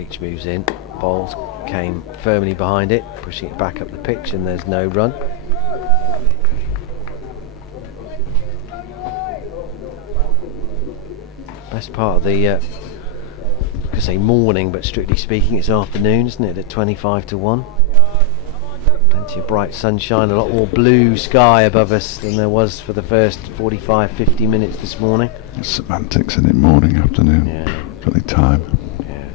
Leach moves in. Bowles came firmly behind it, pushing it back up the pitch, and there's no run. Best part of the, I could say morning, but strictly speaking it's afternoon, isn't it, at 25 to 1. Plenty of bright sunshine, a lot more blue sky above us than there was for the first 45-50 minutes this morning. Semantics in it, morning, afternoon. Yeah. Really time. Yeah.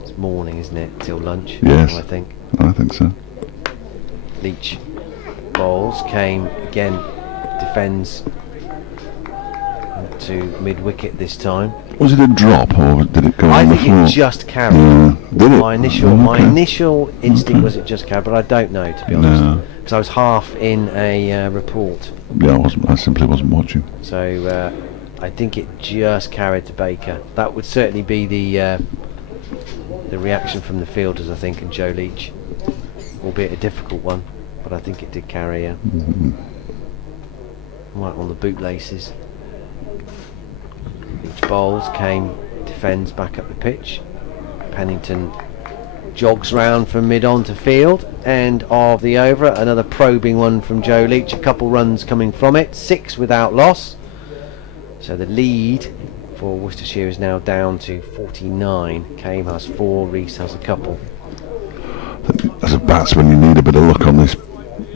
It's morning, isn't it, till lunch? Yes. I think. I think so. Leach Bowles came again, defends to mid-wicket this time. Was it a drop or did it go on the floor? I think it just carried. Yeah. Did it? My initial instinct was it just carried, but I don't know, to be honest, because I was half in a report. Yeah, I simply wasn't watching. So I think it just carried to Baker. That would certainly be the reaction from the fielders, I think, and Joe Leach, albeit a difficult one, but I think it did carry right on the bootlaces. Leach Bowles came, defends back up the pitch. Pennington jogs round from mid-on to field. End of the over. Another probing one from Joe Leach. A couple runs coming from it. 6 without loss. So the lead for Worcestershire is now down to 49. Came has 4, Rees has a couple. As a batsman, you need a bit of luck on this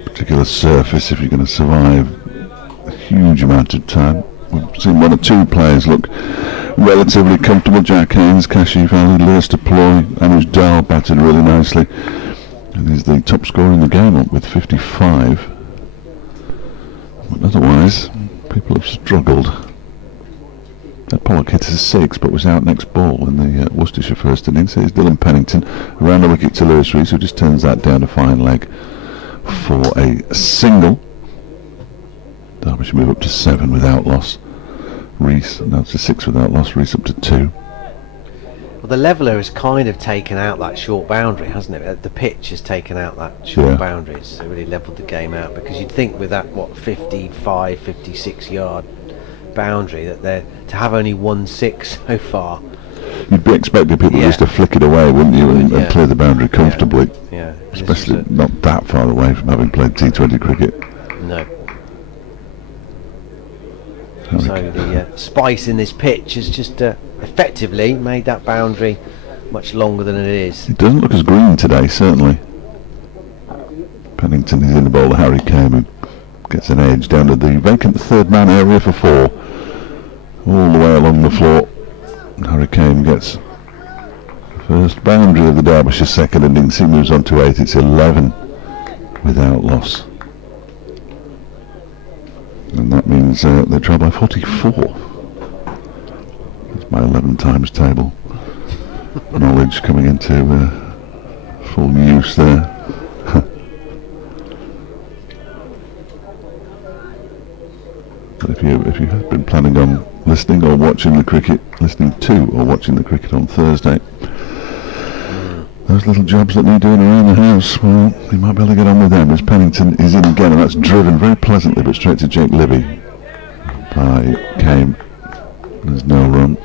particular surface if you're going to survive a huge amount of time. We've seen one or two players look relatively comfortable. Jack Haynes, Kashif Ali, Lewis Deploy, Anuj Dal batted really nicely, and he's the top scorer in the game, up with 55. But otherwise, people have struggled. Pollock hit a 6 but was out next ball in the Worcestershire first innings. Here's Dylan Pennington around the wicket to Lewis Rees, who just turns that down a fine leg for a single. Derbyshire move up to 7 without loss. Rees, now to 6 without loss. Rees up to 2. Well, the leveller has kind of taken out that short boundary, hasn't it? The pitch has taken out that short boundary. It's really levelled the game out, because you'd think with that 55, 56 yard boundary that they're to have only 1-6 so far. You'd be expecting people just to flick it away, wouldn't you, and clear the boundary comfortably. Yeah. Especially not that far away from having played T20 cricket. No. So the spice in this pitch has just effectively made that boundary much longer than it is. It doesn't look as green today, certainly. Pennington is in the bowl. Harry Kane, who gets an edge down to the vacant third man area for 4, all the way along the floor. And Harry Kane gets the first boundary of the Derbyshire second innings. He moves on to 8. It's 11 without loss. And that means they trail by 44. That's my 11 times table knowledge coming into full use there. But if you have been planning on listening or watching the cricket, listening to or watching the cricket on Thursday, those little jobs that need doing around the house, well, you might be able to get on with them, as Pennington is in again, and that's driven very pleasantly but straight to Jake Libby by Kane. There's no run.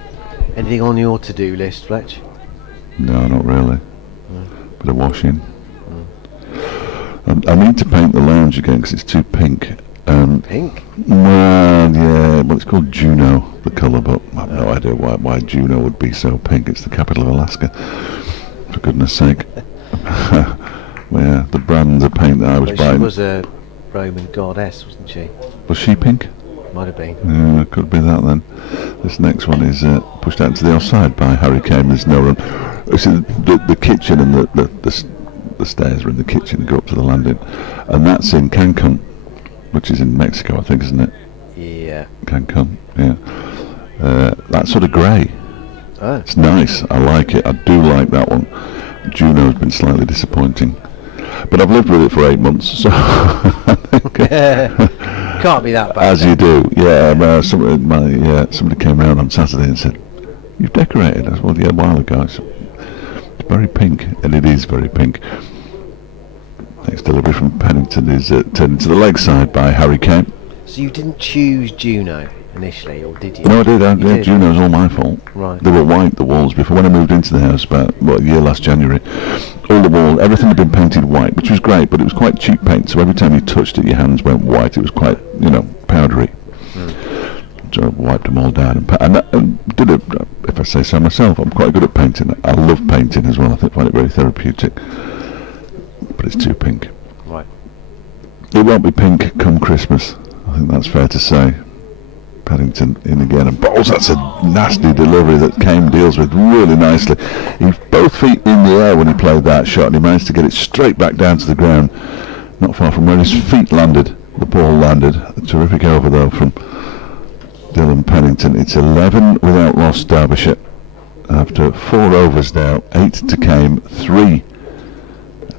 Anything on your to-do list, Fletch? No, not really. Bit of washing. I need to paint the lounge again because it's too pink. Pink? Well, yeah, well, it's called Juneau, the colour, but I have no idea why Juneau would be so pink. It's the capital of Alaska, for goodness sake. Yeah, the brand of paint that I was buying. She was a Roman goddess, wasn't she? Was she pink? Might have been. Yeah, it could be that then. This next one is pushed out to the offside by Harry Kane. There's no run. See, the kitchen and the stairs are in the kitchen that go up to the landing, and that's in Cancun, which is in Mexico, I think, isn't it? Yeah. Cancun, yeah. That's sort of grey. Oh. It's nice. I like it. I do like that one. Juno's been slightly disappointing, but I've lived with it for 8 months, so I think, can't be that bad. As you do, yeah. Somebody came round on Saturday and said, "You've decorated." I said, "Well, yeah, a while ago." It's very pink, and it is very pink. Next delivery from Pennington is turned into the leg side by Harry Kane. So you didn't choose Juno initially, or did you? No, I did. You Yeah, did. Juno was all my fault. Right. They were white, the walls, before. When I moved into the house about a year last January, all the walls, everything had been painted white, which was great, but it was quite cheap paint, so every time you touched it, your hands went white. It was quite, powdery. So I wiped them all down and did it. If I say so myself, I'm quite good at painting. I love painting as well. I find it very therapeutic. But it's too pink. Right. It won't be pink come Christmas. I think that's fair to say. Paddington in again, and Bowles, that's a nasty delivery that Kane deals with really nicely. He both feet in the air when he played that shot, and he managed to get it straight back down to the ground, not far from where his feet landed. The ball landed. A terrific over though from Dylan Pennington. It's 11 without loss, Derbyshire. After 4 overs now, 8 to Kane, 3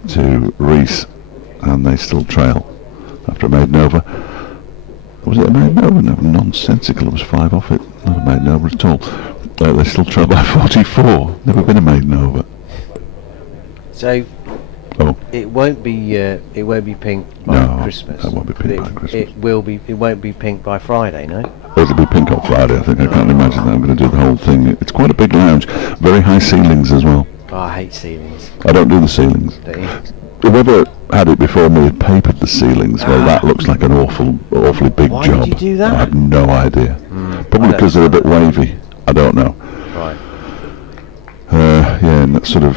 to Rees, and they still trail after a maiden over. Was it a maiden over? No, nonsensical. It was 5 off it. Not a maiden over at all. They still trail by 44. Never been a maiden over. So it won't be pink by Christmas. It won't be pink by Christmas. It won't be pink by Friday, no? It'll be pink on Friday, I think. I can't imagine that. I'm going to do the whole thing. It's quite a big lounge. Very high ceilings as well. Oh, I hate ceilings. I don't do the ceilings. Do you? Whoever had it before me had papered the ceilings. Well, that looks like an awfully big Why job. did you do that? I have no idea. Probably because they're a bit wavy. I don't know. Right. Yeah, and that's sort of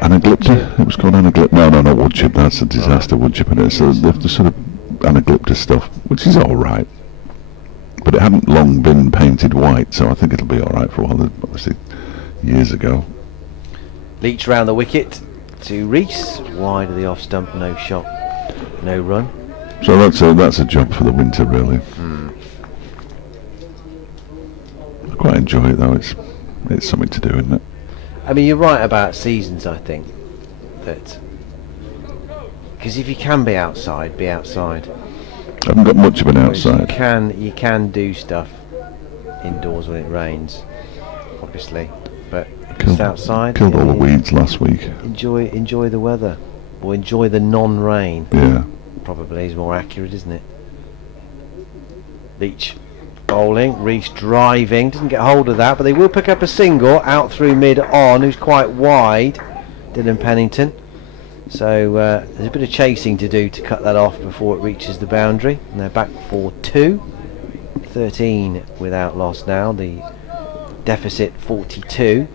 anaglypta. It was called anaglypta. No, not wood chip. That's a disaster, wood chip. And it's the sort of anaglypta stuff, which is all right. But it hadn't long been painted white, so I think it'll be all right for a while. Obviously, years ago. Leach round the wicket to Rees, wide of the off stump, no shot, no run. So that's a job for the winter, really. I quite enjoy it though. It's something to do, isn't it? I mean, you're right about seasons. I think that because if you can be outside, be outside. I haven't got much of an outside. You can do stuff indoors when it rains, obviously, but just outside. Killed all the weeds last week. Enjoy the weather, or enjoy the non-rain. Yeah. Probably is more accurate, isn't it? Leach bowling, Rees driving, doesn't get hold of that, but they will pick up a single out through mid-on, who's quite wide, Dylan Pennington. So there's a bit of chasing to do to cut that off before it reaches the boundary, and they're back for 2. 13 without loss now, the deficit 42.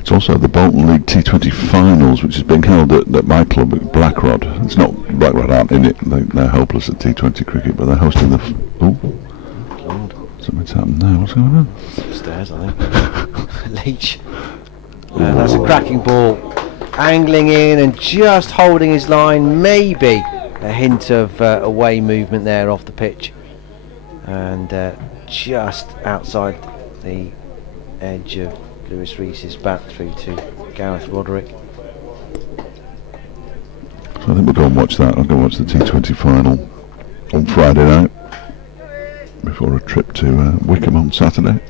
It's also the Bolton League T20 Finals, which is being held at my club at Blackrod. It's not Blackrod aren't in it. They're hopeless at T20 cricket, but they're hosting the. Lord. Something's happened there. What's going on? It's upstairs, I think. Leach. That's a cracking ball, angling in and just holding his line. Maybe a hint of away movement there off the pitch, and just outside the edge of Lewis Rees's bat through to Gareth Roderick. So I think we'll go and watch that. I'll go watch the T20 final on Friday night before a trip to Wickham on Saturday.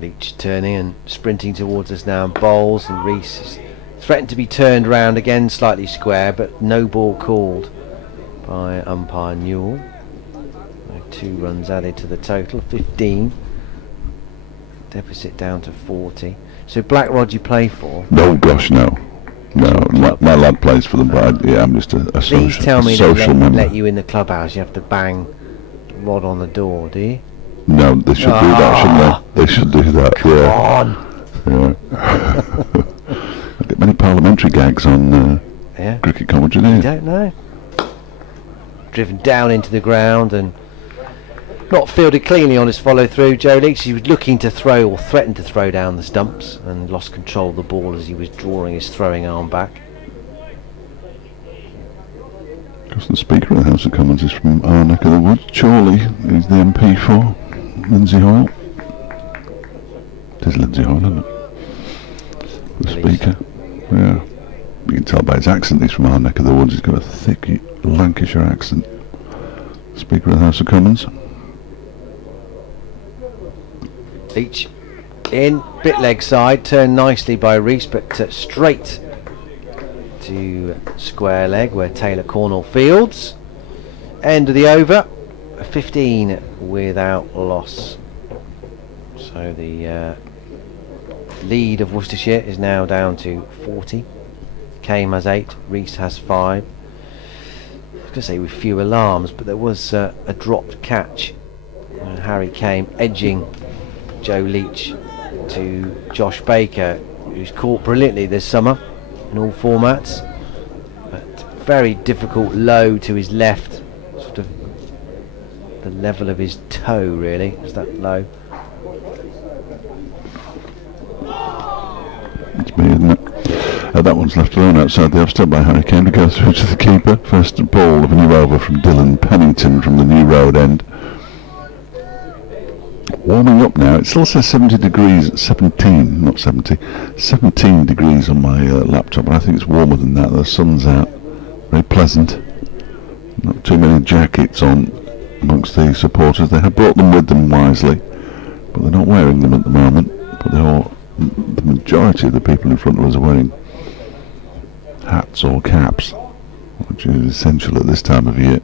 Leach turning and sprinting towards us now, and bowls, and Rees is threatened to be turned round again, slightly square, but no ball called by umpire Newell. 2 runs added to the total, 15. Deficit down to 40. So Blackrod you play for? No, gosh, no. No, my lad plays for them, but I'm just a social, Please tell me social they member. let you in the clubhouse, you have to bang Rod on the door, do you? No, they should do that, shouldn't they? They should do that, Come yeah. I get many parliamentary gags on cricket commentary, do I you? don't know. Driven down into the ground and not fielded cleanly on his follow through. Joe Leach, he was looking to throw or threatened to throw down the stumps and lost control of the ball as he was drawing his throwing arm back. Because the Speaker of the House of Commons is from our neck of the woods. Chorley is the MP for Lindsay Hoyle. It is Lindsay Hoyle, isn't it? The Speaker. Yeah. You can tell by his accent he's from our neck of the woods. He's got a thick Lancashire accent. Speaker of the House of Commons. Leach in, bit leg side, turned nicely by Rees, but straight to square leg where Taylor Cornell fields. End of the over, 15 without loss. So the lead of Worcestershire is now down to 40. Kame has 8, Reese has 5. I was going to say with few alarms, but there was a dropped catch. Harry Kame edging Joe Leach to Josh Baker, who's caught brilliantly this summer in all formats, but very difficult low to his left, sort of the level of his toe really, is that low. It's me, isn't it? That one's left alone outside the off-step by Harry Kane to go through to the keeper. First ball of a new over from Dylan Pennington from the New Road end. Warming up now. It still says 70 degrees, 17, not 70, 17 degrees on my laptop, but I think it's warmer than that. The sun's out. Very pleasant. Not too many jackets on amongst the supporters. They have brought them with them wisely, but they're not wearing them at the moment. But the majority of the people in front of us are wearing hats or caps, which is essential at this time of year.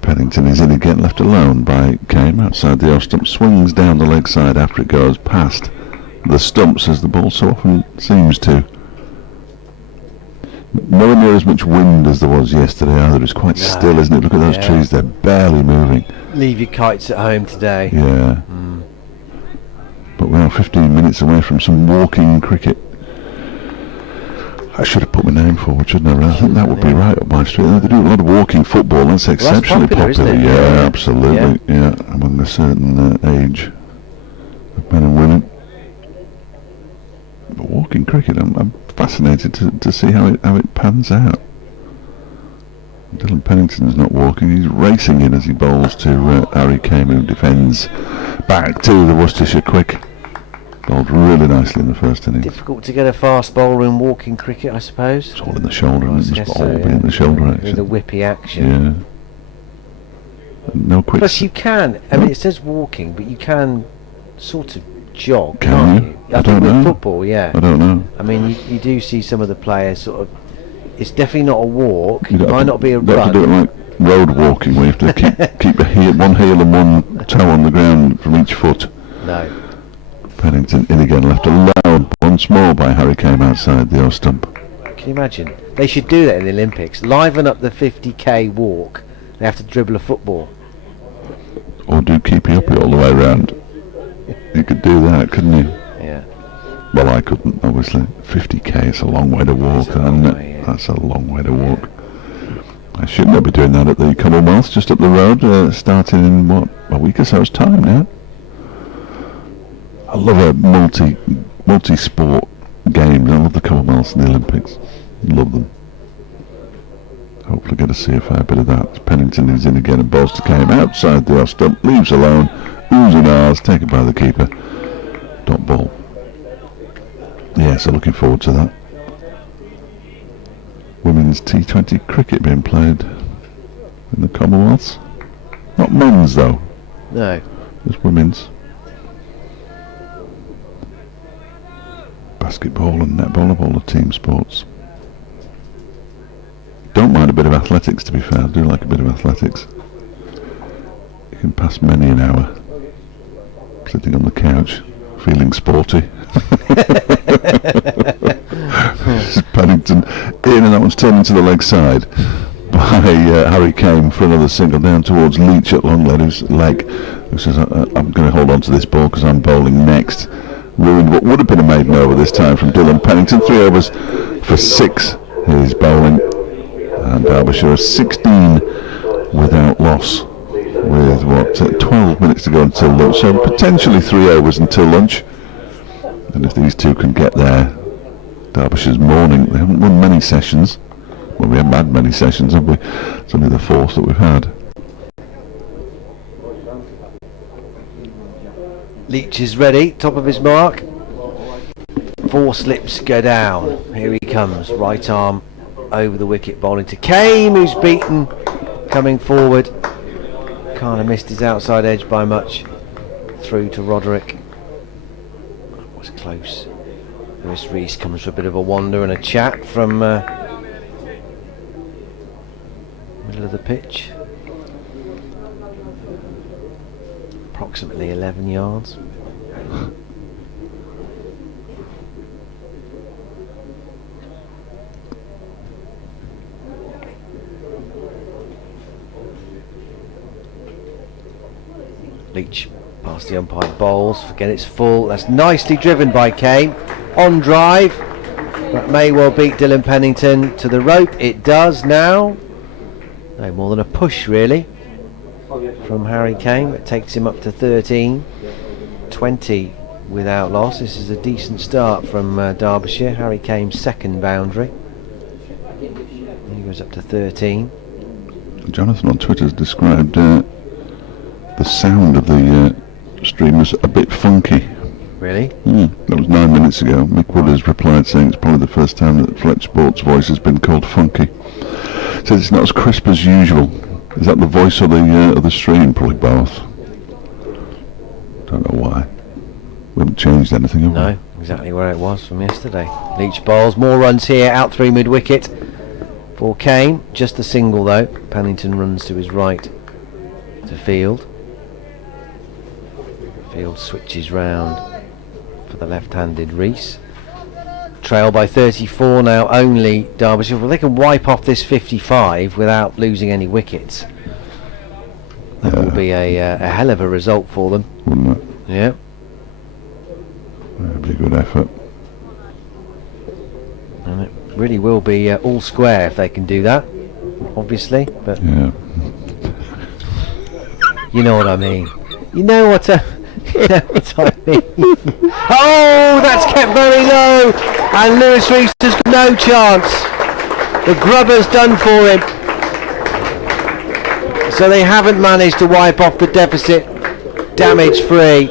Pennington is in again, left alone by Kame outside the off stump, swings down the leg side after it goes past the stumps, as the ball so often seems to. Nowhere near as much wind as there was yesterday either. It's quite still, isn't it? Look at those trees, they're barely moving. Leave your kites at home today. Yeah. But we're now 15 minutes away from some walking cricket. I should have put my name forward, shouldn't I? I think that would be right up my street. They do a lot of walking football. That's exceptionally popular. Isn't it? Yeah, absolutely. Yeah, among a certain age of men and women. But walking cricket, I'm fascinated to see how it pans out. Dylan Pennington's not walking. He's racing in as he bowls to Harry Kame, who defends back to the Worcestershire quick. Bowled really nicely in the first innings. Difficult to get a fast bowler in walking cricket, I suppose. It's all in the shoulder, and it must all be in the shoulder action. With a whippy action. Yeah. No quick. Plus you can, I mean it says walking, but you can sort of jog, Can can't you? you? I don't think know. with football, yeah. I don't know. I mean you do see some of the players sort of, it's definitely not a walk, You it might not be a you have to do it run. like road walking, where you have to keep one heel and one toe on the ground from each foot. No. Pennington in again, left alone once more by Harry Kame outside the off stump. Can you imagine? They should do that in the Olympics. Liven up the 50k walk. They have to dribble a football. Or do keepy uppy all the way around. You could do that, couldn't you? Yeah. Well, I couldn't, obviously. 50k is a long way to walk, isn't it? Yeah. That's a long way to walk. I should not be doing that at the Commonwealth, just up the road, starting in, a week or so's time now. I love a multi-sport games. I love the Commonwealths and the Olympics. Love them. Hopefully get to see a fair bit of that. Pennington is in again and bowls to Kame outside the off stump, leaves alone, oohs and ahs, taken by the keeper. Dot ball. Yeah, so looking forward to that. Women's T20 cricket being played in the Commonwealths. Not men's though. No. Just women's. Basketball and netball of all the team sports. Don't mind a bit of athletics, to be fair. I do like a bit of athletics. You can pass many an hour sitting on the couch feeling sporty. Pennington in, and that one's turned into the leg side by Harry Kame for another single down towards Leach at long leg, who says I'm going to hold on to this ball because I'm bowling next. Ruined what would have been a maiden over this time from Dylan Pennington. 3 overs for 6 he's bowling, and Derbyshire 16 without loss with 12 minutes to go until lunch, so potentially 3 overs until lunch. And if these two can get there, Derbyshire's morning. They haven't run many sessions. Well, we haven't had many sessions, have we? It's only the 4th that we've had. Leach is ready, top of his mark. 4 slips go down. Here he comes, right arm over the wicket, bowling to Kame, who's beaten, coming forward. Kind of missed his outside edge by much. Through to Roderick. That was close. Lewis Reese comes for a bit of a wander and a chat from middle of the pitch. Approximately 11 yards. Leach past the umpire, bowls. Again, it's full. That's nicely driven by Kane. On drive. That may well beat Dylan Pennington to the rope. It does now. No more than a push, really, from Harry Kane. It takes him up to 13. 20 without loss. This is a decent start from Derbyshire. Harry Kane's second boundary. He goes up to 13. Jonathan on Twitter has described the sound of the stream as a bit funky. Really? That was 9 minutes ago. Mick Wood has replied saying it's probably the first time that Fletch Sport's voice has been called funky. Says it's not as crisp as usual. Is that the voice of the stream? Probably both. Don't know why. We haven't changed anything, have we? No, exactly where it was from yesterday. Leach bowls, more runs here, out through mid-wicket for Kane. Just a single though. Pennington runs to his right to Field. Field switches round for the left-handed Reese. Trail by 34 now only Derbyshire. Well, they can wipe off this 55 without losing any wickets. That will be a hell of a result for them. Wouldn't it? Yeah. That'd be a good effort. And it really will be all square if they can do that, obviously. But Yeah. you know what I mean. You know what I mean. Oh, that's kept very low, and Lewis Reese has got no chance. The grubber's done for him. So they haven't managed to wipe off the deficit damage free.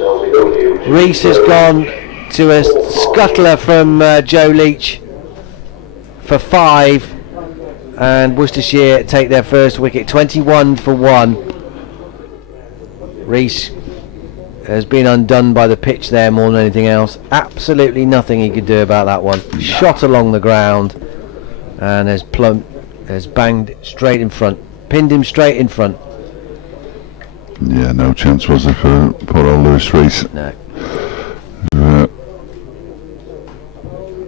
Reese has gone to a scuttler from Joe Leach for 5, and Worcestershire take their first wicket. 21 for 1. Reese has been undone by the pitch there more than anything else. Absolutely nothing he could do about that one. Shot along the ground and has banged straight in front, pinned him straight in front. Yeah, no chance was there for poor old Lewis Reese. No.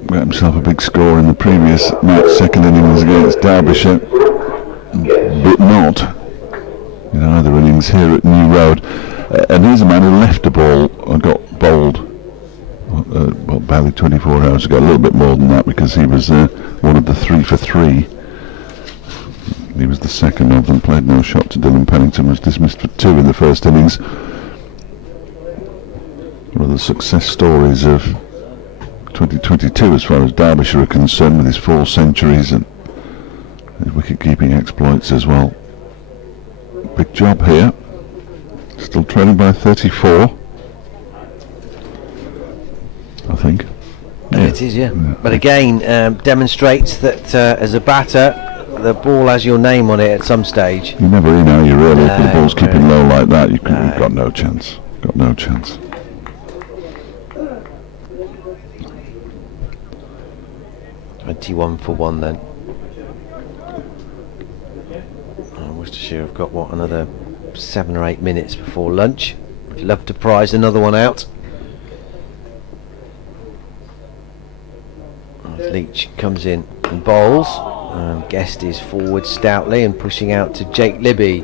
Got himself a big score in the previous match, second innings against Derbyshire, but not in either innings here at New Road. And here's a man who left the ball and got bowled barely 24 hours ago, a little bit more than that, because he was one of the 3 for 3. He was the second of them, played no shot to Dylan Pennington, was dismissed for 2 in the first innings. One of the success stories of 2022 as far as Derbyshire are concerned, with his 4 centuries and his wicket-keeping exploits as well. Big job here. Still trailing by 34, I think. And it is, yeah. But again, demonstrates that as a batter, the ball has your name on it at some stage. You never know, you really. If the ball's keeping low like that, you've got no chance. Got no chance. One for 1 then. Worcestershire have got another 7 or 8 minutes before lunch. Would love to prize another one out. Leach comes in and bowls. Guest is forward stoutly and pushing out to Jake Libby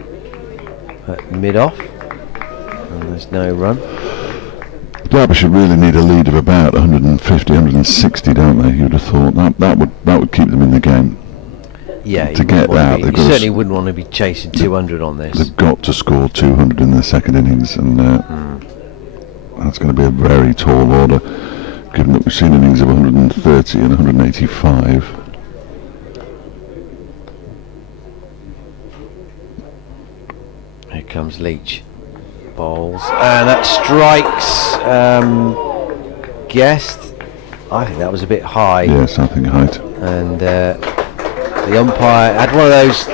at mid-off. And there's no run. Derbyshire really need a lead of about 150, 160, don't they? You'd have thought that would keep them in the game. Yeah, to get that, you certainly wouldn't want to be chasing 200 on this. They've got to score 200 in the second innings, and that's going to be a very tall order, given that we've seen innings of 130 and 185. Here comes Leach. Bowls, and that strikes Guest. I think that was a bit high. Yes, I think height. And the umpire had one of those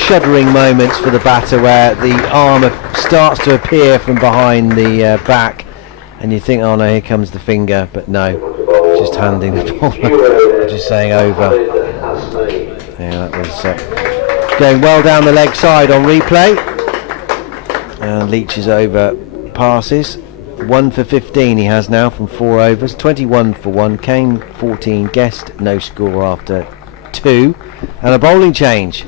shuddering moments for the batter where the arm starts to appear from behind the back, and you think, oh no, here comes the finger, but no, just handing the ball, just saying over. Yeah, that was going well down the leg side on replay. And Leach's over passes. 1 for 15 he has now from 4 overs. 21 for 1. Kane 14. Guest no score after 2. And a bowling change.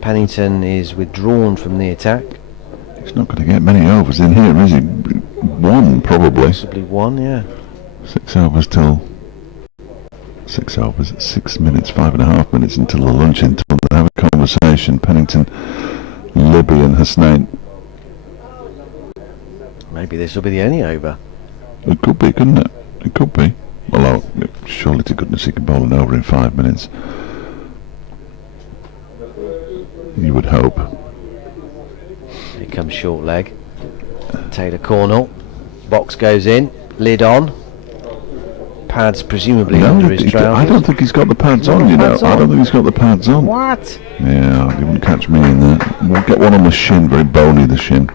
Pennington is withdrawn from the attack. He's not going to get many overs in here, is he? 1 probably. Possibly 1, yeah. 6 overs till 6 overs, 6 minutes, 5.5 minutes until the lunch interval. They have a conversation. Pennington, Libby and Hasnain. Maybe this will be the only over. It could be, couldn't it? It could be. Well, surely to goodness he can bowl an over in 5 minutes. You would hope. Here comes short leg. Taylor Cornell. Box goes in. Lid on. Pads presumably under his trousers. I don't think he's got the pads on, you know. I don't think he's got the pads on. What? Yeah, you wouldn't catch me in there. We'll get one on the shin, very bony, the shin.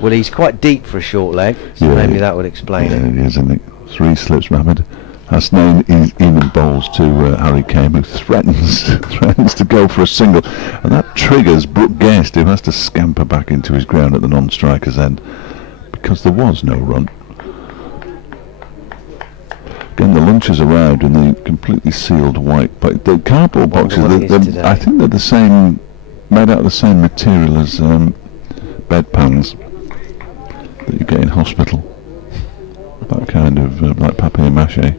Well, he's quite deep for a short leg, so maybe that would explain it. Yeah, it is, isn't it? 3 slips, Mohammed. Hasnain is in and bowls to Harry Kane, who threatens to go for a single, and that triggers Brooke Guest, who has to scamper back into his ground at the non-striker's end because there was no run. Again, the lunch has arrived in the completely sealed white, but the cardboard boxes, I think they're the same, made out of the same material as bedpans that you get in hospital. That kind of like papier-mâché.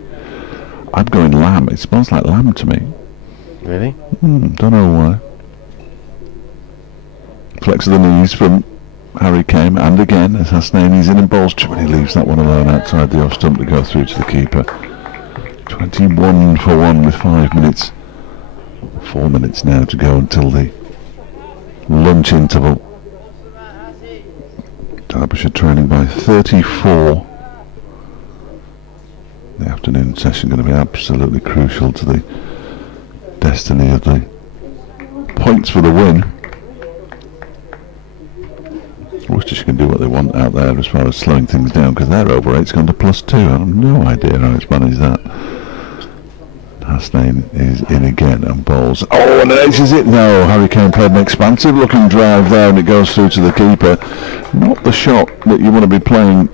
I'm going lamb. It smells like lamb to me. Really? Don't know why. Flex of the knees from Harry Kane, and again as Hasnain, he's in and bowls when he leaves that one alone outside the off stump to go through to the keeper. 21 for 1 with 5 minutes. 4 minutes now to go until the lunch interval. Derbyshire trailing by 34. The afternoon session going to be absolutely crucial to the destiny of the points for the win. Worcestershire can do what they want out there as far as slowing things down, because their over 8's gone to +2. I have no idea how it's managed that. Hasnain is in again and bowls. Oh, and it aces it. No, Harry Kane played an expansive looking drive there, and it goes through to the keeper. Not the shot that you want to be playing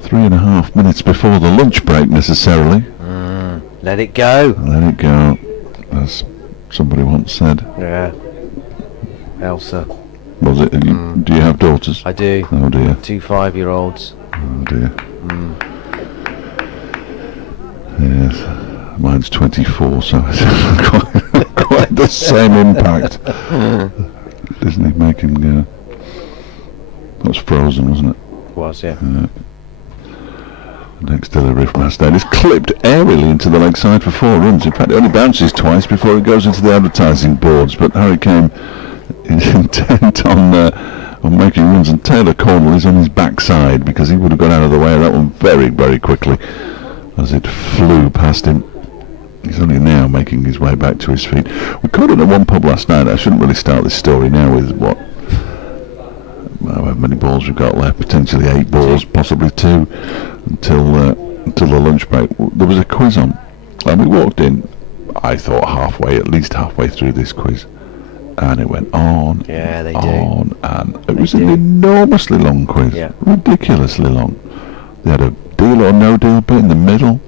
3.5 minutes before the lunch break necessarily. Let it go. Let it go, as somebody once said. Yeah. Elsa. Was it? Do you have daughters? I do. Oh dear. 2 5-year-olds. Oh dear. Yes. Mine's 24, so it's quite the same impact. Disney making... that was Frozen, wasn't it? Was, yeah. Next delivery from Hasnain is clipped aerially into the leg side for 4 runs. In fact, it only bounces twice before it goes into the advertising boards. But Harry Kane is intent on making runs, and Taylor Cornell is on his backside because he would have got out of the way of that one very, very quickly as it flew past him. He's only now making his way back to his feet. We caught it at one pub last night. I shouldn't really start this story now with however many balls we've got left, potentially 8 balls, possibly 2, until the lunch break. There was a quiz on, and we walked in, I thought at least halfway through this quiz, and it went on, and it was an enormously long quiz, ridiculously long. They had a deal or no deal bit in the middle.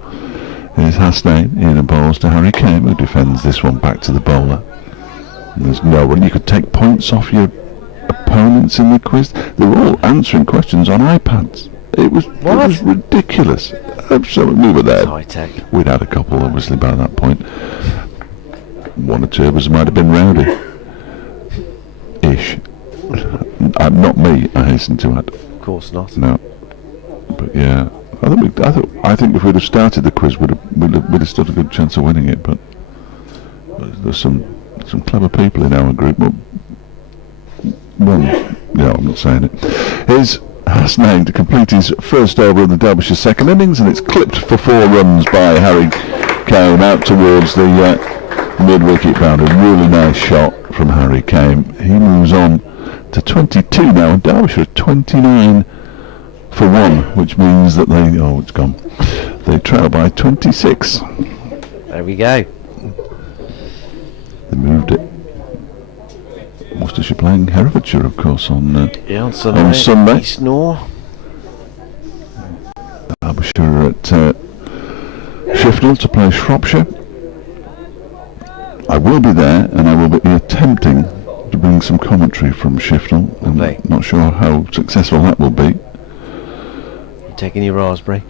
Here's Hasnain in and bowls to Harry Kane, who defends this one back to the bowler. And there's no one. You could take points off your opponents in the quiz. They were all answering questions on iPads. It was ridiculous. Absolutely, we were there. High tech. We'd had a couple, obviously, by that point. 1 or 2 of us might have been rowdy. Ish. Not me, I hasten to add. Of course not. No. But yeah. I think if we'd have started the quiz, we'd have stood a good chance of winning it. But there's some clever people in our group. Well, yeah, I'm not saying it. Here's Hasnain to complete his first over in the Derbyshire second innings, and it's clipped for 4 runs by Harry Kane out towards the mid-wicket boundary. Really nice shot from Harry Kane. He moves on to 22 now, and Derbyshire 29 for 1, which means that it's gone. They trail by 26. There we go. They moved it. Worcestershire playing Herefordshire, of course, on Sunday. East Nor. Derbyshire at Sheffield to play Shropshire. I will be there, and I will be attempting to bring some commentary from Sheffield. I'm not sure how successful that will be. You taking your raspberry?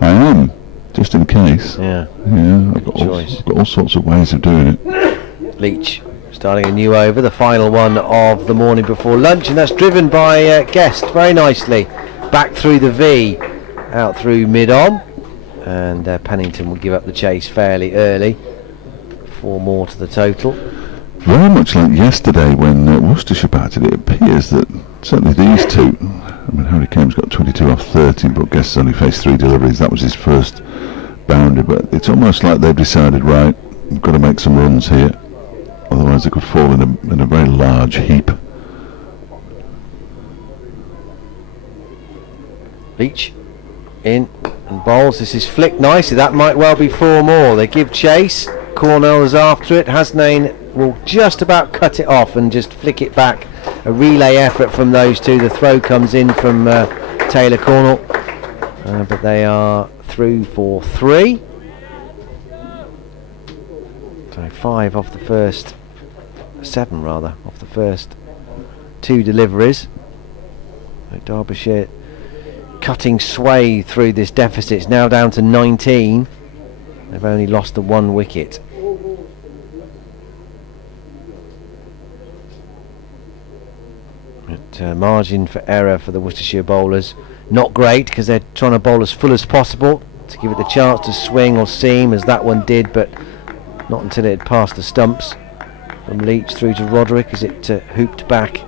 I am, just in case. Yeah. I've got all sorts of ways of doing it. Leach starting a new over, the final one of the morning before lunch, and that's driven by Guest very nicely. Back through the V, out through mid-on, and Pennington will give up the chase fairly early. 4 more to the total. Very much like yesterday when Worcestershire batted, it appears that certainly these two, Harry Kane's got 22 off 30, but Guest's only faced 3 deliveries. That was his first boundary, but it's almost like they've decided, right, we've got to make some runs here, otherwise they could fall in a very large heap. Leach in and bowls. This is flicked nicely. That might well be 4 more. They give chase. Cornell is after it. Hasnain will just about cut it off and just flick it back. A relay effort from those two. The throw comes in from Taylor Cornell, but they are through for 3. So 5 off the first, 7 rather, off the first 2 deliveries. So Derbyshire cutting sway through this deficit. It's now down to 19. They've only lost the 1 wicket. But margin for error for the Worcestershire bowlers not great, because they're trying to bowl as full as possible to give it the chance to swing or seam, as that one did, but not until it had passed the stumps. From Leach through to Roderick as it hooped back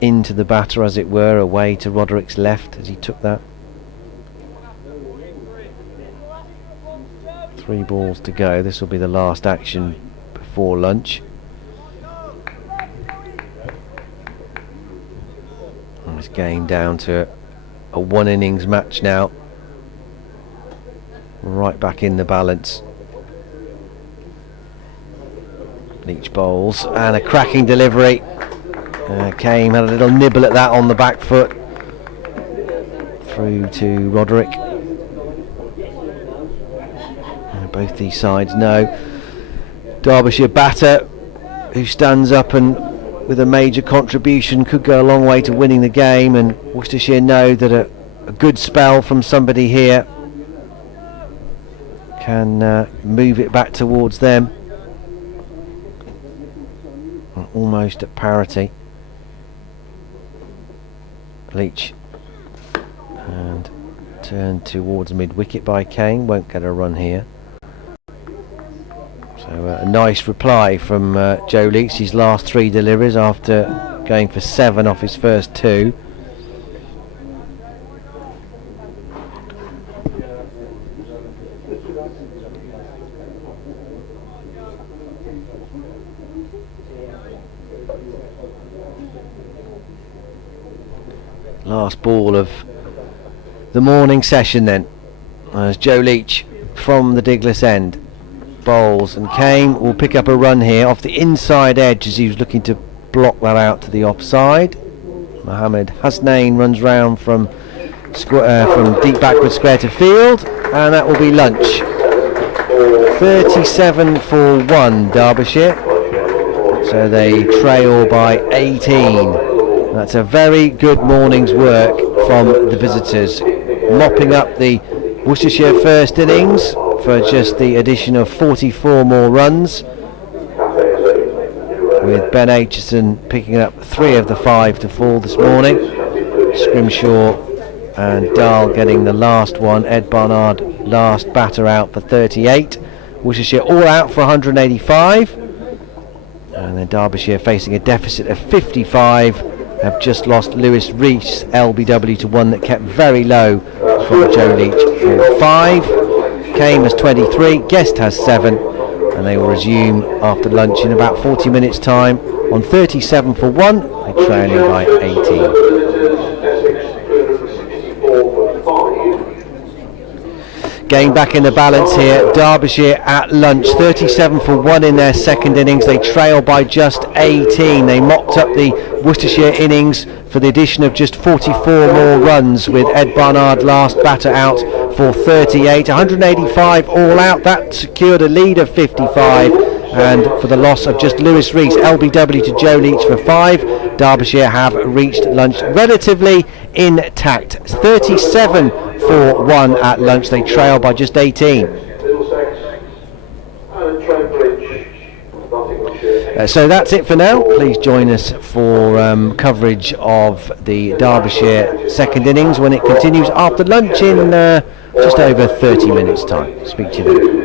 into the batter, as it were, away to Roderick's left as he took that. 3 balls to go. This will be the last action before lunch. And this game down to a 1 innings match now. Right back in the balance. Leach bowls and a cracking delivery. Kane had a little nibble at that on the back foot. Through to Roderick. Both these sides know Derbyshire batter who stands up and with a major contribution could go a long way to winning the game, and Worcestershire know that a good spell from somebody here can move it back towards them. Almost at parity. Leach and turned towards mid-wicket by Kane, won't get a run here. So a nice reply from Joe Leach, his last 3 deliveries after going for 7 off his first 2. Last ball of the morning session then, as Joe Leach from the Diglis end bowls, and Kane will pick up a run here off the inside edge as he was looking to block that out to the offside. Mohammed Hasnain runs round from deep backward square to field, and that will be lunch. 37 for 1 Derbyshire, so they trail by 18. That's a very good morning's work from the visitors, mopping up the Worcestershire first innings for just the addition of 44 more runs, with Ben Aitchison picking up 3 of the 5 to fall this morning. Scrimshaw and Dahl getting the last one. Ed Barnard last batter out for 38. Worcestershire all out for 185, and then Derbyshire facing a deficit of 55 have just lost Lewis Rees LBW to one that kept very low from Joe Leach for 5. Kane has 23, Guest has 7, and they will resume after lunch in about 40 minutes time on 37 for 1. They're trailing by 18. Game back in the balance here. Derbyshire at lunch, 37 for 1 in their second innings. They trail by just 18. They mopped up the Worcestershire innings for the addition of just 44 more runs, with Ed Barnard last batter out for 38. 185 all out. That secured a lead of 55. And for the loss of just Lewis Rees, LBW to Joe Leach for 5. Derbyshire have reached lunch relatively intact. 37 for 1 at lunch. They trail by just 18. So that's it for now. Please join us for coverage of the Derbyshire second innings when it continues after lunch in just over 30 minutes time. Speak to you then.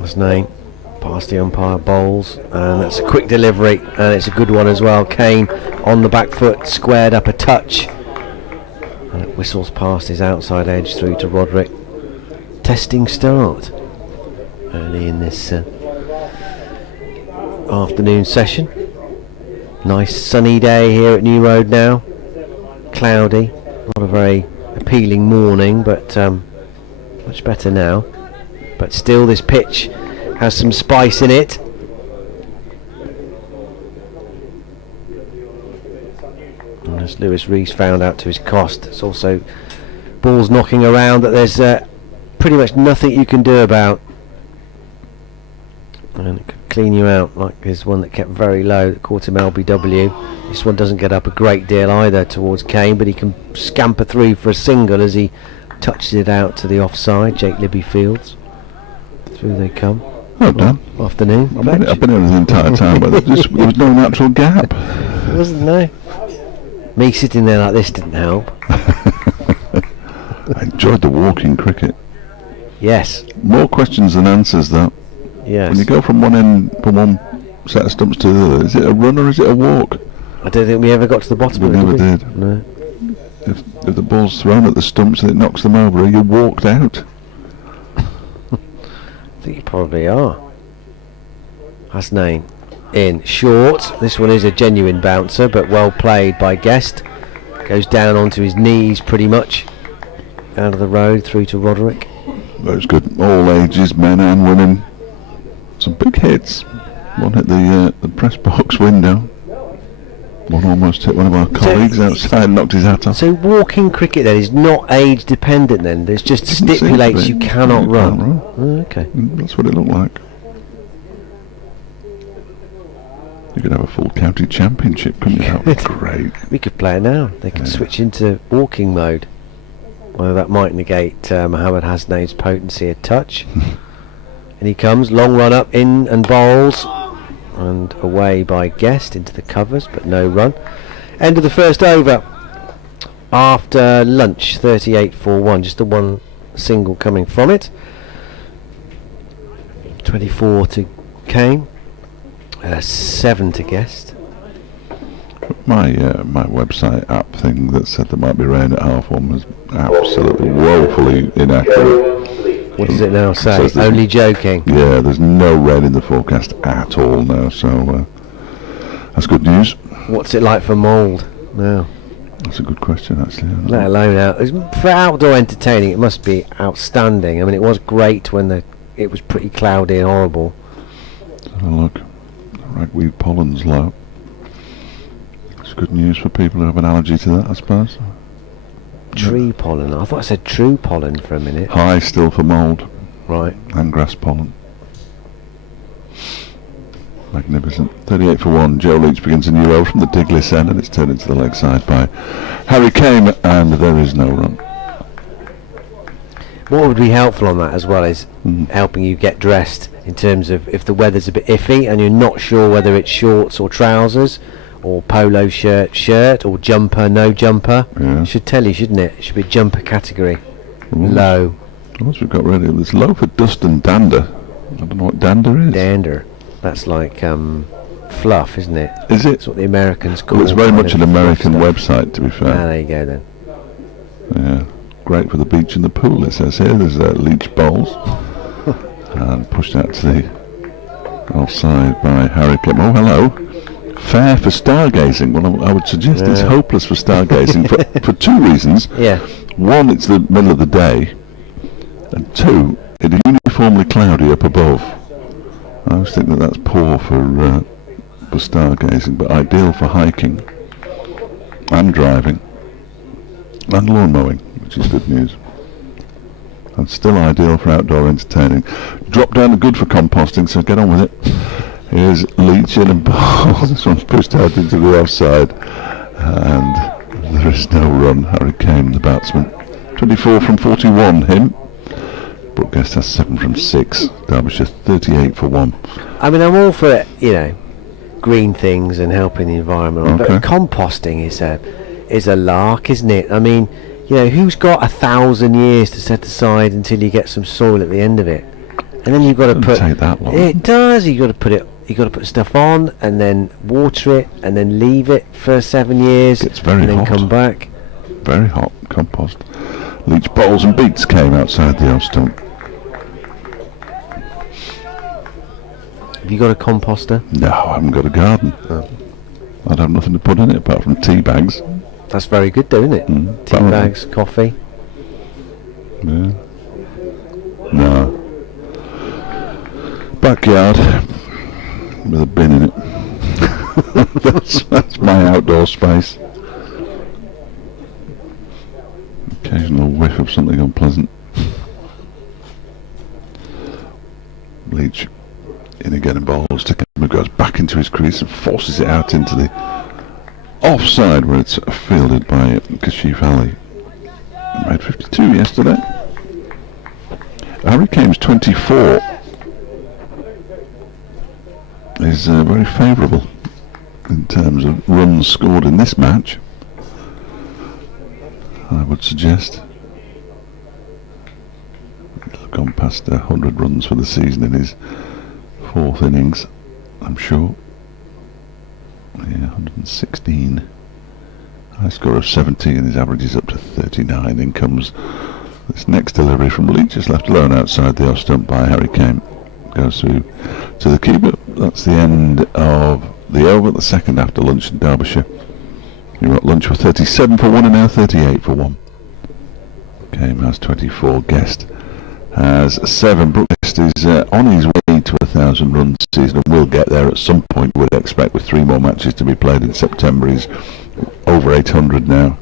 His name. Past the umpire, bowls, and that's a quick delivery, and it's a good one as well. Kane on the back foot, squared up a touch, and it whistles past his outside edge through to Roderick. Testing start early in this afternoon session. Nice sunny day here at New Road now. Cloudy, not a very appealing morning, but much better now. But still, this pitch has some spice in it. And as Lewis Rees found out to his cost, it's also balls knocking around that there's pretty much nothing you can do about. And it could clean you out, like his one that kept very low that caught him LBW. This one doesn't get up a great deal either towards Kane, but he can scamper through for a single as he touches it out to the offside. Jake Libby Fields. Through they come. Well done. Afternoon. I've been here the entire time, but there was no natural gap. There wasn't, no. Me sitting there like this didn't help. I enjoyed the walking cricket. Yes. More questions than answers, though. Yes. When you go from one set of stumps to the other, is it a run or is it a walk? I don't think we ever got to the bottom of it. We never did. No. If the ball's thrown at the stumps and it knocks them over, you walked out. I think you probably are. Hasnain in short. This one is a genuine bouncer, but well played by Guest. Goes down onto his knees pretty much. Out of the road through to Roderick. That was good. All ages, men and women. Some big hits. One hit the press box window. One almost hit one of our colleagues outside and knocked his hat off. So walking cricket then is not age dependent then? There's just stipulates you cannot run. Oh, okay. That's what it looked like. You could have a full county championship, couldn't you? That would be great. We could play it now. They could switch into walking mode. Although that might negate Mohammad Hasnain's potency a touch. And he comes, long run up, in and bowls. And away by Guest into the covers, but no run. End of the first over after lunch, 38 for 1, just the one single coming from it. 24 to Kane, 7 to Guest. My website app thing that said there might be rain at half-1 was absolutely woefully inaccurate. What does it now say? Only joking. Yeah, there's no rain in the forecast at all now, so that's good news. What's it like for mould now? That's a good question, actually. Let alone for outdoor entertaining, it must be outstanding. I mean, it was great when it was pretty cloudy and horrible. Let's have a look. Ragweed pollen's low. It's good news for people who have an allergy to that, I suppose. Tree pollen. I thought I said true pollen for a minute. High still for mould. Right. And grass pollen. Magnificent. 38 for 1. Joe Leach begins a new over from the Diglis end, and it's turned into the leg side by Harry Kane, and there is no run. What would be helpful on that as well is helping you get dressed in terms of if the weather's a bit iffy and you're not sure whether it's shorts or trousers or polo shirt or jumper, no jumper. Yeah. It should tell you, shouldn't it? It should be jumper category. Ooh. Low. Once we've got ready, it's low for dust and dander. I don't know what dander is. Dander. That's like fluff, isn't it? Is it? That's what the Americans call it. Well, it's very much an American website, to be fair. Ah, there you go then. Yeah. Great for the beach and the pool, it says here. There's Leach bowls. And pushed out to the offside by Harry Kane. Oh, hello. Fair for stargazing. Well, I would suggest it's hopeless for stargazing for two reasons. Yeah. One, it's the middle of the day, and two, it is uniformly cloudy up above. I always think that's poor for stargazing, but ideal for hiking and driving and lawn mowing, which is good news. And still ideal for outdoor entertaining. Drop down the good for composting, so get on with it. Here's Leach in and ball. This one's pushed out into the offside. And there is no run. Harry Kane, the batsman. 24 from 41, him. Brooke Guest has 7 from 6. Derbyshire 38 for 1. I mean, I'm all for, green things and helping the environment. Okay. But composting is a lark, isn't it? I mean, who's got 1,000 years to set aside until you get some soil at the end of it? and then you've got to Doesn't put take that long. it does. You've got to put it. You've got to put stuff on and then water it and then leave it for 7 years. It's very and then hot. come back. Very hot compost. Leach bowls and beats came outside the off stump. Have you got a composter? No, I haven't got a garden. Oh. I'd have nothing to put in it apart from tea bags. That's very good, though, isn't it? Tea apparently. bags, coffee. Yeah. No. Backyard with a bin in it. that's my outdoor space. Occasional whiff of something unpleasant. Leach in again and bowls to Kemp, who goes back into his crease and forces it out into the offside where it's fielded by Kashif Ali. Made 52 yesterday. Harry Kane's 24 is very favourable in terms of runs scored in this match, I would suggest. He'll have gone past 100 runs for the season in his 4th innings, I'm sure. Yeah, 116. High score of 70 and his average is up to 39. In comes this next delivery from Leach, just left alone outside the off stump by Harry Kane. Goes through to the keeper. That's the end of the over, the second after lunch in Derbyshire. You got lunch for 37 for 1 and now 38 for 1. Kane has 24. Guest has 7. Brooke Guest is on his way to 1,000 runs season and will get there at some point, we'd expect, with 3 more matches to be played in September. He's over 800 now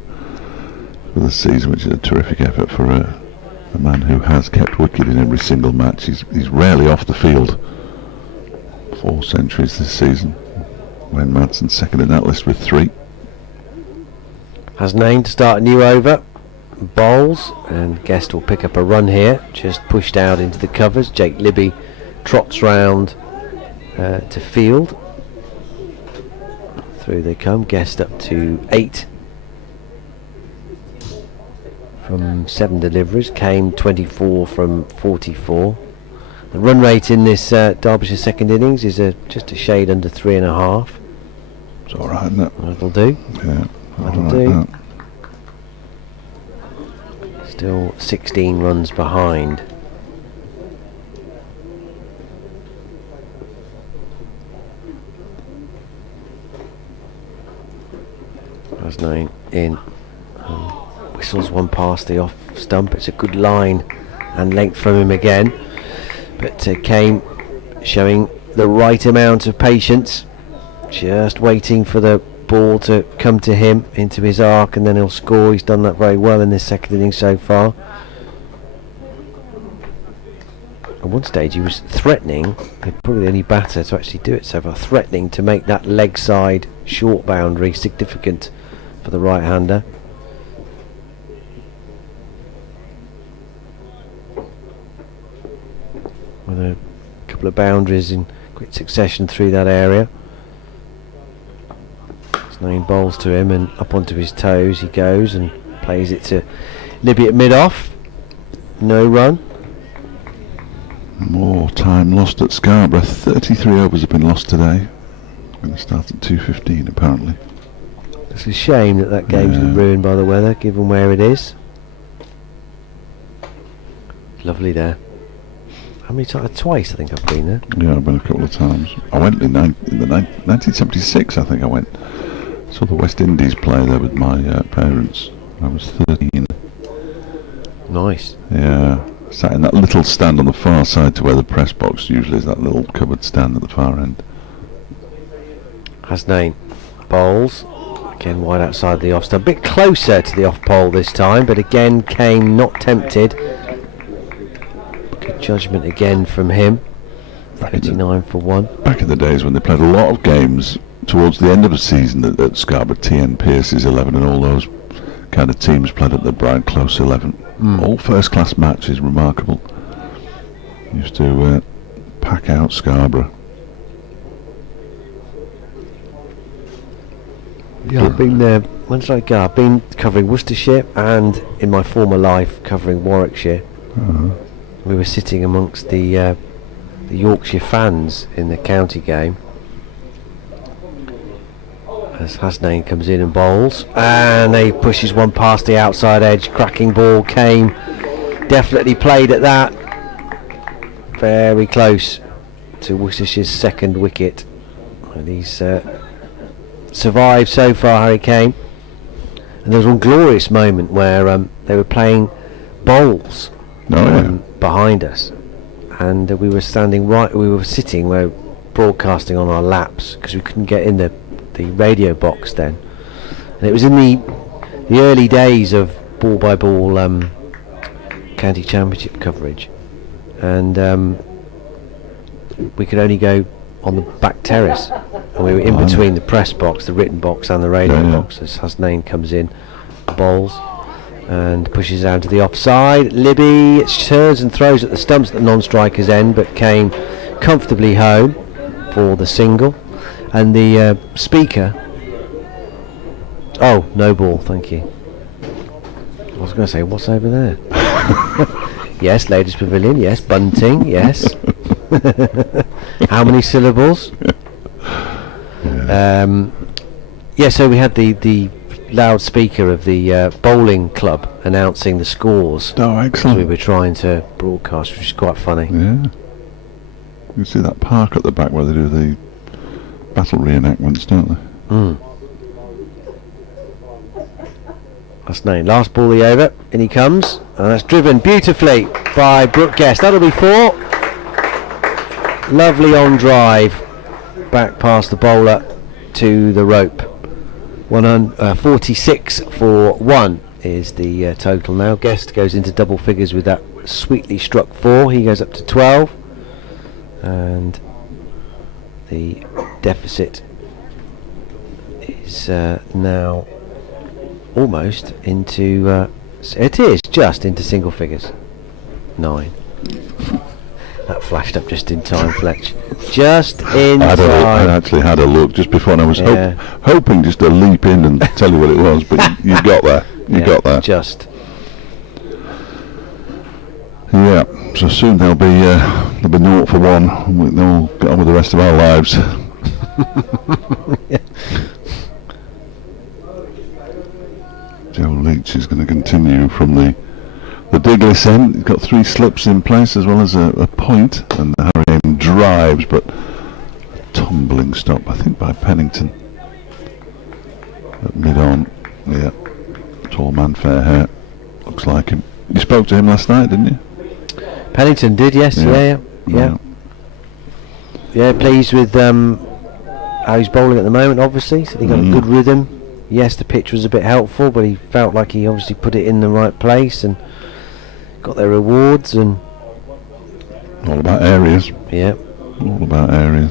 for the season, which is a terrific effort for a man who has kept wicket in every single match. He's rarely off the field. 4 centuries this season. Wayne Madsen second in that list with 3. Has named to start a new over. Bowls, and Guest will pick up a run here. Just pushed out into the covers. Jake Libby trots round to field. Through they come. Guest up to 8 from 7 deliveries. Came 24 from 44. The run rate in this Derbyshire second innings is just a shade under 3.5. It's alright, isn't it? That'll do. Yeah. That'll alright, do. that. Still 16 runs behind. As 9 in. Whistles one past the off stump. It's a good line and length from him again. But Kane showing the right amount of patience. Just waiting for the ball to come to him into his arc and then he'll score. He's done that very well in this second innings so far. At one stage he was threatening, probably the only batter to actually do it so far, threatening to make that leg side short boundary significant for the right hander. With a couple of boundaries in quick succession through that area. Nine bowls to him and up onto his toes he goes and plays it to Libby at mid-off. No run. More time lost at Scarborough. 33 overs have been lost today. Going to start at 2:15 apparently. It's a shame that game's been ruined by the weather, given where it is. Lovely there. How many times? Twice I think I've been there. Yeah, I've been a couple of times. I went in 1976, I think I went. Saw the West Indies play there with my parents. I was 13. Nice. Yeah, sat in that little stand on the far side to where the press box usually is, that little cupboard stand at the far end. Hasnain bowls. Again wide outside the off stump. A bit closer to the off pole this time, but again Kane not tempted. Good judgment again from him. 39 for 1. Back in the days when they played a lot of games towards the end of the season at Scarborough, TN Pierce's 11 and all those kind of teams played at the Brian Close 11. All first class matches, remarkable. Used to pack out Scarborough. Yeah, I've been there. When did I go? I've been covering Worcestershire and in my former life covering Warwickshire. We were sitting amongst the the Yorkshire fans in the county game. As Hasnain comes in and bowls, and he pushes one past the outside edge. Cracking ball came, definitely played at that. Very close to Worcestershire's second wicket, and he's survived so far, Harry Kane. And there was one glorious moment where they were playing bowls behind us, and we were sitting we're broadcasting on our laps because we couldn't get in the radio box then, and it was in the early days of ball by ball county championship coverage, and we could only go on the back terrace, and we were in between the press box, the written box and the radio box as Hasnain comes in, bowls and pushes down to the offside. Libby turns and throws at the stumps at the non-striker's end, but came comfortably home for the single. And the speaker, oh, no ball, thank you. I was going to say, what's over there? Yes, ladies pavilion, yes, bunting, yes. How many syllables? So we had the loudspeaker of the bowling club announcing the scores. Oh, excellent. We were trying to broadcast, which is quite funny. Yeah. You see that park at the back where they do the battle reenactments, don't they? Hasnain, last ball of the over, in he comes, and that's driven beautifully by Brooke Guest. That'll be 4. Lovely on drive, back past the bowler to the rope. 46 for 1 is the total now. Guest goes into double figures with that sweetly struck 4. He goes up to 12, and the deficit is now almost into it is just into single figures. 9. That flashed up just in time, Fletch. Just in time. I actually had a look just before, and I was hoping just to leap in and tell you what it was, but you got there. You got there. Just. Yeah. So soon there'll be 0 for 1, and they'll get on with the rest of our lives. Joe Leach is going to continue from the Diglis end. He's got 3 slips in place as well as a point, and Harry Kane drives, but a tumbling stop, I think, by Pennington at mid-on. Yeah, tall man, fair hair, looks like him. You spoke to him last night, didn't you? Pennington did, yes. Yeah. Pleased with how he's bowling at the moment, obviously. So he got a good rhythm. Yes, the pitch was a bit helpful, but he felt like he obviously put it in the right place and got their rewards. And all about areas. Yeah. All about areas.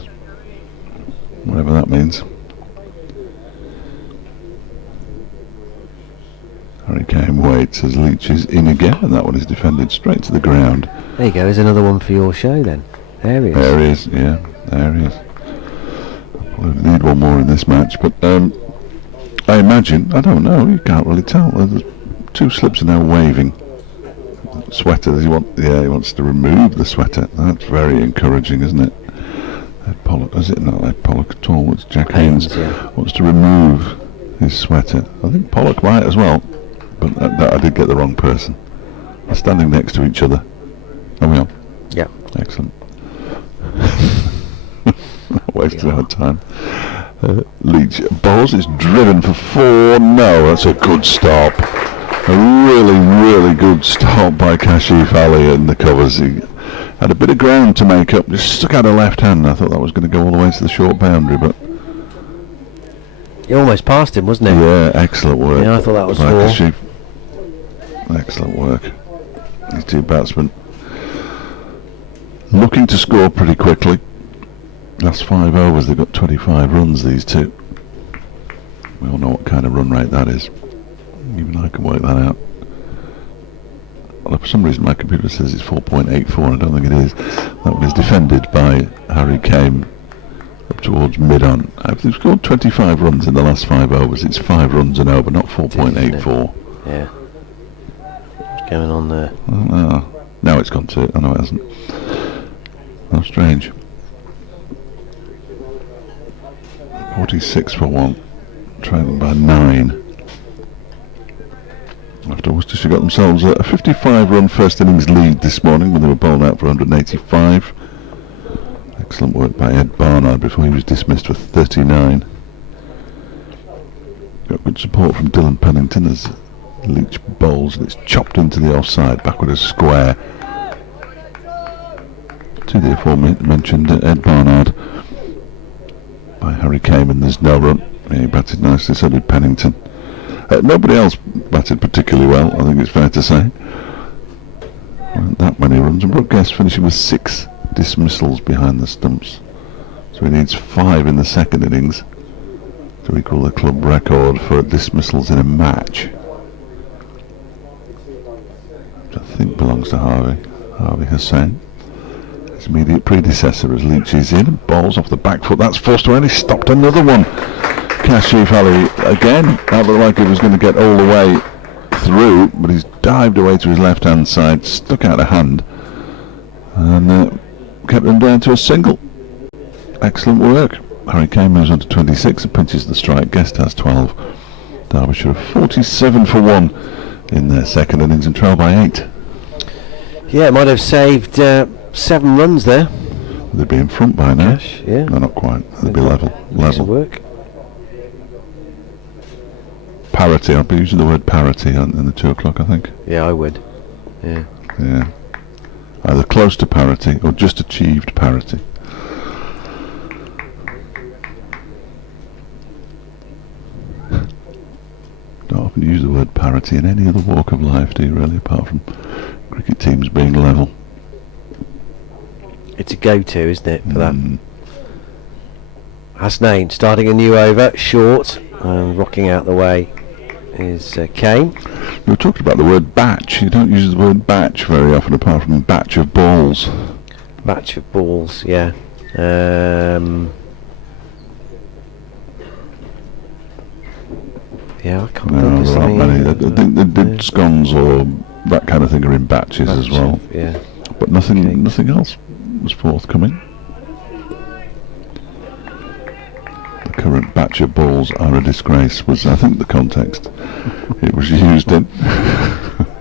Whatever that means. Harry Kane waits as Leach is in again, and that one is defended straight to the ground. There you go, there's another one for your show then. Areas. Areas, yeah, areas. We'll need one more in this match, but I imagine, I don't know, you can't really tell. There's 2 slips are now waving. Sweater, he wants to remove the sweater. That's very encouraging, isn't it? Ed Pollock, is it not Ed Pollock at all? It's Jack Haynes wants to remove his sweater. I think Pollock might as well, but I did get the wrong person. They're standing next to each other. Are we on? Yeah. Excellent. Wasted our time. Leach bowls is driven for 4. No, that's a good stop. A really, really good stop by Kashif Ali in the covers. He had a bit of ground to make up, just stuck out a left hand. I thought that was going to go all the way to the short boundary, but you almost passed him, wasn't it? Yeah, excellent work. Yeah, I thought that was 4. Kashif. Excellent work. These 2 batsmen looking to score pretty quickly. Last 5 overs, they've got 25 runs, these 2. We all know what kind of run rate that is. Even I can work that out. Well, for some reason my computer says it's 4.84. I don't think it is. That one is defended by Harry Kane up towards mid-on. They've scored 25 runs in the last 5 overs. It's 5 runs and over, not 4.84. Yeah. What's going on there? Now it's gone to it. I know it hasn't. How strange. 46 for 1, trailing by 9. After Worcestershire got themselves a 55-run first innings lead this morning when they were bowled out for 185. Excellent work by Ed Barnard before he was dismissed for 39. Got good support from Dylan Pennington as Leach bowls, and it's chopped into the offside, backward as square. To the aforementioned Ed Barnard by Harry Kamen. There's no run. He batted nicely, so did Pennington. Nobody else batted particularly well, I think it's fair to say. Weren't that many runs, and Brooke Guest finishing with 6 dismissals behind the stumps. So he needs 5 in the second innings to equal the club record for dismissals in a match, which I think belongs to Harvey Hussain. His immediate predecessor as Leach is in and bowls off the back foot. That's forced away, and he stopped another one. Kashif Ali again, that looked like he was going to get all the way through, but he's dived away to his left hand side, stuck out a hand, and kept him down to a single. Excellent work. Harry Kane moves on to 26 and pinches the strike. Guest has 12. Derbyshire 47 for 1 in their second innings and trail by 8. Yeah, it might have saved 7 runs there. They'd be in front by now. Gosh, yeah. No, not quite. They'd be level. Work. Parity. I'll be using the word parity in the 2 o'clock, I think. Yeah, I would. Yeah. Either close to parity or just achieved parity. Don't often use the word parity in any other walk of life, do you really, apart from cricket teams being level? It's a go-to, isn't it, for that? Hasnain starting a new over, short, and rocking out the way is Kane. You were talking about the word batch. You don't use the word batch very often, apart from batch of balls. Batch of balls, yeah. Yeah, I can't think of there aren't many. I think the scones or that kind of thing are in batches as well. Yeah. But nothing else was forthcoming. The current batch of balls are a disgrace was, I think, the context it was used in.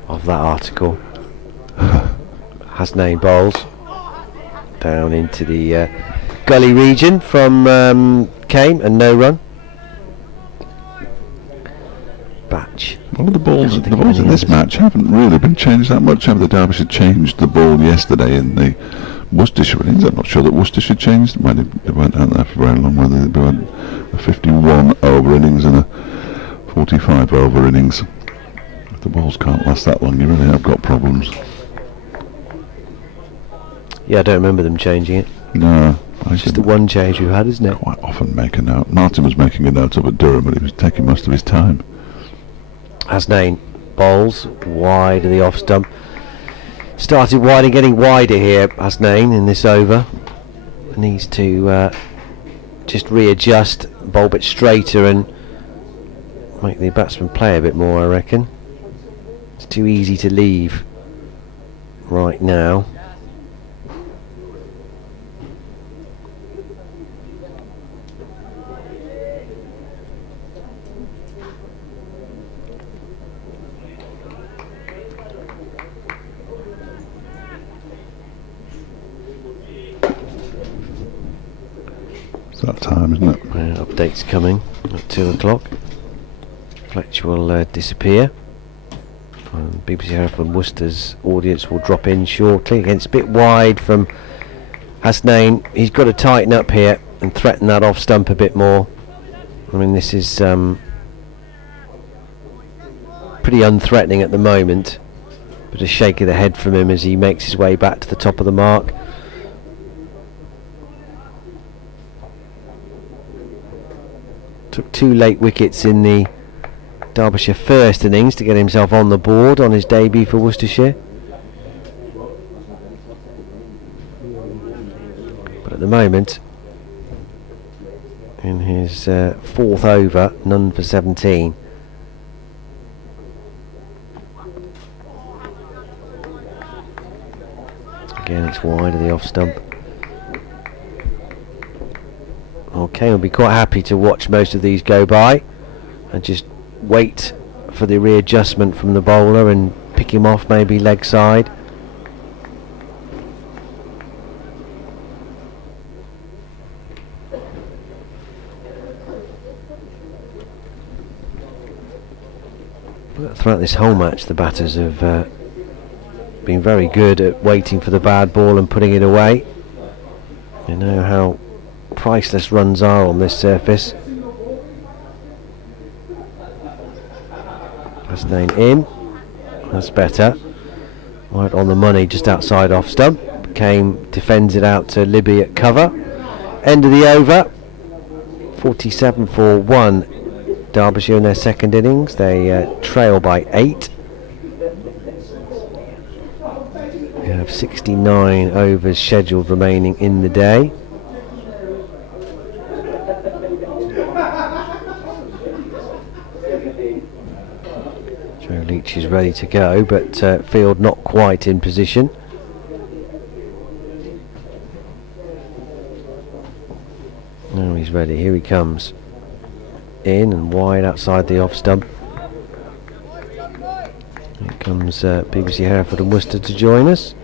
Of that article. Hasnain bowls down into the gully region from Kane, and no run. Batch. Well, the balls in this match haven't really been changed that much. Have the Derbyshire changed the ball yesterday in the Worcestershire innings? I'm not sure that Worcestershire changed. Well, they weren't out there for very long, whether they were a 51 over innings and a 45 over innings. If the balls can't last that long, you really have got problems. Yeah, I don't remember them changing it. No. It's just the one change we've had, isn't it? Quite often make a note. Martin was making a note of at Durham, but he was taking most of his time. Hasnain bowls wide of the off stump. Started wide and getting wider here, Hasnain, in this over. Needs to just readjust, bowl a bit straighter and make the batsman play a bit more, I reckon. It's too easy to leave right now. It's that time, isn't it? Updates coming at 2 o'clock. Fletch will disappear. BBC Hereford and Worcester's audience will drop in shortly. Again, it's a bit wide from Hasnain. He's got to tighten up here and threaten that off stump a bit more. I mean, this is pretty unthreatening at the moment, but a shake of the head from him as he makes his way back to the top of the mark. Took 2 late wickets in the Derbyshire first innings to get himself on the board on his debut for Worcestershire. But at the moment, in his 4th over, none for 17. Again, it's wide of the off stump. Kane will be quite happy to watch most of these go by and just wait for the readjustment from the bowler and pick him off maybe leg side. But throughout this whole match the batters have been very good at waiting for the bad ball and putting it away. You know how priceless runs are on this surface. That's staying in. That's better. Right on the money, just outside off stump. Kane defends it out to Libby at cover. End of the over. 47 for 1. Derbyshire in their second innings. They trail by 8. We have 69 overs scheduled remaining in the day. Joe Leach is ready to go, but field not quite in position. Now he's ready, here he comes. In and wide outside the off stump. Here comes BBC Hereford and Worcester to join us.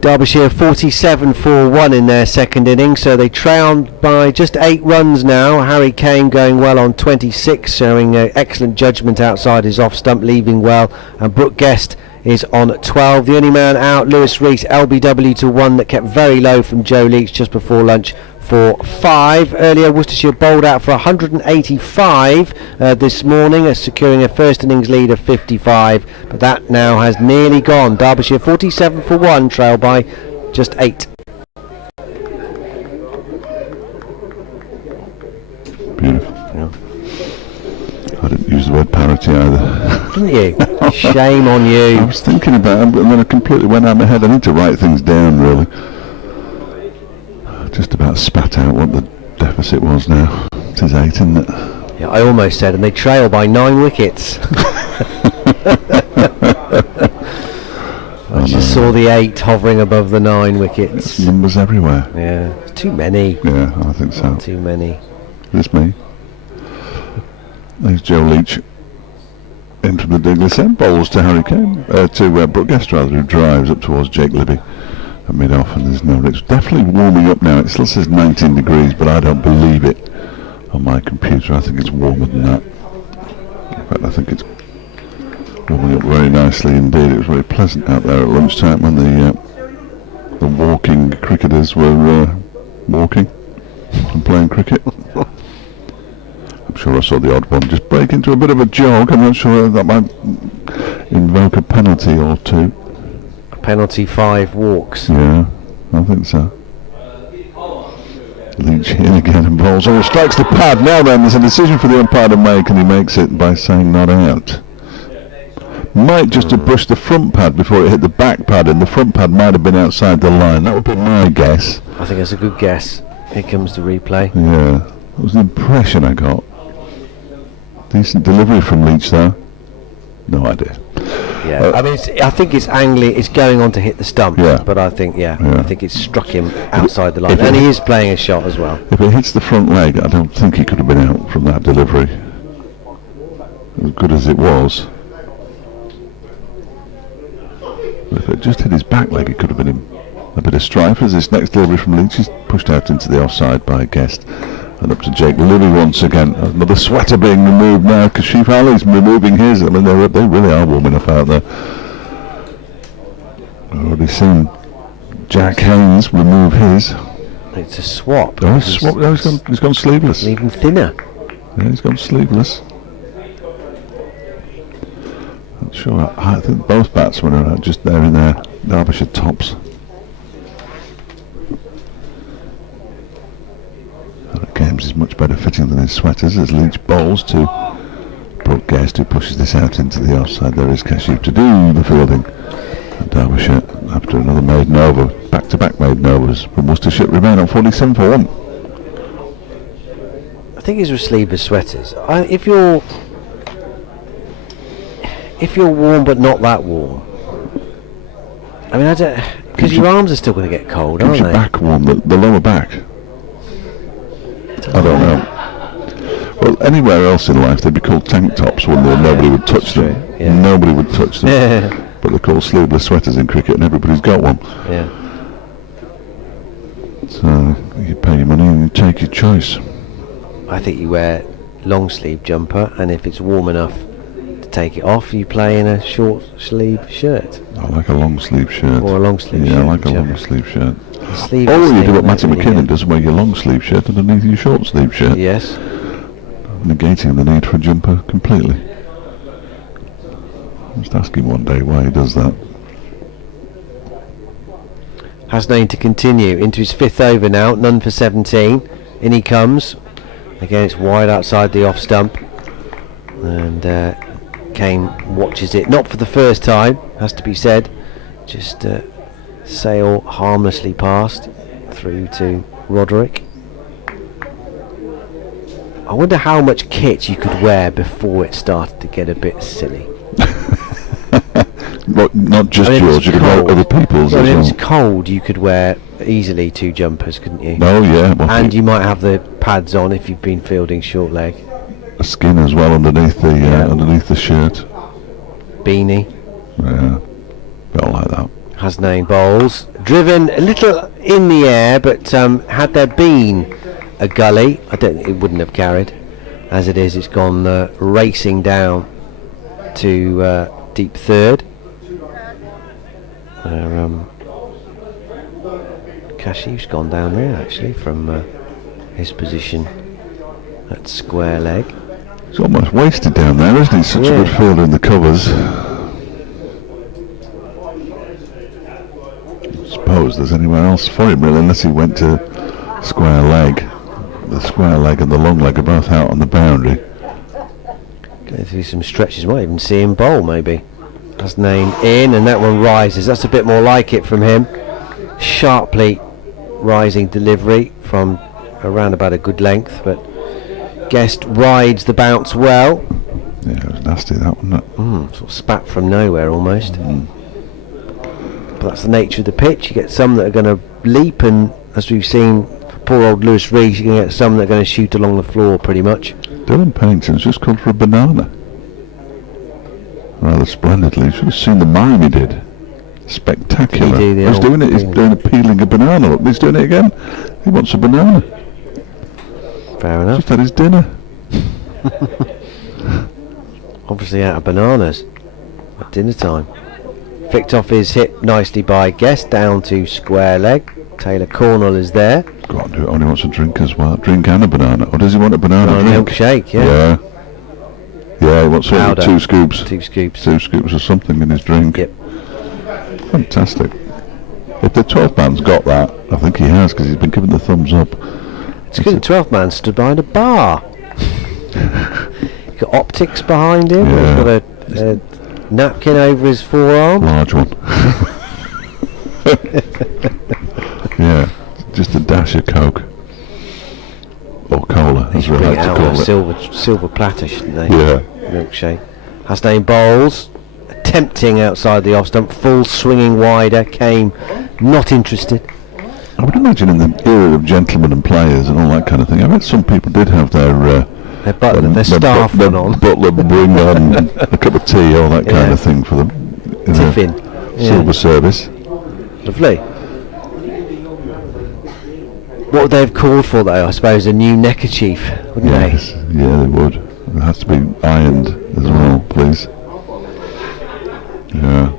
Derbyshire 47 for 1 in their second innings, so they trailed by just 8 runs now. Harry Kane going well on 26, showing excellent judgment outside his off stump, leaving well, and Brooke Guest is on 12. The only man out, Lewis Rees, LBW to 1, that kept very low from Joe Leach just before lunch for 5. Earlier Worcestershire bowled out for 185 this morning, securing a first innings lead of 55, but that now has nearly gone. Derbyshire 47 for 1, trail by just 8. Beautiful. Yeah. I didn't use the word parity either. Didn't you? Shame on I you. was thinking about it, but then I completely went out of my head. I need to write things down, really. Just about spat out what the deficit was now. It is 8, isn't it? Yeah, I almost said, and they trail by 9 wickets. I just saw the 8 hovering above the 9 wickets. Numbers everywhere. Yeah, it's too many. Yeah, I think so. Too many. This me. There's Joe Leach in from the Douglas end, bowls to Harry Kane, to Brooke Guest rather, who drives up towards Jake Libby at mid-off, and there's no, it's definitely warming up now. It still says 19 degrees, but I don't believe it on my computer. I think it's warmer than that. In fact, I think it's warming up very nicely indeed. It was very pleasant out there at lunchtime when the walking cricketers were walking and playing cricket. I'm sure I saw the odd one just break into a bit of a jog. I'm not sure that might invoke a penalty or 2. A penalty, 5 walks. Yeah, I think so. Leach in again and bowls. Oh, strikes the pad. Now then, there's a decision for the umpire to make, and he makes it by saying not out. Might just have brushed the front pad before it hit the back pad, and the front pad might have been outside the line. That would be my guess. I think that's a good guess. Here comes the replay. Yeah, that was the impression I got. Decent delivery from Leach there. No idea. Yeah, I mean, I think it's angling, it's going on to hit the stump. Yeah. But I think, Yeah. I think it's struck him outside the line, and he is playing a shot as well. If it hits the front leg, I don't think he could have been out from that delivery. As good as it was. But if it just hit his back leg, it could have been a bit of strife. As this next delivery from Leach is pushed out into the offside by Guest. And up to Jake Libby once again. Another sweater being removed now. Kashif Ali's removing his. I mean, they really are warming up out there. I've already seen Jack Haynes remove his. It's a swap. Oh, he's gone sleeveless. Even thinner. Yeah, he's gone sleeveless. Not sure. I think both batsmen are just there in their Derbyshire tops. Games is much better fitting than his sweaters as Leach bowls to Brooke Guest, who pushes this out into the offside. There is Kashif to do the fielding. And Derbyshire, after another maiden over, back-to-back maiden overs from Worcestershire, remain on 47 for 1. I think it's with sleeveless sweaters. If you're warm but not that warm, I mean, Because your arms are still going to get cold, Keeps aren't your they? back warm, the lower back. I don't know. Well, anywhere else in life they'd be called tank tops, wouldn't they? Nobody would touch them. True, yeah. Nobody would touch them. But they're called sleeveless sweaters in cricket, and everybody's got one. Yeah. So you pay your money and you take your choice. I think you wear long sleeve jumper, and if it's warm enough to take it off, you play in a short sleeve shirt. I like a long sleeve shirt. Or a long sleeve shirt. Yeah, I like a whichever. long sleeve shirt. Sleeveless Or you thing, do what that's Matty really McKinnon good. does, wear your long sleeve shirt underneath your short sleeve shirt, Yes. negating the need for a jumper completely. Just ask him one day why he does that. Hasnain to continue into his 5th over now, none for 17. In he comes. Again, it's wide outside the off stump. And Kane watches it, not for the first time, has to be said. Just sail harmlessly past through to Roderick. I wonder how much kit you could wear before it started to get a bit silly. Not just I mean, yours, it's you could wear cold. other people's Well, as if well. it's cold, you could wear easily 2 jumpers, couldn't you? Oh yeah, well, And you might have the pads on if you've been fielding short leg. a skin as well underneath the shirt. Beanie. Yeah, all like that. Hasnain bowls. Driven a little in the air, but had there been a gully, I don't think it wouldn't have carried. As it is, it's gone racing down to deep third. Kashif's gone down there actually from his position at square leg. He's almost wasted down there, isn't he? Such a Yeah. good fielder in the covers. I suppose there's anywhere else for him really, unless he went to square leg. The square leg and the long leg are both out on the boundary. Going through some stretches, might even see him bowl maybe. Hasnain in, and that one rises. That's a bit more like it from him. Sharply rising delivery from around about a good length, but Guest rides the bounce well. Yeah, it was nasty that one. Sort of spat from nowhere almost. But that's the nature of the pitch. You get some that are going to leap, and as we've seen for poor old Lewis Rees, you can get some that are going to shoot along the floor pretty much. Dylan Pennington's just called for a banana. Rather splendidly. You should have seen the mime he did. Spectacular. Did he do the He's old doing it. He's thing? doing peeling a banana. Look, he's doing it again. He wants a banana. Fair enough. Just had his dinner. Obviously out of bananas at dinner time. Flicked off his hip nicely by Guest down to square leg. Taylor Cornell is there. Go on, do it. Only wants a drink as well. Drink and a banana. Or does he want a banana drink? Milkshake, yeah. Yeah. Yeah, he wants Powder. 2 scoops. 2 scoops. 2 scoops of something in his drink. Yep. Fantastic. If the 12th man's got that, I think he has, because he's been given the thumbs up. It's because the 12th man stood behind a bar. He's got optics behind him. Yeah. He's got a napkin over his forearm. Large one. Yeah, just a dash of Coke. Or cola, They as should we bring like it to out call on a it. silver platter, shouldn't they? Yeah. Milkshake. Hasnain bowls. Attempting outside the off stump. Full swinging wider. Came not interested. I would imagine in the era of gentlemen and players and all that kind of thing, I bet some people did have their Their staff their one on. butler bring on a cup of tea, all that kind Yeah. of thing for them. You know, Tiffin. silver service. Lovely. What would they have called for though? I suppose a new neckerchief, wouldn't Yes, yeah, they would. It has to be ironed as well, please. Yeah.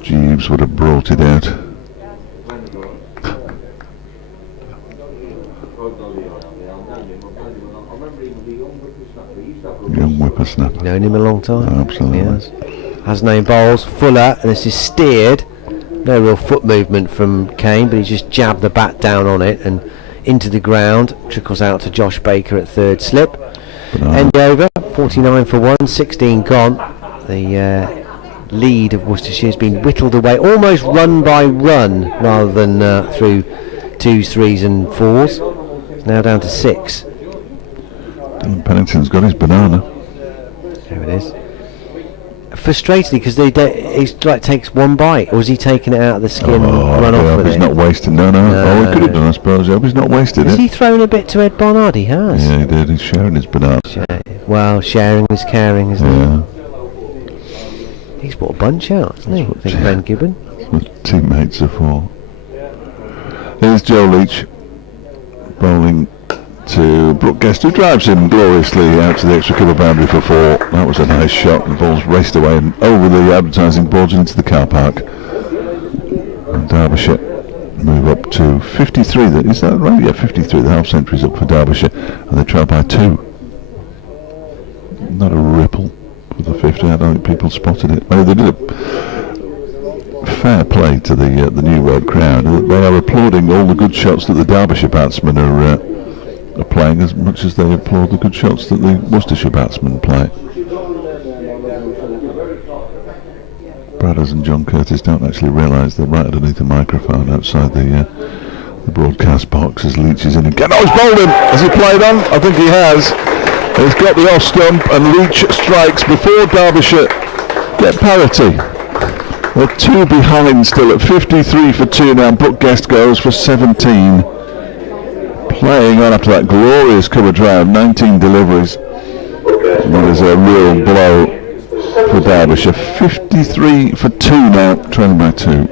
Jeeves would have brought it out. Young whippersnapper. they? Known him a long time. Absolutely. Yes. Hasnain bowls. Fuller, and this is steered. No real foot movement from Kane, but he just jabbed the bat down on it and into the ground. Trickles out to Josh Baker at third slip. End over. 49 for 1, 16 gone. The lead of Worcestershire has been whittled away, almost run by run, rather than through 2s, 3s and 4s. It's now down to 6. Dylan Pennington's got his banana. There it is. frustrated because he's like takes one bite, or is he taking it out of the skin and run off with he's it? not wasted. No. Oh, he could have done, I suppose. I hope he's not wasted. Has he thrown a bit to Ed Barnard? He has. Yeah, he did. He's sharing his banana. Well, sharing is caring, isn't Yeah. it? He's brought a bunch out, hasn't he? I think Ben Gibbon. That's what teammates are for. Here's Joe Leach bowling to Brooke Guest, who drives him gloriously out to the extra cover boundary for 4. That was a nice shot. The ball's raced away and over the advertising boards and into the car park. And Derbyshire move up to 53. Is that right? Yeah, 53. The half century's up for Derbyshire, and they trail by 2. Not a ripple for the 50. I don't think people spotted it. Well, they did a fair play to the New World crowd. They are applauding all the good shots that the Derbyshire batsmen are playing as much as they applaud the good shots that the Worcestershire batsmen play. Bradders and John Curtis don't actually realise they're right underneath the microphone outside the broadcast box as Leach is in again. Oh, he's bowled him! Has he played on? I think he has. He's got the off stump and Leach strikes before Derbyshire get parity. They're 2 behind still at 53 for 2 now. Brooke Guest goes for 17. Playing on after that glorious cover drive, 19 deliveries. And that is a real blow for Derbyshire. 53 for 2 now, trailing by 2.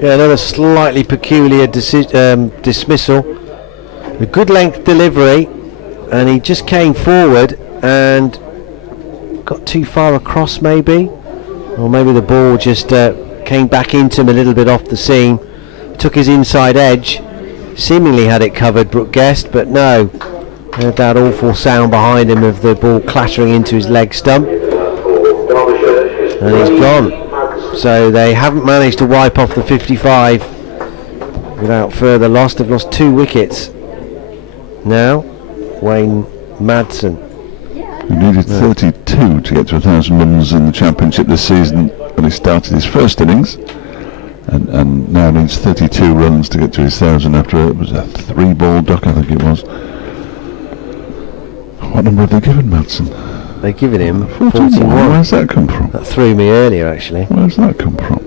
Yeah, another slightly peculiar dismissal. A good length delivery, and he just came forward and got too far across maybe, or maybe the ball just came back into him a little bit off the seam, took his inside edge, seemingly had it covered, Brooke Guest, but no, heard that awful sound behind him of the ball clattering into his leg stump, and he's gone. So they haven't managed to wipe off the 55 without further loss. They've lost 2 wickets. Now Wayne Madsen, He needed 32 to get to 1,000 runs in the Championship this season when he started his first innings, and now needs 32 runs to get to his 1,000 after it was a 3-ball duck, I think it was. What number have they given Madsen? they've given him 41. Where's that come from? That threw me earlier actually. Where's that come from?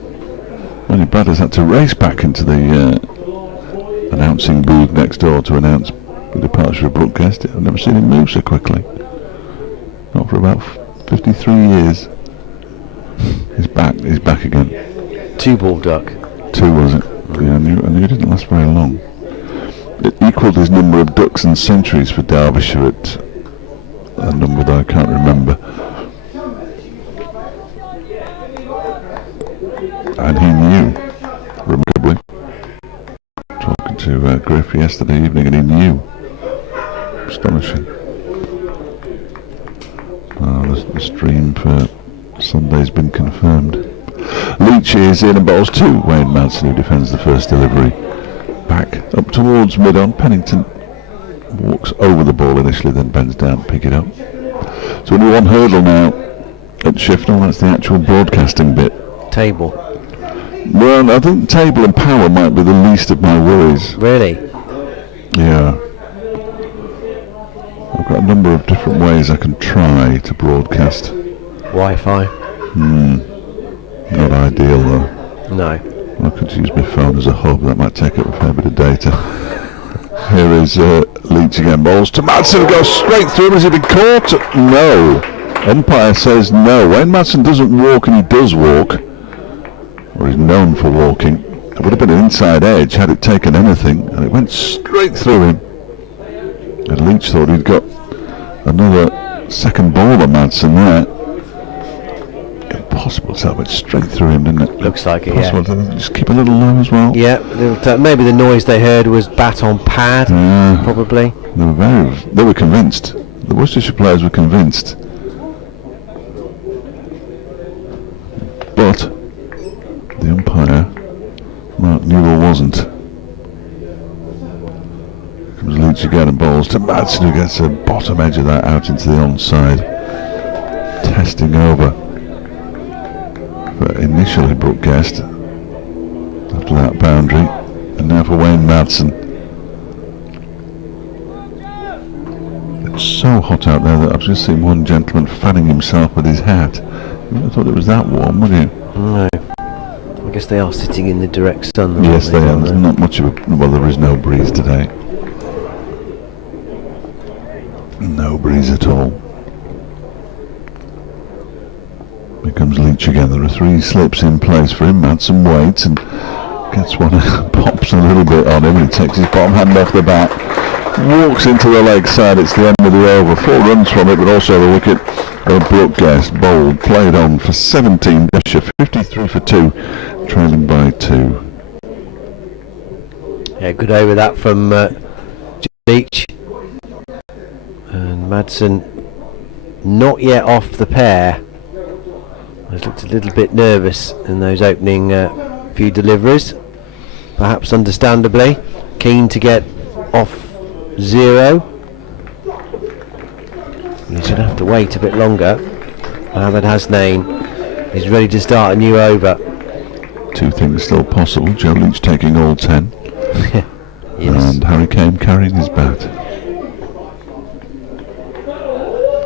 Only Bradders had to race back into the announcing booth next door to announce the departure of Brooke Guest. I've never seen him move so quickly. Not for about 53 years. He's back again. 2-ball duck. 2 was it? Yeah, I knew it didn't last very long. It equalled his number of ducks and centuries for Derbyshire at a number that I can't remember. And he knew, remarkably. Talking to Griff yesterday evening, and he knew. Astonishing. The stream for Sunday's been confirmed. Leach is in and bowls to Wayne Madsen, who defends the first delivery. Back up towards mid-on. Pennington walks over the ball initially, then bends down to pick it up. So only 1 hurdle now at Shifnal. That's the actual broadcasting bit. Table. Well, I think table and power might be the least of my worries. Really? Yeah. I've got a number of different ways I can try to broadcast. Wi-Fi? Not ideal though. No. I could use my phone as a hub, that might take up a fair bit of data. Here is Leach again, bowls to Madsen, goes straight through him. Has he been caught? No. Umpire says no. Wayne Madsen doesn't walk, and he does walk. Or he's known for walking. It would have been an inside edge had it taken anything, and it went straight through him. And Leach thought he'd got another second ball of Madsen there. Impossible to tell, but straight through him, didn't it? Looks like it, Possible to just keep a little low as well. Yeah, maybe the noise they heard was bat on pad, probably. They were convinced. The Worcestershire players were convinced. But the umpire, Mark Newell, wasn't. Comes Leach again and bowls to Madsen, who gets the bottom edge of that out into the onside. Testing over. But initially Brooke Guest after that boundary, and now for Wayne Madsen. It's so hot out there that I've just seen one gentleman fanning himself with his hat. I thought it was that warm, would you? No. I guess they are sitting in the direct sun. Yes, they are. Aren't There's not much of a... Well, there is no breeze today. No breeze at all. Here comes Leach again. There are 3 slips in place for him. Madsen waits and gets one, pops a little bit on him. He takes his bottom hand off the bat, walks into the leg side. It's the end of the over. 4 runs from it, but also the wicket. Brooke Guest bowled, played on for 17. Derbyshire 53 for 2, trailing by 2. Yeah, good over that from Leach. And Madsen not yet off the pair. He's looked a little bit nervous in those opening few deliveries, perhaps understandably. Keen to get off 0. He's going to have to wait a bit longer. Mohammad Hasnain is ready to start a new over. 2 things still possible. Joe Leach taking all 10. Yes. And Harry Kane carrying his bat.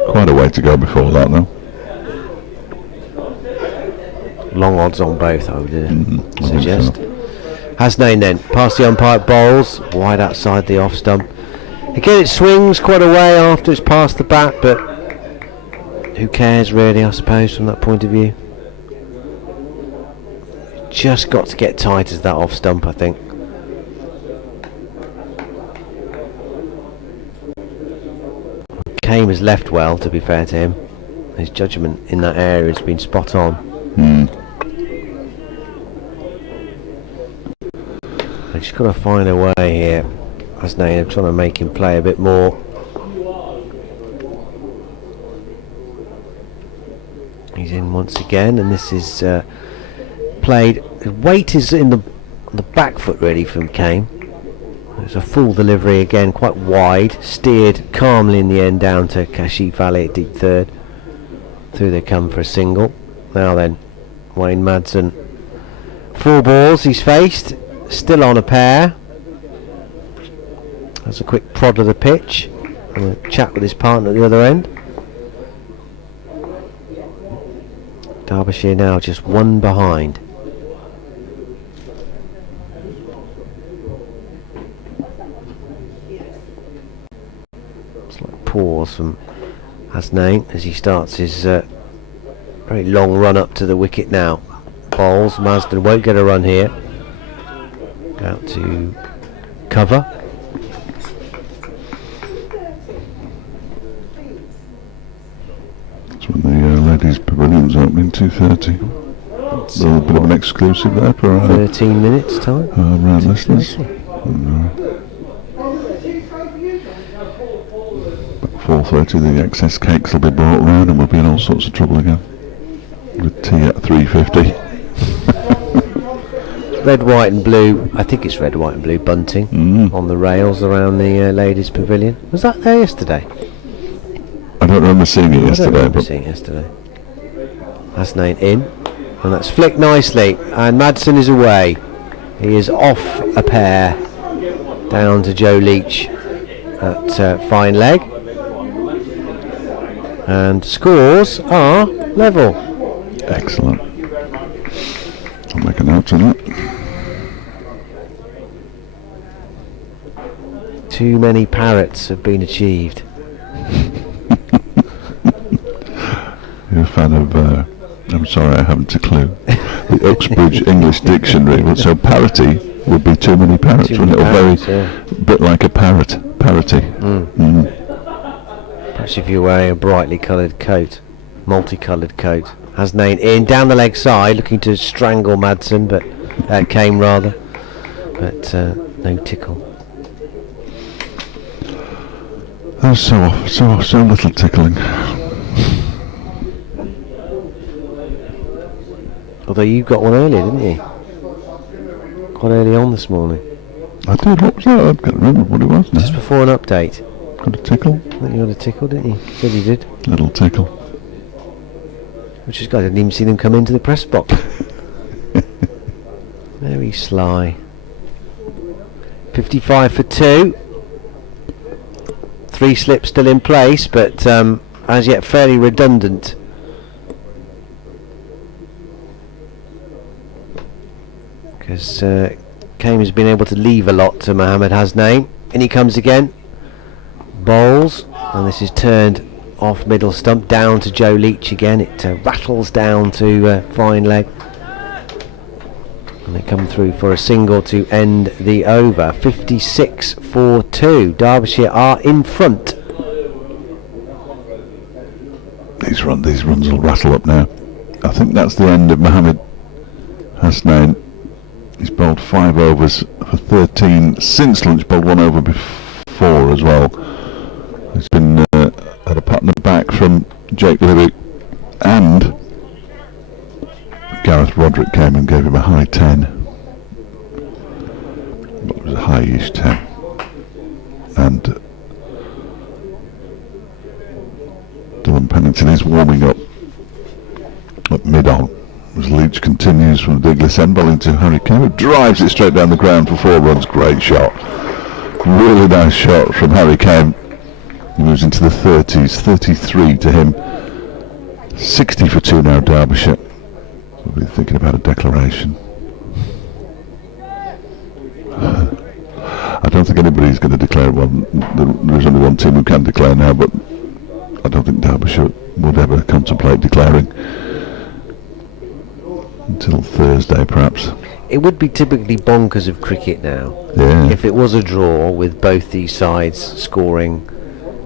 Quite a way to go before that, though. Long odds on both, I would suggest. So. Hasnain then, past the umpire, bowls, wide outside the off stump. Again, it swings quite a way after it's past the bat, but who cares really, I suppose, from that point of view. Just got to get tight as that off stump, I think. Kane has left well, to be fair to him. His judgment in that area has been spot on. They've just got to find a way here. Hasnain trying to make him play a bit more. He's in once again, and this is played. The weight is in the back foot really from Kane. It's a full delivery again, quite wide, steered calmly in the end down to Kashif Ali at deep third. Through they come for a single. Now then, Wayne Madsen. 4 balls he's faced, still on a pair. Has a quick prod of the pitch and a chat with his partner at the other end. Derbyshire now just 1 behind. Slight pause from Hasnain as he starts his very long run up to the wicket now. Bowls, Marsden won't get a run here. Out to cover. That's when the ladies' pavilion's opening, 2:30. A little bit of an exclusive there for 13 minutes time. Round listeners. 4:30 the excess cakes will be brought round and we'll be in all sorts of trouble again. With tea at 3:50. Red, white and blue, I think it's red, white and blue bunting on the rails around the ladies' pavilion. Was that there yesterday? I don't remember seeing it yesterday. I don't remember seeing it yesterday. Hasnain in, and that's flicked nicely, and Madsen is away. He is off a pair down to Joe Leach at fine leg, and scores are level. Excellent. I'll make a note of that. Too many parrots have been achieved. You're a fan of I'm sorry, I haven't a clue. The Uxbridge English Dictionary. So parity would be too many parrots, wouldn't it? Or very bit like a parrot. Parity. Perhaps if you're wearing a brightly coloured coat, multicoloured coat. Hasnain in, down the leg side, looking to strangle Madsen, but Kane rather, but no tickle. That was so little tickling. Although you got one earlier, didn't you? Quite early on this morning. I did. What was that? I can't remember what it was now. Just before an update. Got a tickle? I think you got a tickle, didn't you? Said you did. Little tickle. Which is good. I didn't even see them come into the press box. Very sly. 55 for 2. 3 slips still in place, but as yet fairly redundant. because Kame has been able to leave a lot to Mohammed Hasnain. In he comes again, bowls, and this is turned off middle stump, down to Joe Leach again. It rattles down to fine leg, and they come through for a single to end the over. 56-4-2. Derbyshire are in front. These runs will rattle up now. I think that's the end of Mohammed Hasnain. He's bowled 5 overs for 13 since lunch, bowled 1 over before as well. He's been had a partner back from Jake Livy, and Gareth Roderick came and gave him a high 10. Well, it was a high-ish 10. And Dylan Pennington is warming up at mid-on as Leach continues from the Diglis end, bowling to Harry Kane, who drives it straight down the ground for 4 runs. Great shot. Really nice shot from Harry Kane. He moves into the 30s, 33 to him. 60 for 2 now, Derbyshire. We'll be thinking about a declaration. I don't think anybody's going to declare one. There is only one team who can declare now, but I don't think Derbyshire would ever contemplate declaring until Thursday, perhaps. It would be typically bonkers of cricket now. Yeah. If it was a draw with both these sides scoring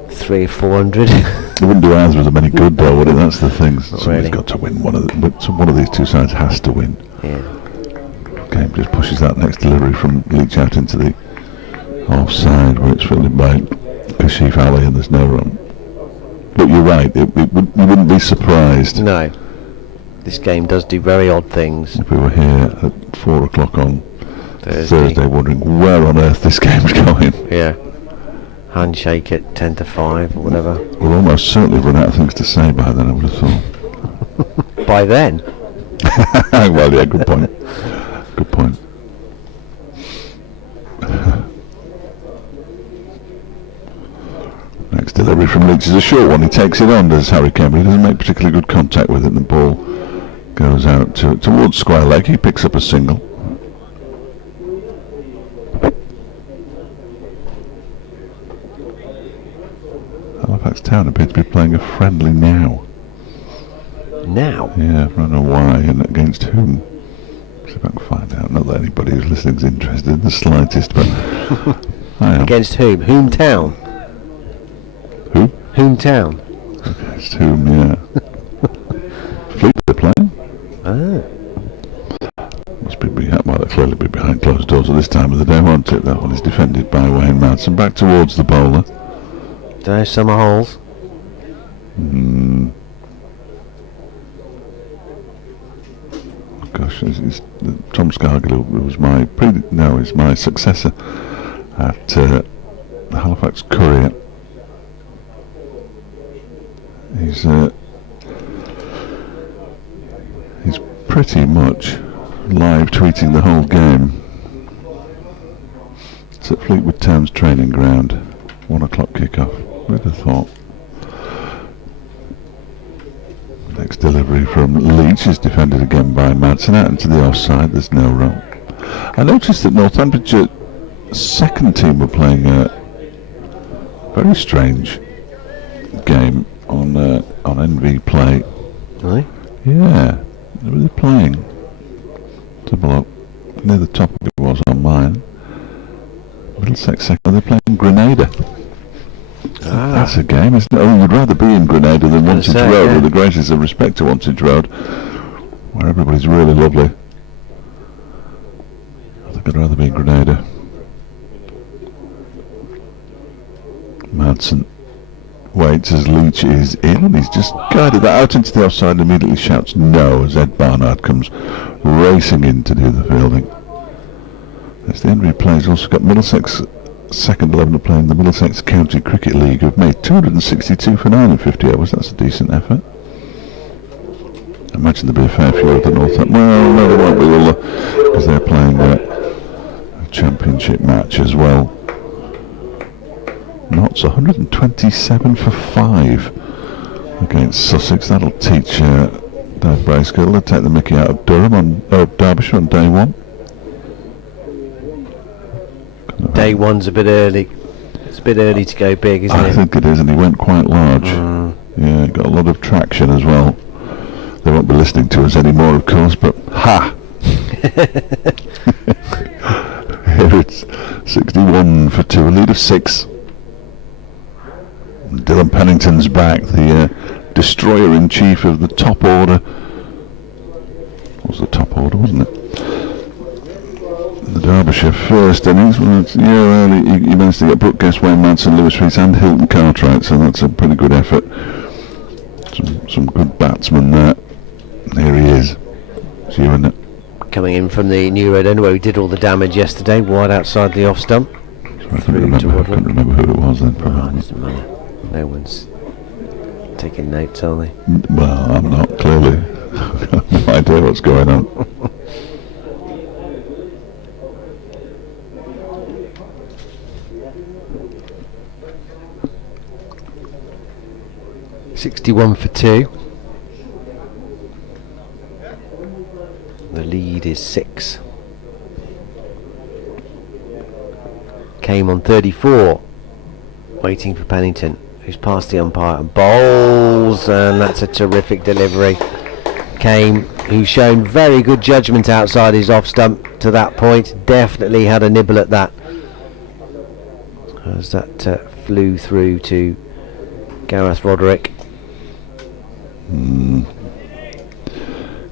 300 or 400. It wouldn't do either of them any good, though, would it? That's the thing. Somebody's really. got to win. One of these two sides has to win. Yeah. Game just pushes that next delivery from Leach out into the offside, where it's fielded by Kashif Ali, and there's no run. But you're right. You wouldn't be surprised. No. This game does do very odd things. If we were here at 4 o'clock on Thursday, wondering where on earth this game's going. Yeah. Handshake at 10 to 5 or whatever. We'll almost certainly run out of things to say by then, I would have thought. By then? Well, yeah, good point. Good point. Next delivery from Leach is a short one. He takes it on, does Harry Kane, but he doesn't make particularly good contact with it, and the ball goes out towards square leg. He picks up a single. Halifax Town appear to be playing a friendly now. Now? Yeah, I don't know why and against whom. See if I can find out. Not that anybody who's listening is interested in the slightest, but I am. Against whom? Whom Town? Who? Whom Town? Against whom, yeah. Fleet they're playing. Ah. Must be behind, well, they'll clearly be behind closed doors at this time of the day, won't it? That one is defended by Wayne Madsen. Back towards the bowler. Don't know, summer holes. Gosh, it's Tom Scargill, who was is my successor at the Halifax Courier. He's pretty much live tweeting the whole game. It's at Fleetwood Town's training ground. 1 o'clock kickoff. Who'd have thought? Next delivery from Leach is defended again by Madsen out into the offside. There's no run. I noticed that Northamptonshire second team were playing a very strange game on NV Play. Really? Yeah, they were playing. Double up near the top of it was on mine. Middlesex second. They're playing Grenada. That's a game, isn't it? Oh, you'd rather be in Grenada than Wantage Road, yeah. With the greatest of respect to Wantage Road, where everybody's really lovely. I think I'd rather be in Grenada. Madsen waits as Leach is in, and he's just guided that out into the offside and immediately shouts no as Ed Barnard comes racing in to do the fielding. As the Henry players also got Middlesex second 11 are playing the Middlesex County Cricket League, who've made 262 for 9 in 50 overs. That's a decent effort. I imagine there'll be a fair few of the Northampton. Well, no, there won't be, will there? Because they're playing a championship match as well. Notts 127 for 5 against Sussex. That'll teach Dave Bracegirdle to take the mickey out of Derbyshire on day one. Day one's a bit early. It's a bit early to go big, isn't it? I think it is, and he went quite large. Yeah, got a lot of traction as well. They won't be listening to us anymore, of course, but ha! Here it's 61 for 2, a lead of 6. Dylan Pennington's back, the destroyer-in-chief of the top order. It was the top order, wasn't it? The Derbyshire first innings. Well, early he managed to get Brooke Guest, Wayne Manson, Lewis Rees and Hilton Cartwright, so that's a pretty good effort. Some good batsmen there. Here he is. It's you, isn't it? Coming in from the new red end where we did all the damage yesterday, wide outside the off stump. I couldn't remember who it was then, probably. Doesn't matter. No one's taking notes, are they? Well, I'm not, clearly. I've got no idea what's going on. .61 for 2. The lead is 6. Came on 34, waiting for Pennington, who's past the umpire and bowls, and that's a terrific delivery. Came, who's shown very good judgment outside his off stump to that point, definitely had a nibble at that. As that flew through to Gareth Roderick.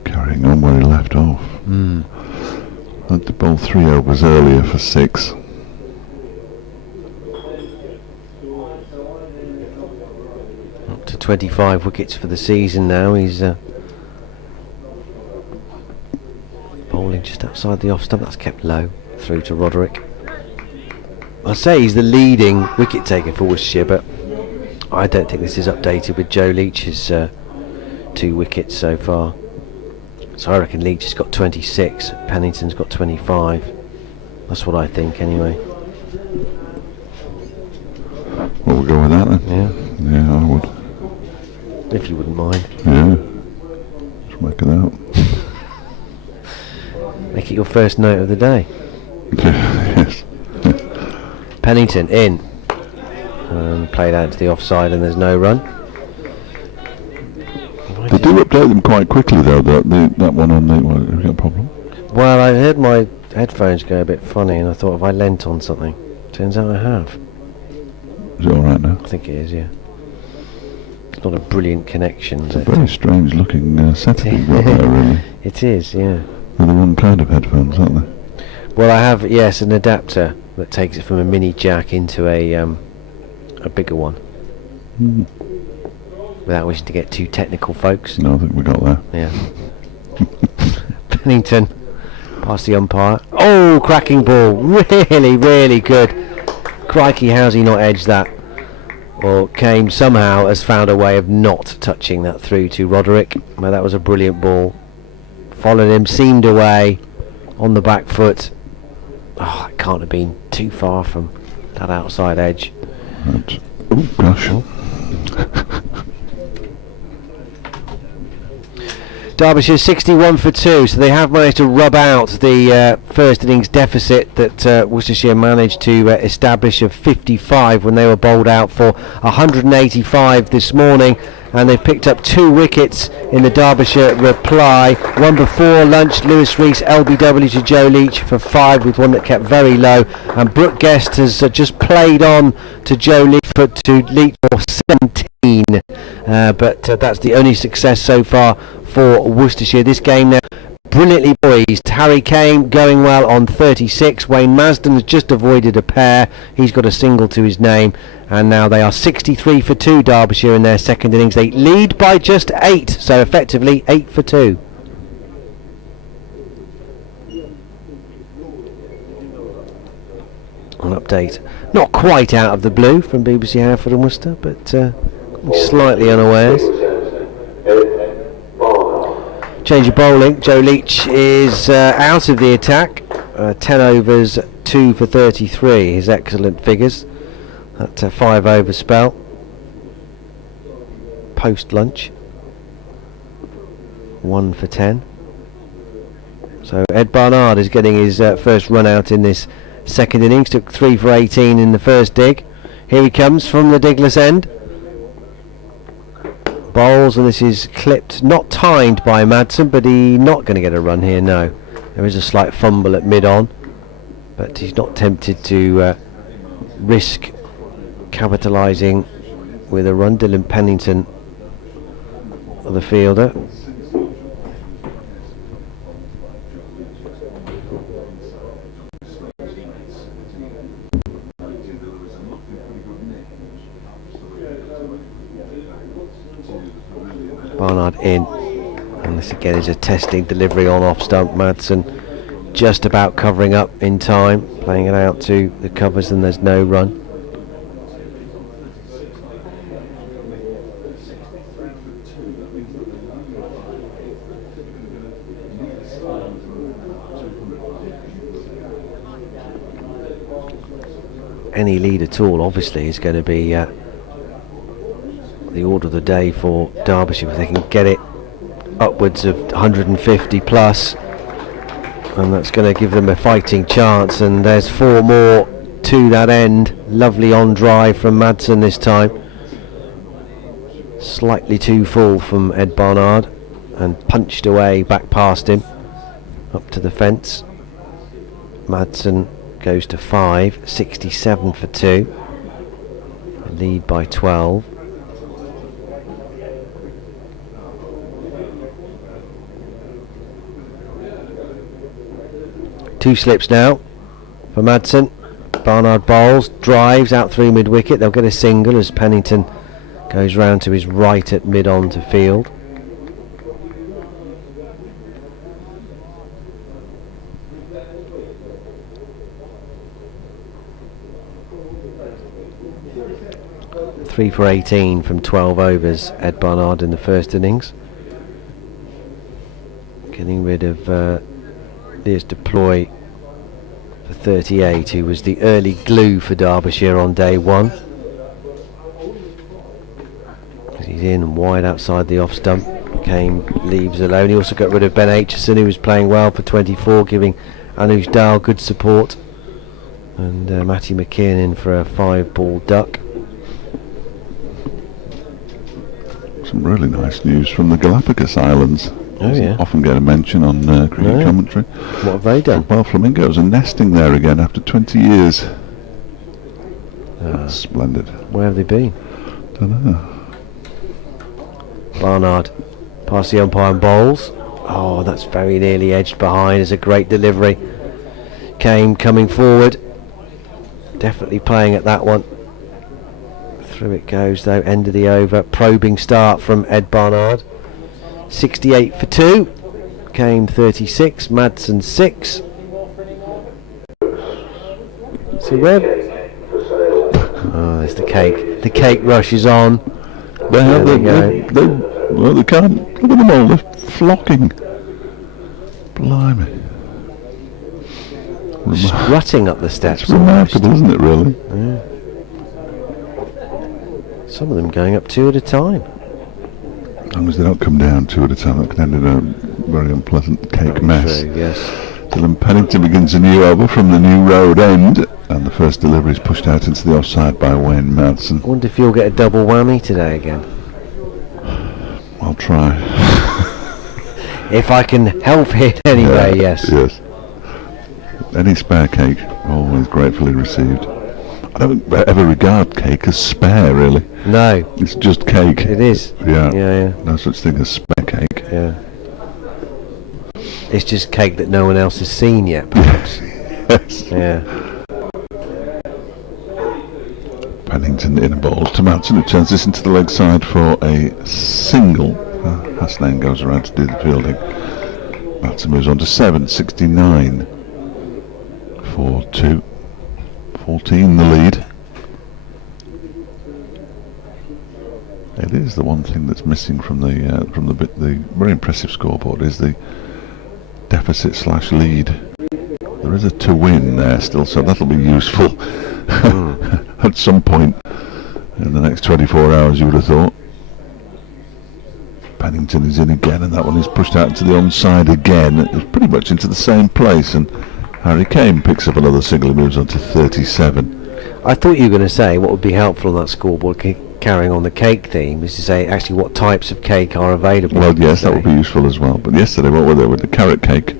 Carrying on where he left off. Had to bowl 3 overs earlier for 6. Up to 25 wickets for the season now. He's bowling just outside the off stump. That's kept low through to Roderick. I say he's the leading wicket taker for Worcestershire, but I don't think this is updated with Joe Leach's 2 wickets so far. So I reckon Leach has got 26, Pennington's got 25. That's what I think anyway. Well, we'll go with that then. Yeah. Yeah, I would. If you wouldn't mind. Yeah. Just work it out. Make it your first note of the day. Yes. Pennington in. Played out to the offside and there's no run. They do update them quite quickly though, that one on the... Well, have you got a problem? Well, I heard my headphones go a bit funny and I thought if I leant on something. Turns out I have. Is it alright now? I think it is, yeah. It's not a brilliant connection. It's a very strange looking setup you've got there, really. It is, yeah. They're the wrong kind of headphones, aren't they? Well, I have, yes, an adapter that takes it from a mini jack into a bigger one. Without wishing to get too technical, folks. No, I think we got there. Yeah. Pennington past the umpire. Oh, cracking ball. Really, really good. Crikey, how's he not edged that? Well, Kane somehow has found a way of not touching that through to Roderick. Well, that was a brilliant ball. Followed him, seamed away on the back foot. Oh, it can't have been too far from that outside edge. Right. Oh, gosh. Derbyshire 61 for 2, so they have managed to rub out the first innings deficit that Worcestershire managed to establish of 55 when they were bowled out for 185 this morning, and they've picked up 2 wickets in the Derbyshire reply. One before lunch, Lewis Rees LBW to Joe Leach for 5 with one that kept very low, and Brooke Guest has just played on to Joe Leach for for 17, but that's the only success so far for Worcestershire. This game now brilliantly poised. Harry Kane going well on 36. Wayne Masden has just avoided a pair. He's got a single to his name, and now they are 63 for 2 Derbyshire in their second innings. They lead by just 8, so effectively 8 for 2. An update not quite out of the blue from BBC Hereford and Worcester, but slightly unawares. Change of bowling. Joe Leach is out of the attack. 10 overs, 2 for 33. His excellent figures. That's a 5 over spell. Post lunch. 1 for 10. So Ed Barnard is getting his first run out in this second innings. Took 3 for 18 in the first dig. Here he comes from the digless end. Bowls, and this is clipped, not timed by Madsen, but he's not going to get a run here, no. There is a slight fumble at mid-on, but he's not tempted to risk capitalising with a run. Dylan Pennington, the fielder. Barnard in, and this again is a testing delivery on off stump. Madsen just about covering up in time, playing it out to the covers, and there's no run. Any lead at all obviously is going to be the order of the day for Derbyshire. If they can get it upwards of 150 plus, and that's going to give them a fighting chance. And there's 4 more to that end. Lovely on drive from Madsen this time, slightly too full from Ed Barnard, and punched away back past him up to the fence. Madsen goes to 5, 67 for 2, lead by 12. Two slips now for Madsen. Barnard bowls, drives out through mid wicket. They'll get a single as Pennington goes round to his right at mid on to field. Three for 18 from 12 overs, Ed Barnard in the first innings. Getting rid of Lias Deploy for 38, who was the early glue for Derbyshire on day one. He's in and wide outside the off stump. Kane leaves alone. He also got rid of Ben Aitchison, who was playing well for 24, giving Anuj Dal good support. And Matty McKeon in for a 5-ball duck. Some really nice news from the Galapagos Islands. Oh yeah. Often get a mention on cricket commentary. What have they done? Well, flamingos are nesting there again after 20 years. That's splendid. Where have they been? Don't know. Barnard past the umpire and bowls. Oh, that's very nearly edged behind. It's a great delivery. Kane coming forward. Definitely playing at that one. Through it goes though, end of the over. Probing start from Ed Barnard. 68 for 2. Kane 36, Madsen 6. See where? Oh, there's the cake. The cake rush is on. They can't. Look at them all. They're flocking. Blimey. Strutting up the steps. It's remarkable, isn't it, really? Yeah. Some of them going up 2 at a time. As long as they don't come down 2 at a time, that can end in a very unpleasant cake mess. True, yes. Dylan Pennington begins a new over from the new road end, and the first delivery is pushed out into the offside by Wayne Madsen. I wonder if you'll get a double whammy today again. I'll try. If I can help it anyway, yes. Yes. Any spare cake, always gratefully received. I don't ever regard cake as spare, really. No. It's just cake. It is. Yeah. Yeah. No such thing as spare cake. Yeah. It's just cake that no one else has seen yet, perhaps. Yes. Yeah. Pennington in a ball to Madsen, who turns this into the leg side for a single. Hasnain goes around to do the fielding. Madsen moves on to 7, 69 for 2. 14 the lead. It is the one thing that's missing from the very impressive scoreboard is the deficit / lead. There is a to win there still, so that'll be useful at some point in the next 24 hours, you would have thought. Pennington is in again, and that one is pushed out to the onside again. It's pretty much into the same place, and Harry Kane picks up another single, he moves on to 37. I thought you were going to say what would be helpful on that scoreboard, carrying on the cake theme, is to say actually what types of cake are available. Well, yes, that would be useful as well. But yesterday, what were there with the carrot cake?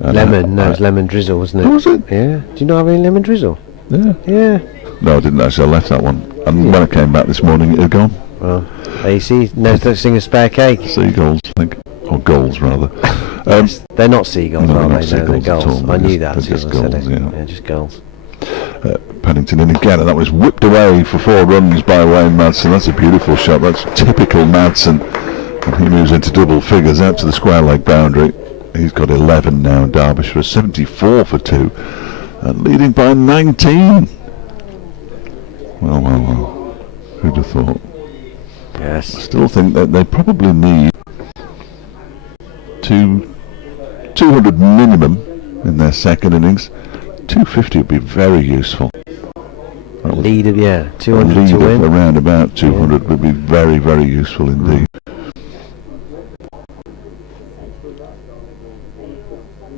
Lemon, no, it was lemon drizzle, wasn't it? Oh, was it? Yeah. Do you not have any lemon drizzle? Yeah. Yeah. No, I didn't actually. I left that one. And when I came back this morning, it had gone. Well, there you see, no such thing as spare cake. Seagulls, I think. Or gulls, rather. Yes, they're not seagulls, no, are not they? No, they're seagulls at gulls. all. I knew They're that. just as soon as I gulls, said it. yeah. Yeah, just gulls. Pennington in again, and that was whipped away for 4 runs by Wayne Madsen. That's a beautiful shot. That's typical Madsen. And he moves into double figures out to the square leg boundary. He's got 11 now. Derbyshire 74 for 2, and leading by 19. Well. Who'd have thought? Yes. I still think that they probably need 200 minimum in their second innings. 250 would be very useful. Lead of 200 lead to of win. Around about 200 would be very, very useful indeed.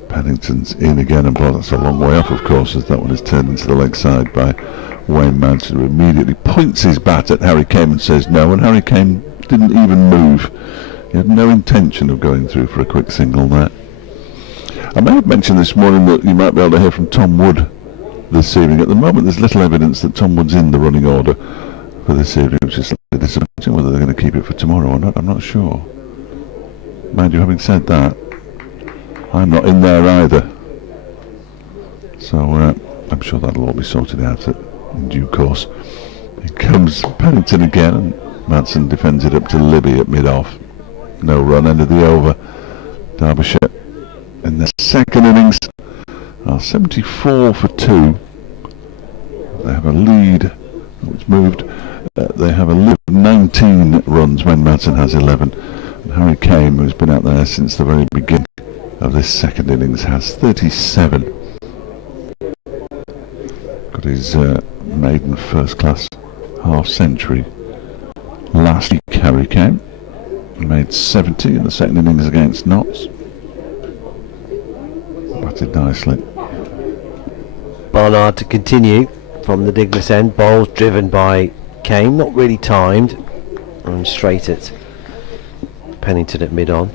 Pennington's in again, and boy, that's a long way off, of course, as that one is turned into the leg side by Wayne Madsen, who immediately points his bat at Harry Kane and says no, and Harry Kane didn't even move. He had no intention of going through for a quick single there. I may have mentioned this morning that you might be able to hear from Tom Wood this evening. At the moment, there's little evidence that Tom Wood's in the running order for this evening, which is slightly disappointing. Whether they're going to keep it for tomorrow or not, I'm not sure. Mind you, having said that, I'm not in there either. So I'm sure that'll all be sorted out in due course. Here comes Pennington again, and Madsen defends it up to Libby at mid-off. No run, end of the over. Derbyshire in the second innings are 74 for 2. They have a lead which moved. They have a lead of 19 runs when Madsen has 11. And Harry Kane, who's been out there since the very beginning of this second innings, has 37. Got his maiden first-class half-century last week. Harry Kane made 70 in the second innings against Notts. Batted nicely. Barnard to continue from the Diglis end. Bowls driven by Kane, not really timed, and straight at Pennington at mid-on.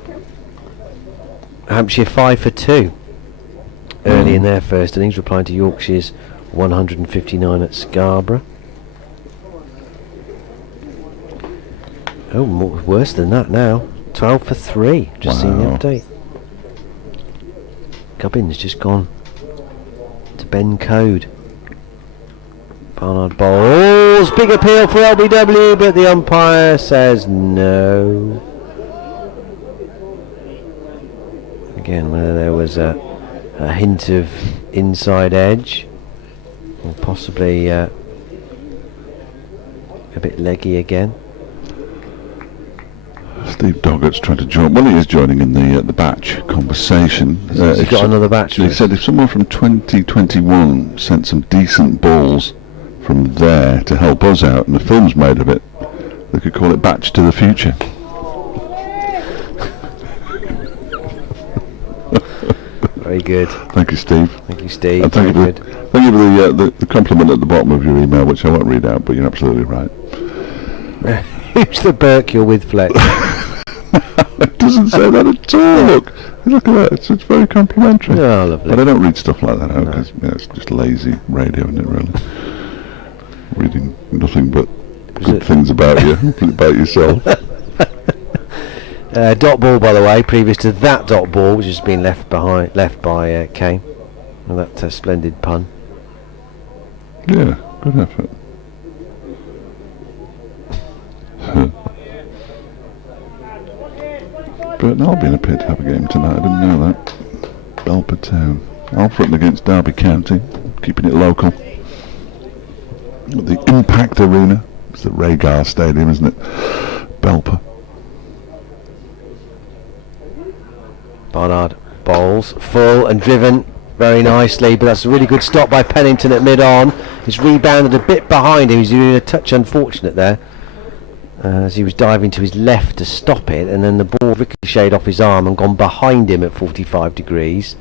Hampshire 5 for 2 early in their first innings, replying to Yorkshire's 159 at Scarborough. Oh, worse than that now. 12 for 3. Just seen the update. Gubbins just gone to bend code. Barnard bowls. Big appeal for LBW, but the umpire says no. Again, whether there was a hint of inside edge, or possibly a bit leggy again. Steve Doggett's trying to join. Well, he is joining in the batch conversation. He's got another batch. He said if someone from 2021 sent some decent balls from there to help us out, and the film's made of it, they could call it Batch to the Future. Very good. Thank you, Steve. Thank you, Steve. And thank you for the compliment at the bottom of your email, which I won't read out, but you're absolutely right. Who's the Burke you're with, Fleck? It doesn't say that at all. Look at that. It's very complimentary. Oh, lovely. But I don't read stuff like that out because it's just lazy radio, isn't it, really? Reading nothing but good things about you, about yourself. Dot ball, by the way, previous to that dot ball, which has been left by Kane. And that splendid pun. Yeah, good effort. Burton Albion appeared to have a game tonight. I didn't know that. Belper Town. Alfred against Derby County, keeping it local. The Impact Arena. It's the Rhaegar Stadium, isn't it? Belper. Barnard bowls full and driven very nicely, but that's a really good stop by Pennington at mid-on. He's rebounded a bit behind him. He's doing a touch unfortunate there, as he was diving to his left to stop it, and then the ball ricocheted off his arm and gone behind him at 45 degrees.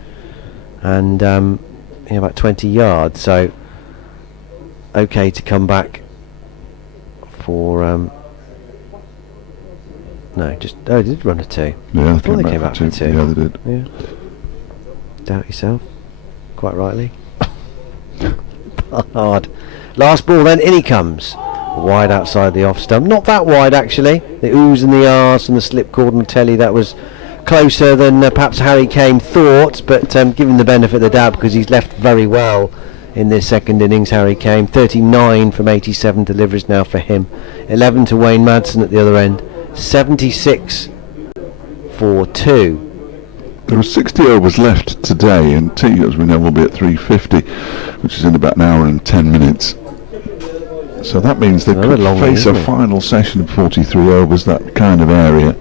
and about 20 yards. So okay to come back for they did run a 2. Yeah, I thought they came back for 2. Yeah, they did. Yeah. Doubt yourself. Quite rightly. Hard. Last ball then, in he comes. Wide outside the off stump. Not that wide actually. The oohs and the ahs and the slip cord and telly, that was closer than perhaps Harry Kane thought, but given the benefit of the doubt, because he's left very well in this second innings, Harry Kane. 39 from 87 deliveries now for him. 11 to Wayne Madsen at the other end. 76 for 2. There are 60 overs left today, and tea, as we know, will be at 3:50, which is in about an hour and 10 minutes. So that means they could face a final session of 43 overs, that kind of area.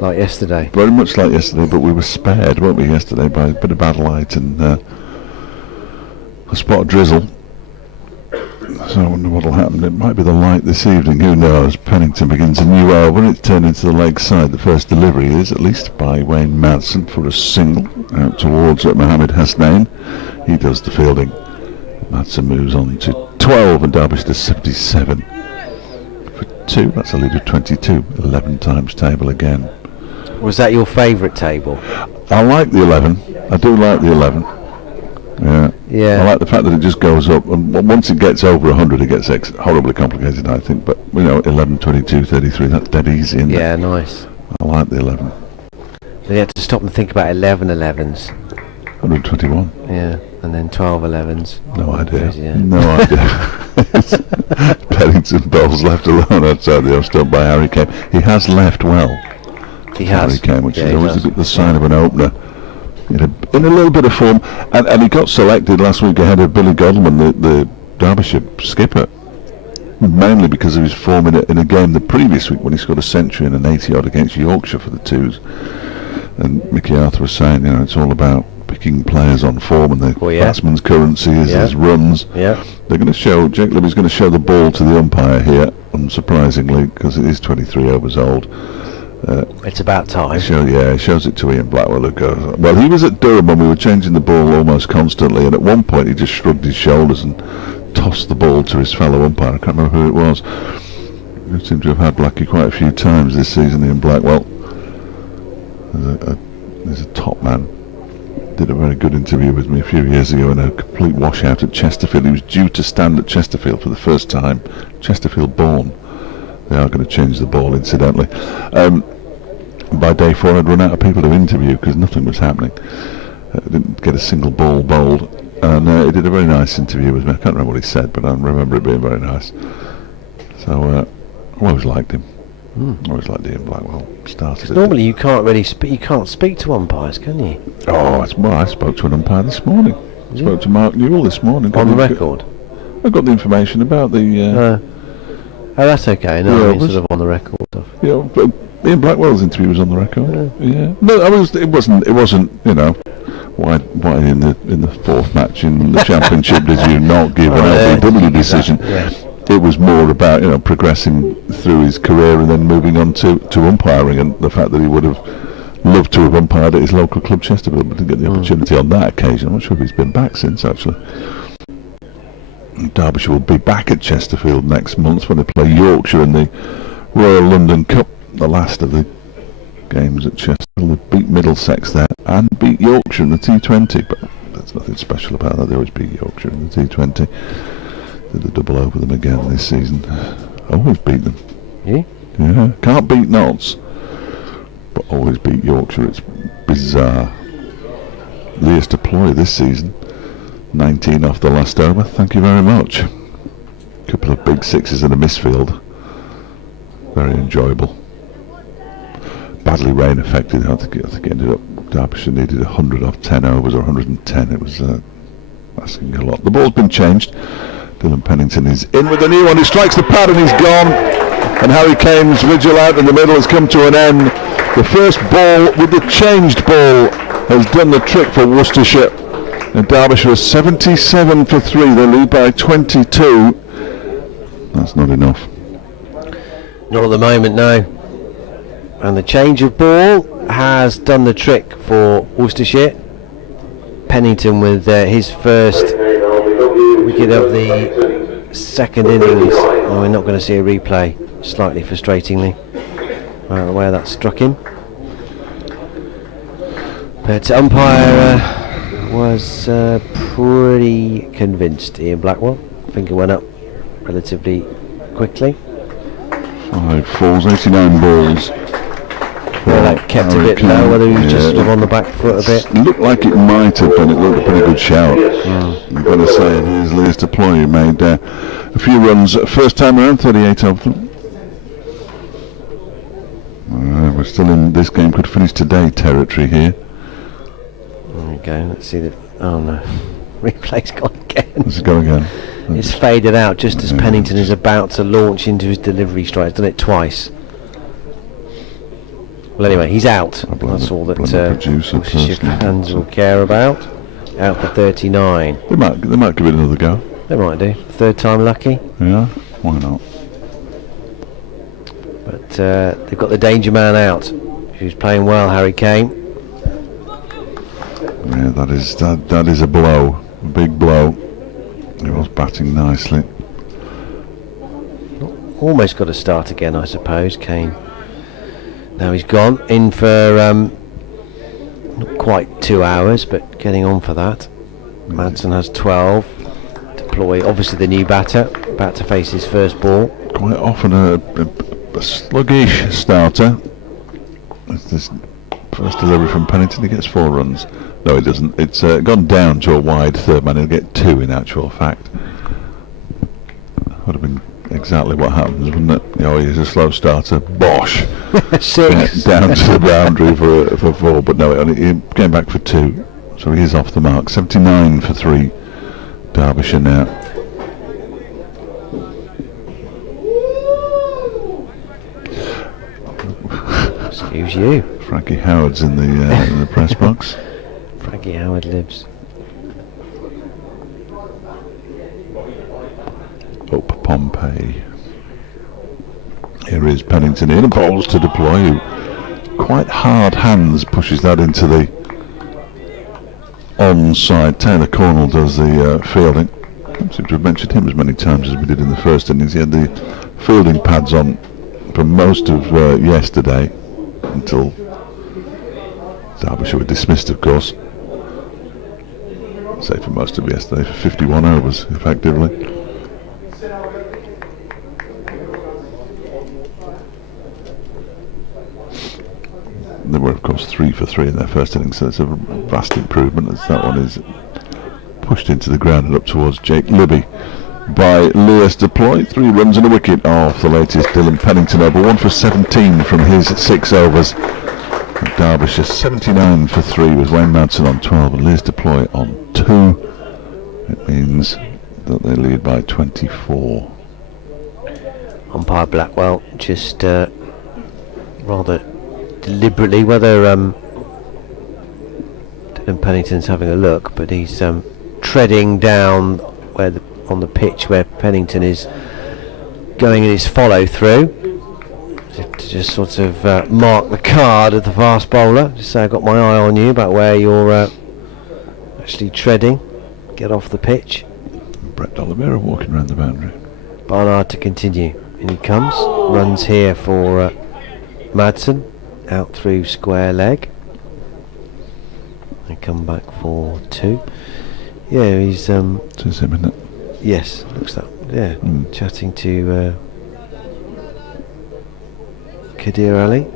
Like yesterday. Very much like yesterday, but we were spared, weren't we, yesterday, by a bit of bad light and a spot of drizzle. So I wonder what'll happen. It might be the light this evening, who knows. Pennington begins a new over, and it's turned into the leg side. The first delivery is, at least by Wayne Madsen, for a single out towards Mohammed Hasnain. He does the fielding. Madsen moves on to 12 and Derbyshire to 77 for 2. That's a lead of 22. 11 times table again. Was that your favourite table? I like the 11. I do like the 11. Yeah. I like the fact that it just goes up, and once it gets over 100 it gets horribly complicated, I think, but 11, 22, 33, that's dead easy, isn't it? Yeah, nice. I like the 11. So you had to stop and think about 11 11s. 121. Yeah, and then 12 11s. No idea. Crazy, yeah. No idea. Pennington bowls left alone outside the off stump by Harry Kane. He has left well. He has. Harry Kane, which is always the sign of an opener. In a little bit of form, and he got selected last week ahead of Billy Godleman, the Derbyshire skipper, mainly because of his form in a game the previous week when he scored a century and an 80-odd against Yorkshire for the Twos. And Mickey Arthur was saying, it's all about picking players on form, and the batsman's currency is his runs. Yeah. They're going to show, Jake Libby's going to show the ball to the umpire here, unsurprisingly, because it is 23 overs old. It's about time. He shows it to Ian Blackwell, who goes, well, he was at Durham when we were changing the ball almost constantly, and at one point he just shrugged his shoulders and tossed the ball to his fellow umpire. I can't remember who it was. We seem to have had Blackie quite a few times this season, Ian Blackwell. He's a top man. Did a very good interview with me a few years ago in a complete washout at Chesterfield. He was due to stand at Chesterfield for the first time. Chesterfield born. They are going to change the ball, incidentally. By day 4 I'd run out of people to interview because nothing was happening. Didn't get a single ball bowled, and he did a very nice interview with me. I can't remember what he said, but I remember it being very nice. So I always liked him. I always liked Ian Blackwell. Normally you can't really you can't speak to umpires, can you? Oh, I spoke to an umpire this morning. I spoke to Mark Newell this morning. On the record? I got the information about the... Oh, that's okay. No, I mean, sort of on the record stuff. Yeah, but Ian Blackwell's interview was on the record. Yeah. No, it wasn't. Why in the fourth match in the championship did you not give an LBW decision? It was more about progressing through his career and then moving on to umpiring, and the fact that he would have loved to have umpired at his local club Chesterfield, but didn't get the opportunity on that occasion. I'm not sure if he's been back since, actually. Derbyshire will be back at Chesterfield next month when they play Yorkshire in the Royal London Cup, the last of the games at Chesterfield. They beat Middlesex there and beat Yorkshire in the T20, but there's nothing special about that. They always beat Yorkshire in the T20. Did the double over them again this season. Always beat them. Yeah. Can't beat Notts, but always beat Yorkshire. It's bizarre. Leas to ploy this season. 19 off the last over, thank you very much. Couple of big sixes and a misfield. Very enjoyable. Badly rain affected. I think it ended up Derbyshire needed 100 off 10 overs or 110. It was asking a lot. The ball's been changed. Dylan Pennington is in with a new one. He strikes the pad and he's gone. And Harry Kane's vigil out in the middle has come to an end. The first ball with the changed ball has done the trick for Worcestershire. And Derbyshire is 77 for 3. They lead by 22. That's not enough. Not at the moment, no. And the change of ball has done the trick for Worcestershire. Pennington with his first wicket of the second innings. Oh, we're not going to see a replay, slightly frustratingly, the way that struck him. But umpire was pretty convinced, Ian Blackwell. I think it went up relatively quickly. 5 falls, 89 balls. Well, that kept a bit low, whether he was just sort of on the back foot a bit. It looked like it might have been. It looked a pretty good shout. I've got to say, here's Lewis Deploy, who made a few runs first time around, 38 of them. We're still in this game, could finish today territory here. There we go, let's see that. Oh no, replay's gone again. Let's go again. It's faded out just as Pennington is about to launch into his delivery strike. He's done it twice. Well, anyway, he's out. That's all that Worcestershire fans will care about. Out for 39. They might give it another go. They might do. Third time lucky. Yeah, why not? But they've got the danger man out, who's playing well, Harry Kane. Yeah, that is a blow, a big blow. He was batting nicely. Almost got to start again, I suppose, Kane. Now he's gone in for not quite 2 hours, but getting on for that. Madsen has 12. Deploy, obviously the new batter, about to face his first ball. Quite often a sluggish starter. It's this first delivery from Pennington. He gets 4 runs. No, he doesn't. It's gone down to a wide third man. He'll get 2 in actual fact. Would have been exactly what happens, wouldn't it? Oh, he's a slow starter. Bosh! 6. Down to the boundary for 4, but no, he came back for 2. So he is off the mark. 79 for 3. Derbyshire now. Excuse you. Frankie Howard's in the press box. Frankie Howard lives. Up Pompey. Here is Pennington in, balls to Deploy, who quite hard hands pushes that into the onside. Taylor Cornell does the fielding. I seem to have mentioned him as many times as we did in the first innings. He had the fielding pads on for most of yesterday until Derbyshire were dismissed, of course. Say for most of yesterday, for 51 overs effectively. They were of course 3 for 3 in their first innings, so it's a vast improvement as that one is pushed into the ground and up towards Jake Libby by Lewis Deploy. 3 runs and a wicket off the latest Dylan Pennington over. 1 for 17 from his 6 overs. And Derbyshire 79 for 3 with Wayne Madsen on 12 and Lewis Deploy on 2. It means that they lead by 24. Umpire Blackwell just rather deliberately, whether Dylan Pennington's having a look, but he's treading down on the pitch where Pennington is going in his follow through, to just sort of mark the card of the fast bowler. Just say I've got my eye on you about where you're actually treading. Get off the pitch. Brett D'Oliveira walking around the boundary. Barnard to continue. In he comes. Runs here for Madsen. Out through square leg. They come back for 2. Yeah, he's It's him, isn't it? yes, looks that. Yeah, chatting to Kadir Ali.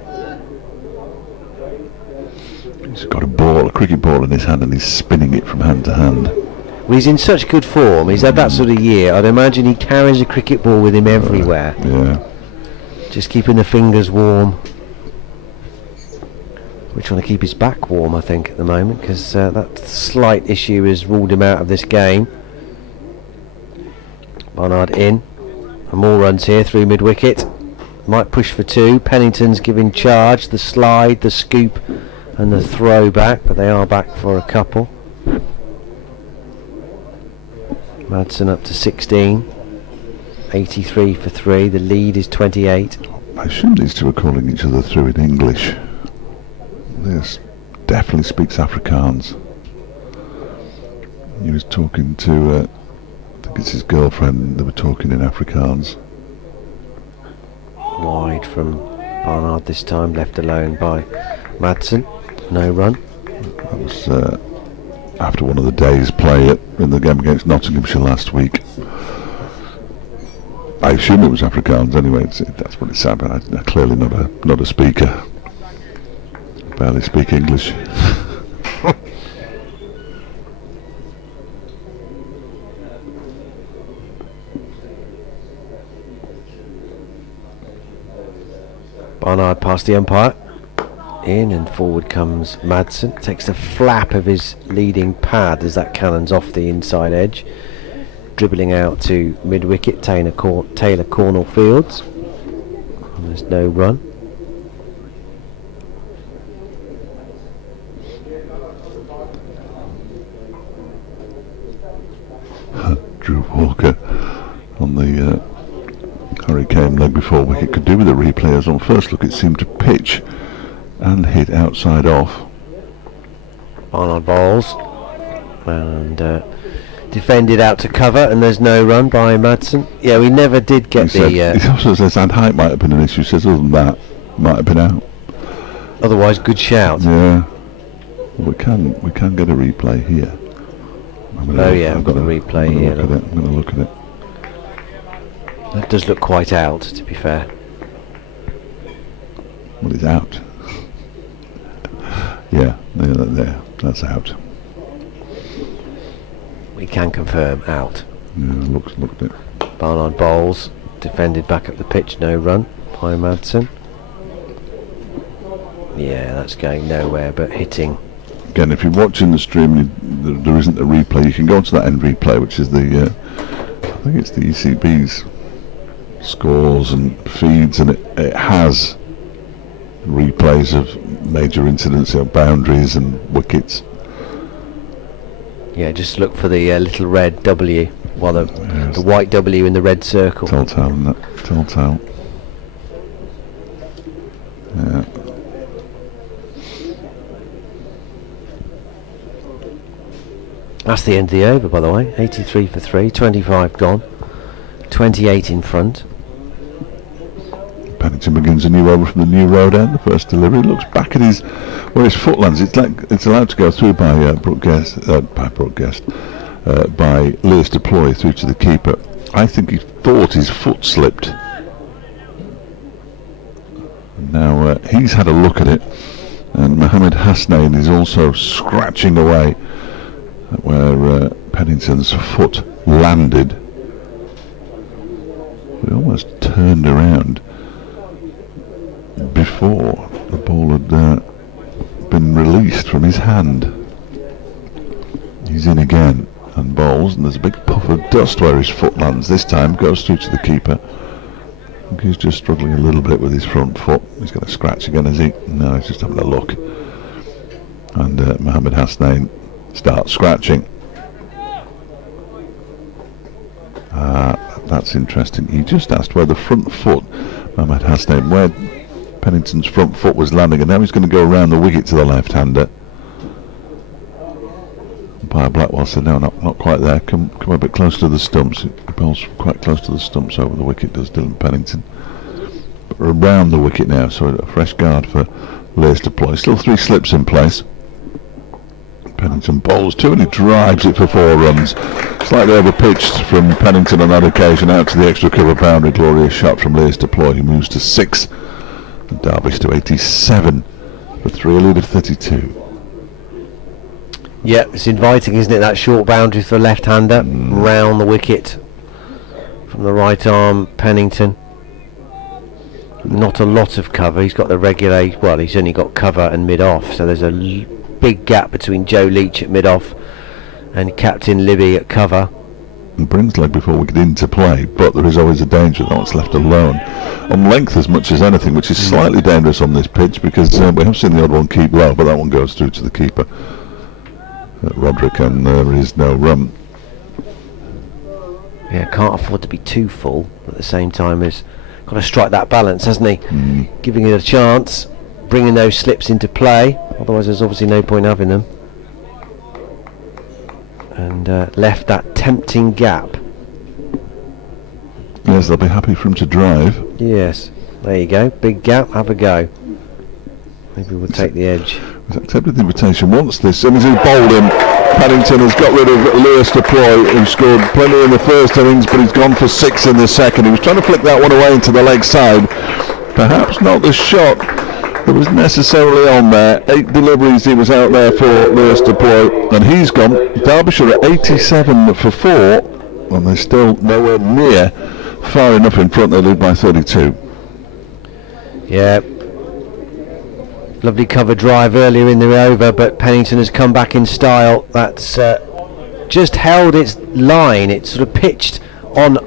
He's got a cricket ball in his hand, and he's spinning it from hand to hand. Well, he's in such good form. He's had that sort of year. I'd imagine he carries a cricket ball with him everywhere. Yeah. Just keeping the fingers warm. We're trying to keep his back warm, I think, at the moment, because that slight issue has ruled him out of this game. Barnard in. And more runs here through mid-wicket. Might push for 2. Pennington's giving charge. The slide, the scoop and the throw back, but they are back for a couple. Madsen up to 16. 83 for 3. The lead is 28. I assume these two are calling each other through in English. This definitely speaks Afrikaans. He was talking to, I think it's his girlfriend, they were talking in Afrikaans. Wide from Barnard this time, left alone by Madsen. No run. That was after one of the days' play in the game against Nottinghamshire last week. I assume it was Afrikaans anyway. That's what it sounded. I'm clearly not a speaker. Barely speak English. Barnard past the umpire. In and forward comes Madsen. Takes the flap of his leading pad as that cannons off the inside edge. Dribbling out to mid-wicket, Taylor Cornell Fields. And there's no run. Drew Walker on the Hurricane leg before wicket could do with the replay, as on first look it seemed to pitch and hit outside off. Barnard bowls and defended out to cover, and there's no run by Madsen. Yeah, we never did get He also says hand height might have been an issue. Says other than that, might have been out. Otherwise, good shout. Yeah, we can get a replay here. I've got a replay here. I'm going to look at it. That does look quite out, to be fair. Well, it's out. Yeah, there, that's out. We can confirm out. Yeah, looked at it. Barnard bowls, defended back up the pitch, no run by Madsen. Yeah, that's going nowhere but hitting. Again, if you're watching the stream, there isn't a replay. You can go to that end replay, which is the I think it's the ECB's scores and feeds, and it has replays of major incidents, boundaries and wickets. Yeah, just look for the little red W, well, the white W in the red circle. Telltale, isn't it? Telltale. Yeah. That's the end of the over, by the way. 83 for 3, 25 gone, 28 in front. Pennington begins a new over from the new road end. The first delivery looks back at where his foot lands. It's allowed to go through by by Lewis Deploy through to the keeper. I think he thought his foot slipped. Now he's had a look at it, and Mohammed Hasnain is also scratching away at where Pennington's foot landed. He almost turned around before the ball had been released from his hand. He's in again and bowls, and there's a big puff of dust where his foot lands. This time goes through to the keeper. I think he's just struggling a little bit with his front foot. He's going to scratch again, is he? No, he's just having a look. And Mohammed Hasnain starts scratching. That's interesting. He just asked where the front foot, Mohammed Hasnain, where Pennington's front foot was landing, and now he's going to go around the wicket to the left-hander. Umpire Blackwell said, no, not quite there. Come a bit close to the stumps. He bowls quite close to the stumps over the wicket, does Dylan Pennington. But we're around the wicket now, so a fresh guard for Lewis Deploy. Still 3 slips in place. Pennington bowls 2 and he drives it for 4 runs. Slightly over-pitched from Pennington on that occasion, out to the extra cover boundary. Glorious shot from Lewis Deploy, who moves to 6. And Derbyshire to 87 for 3, a lead of 32. Yeah, it's inviting, isn't it, that short boundary for the left-hander, round the wicket from the right arm. Pennington, not a lot of cover. He's got the regular, well, he's only got cover and mid-off, so there's a big gap between Joe Leach at mid-off and Captain Libby at cover. And brings leg before we get into play, but there is always a danger that one's left alone on length as much as anything, which is slightly dangerous on this pitch, because we have seen the odd one keep low, but that one goes through to the keeper, Roderick, and there is no run. Yeah, can't afford to be too full, but at the same time has got to strike that balance, hasn't he? Giving it a chance, bringing those slips into play, otherwise there's obviously no point having them. and left that tempting gap. Yes, they'll be happy for him to drive. Yes, there you go, big gap, have a go. Maybe we'll take the edge. He's accepted the invitation once this, and as he bowled him, Paddington has got rid of Lewis Deploy, who scored plenty in the first innings, but he's gone for 6 in the second. He was trying to flick that one away into the leg side. Perhaps not the shot that was necessarily on there. 8 deliveries he was out there for Lewis Deploy, and he's gone. Derbyshire at 87 for 4, and they're still nowhere near far enough in front. They lead by 32. Yeah. Lovely cover drive earlier in the over, but Pennington has come back in style. That's just held its line. It's sort of pitched on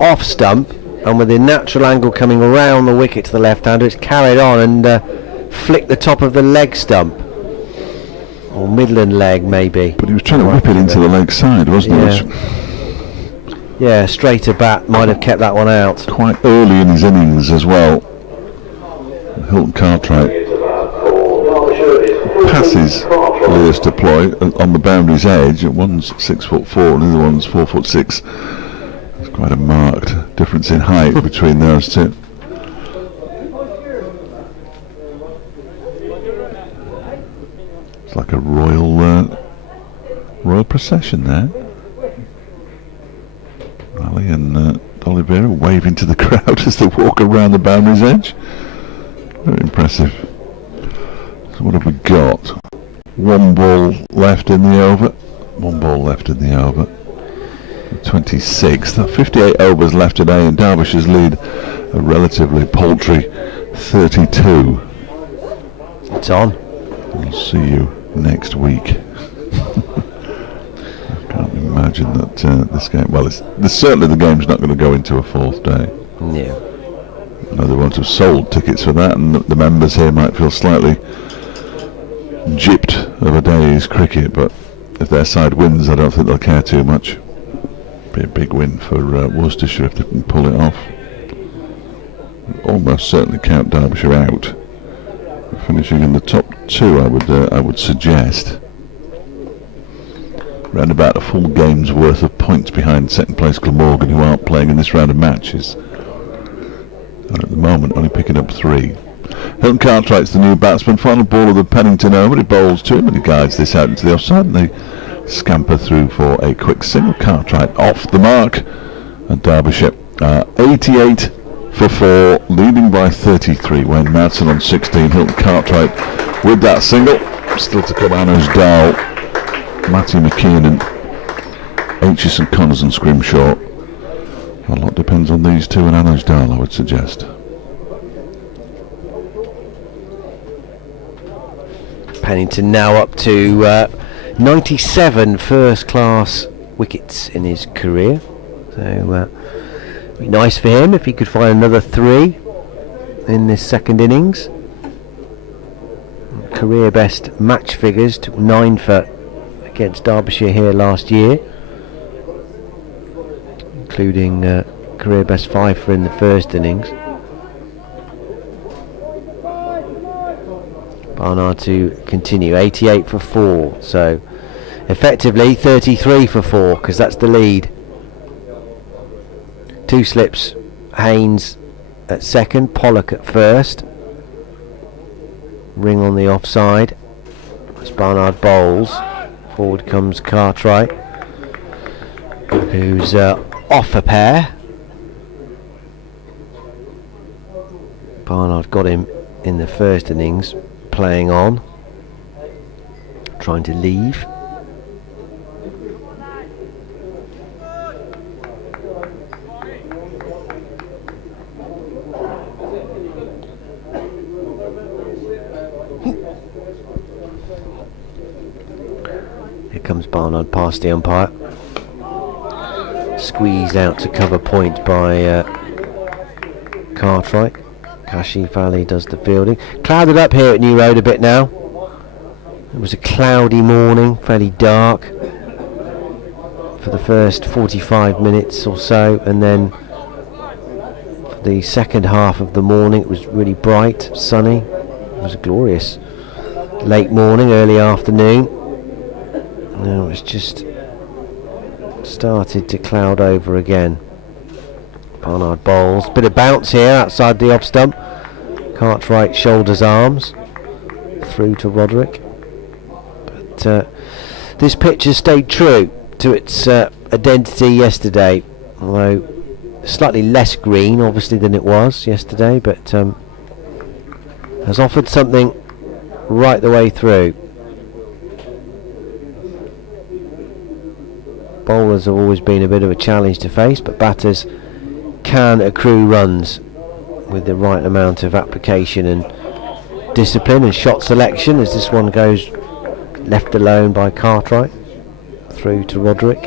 off stump, and with the natural angle coming around the wicket to the left-hander, it's carried on and flicked the top of the leg stump, or midland leg maybe. But he was trying to whip it into the leg side, wasn't he? Yeah, straighter bat might have kept that one out. Quite early in his innings as well. Hilton Cartwright passes Lewis Deploy on the boundary's edge. One's 6'4" and the other one's 4'6". There's quite a marked difference in height between those two. It's like a royal procession there. Ali and D'Oliveira waving to the crowd as they walk around the boundary's edge. Very impressive. So what have we got? 1 ball left in the over. 1 ball left in the over. 26. 58 overs left today, and Derbyshire's lead a relatively paltry 32. It's on. We'll see you next week. I can't imagine that this game. Well, certainly the game's not going to go into a 4th day. Yeah. I know they won't have sold tickets for that, and the members here might feel slightly gypped of a day's cricket, but if their side wins, I don't think they'll care too much. Be a big win for Worcestershire if they can pull it off. Almost certainly count Derbyshire out. Finishing in the top 2, I would suggest. Round about a full game's worth of points behind second place Glamorgan, who aren't playing in this round of matches. And at the moment only picking up 3. Hilton Cartwright's the new batsman. Final ball of the Pennington over. He bowls to him and he guides this out into the offside, and they scamper through for a quick single. Cartwright off the mark, and Derbyshire 88 for 4, leading by 33. Wayne Madsen on 16. Hilton Cartwright with that single. Still to come Anna's Dahl, Matty McKeon, Aitchison, Connors and Scrimshaw. A lot depends on these two and Anna's Dahl, I would suggest. Pennington now up to 97 first-class wickets in his career. So be nice for him if he could find another 3 in this second innings. Career best match figures, took 9 for against Derbyshire here last year, including career best 5 for in the first innings. Barnard to continue, 88 for 4, so effectively 33 for 4, because that's the lead. 2 slips, Haynes at second, Pollock at first. Ring on the offside as Barnard bowls. Forward comes Cartwright, who's off a pair. Barnard got him in the first innings, playing on, trying to leave. Here comes Barnard past the umpire. Squeezed out to cover point by Cartwright. Kashif Ali does the fielding. Clouded up here at New Road a bit now. It was a cloudy morning, fairly dark for the first 45 minutes or so, and then for the second half of the morning it was really bright, sunny. It was a glorious late morning, early afternoon. No, it's just started to cloud over again. Barnard bowls. Bit of bounce here outside the off stump. Cartwright shoulders arms. Through to Roderick. But this pitch has stayed true to its identity yesterday. Although slightly less green, obviously, than it was yesterday. But has offered something right the way through. Bowlers have always been a bit of a challenge to face, but batters can accrue runs with the right amount of application and discipline and shot selection, as this one goes left alone by Cartwright through to Roderick.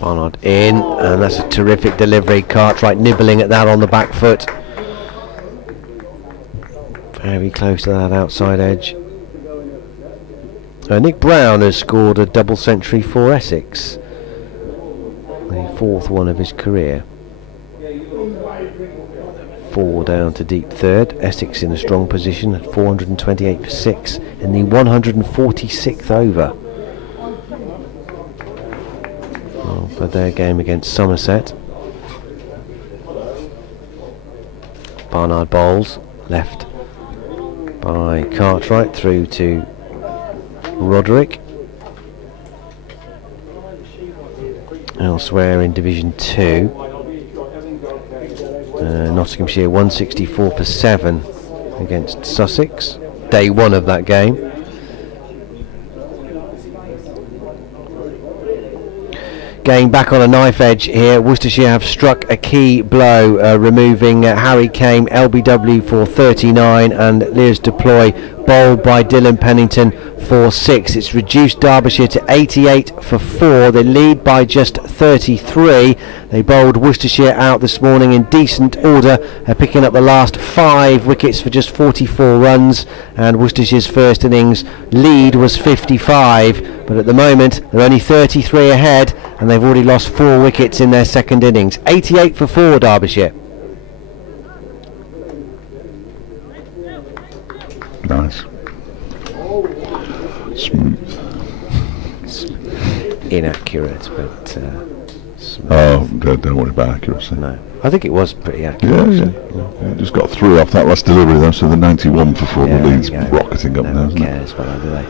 Barnard in, and that's a terrific delivery. Cartwright nibbling at that on the back foot. Very close to that outside edge. Nick Brown has scored a double century for Essex, the fourth one of his career. 4 down to deep third. Essex in a strong position at 428 for 6 in the 146th over for their game against Somerset. Barnard bowls left by Cartwright through to Roderick. Elsewhere in Division 2, Nottinghamshire 164 for 7 against Sussex. Day 1 of that game. Going back on a knife edge here, Worcestershire have struck a key blow, removing Harry Kane, LBW for 39, and Liers Deploy bowled by Dylan Pennington for 6. It's reduced Derbyshire to 88 for 4. They lead by just 33. They bowled Worcestershire out this morning in decent order, picking up the last 5 wickets for just 44 runs, and Worcestershire's first innings lead was 55, but at the moment they're only 33 ahead, and they've already lost 4 wickets in their second innings. 88 for 4 Derbyshire. Nice. Smooth. Inaccurate, but smooth. Oh, don't worry about accuracy. No, I think it was pretty accurate. Yeah. Just got 3 off that last delivery though, so the 91 for 4, the lead's rocketing up now, isn't it? Well, do they?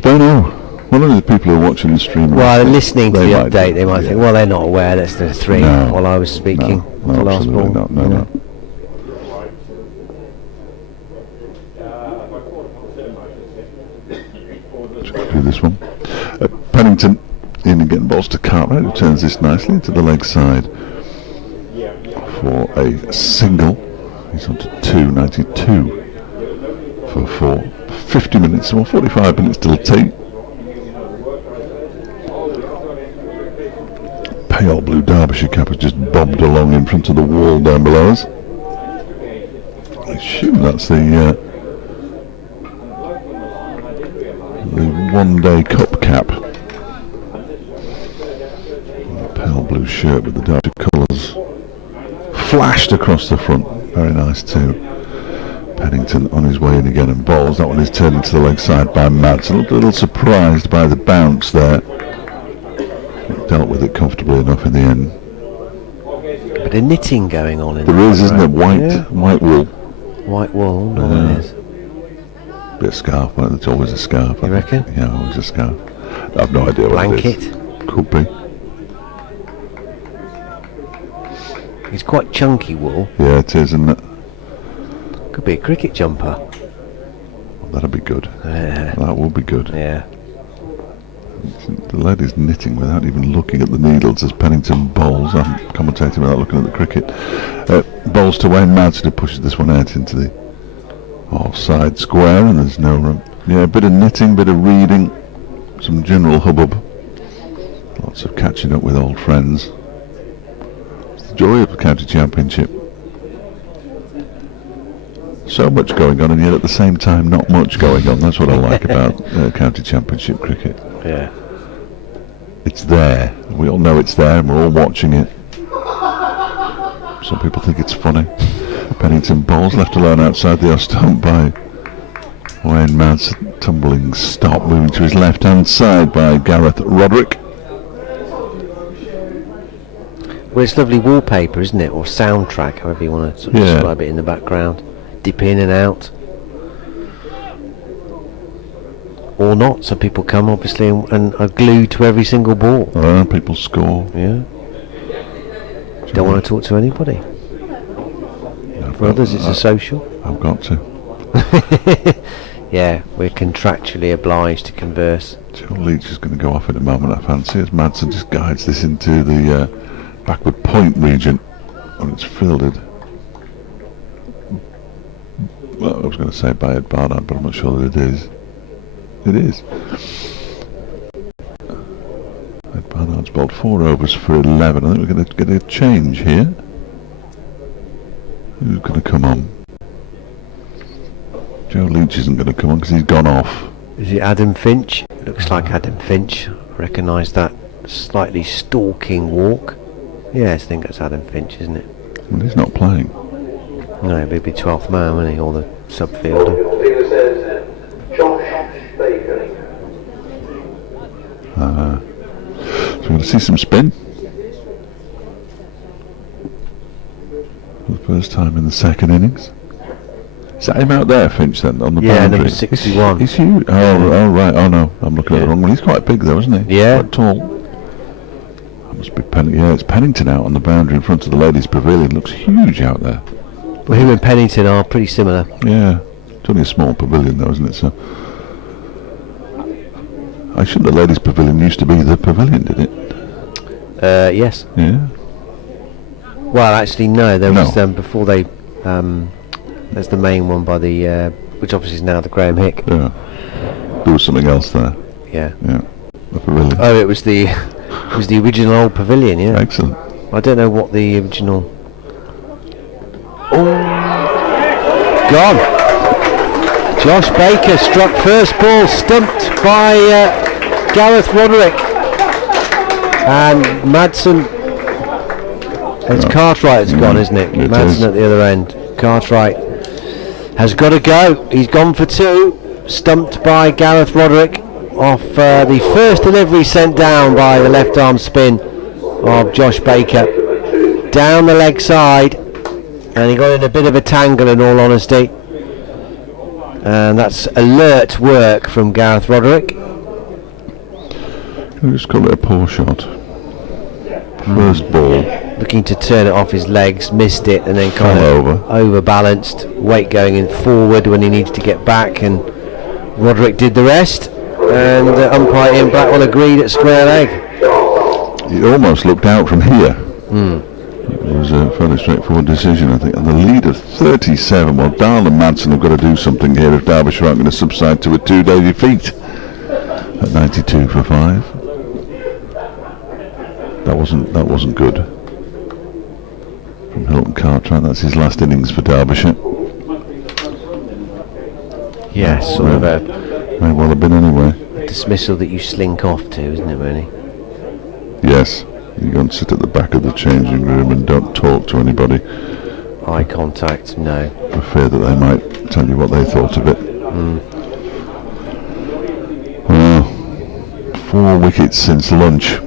Don't know. Well, only the people who are watching the stream. Well, listening to the update, they might think, well, they're not aware that's the 3 while I was speaking. No, the last ball. Not, no. Just go through this one. Pennington in again, balls to Cartwright, who turns this nicely into the leg side for a single. He's on to 292 for 4. 50 minutes, well, 45 minutes till tea. Pale blue Derbyshire cap has just bobbed along in front of the wall down below us. I assume that's the one-day cup cap. The pale blue shirt with the Derbyshire colours flashed across the front. Very nice too. Pennington on his way in again and bowls. That one is turned into the leg side by Mads. A little surprised by the bounce there. Dealt with it comfortably enough in the end. Bit of knitting going on in there. There is, isn't there? White wool. White wool, no, it is. Bit of scarf, well, it's always a scarf. You reckon? Yeah, always a scarf. I have no idea what it is. Blanket? Could be. It's quite chunky wool. Yeah, it is, isn't it? Could be a cricket jumper. Well, that'd be good. Yeah. That would be good. Yeah. The lady's knitting without even looking at the needles as Pennington bowls. I'm commentating without looking at the cricket. Bowls to Wayne Mads, who pushes this one out into the offside square, and there's no room. Yeah, a bit of knitting, bit of reading, some general hubbub. Lots of catching up with old friends. It's the joy of the county championship. So much going on, and yet at the same time not much going on. That's what I like about county championship cricket. Yeah. It's there. We all know it's there, and we're all watching it. Some people think it's funny. Pennington bowls left alone outside the off stump by Wayne Mads. Tumbling stop, moving to his left-hand side by Gareth Roderick. Well, it's lovely wallpaper, isn't it? Or soundtrack, however you want to sort of describe it in the background. Dip in and out. Or not. Some people come, obviously, and are glued to every single ball. People score. Yeah. Don't want to talk to anybody. For others, it's a social. I've got to. Yeah, we're contractually obliged to converse. Joe Leach is going to go off in a moment, I fancy, as Madsen just guides this into the backward point region when it's fielded. Well, I was going to say by Ed Barnard, but I'm not sure that it is. It is. Ed Barnard's bowled 4 overs for 11. I think we're going to get a change here. Who's going to come on? Joe Leach isn't going to come on because he's gone off. Is it Adam Finch? It looks like Adam Finch. I recognise that slightly stalking walk. Yes, I think that's Adam Finch, isn't it? Well, he's not playing. No, he'd be 12th man, wouldn't he? Or the sub-fielder. So we're going to see some spin. For the first time in the second innings. Is that him out there, Finch, then, on the boundary? Yeah, number 61. Is he? Oh, right. Oh, no. I'm looking at the wrong one. He's quite big, though, isn't he? Yeah. Quite tall. That must be Pennington. Yeah, it's Pennington out on the boundary in front of the ladies' pavilion. Looks huge out there. Well, him and Pennington are pretty similar. Yeah. It's only a small pavilion, though, isn't it? So, I shouldn't. The ladies' pavilion used to be the pavilion, did it? Yes. Yeah. Well, actually, no. There was before they. There's the main one by the, which obviously is now the Graham Hick. Yeah. There was something else there. Yeah. Yeah. The pavilion. Oh, it was the original old pavilion. Yeah. Excellent. I don't know what the original. Oh, gone. Josh Baker struck first ball, stumped by Gareth Roderick, and Madsen. It's Cartwright has gone, isn't it? Madsen at the other end. Cartwright has got to go. He's gone for 2, stumped by Gareth Roderick off the first delivery sent down by the left arm spin of Josh Baker down the leg side, and he got in a bit of a tangle, in all honesty, and that's alert work from Gareth Roderick. Can we just call it a poor shot? First ball. Looking to turn it off his legs, missed it, and then kind of overbalanced, weight going in forward when he needed to get back, and Roderick did the rest, and umpire Ian Blackwell agreed at square leg. It almost looked out from here. It was a fairly straightforward decision, I think, and the lead of 37. Well, Darl and Madsen have got to do something here if Derbyshire aren't going to subside to a 2-day defeat at 92 for 5. That wasn't good from Hilton Cartwright. That's his last innings for Derbyshire. Yes, sort of a may well have been anyway. dismissal that you slink off to, isn't it, really? Yes, you go and sit at the back of the changing room and don't talk to anybody. Eye contact, no. For fear that they might tell you what they thought of it. 4 wickets since lunch.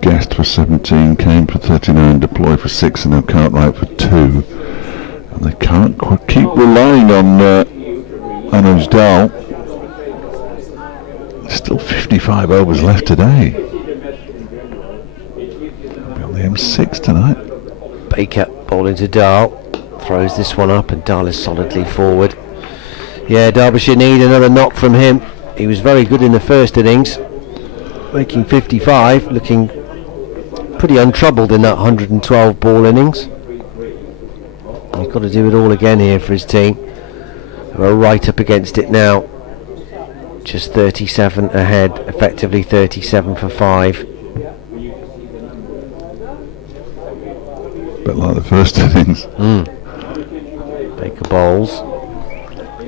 Guest for 17, Kane for 39, Deploy for 6, and now Cartwright for 2. And they can't keep relying on Anuj Dal. There's still 55 overs left today. They'll be on the M6 tonight. Baker bowling to Dahl, throws this one up, and Dahl is solidly forward. Yeah, Derbyshire need another knock from him. He was very good in the first innings, making 55, looking pretty untroubled in that 112 ball innings. He's got to do it all again here for his team. We're right up against it now. Just 37 ahead, effectively 37 for 5. Bit like the first innings. Baker bowls.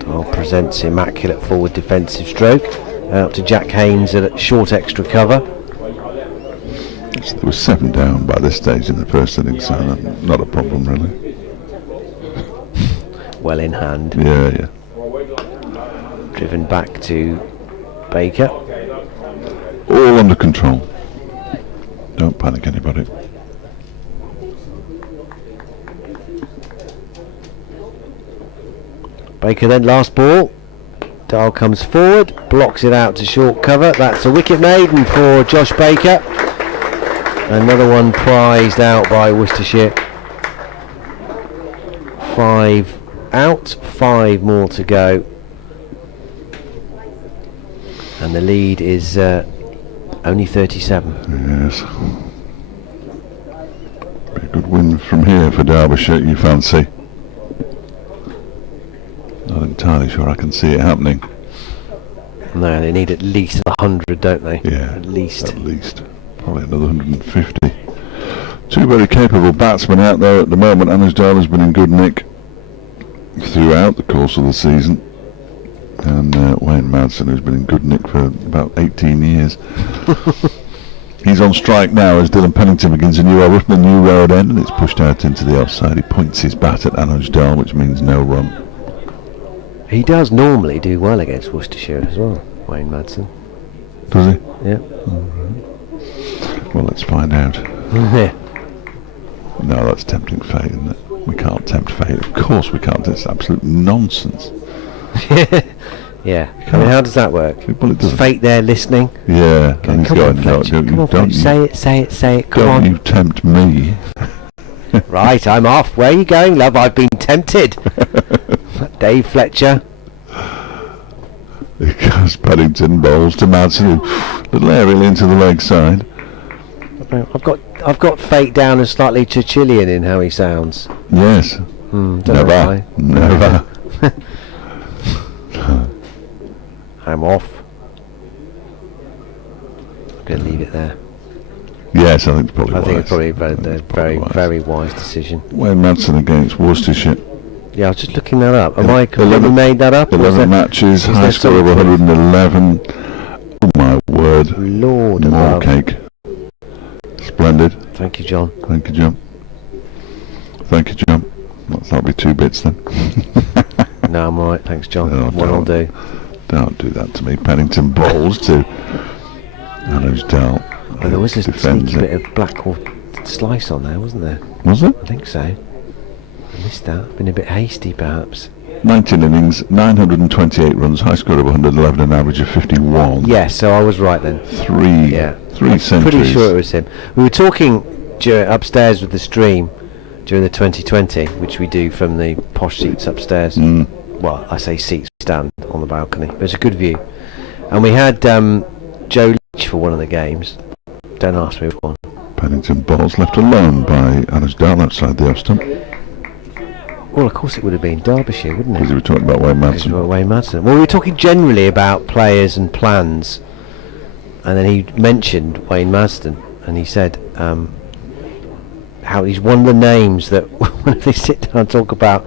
Dahl presents immaculate forward defensive stroke. Out to Jack Haynes at short extra cover. There was 7 down by this stage in the first innings, so not a problem really. Well in hand. Yeah. Driven back to Baker. All under control. Don't panic anybody. Baker then last ball. Dahl comes forward, blocks it out to short cover. That's a wicket maiden for Josh Baker. Another one prized out by Worcestershire. 5 out, 5 more to go. And the lead is only 37. Yes. Be a good win from here for Derbyshire, you fancy? Not entirely sure I can see it happening. No, they need at least 100, don't they? Yeah, At least. Probably another 150. 2 very capable batsmen out there at the moment. Anuj Dahl has been in good nick throughout the course of the season. And Wayne Madsen, who's been in good nick for about 18 years. He's on strike now as Dylan Pennington begins a new over from the new road end, and it's pushed out into the offside. He points his bat at Anuj Dahl, which means no run. He does normally do well against Worcestershire as well, Wayne Madsen. Does he? Yeah. Well, let's find out. Yeah. No, that's tempting fate, isn't it? We can't tempt fate. Of course we can't. It's absolute nonsense. Yeah. I mean, how does that work? Well, it Is doesn't. fate there listening? Yeah. And he's Come on, going, Fletcher. Come on, Fletcher. Say it. Come Don't on. you tempt me. Right, I'm off. Where are you going, love? I've been tempted. Dave Fletcher. Here goes Paddington, bowls to Madsen, little aerial into the leg side. I've got fate down as slightly Churchillian in how he sounds. Yes. Don't know why. Never. I'm off. I'm going to leave it there. Yes, I think it's probably I wise. think it's probably a very, wise. very wise decision. Wayne Madsen against Worcestershire. Yeah, I was just looking that up. Am I 11 completely made that up? 11 matches, high there score of some- 111. Oh my word. Lord More above. cake. Splendid. Thank you, John. Thank you, John. Thank you, John. That'll be 2 bits then. No, I'm alright. Thanks, John. No, What I'll do. Don't do that to me. Pennington bowls to Anuj Dahl. Oh, there was this Defends sneaky it. bit of black or slice on there, wasn't there? Was it? I think so. I missed that. Been a bit hasty, perhaps. 19 innings, 928 runs, high score of 111, an average of 51. Yes, so I was right then. Three I'm centuries. pretty sure it was him. We were talking upstairs with the stream during the 2020, which we do from the posh seats upstairs. Well, I say seats, we stand on the balcony. But it's a good view. And we had Joe Leach for one of the games. Don't ask me which one. Pennington bowls left alone by Anuj Dahl outside the off stump. Well, of course it would have been Derbyshire, wouldn't it? Because we were talking about Wayne Because we were Madsen. Wayne Madsen. Well, we were talking generally about players and plans, and then he mentioned Wayne Madsen, and he said how he's one of the names that when they sit down and talk about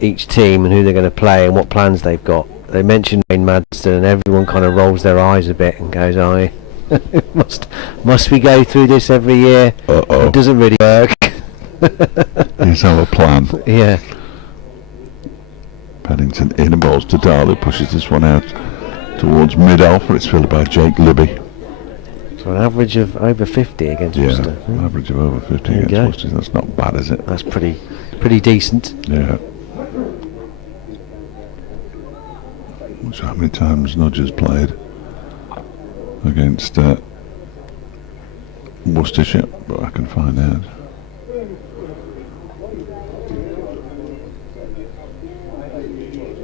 each team and who they're going to play and what plans they've got, they mention Wayne Madsen, and everyone kind of rolls their eyes a bit and goes, "Oh, must we go through this every year? Uh-oh. It doesn't really work." Here's our plan. Yeah. Pennington in and bowls to Dahl, who pushes this one out towards mid-off, where it's fielded by Jake Libby. So an average of over 50 against Yeah, Worcester. average of over 50 There you against go. Worcester. That's not bad, is it? That's pretty decent. Yeah. Which how many times Nudge has played against Worcestershire, but I can find out.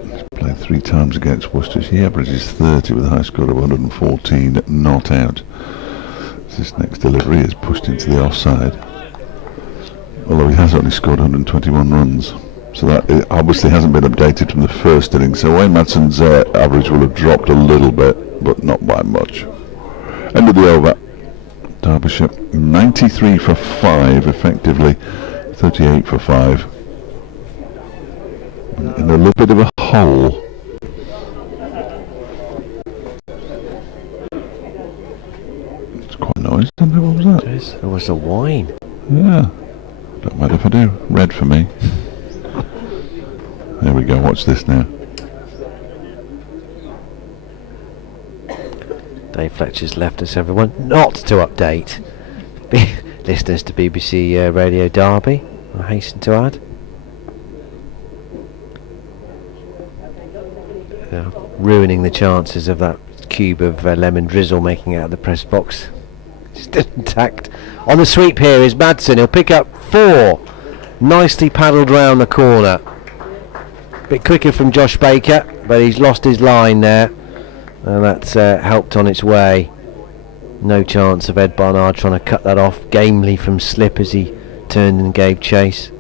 He's played 3 times against Worcestershire. He averages 30 with a high score of 114 not out. This next delivery is pushed into the offside. Although he has only scored 121 runs. So that obviously hasn't been updated from the first inning. So Wayne Madsen's average will have dropped a little bit, but not by much. End of the over. Derbyshire 93 for 5, effectively 38 for 5. in a little bit of a hole. It's quite noisy, isn't it? What was that? It was a whine. Yeah. Don't mind if I do. Red for me. There we go. Watch this now. Dave Fletcher's left us, everyone, not to update listeners to BBC Radio Derby, I hasten to add. Ruining the chances of that cube of lemon drizzle making out of the press box. Still intact. On the sweep here is Madsen. He'll pick up 4. Nicely paddled round the corner. Bit quicker from Josh Baker, but he's lost his line there, and that's helped on its way. No chance of Ed Barnard trying to cut that off gamely from slip as he turned and gave chase.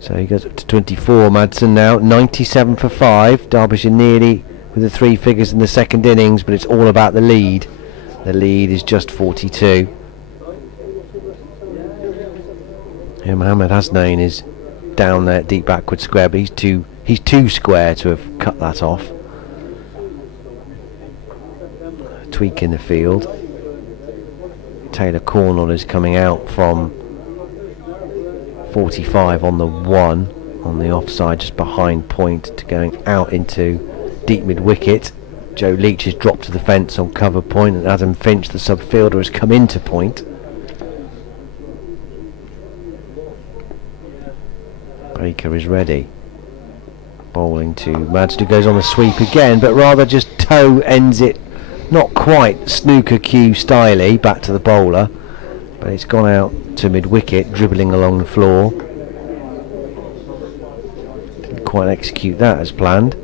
So he goes up to 24, Madsen now, 97 for 5. Derbyshire nearly with the 3 figures in the second innings, but it's all about the lead. The lead is just 42. Yeah, Mohammed Hasnain is down there at deep backward square, but he's too square to have cut that off. Tweak in the field. Taylor Cornwall is coming out from 45 on the 1 on the offside, just behind point, to going out into deep mid wicket. Joe Leach has dropped to the fence on cover point, and Adam Finch, the sub fielder, has come into point. Baker is ready. Bowling to Madsen, who goes on the sweep again, but rather just toe ends it, not quite snooker cue styly, back to the bowler, but it's gone out to mid wicket, dribbling along the floor. Didn't quite execute that as planned.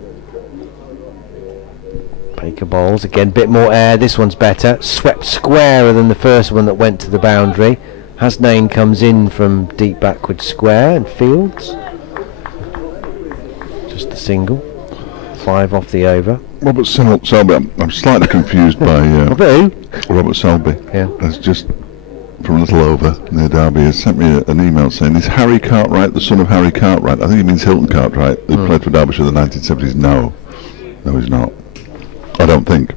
Baker bowls again, bit more air. This one's better, swept squarer than the first one that went to the boundary. Hasnain comes in from deep backward square and fields. Just a single. 5 off the over. Robert Selby. I'm slightly confused by Robert Selby. Yeah. That's just from a little over near Derby. Has sent me an email saying, is Harry Cartwright the son of Harry Cartwright? I think he means Hilton Cartwright, who played for Derbyshire in the 1970s. No, he's not. I don't think.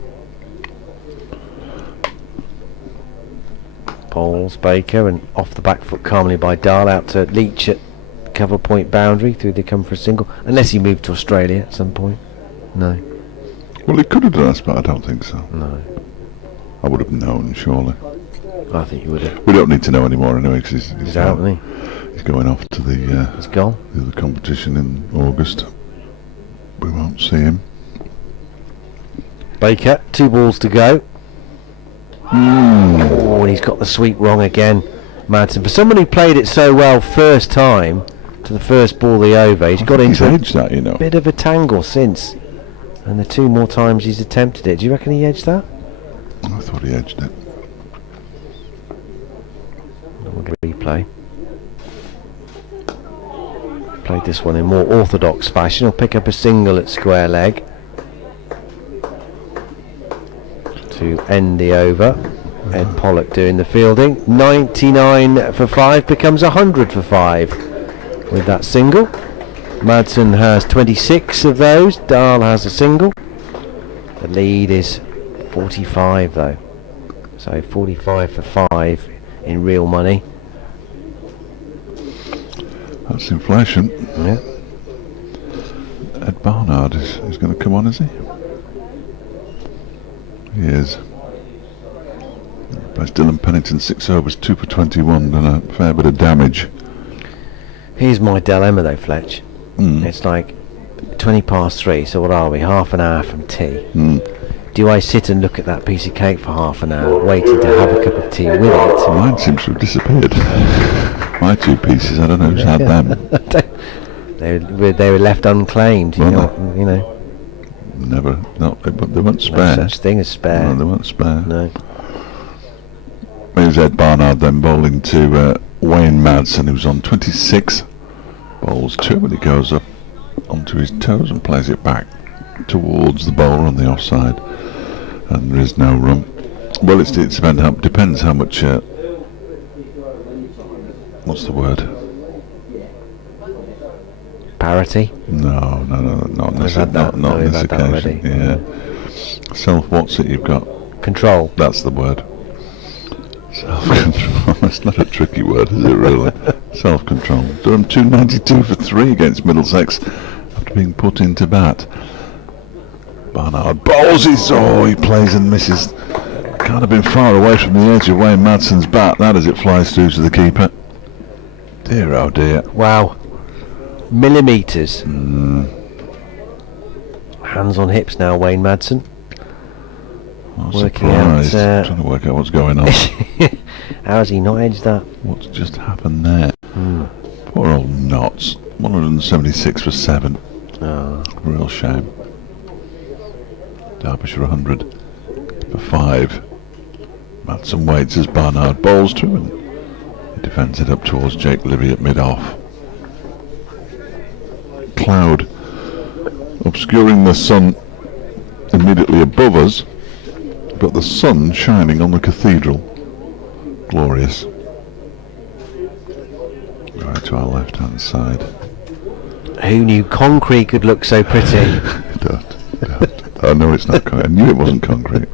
Bowls Baker, and off the back foot calmly by Dahl, out to Leach at cover point boundary. Through they come for a single, unless he moved to Australia at some point. No. Well, he could have done us, but I don't think so. No. I would have known, surely. I think you would have. We don't need to know anymore anyway, because he's out, isn't he? He's going off to the he's gone. The other competition in August. We won't see him. Baker, 2 balls to go. Oh, and he's got the sweep wrong again, Madsen. For someone who played it so well first time to the first ball of the over, he's got into a bit of a tangle since. And the 2 more times he's attempted it. Do you reckon he edged that? I thought he edged it. Replay. Played this one in more orthodox fashion. He'll pick up a single at square leg to end the over. Ed Pollock doing the fielding. 99 for 5 becomes 100 for 5 with that single. Madsen has 26 of those. Dahl has a single. The lead is 45 though, so 45 for 5 in real money. That's inflation. Yeah. Ed Barnard is going to come on, is he? He is. Plays Dylan Pennington, 6 overs, 2 for 21, and a fair bit of damage. Here's my dilemma though, Fletch. It's like 20 past 3, so what are we, half an hour from tea? Do I sit and look at that piece of cake for half an hour, waiting to have a cup of tea with it? Mine seems to have disappeared. My 2 pieces, I don't know who's had them. They were left unclaimed, you know. Never, no, they weren't spare. No such thing as spare. No, they weren't spare. No. Here's Ed Barnard then bowling to Wayne Madsen, who's on 26. Bowls 2, and he goes up onto his toes and plays it back towards the bowler on the offside, and there is no run. Well, it depends how much what's the word? parity. No, not on this, had that. not on We've this had that occasion. already. Yeah. What's it you've got? Control. That's the word. Self-control. That's not a tricky word, is it really? Self-control. Durham 292 for 3 against Middlesex after being put into bat. Barnard bowls he plays and misses. Can't have been far away from the edge of Wayne Madson's bat, that as it flies through to the keeper. Dear oh dear. Wow. Millimetres. Hands on hips now, Wayne Madsen. I'm Working out, surprised. Trying to work out what's going on. How has he not edged that? What's just happened there? Poor old Knots. 176 for 7. Oh. Real shame. Derbyshire 100 for 5. Madsen waits as Barnard bowls to him. He defends it up towards Jake Livy at mid-off. Cloud obscuring the sun immediately above us, but the sun shining on the cathedral. Glorious. Right to our left hand side. Who knew concrete could look so pretty? Don't. I know it's not concrete. I knew it wasn't concrete.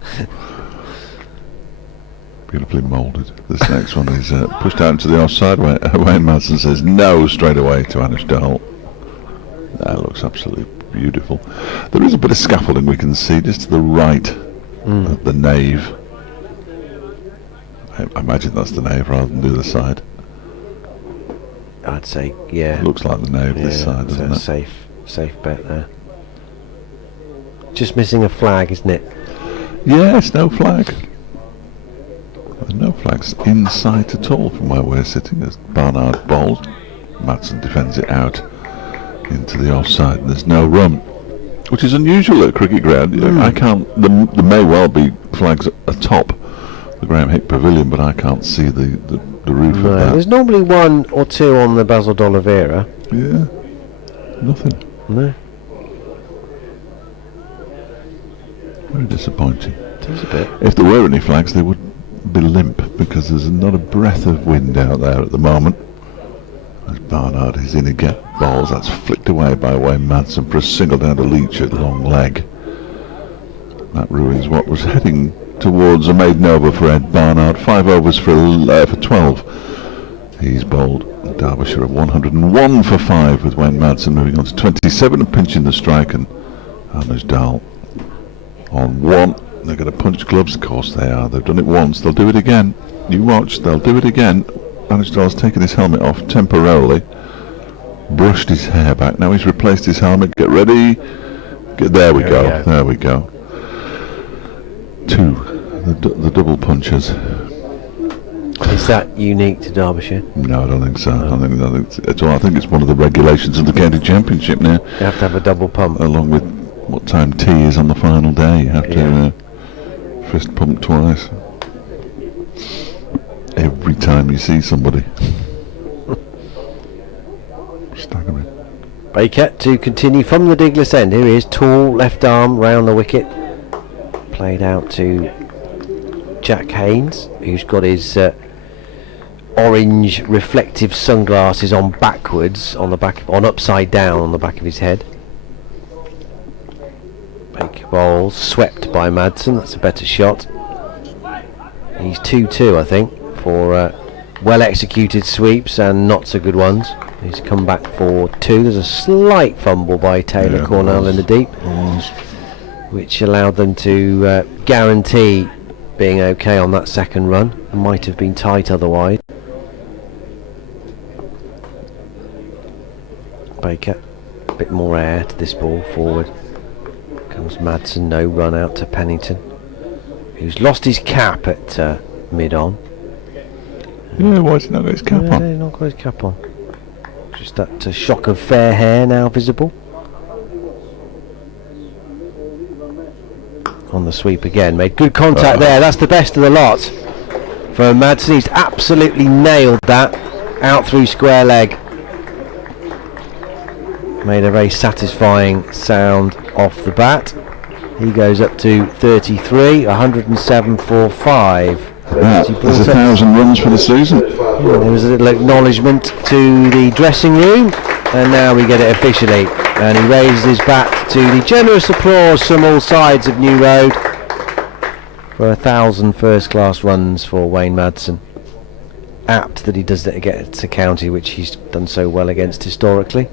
Beautifully moulded. This next one is pushed out into the offside. Wayne Madsen says no straight away to Anish Dahal. That looks absolutely beautiful. There is a bit of scaffolding we can see just to the right of the nave. I imagine that's the nave rather than the other side. I'd say, yeah. Looks like the nave this side, doesn't it? Safe bet there. Just missing a flag, isn't it? Yes, no flag. There's no flags in sight at all from where we're sitting as Barnard bowls. Madsen defends it out into the offside. There's no run, which is unusual at a cricket ground. I can't. There may well be flags atop the Graham Hick Pavilion, but I can't see the roof of that. There's normally 1 or 2 on the Basil d'Oliveira. Yeah, nothing. No. Very disappointing. It is a bit. If there were any flags, they would be limp because there's not a breath of wind out there at the moment. As Barnard is in again, balls that's flicked away by Wayne Madsen for a single down to Leach at long leg. That ruins what was heading towards a maiden over for Ed Barnard. 5 overs for 12. He's bowled Derbyshire at 101 for 5 with Wayne Madsen moving on to 27 and pinching the strike, and Anish Dahal on 1. They're going to punch gloves, of course they are. They've done it once, they'll do it again. You watch, they'll do it again. Anish Dahl's taken his helmet off temporarily, brushed his hair back. Now he's replaced his helmet. Get ready. There we go. There we go. 2. The double punches. Is that unique to Derbyshire? No, I don't think so. I think it's all. I think it's one of the regulations of the county championship now. You have to have a double pump. Along with what time tea is on the final day, you have to fist pump twice. Every time you see somebody. Staggering. Baker to continue from the Diglis end. Here he is, tall, left arm round the wicket. Played out to Jack Haynes, who's got his orange reflective sunglasses on backwards, on upside down on the back of his head. Baker bowls, swept by Madsen. That's a better shot. He's 2-2, I think, for well executed sweeps and not so good ones. He's come back for 2. There's a slight fumble by Taylor Cornell in the deep, which allowed them to guarantee being okay on that second run. It might have been tight otherwise. Baker, a bit more air to this ball forward. Comes Madsen, no run out to Pennington, who's lost his cap at mid-on. Yeah, why has he not got his cap on? He's not got his cap on. Just that shock of fair hair now visible. On the sweep again, made good contact there. That's the best of the lot for Madsen. He's absolutely nailed that out through square leg. Made a very satisfying sound off the bat. He goes up to 33, 107 for 5. There's 1,000 runs for the season. There was a little acknowledgement to the dressing room And now we get it officially, and he raises his bat to the generous applause from all sides of New Road for 1,000 first-class runs for Wayne Madsen. Apt that he does it against a county which he's done so well against historically.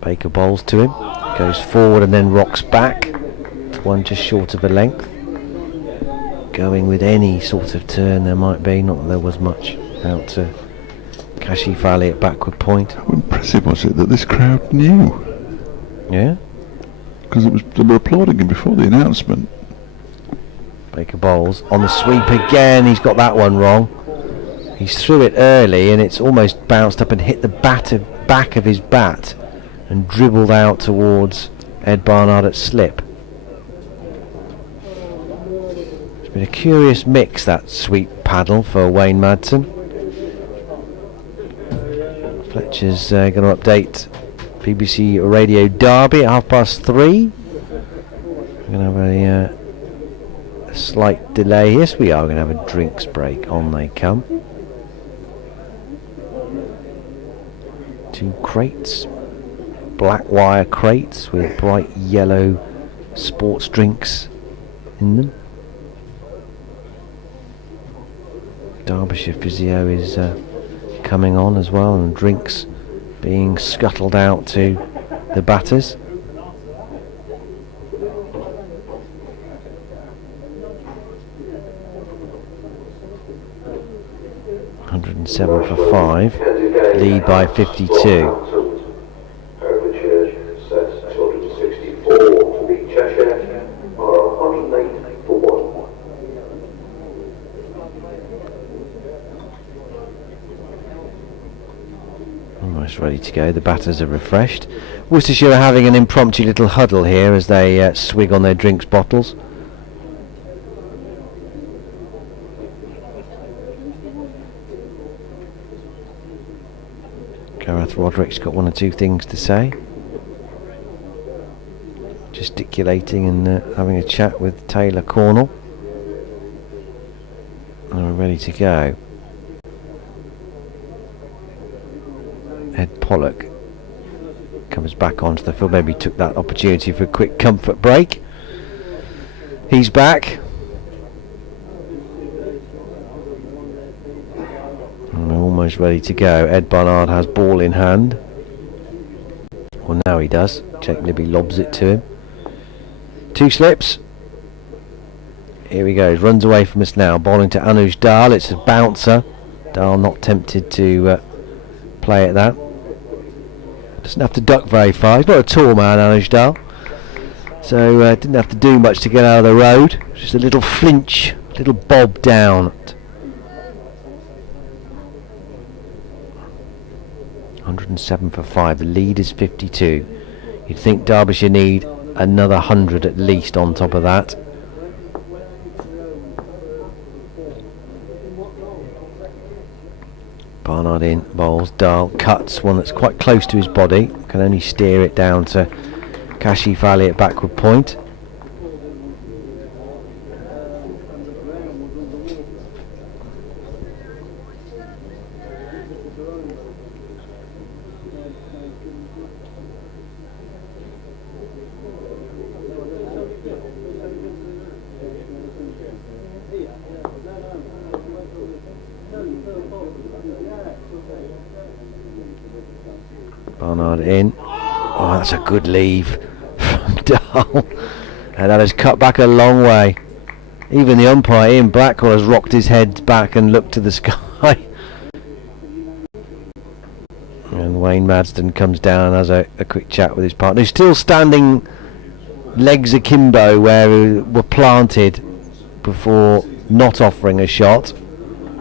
Baker bowls to him, goes forward and then rocks back to one just short of a length. Going with any sort of turn there might be, not that there was much, out to Kashi Fali at backward point. How impressive was it that this crowd knew? Yeah? Because they were applauding him before the announcement. Baker bowls on the sweep again. He's got that one wrong. He's threw it early and it's almost bounced up and hit the back of his bat and dribbled out towards Ed Barnard at slip. It's been a curious mix, that sweep paddle for Wayne Madsen. Fletcher's going to update BBC Radio Derby at 3:30. We're going to have a slight delay. Yes, we are going to have a drinks break. On they come. 2 crates, black wire crates with bright yellow sports drinks in them. Derbyshire physio is coming on as well, and drinks being scuttled out to the batters. (107 for 5), lead by 52. Almost ready to go. The batters are refreshed. Worcestershire are having an impromptu little huddle here as they swig on their drinks bottles. Gareth Roderick's got 1 or 2 things to say, gesticulating and having a chat with Taylor Cornell, and we're ready to go. Ed Pollock comes back onto the field. Maybe took that opportunity for a quick comfort break. He's back. And almost ready to go. Ed Barnard has ball in hand. Well, now he does. Jake Libby lobs it to him. 2 slips. Here he goes. Runs away from us now. Bowling to Anuj Dal. It's a bouncer. Dal not tempted to play at that. Doesn't have to duck very far. He's not a tall man, Anuj Dal. So didn't have to do much to get out of the road. Just a little flinch. A little bob down. 107 for 5. The lead is 52. You'd think Derbyshire need another 100 at least on top of that. Barnard in, bowls, Dahl cuts one that's quite close to his body. Can only steer it down to Kashi Fali at backward point. Barnard in. Oh, that's a good leave from Dahl. And that has cut back a long way. Even the umpire, Ian Blackwell, has rocked his head back and looked to the sky. And Wayne Madsden comes down and has a quick chat with his partner, who's still standing legs akimbo where were planted before not offering a shot.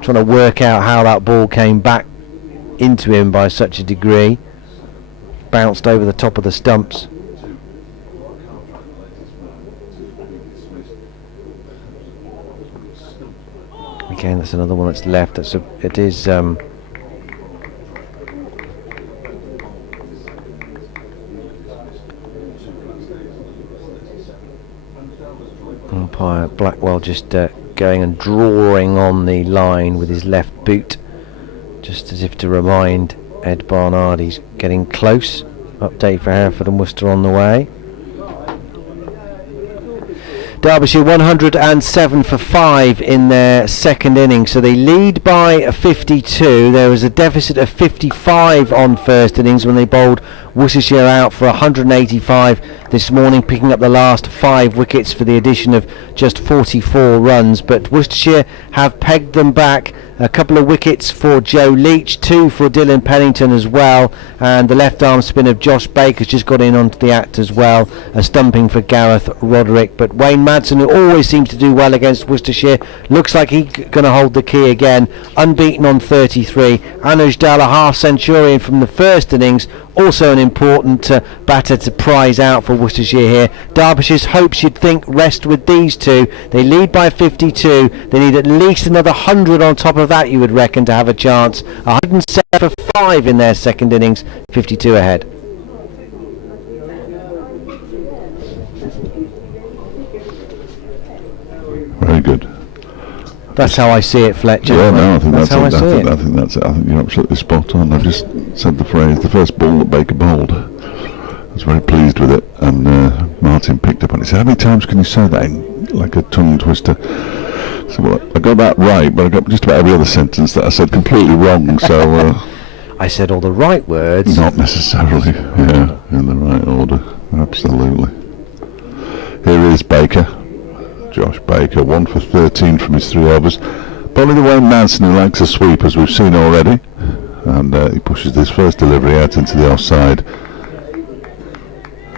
Trying to work out how that ball came back into him by such a degree. Bounced over the top of the stumps. Again, that's another one that's left. It is umpire Blackwell just going and drawing on the line with his left boot, just as if to remind Ed Barnard, he's getting close. Update for Hereford and Worcester on the way. Derbyshire 107 for 5 in their second innings, so they lead by 52. There was a deficit of 55 on first innings when they bowled Worcestershire out for 185 this morning, picking up the last 5 wickets for the addition of just 44 runs. But Worcestershire have pegged them back. A couple of wickets for Joe Leach, 2 for Dylan Pennington as well, and the left arm spin of Josh Baker's just got in onto the act as well. A stumping for Gareth Roderick. But Wayne Madsen, who always seems to do well against Worcestershire, looks like he's going to hold the key again, unbeaten on 33. Anuj Dal, a half centurion from the first innings, also an important batter to prize out for Worcestershire here. Derbyshire's hopes, you'd think, rest with these two. They lead by 52. They need at least another 100 on top of that, you would reckon, to have a chance. 107 for 5 in their second innings, 52 ahead. Very good. That's how I see it, Fletcher. Yeah, no, I think that's how I see it. I think that's it. I think you're absolutely spot on. I've just said the phrase, the first ball that Baker bowled. I was very pleased with it, and Martin picked up on it. He said, how many times can you say that in like a tongue twister? So, well, I got that right, but I got just about every other sentence that I said completely wrong, so... I said all the right words. Not necessarily, yeah, in the right order, absolutely. Here is Baker. Josh Baker, 1 for 13 from his 3 overs. Bowling the Wayne Madsen, who likes a sweep, as we've seen already. And he pushes this first delivery out into the offside.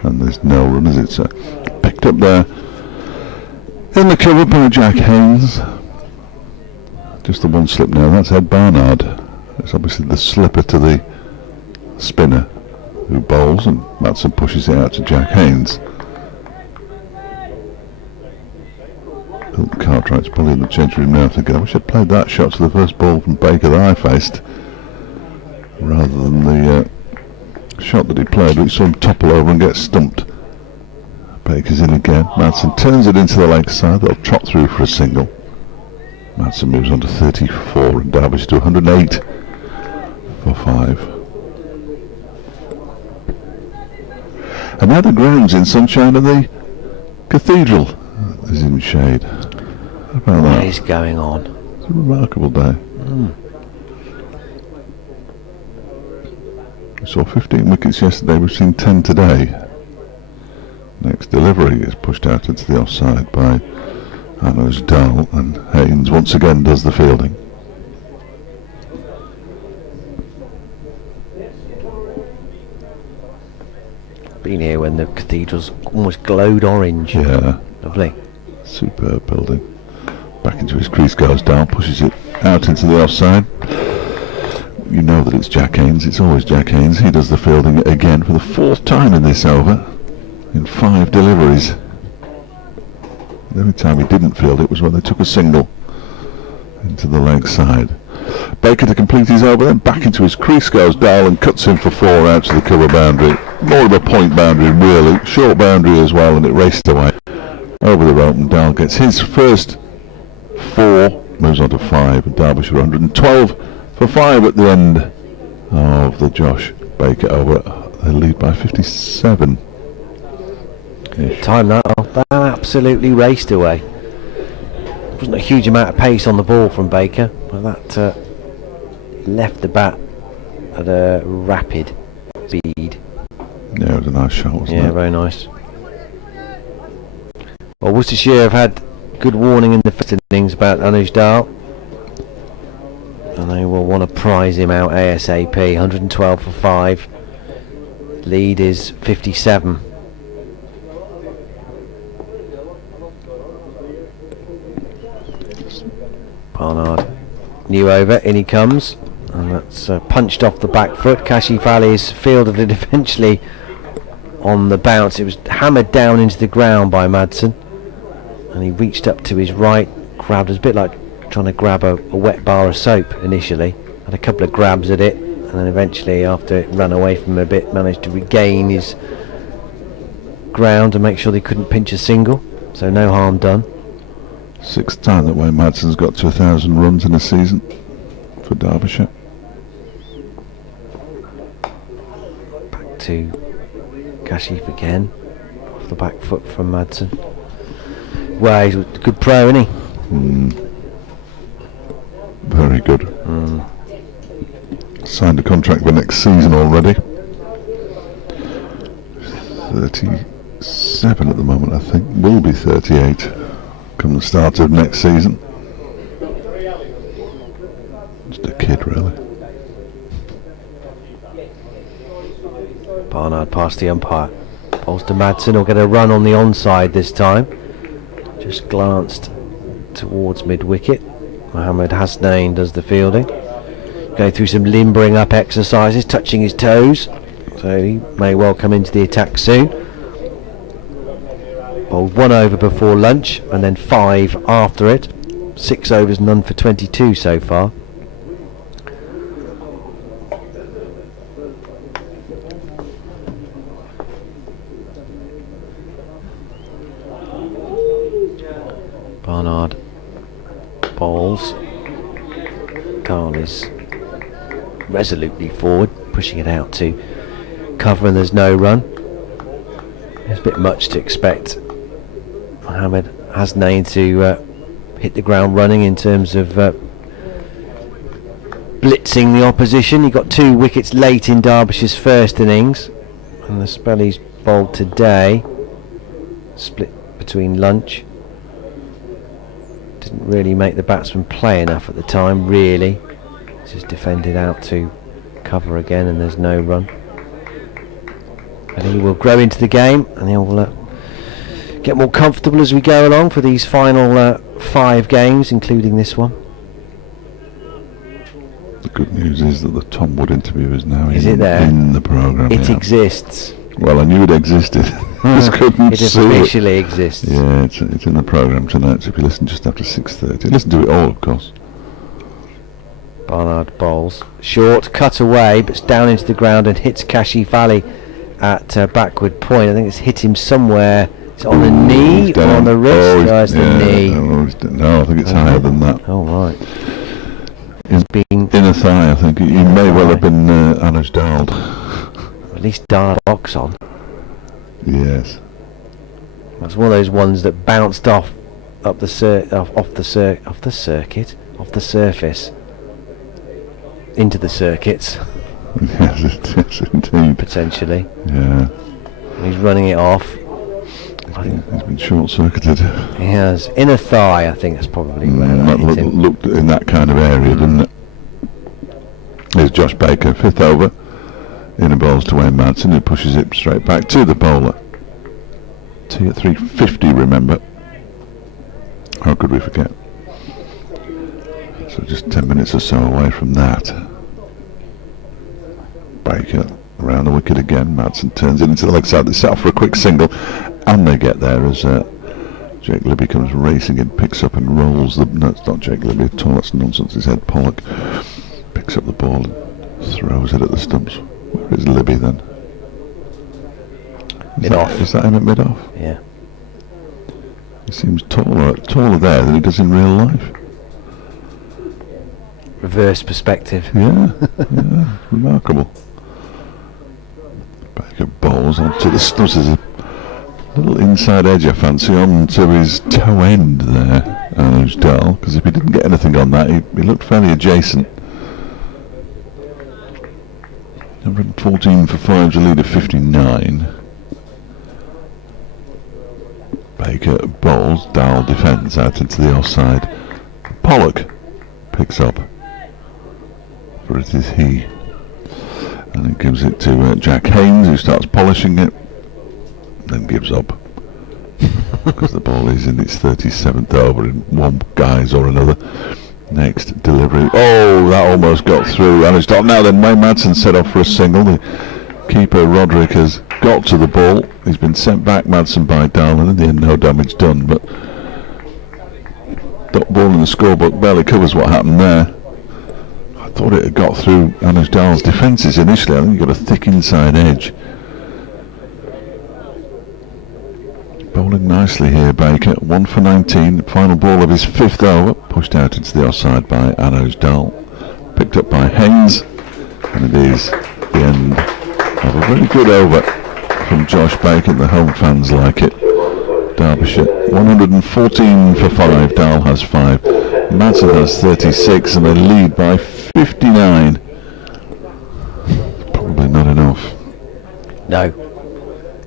And there's no run, is it? So picked up there in the cover by Jack Haynes. Just the one slip now. That's Ed Barnard. It's obviously the slipper to the spinner who bowls, and Madsen pushes it out to Jack Haynes. Cartwright's probably in the change room now thinking, I wish I'd played that shot to the first ball from Baker that I faced, rather than the shot that he played, which saw him topple over and get stumped. Baker's in again. Madsen turns it into the leg side. They'll trot through for a single. Madsen moves on to 34 and Derbyshire to 108 for 5. And now the ground's in sunshine and the cathedral is in shade. How about that? What is going on? It's a remarkable day. We saw 15 wickets yesterday, we've seen 10 today. Next delivery is pushed out into the offside by Anuj Dal, and Haynes once again does the fielding. Been here when the cathedral's almost glowed orange. Yeah. Lovely. Superb building. Back into his crease goes Dal, pushes it out into the offside. You know that it's Jack Haynes, it's always Jack Haynes. He does the fielding again for the 4th time in this over, in 5 deliveries. The only time he didn't field it was when they took a single into the leg side. Baker to complete his over, then back into his crease goes Dal and cuts in for 4 out to the cover boundary. More of a point boundary really, short boundary as well, and it raced away over the rope, and Dal gets his first 4, moves on to 5, and Derbyshire 112 for 5 at the end of the Josh Baker over. They lead by 57. Time that absolutely raced away. Wasn't a huge amount of pace on the ball from Baker, but that left the bat at a rapid speed. Yeah, it was a nice shot, wasn't it? Yeah, very nice. Well, Worcestershire have had good warning in the first innings about Anuj Dal, and they will want to prize him out ASAP. 112 for 5. Lead is 57. Barnard, new over, in he comes, and that's punched off the back foot. Kashif Ali's fielded it eventually on the bounce. It was hammered down into the ground by Madsen, and he reached up to his right, grabbed it. It was a bit like trying to grab a wet bar of soap initially. Had a couple of grabs at it, and then eventually, after it ran away from him a bit, managed to regain his ground and make sure they couldn't pinch a single, so no harm done. 6th time that Wayne Madsen's got to 1,000 runs in a season for Derbyshire. to Kashif again. Off the back foot from Madsen. Well, he's a good pro, isn't he? Very good. Signed a contract for next season already. 37 at the moment, I think. Will be 38 come the start of next season. Just a kid, really. Barnard past the umpire. Bowls to Madsen. Will get a run on the onside this time. Just glanced towards mid-wicket. Mohammed Hasnain does the fielding. Going through some limbering up exercises, touching his toes. So he may well come into the attack soon. Bowled 1 over before lunch and then 5 after it. 6 overs, none for 22 so far. Barnard bowls. Dahl is resolutely forward, pushing it out to cover, and there's no run. It's a bit much to expect Mohammed Hasnain to hit the ground running in terms of blitzing the opposition. He got 2 wickets late in Derbyshire's first innings, and the spell he's bowled today, split between lunch, didn't really make the batsman play enough at the time, really. Just defended out to cover again, and there's no run. And he will grow into the game, and he'll get more comfortable as we go along for these final 5 games, including this one. The good news is that the Tom Wood interview is now in the programme. It exists. Well, I knew it existed. Just couldn't it see officially exists. Yeah, it's in the programme tonight, so if you listen just after 6:30, listen to it all, of course. Barnard bowls. Short, cut away, but it's down into the ground and hits Kashif Ali at backward point. I think it's hit him somewhere. It's on the knee or on the wrist? No, it's the knee. No, I think it's higher than that. Oh, right. It's been inner thigh, I think. He may well have been Anuj Dald. At least Dard box on. Yes. That's one of those ones that bounced off up the surface, into the circuits. Yes, it is indeed. Potentially. Yeah. He's running it off. I think he's been short-circuited. He has. Inner thigh, I think that's probably where that hit him. Looked in that kind of area, didn't it? Here's Josh Baker, 5th over. Inner bowls to Wayne Madsen, who pushes it straight back to the bowler. Tea at 3:50, remember. How could we forget? So just 10 minutes or so away from that. Baker around the wicket again. Madsen turns it into the leg side. They set off for a quick single, and they get there as Jake Libby comes racing in, picks up and rolls the... No, it's not Jake Libby at all, that's nonsense. It's Ed Pollock. Picks up the ball and throws it at the stumps. Where is Libby then? Mid-off. Is that him at mid-off? Yeah. He seems taller there than he does in real life. Reverse perspective. Yeah, yeah, remarkable. Baker bowls onto the stumps. There's a little inside edge, I fancy, onto his toe end there, Anuj Dal, because if he didn't get anything on that, he looked fairly adjacent. 114 for 5 to lead of 59. Baker bowls, Dal defends out into the offside. Pollock picks up, for it is he, and it gives it to Jack Haynes, who starts polishing it, then gives up because the ball is in its 37th over in one guise or another. Next delivery, oh, that almost got through, and it's not. Now then, Wayne Madsen set off for a single. The keeper Roderick has got to the ball. He's been sent back, Madsen, by Dal, and in the end no damage done, but dot ball in the scorebook barely covers what happened there. I thought it had got through Anuj Dal's defences initially. I think he got a thick inside edge. Bowling nicely here, Baker. 1 for 19. Final ball of his 5th over. Pushed out into the offside by Anuj Dal. Picked up by Haynes. And it is the end Have a very good over from Josh Bacon. The home fans like it. Derbyshire 114 for 5. Dahl has 5. Madsen has 36, and they lead by 59. Probably not enough. No,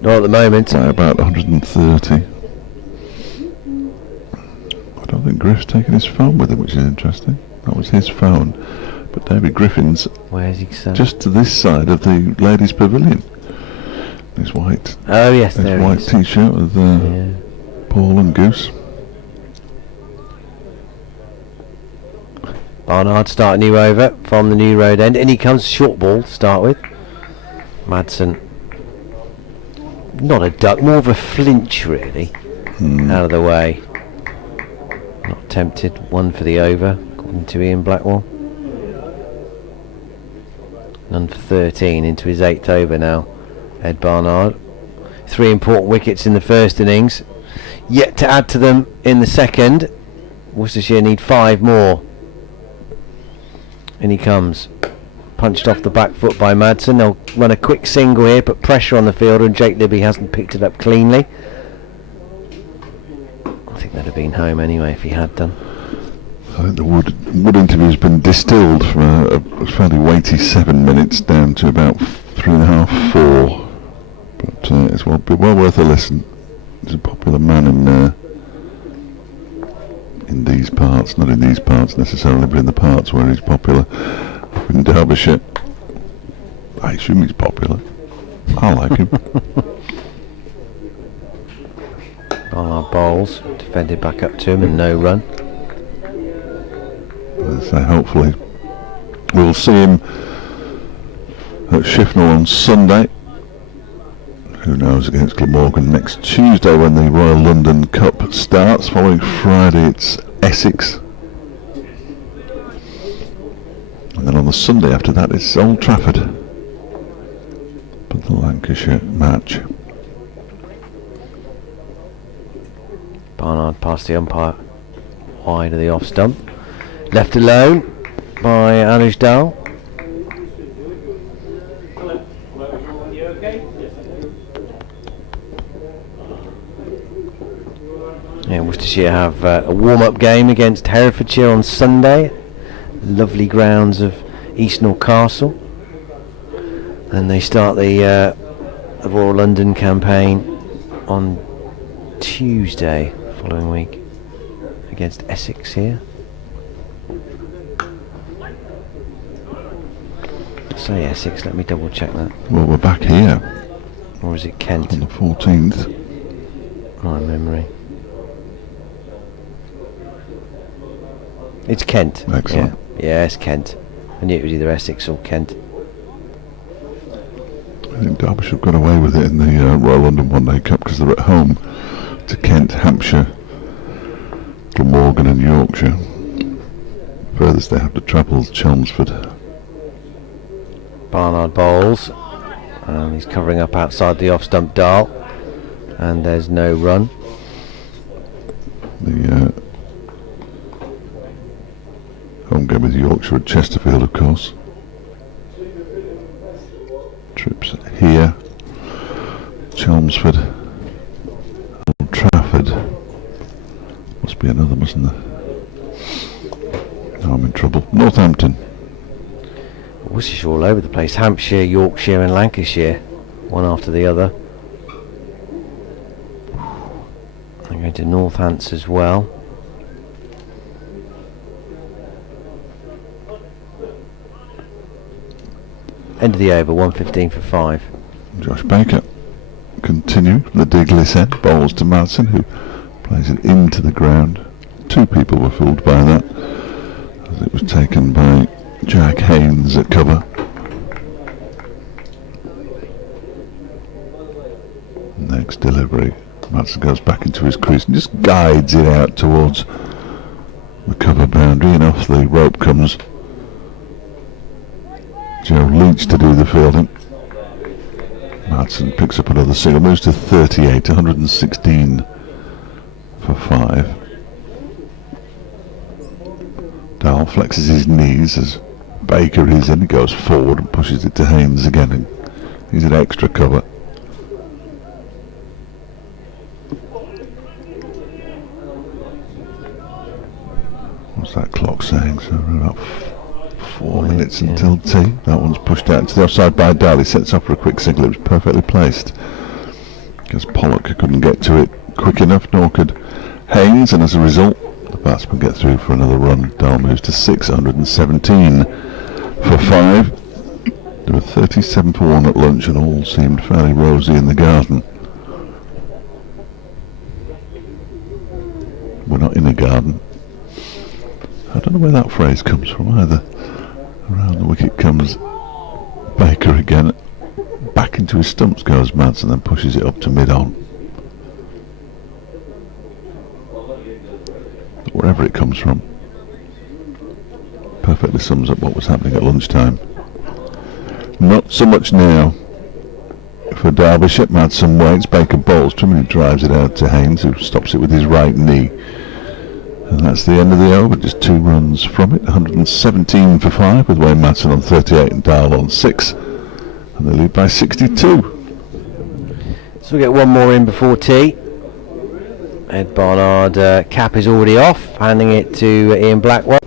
not at the moment. By about 130. I don't think Griff's taken his phone with him, which is interesting. That was his phone. But David Griffin's Where's he, sir? just to this side of the ladies' pavilion. His white, Oh yes, there he white is. T-shirt with Paul and Goose. Barnard start a new over from the new road end. In he comes, short ball to start with. Madsen, not a duck, more of a flinch really. Out of the way. Not tempted. 1 for the over, according to Ian Blackwell. None for 13 into his 8th over now. Ed Barnard. 3 important wickets in the first innings. Yet to add to them in the second. Worcestershire need 5 more. In he comes. Punched off the back foot by Madsen. They'll run a quick single here, put pressure on the fielder, and Jake Libby hasn't picked it up cleanly. I think that'd have been home anyway if he had done. I think the Wood interview's been distilled from a fairly weighty 7 minutes down to about 3.5, 4. But it's well worth a listen. He's a popular man in these parts, not in these parts necessarily, but in the parts where he's popular. Up in Derbyshire. I assume he's popular. I like him. Barnard bowls, defended back up to him and no run. So hopefully we'll see him at Shifnal on Sunday. Who knows, against Glamorgan next Tuesday when the Royal London Cup starts. Following Friday it's Essex. And then on the Sunday after that it's Old Trafford. But the Lancashire match. Barnard past the umpire, wide of the off stump. Left alone by Anuj Dahl. Yeah, Worcestershire have a warm-up game against Herefordshire on Sunday. Lovely grounds of Eastnall Castle. And they start the Royal London campaign on Tuesday following week against Essex here. Say Essex, let me double check that. Well, we're back here Or is it Kent? on the 14th. My memory. It's Kent. Excellent. Yeah, it's Kent. I knew it was either Essex or Kent. I think Derbyshire got away with it in the Royal London One Day Cup because they're at home to Kent, Hampshire, Glamorgan and Yorkshire. Furthest they have to travel is Chelmsford. Barnard bowls. He's covering up outside the off-stump Dahl. And there's no run. The home game with Yorkshire at Chesterfield, of course. Trips here, Chelmsford, Old Trafford. Must be another, mustn't there? No, I'm in trouble. Northampton. Worcestershire all over the place. Hampshire, Yorkshire and Lancashire. One after the other. I'm going to Northants as well. End of the over, 115 for 5. Josh Baker continuing the Digless end, bowls to Madsen, who plays it into the ground. 2 people were fooled by that, as it was taken by Jack Haynes at cover. Next delivery, Madsen goes back into his crease and just guides it out towards the cover boundary, and off the rope comes Joe Leach to do the fielding. Madsen picks up another single, moves to 38, 116 for 5. Dahl flexes his knees as Baker is in. He goes forward and pushes it to Haynes again, and He's an extra cover. What's that clock saying? So we're about 4 minutes until tea. That one's pushed out to the offside by Dahl. He sets up for a quick single. It was perfectly placed because Pollock couldn't get to it quick enough, nor could Haynes, and as a result the batsman get through for another run. Dahl moves to 617 for 5. There were 37 for 1 at lunch and all seemed fairly rosy in the garden. We're not in a garden. I don't know where that phrase comes from either. Around the wicket comes Baker again. Back into his stumps goes Mads and then pushes it up to mid-on. Wherever it comes from. Perfectly sums up what was happening at lunchtime. Not so much now for Derbyshire. Madsen waits, Baker bowls, Truman drives it out to Haynes, who stops it with his right knee. And that's the end of the over, just 2 runs from it. 117 for 5 with Wayne Madsen on 38 and Dahl on 6. And they lead by 62. So we'll get one more in before tea. Ed Barnard cap is already off, handing it to Ian Blackwell.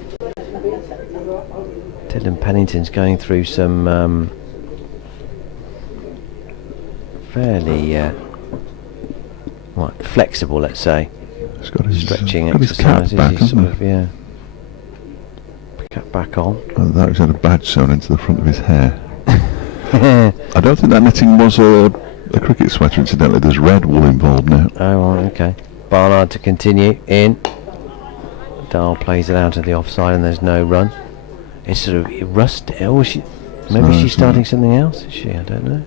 Dylan Pennington's going through some fairly flexible, let's say, He's got his stretching got exercises. His cap back, He's sort of, cap back on. And that he's had a badge sewn into the front of his hair. I don't think that knitting was a cricket sweater, incidentally. There's red wool involved now. Oh, right, okay. Barnard to continue in. Dahl plays it out of the offside and there's no run. It's sort of rust. Oh, maybe she's starting something else, is she? I don't know.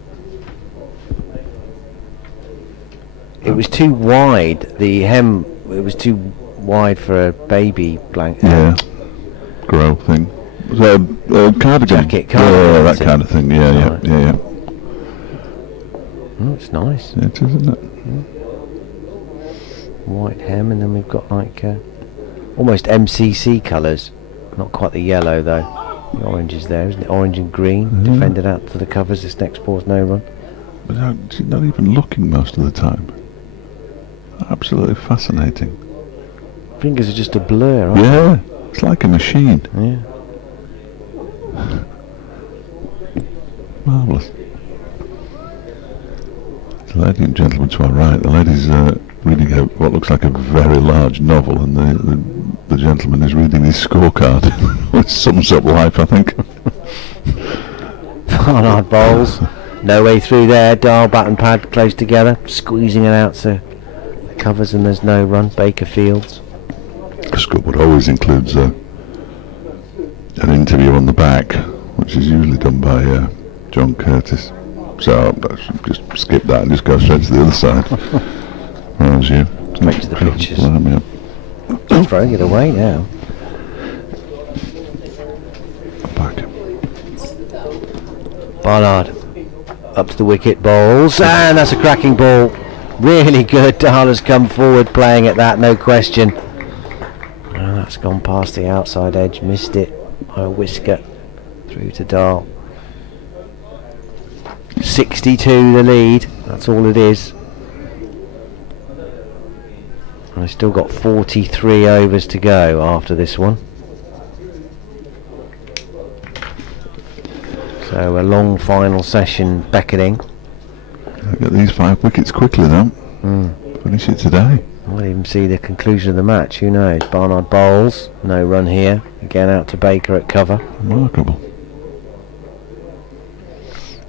It was too wide. The hem, it was too wide for a baby blanket. Yeah. Grow thing. Was that a cardigan? Jacket, yeah, that kind of thing. Yeah, right. yeah. Oh, it's nice. Yeah, it is, isn't it? White hem, and then we've got like almost MCC colours. Not quite the yellow though. The orange is there, isn't it? Orange and green. Defended out to the covers. This next ball's no run. But she's not even looking most of the time. Absolutely fascinating. Fingers are just a blur, aren't yeah, it's like a machine. Yeah. Marvellous. The lady and gentleman to our right. The lady's reading what looks like a very large novel, and the gentleman is reading his scorecard, which sums up life, I think. Barnard bowls. No way through there. Dahl, bat and pad close together, squeezing it out to the covers, and there's no run. Baker fields. Scoreboard always includes an interview on the back, which is usually done by John Curtis. So I should just skip that and just go straight to the other side. Whereas you straight to the pictures. Throwing it away now. Back. Barnard up to the wicket, bowls, and that's a cracking ball. Really good. Dahl has come forward playing at that, no question. Oh, that's gone past the outside edge, missed it by a whisker. Through to Dahl. 62 the lead, that's all it is. And I've still got 43 overs to go after this one. So a long final session beckoning. Get these 5 wickets quickly though. Finish it today. Might even see the conclusion of the match, who knows. Barnard bowls, no run here. Again out to Baker at cover. Remarkable.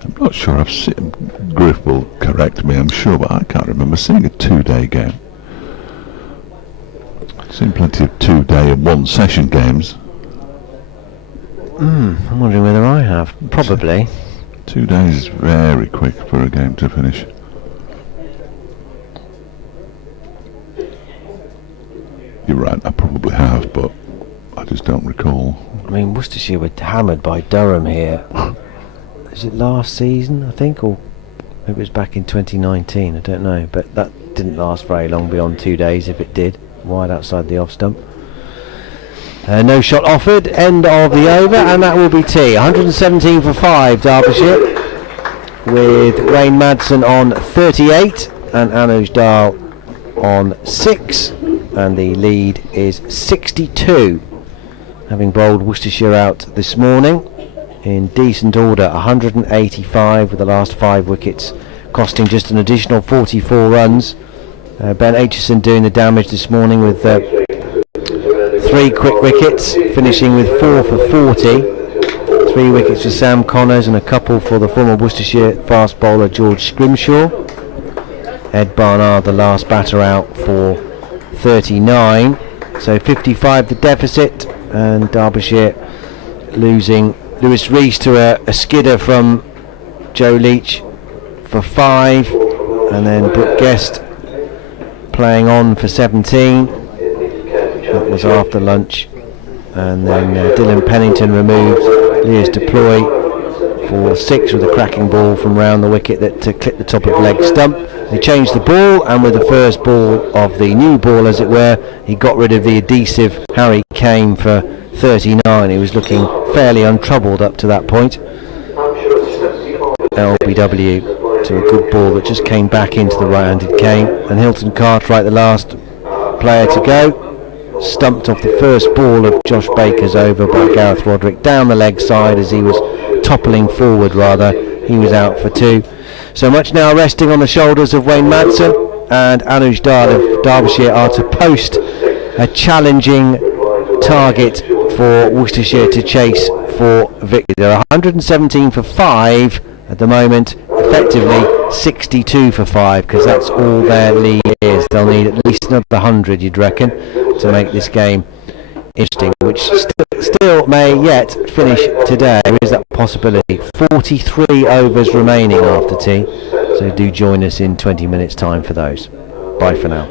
I'm not sure I've seen, Griff will correct me, I'm sure, but I can't remember seeing a 2-day game. I've seen plenty of 2-day and 1-session games. I'm wondering whether I have. Probably. 2 days is very quick for a game to finish. You're right, I probably have, but I just don't recall. I mean, Worcestershire were hammered by Durham here. Is it last season, I think, or maybe it was back in 2019, I don't know, but that didn't last very long beyond 2 days, if it did. Wide outside the off stump. No shot offered, end of the over, and that will be tea. 117 for 5, Derbyshire. with Wayne Madsen on 38 and Anuj Dal on 6, and the lead is 62, having bowled Worcestershire out this morning in decent order. 185 with the last 5 wickets, costing just an additional 44 runs. Ben Aitchison doing the damage this morning with 3 quick wickets, finishing with 4 for 40. 3 wickets for Sam Connors and a couple for the former Worcestershire fast bowler George Scrimshaw. Ed Barnard, the last batter, out for 39. So 55 the deficit, and Derbyshire losing Lewis Rees to a skidder from Joe Leach for 5, and then Brooke Guest playing on for 17. That was after lunch. And then Dylan Pennington removed Leas Deploy for 6 with a cracking ball from round the wicket that clipped the top of leg stump. He changed the ball, and with the first ball of the new ball, as it were, he got rid of the adhesive Harry Kane for 39. He was looking fairly untroubled up to that point. LBW to a good ball that just came back into the right-handed Kane, and Hilton Cartwright, the last player to go, stumped off the first ball of Josh Baker's over by Gareth Roderick down the leg side as he was toppling forward rather. He was out for 2. So much now resting on the shoulders of Wayne Madsen, and Anuj Dal of Derbyshire are to post a challenging target for Worcestershire to chase for victory. They're 117 for 5 at the moment, effectively 62 for 5, because that's all their lead is. They'll need at least another 100, you'd reckon, to make this game interesting, which still may yet finish today. There is that possibility. 43 overs remaining after tea, so do join us in 20 minutes time for those. Bye for now.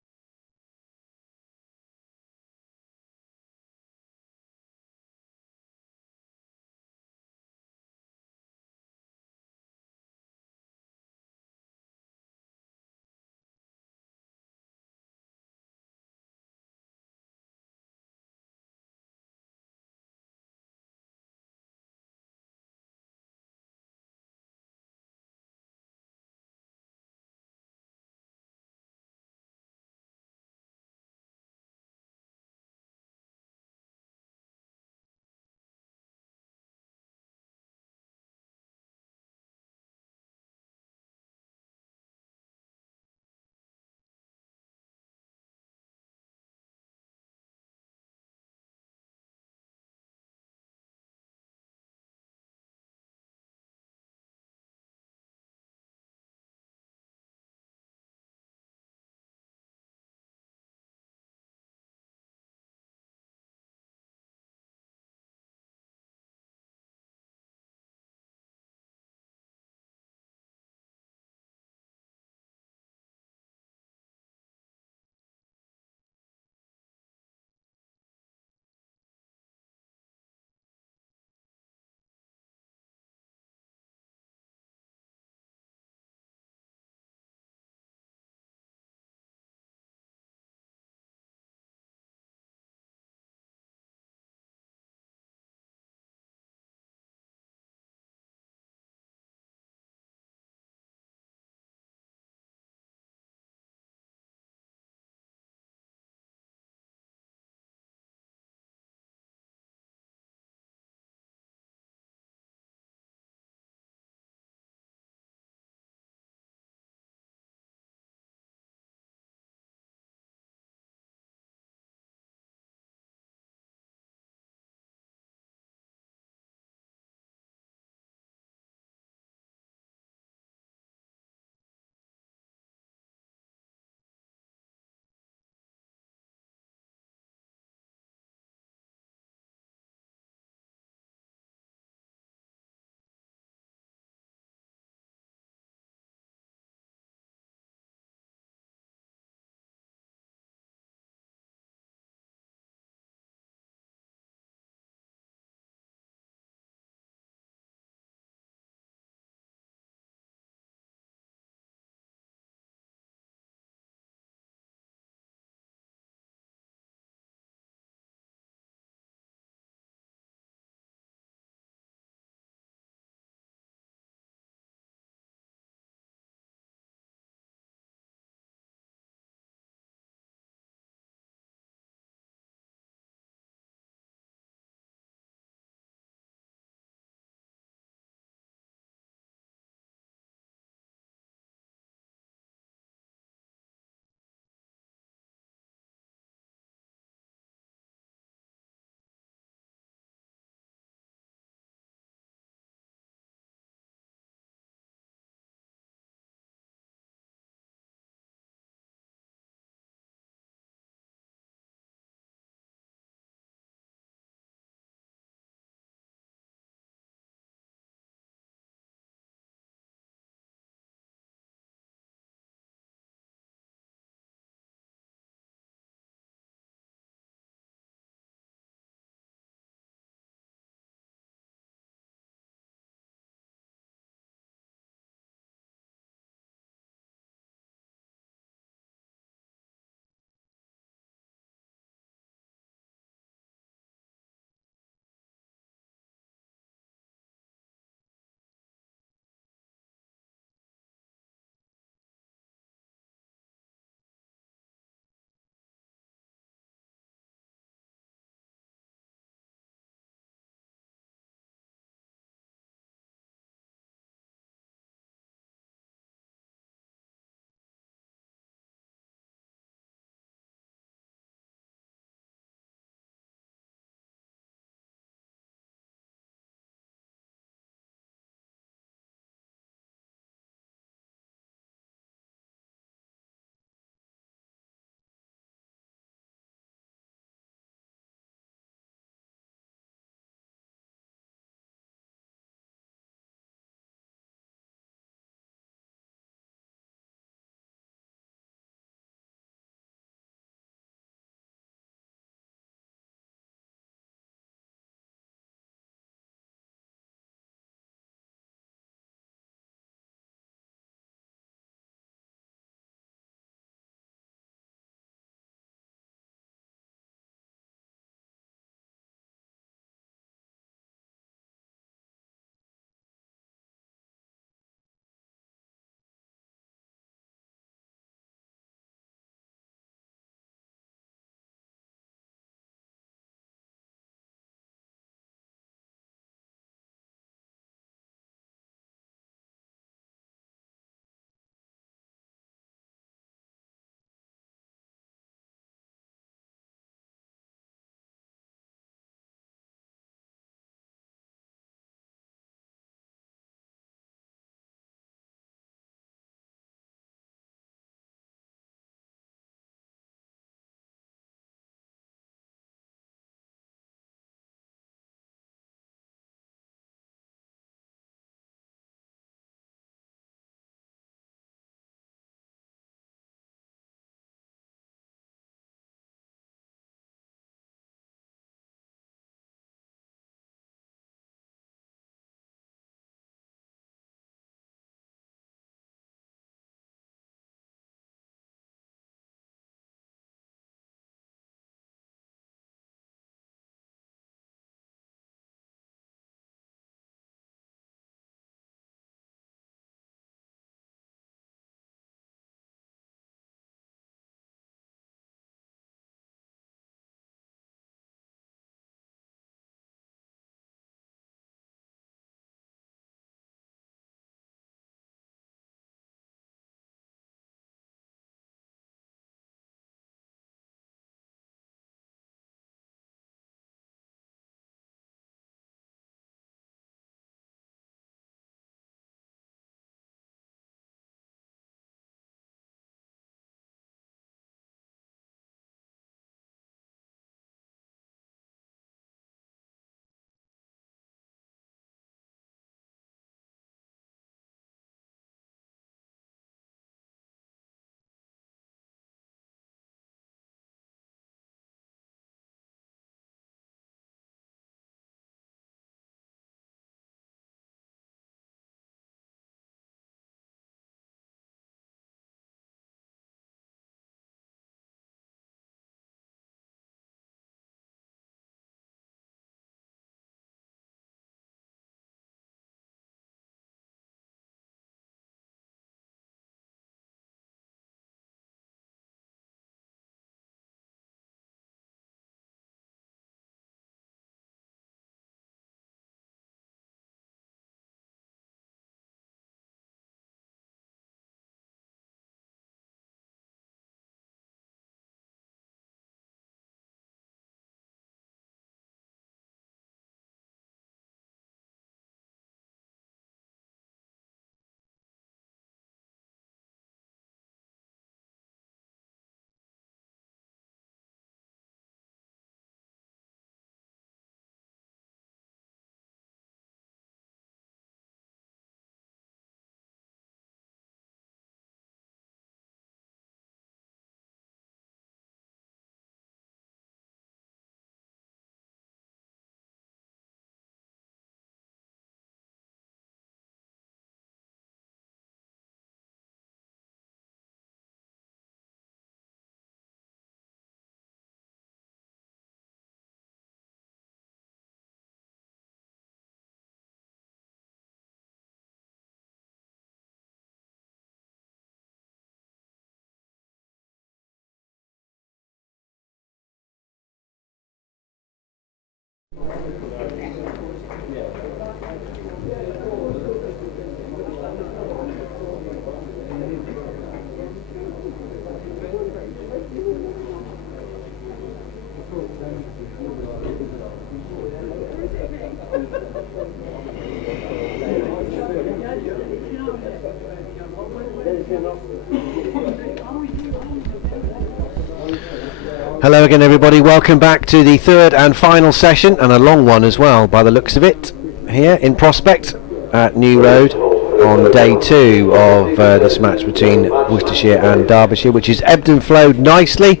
Hello again everybody, welcome back to the third and final session, and a long one as well by the looks of it, here in Prospect at New Road on day 2 of this match between Worcestershire and Derbyshire, which has ebbed and flowed nicely,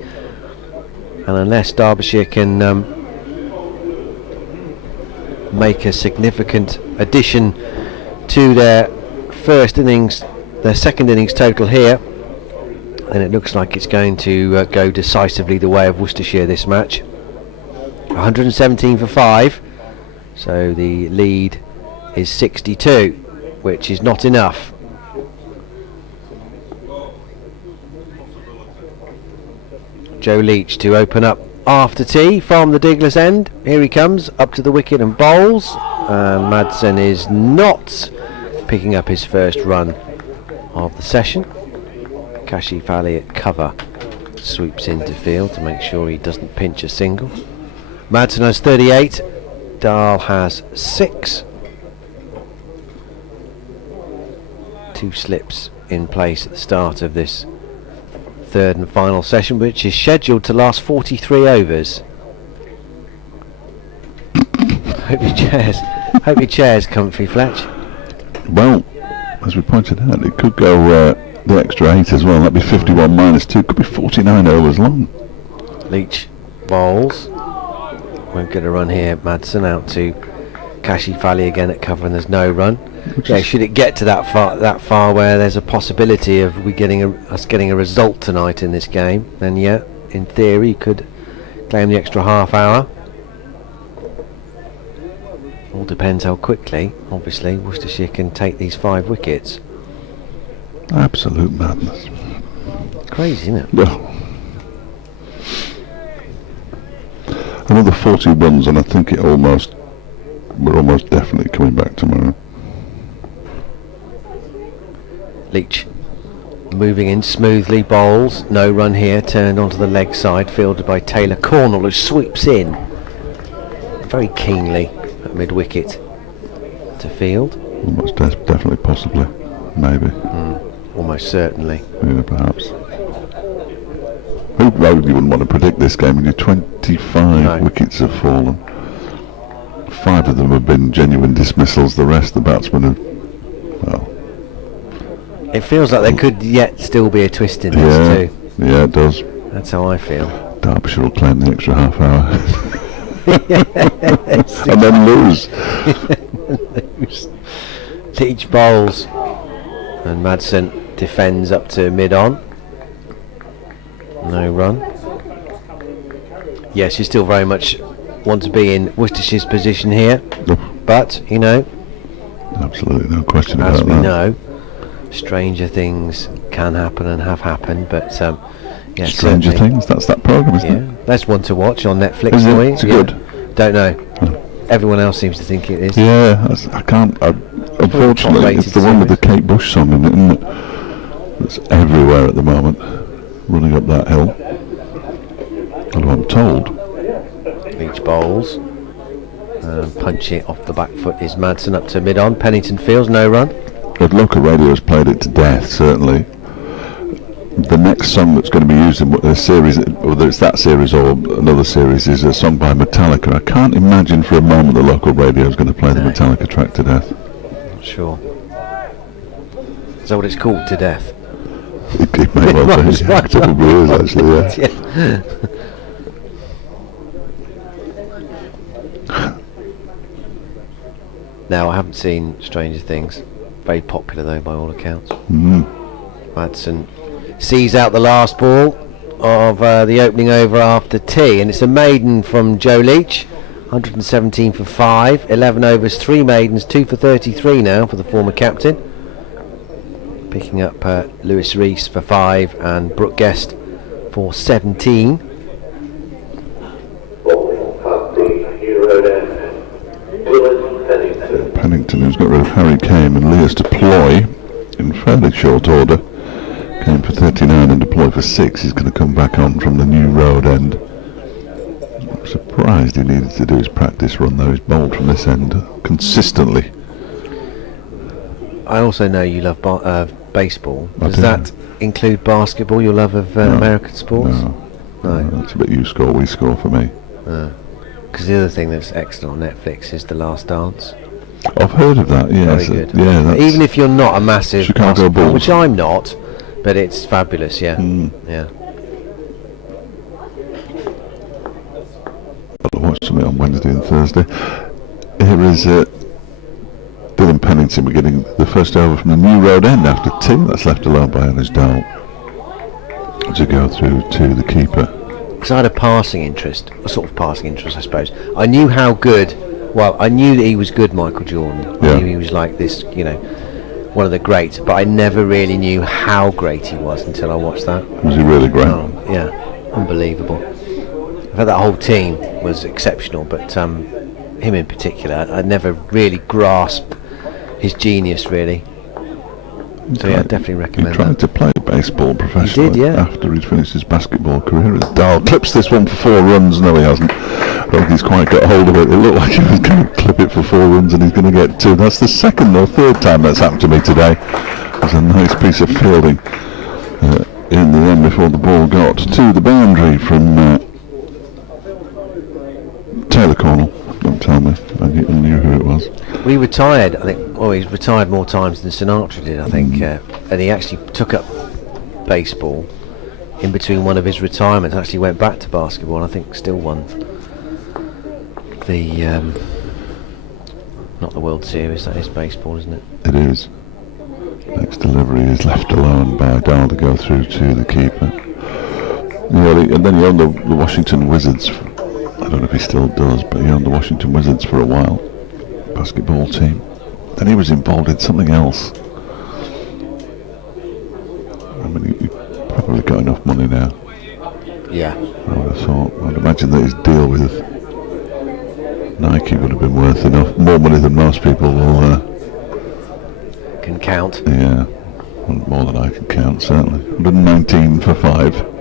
and unless Derbyshire can make a significant addition to their second innings total here, and it looks like it's going to go decisively the way of Worcestershire this match. 117 for 5, so the lead is 62, which is not enough. Joe Leach to open up after tea from the Digler's end. Here he comes up to the wicket and bowls, and Madsen is not picking up his first run of the session. Kashi Fali at cover sweeps into field to make sure he doesn't pinch a single. Madsen has 38, Dahl has 6. 2 slips in place at the start of this third and final session, which is scheduled to last 43 overs. Hope your chair's comfy, Fletch. Well, as we pointed out, it could go the extra 8 as well. That'd be 51 minus 2. Could be 49 overs long. Leach bowls. Won't get a run here. Madsen out to Kashi Fali again at cover, and there's no run. Yeah, should it get to that far where there's a possibility of us getting a result tonight in this game, then yeah, in theory, you could claim the extra half hour. All depends how quickly, obviously, Worcestershire can take these 5 wickets. Absolute madness. Crazy, isn't it? Well, another 40 runs, and I think we're almost definitely coming back tomorrow. Leach moving in smoothly, bowls, no run here, turned onto the leg side, fielded by Taylor Cornell, who sweeps in very keenly at mid-wicket to field. Almost definitely, possibly, maybe. Almost certainly. Yeah, perhaps. Who really wouldn't want to predict this game when your 25 wickets have fallen? 5 of them have been genuine dismissals, the rest the batsmen have, well... It feels like there could yet still be a twist in this too. Yeah, it does. That's how I feel. Derbyshire will claim the extra half hour. And then lose. Leach bowls, and Madsen defends up to mid-on. No run. Yes, you still very much want to be in Worcestershire's position here, but you know, absolutely no question about that. As we know, stranger things can happen and have happened, but yeah, Stranger Things, that's that programme, isn't it? That's one to watch on Netflix. Is it? It's good. Don't know. Everyone else seems to think it is. Yeah, I can't. Unfortunately, it's the one with the Kate Bush song in it, isn't it? It's everywhere at the moment, running up that hill. Although I'm told. Leach bowls. Punching it off the back foot is Madsen up to mid-on. Pennington Fields, no run. But local radio has played it to death, certainly. The next song that's going to be used in a series, whether it's that series or another series, is a song by Metallica. I can't imagine for a moment the local radio is going to play the Metallica track to death. Not sure. Is that what it's called, to death? It may well be. Yeah, it probably is, actually, yeah. Now, I haven't seen Stranger Things. Very popular, though, by all accounts. Madsen sees out the last ball of the opening over after tea, and it's a maiden from Joe Leach. 117 for 5, 11 overs, 3 maidens, 2 for 33 now for the former captain. Picking up Lewis Rees for 5 and Brooke Guest for 17. Pennington, who's got rid of Harry Kane and Leas Deploy in fairly short order. Kane for 39 and Deploy for 6. He's going to come back on from the new road end. I'm surprised he needed to do his practice run though. He's bowled from this end consistently. I also know you love baseball. I Does do. that include basketball, your love of American sports? No, that's a bit you score, we score for me. Because the other thing that's excellent on Netflix is The Last Dance. I've heard of that, yes. Very good. Yeah, that's Even if you're not a massive Chicago basketball, Bulls. which I'm not, but it's fabulous, yeah. Yeah. I'll watch something on Wednesday and Thursday. Here is Dylan Pennington. We're getting the first over from the new road end after 2. That's left alone by Anish Dal to go through to the keeper. Because I had a passing interest, a sort of passing interest, I suppose. I knew how good. Well, I knew that he was good, Michael Jordan. I Yeah. knew he was like this, one of the greats. But I never really knew how great he was until I watched that. Was he really great? Oh, yeah, unbelievable. I thought that whole team was exceptional, but him in particular, I never really grasped his genius, really. So yeah, I definitely He recommend tried that. to play baseball professionally yeah. after he'd finished his basketball career. As Dahl clips this one for 4 runs. No, he hasn't. I don't think he's quite got hold of it. It looked like he was going to clip it for 4 runs and he's going to get 2. That's the second or third time that's happened to me today. It was a nice piece of fielding in the end before the ball got to the boundary from Taylor Cornell. Don't tell me. I knew who it was. We retired, I think. Well, he's retired more times than Sinatra did, I think. And he actually took up baseball in between one of his retirements. Actually went back to basketball, and I think still won the not the World Series. That is baseball, isn't it? It is. Next delivery is left alone by Dahl to go through to the keeper. And then he owned the Washington Wizards. I don't know if he still does, but he owned the Washington Wizards for a while. Basketball team. Then he was involved in something else. I mean, he probably got enough money now. Yeah. I would have thought. I'd imagine that his deal with Nike would have been worth enough, more money than most people will. Can count. Yeah, more than I can count, certainly. 119 for 5.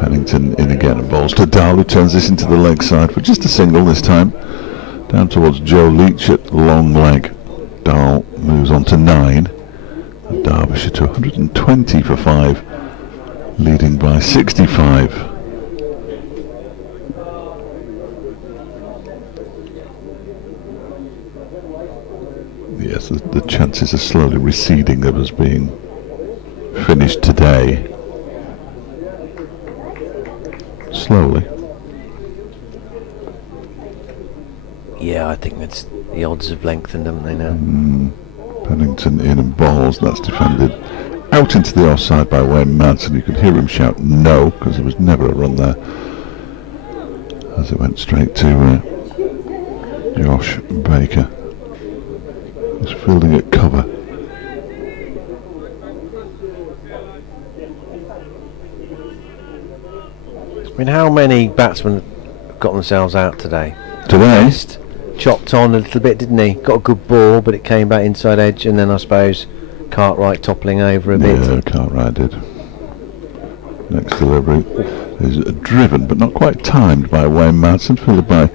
Pennington in again and bowls to Dahl, who turns this into the leg side for just a single this time. Down towards Joe Leach at long leg. Dahl moves on to 9. And Derbyshire to 120 for 5, leading by 65. Yes, the chances are slowly receding of us being finished today. Slowly. Yeah, I think that's the odds have lengthened, haven't they now? Pennington in and bowls. That's defended out into the offside by Wayne Madsen. You could hear him shout no, because there was never a run there, as it went straight to Josh Baker. He's fielding at cover. I mean, how many batsmen have got themselves out today? Today? Best chopped on a little bit, didn't he? Got a good ball, but it came back inside edge, and then I suppose Cartwright toppling over a bit. Yeah, Cartwright did. Next delivery is driven, but not quite timed by Wayne Madsen, fielded by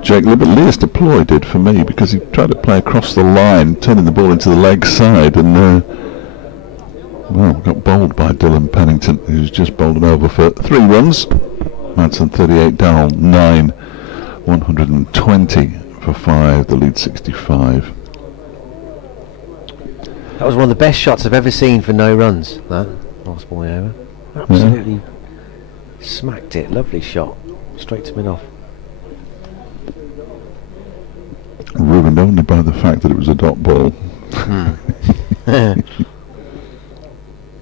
Jake Lee. But Leas Deploy did for me, because he tried to play across the line, turning the ball into the leg side, and got bowled by Dylan Pennington, who's just bowled an over for 3 runs. Madsen 38, Dahl 9, 120 for 5, the lead 65. That was one of the best shots I've ever seen for no runs, that last ball over. Absolutely smacked it. Lovely shot. Straight to mid-off. Ruined only by the fact that it was a dot ball.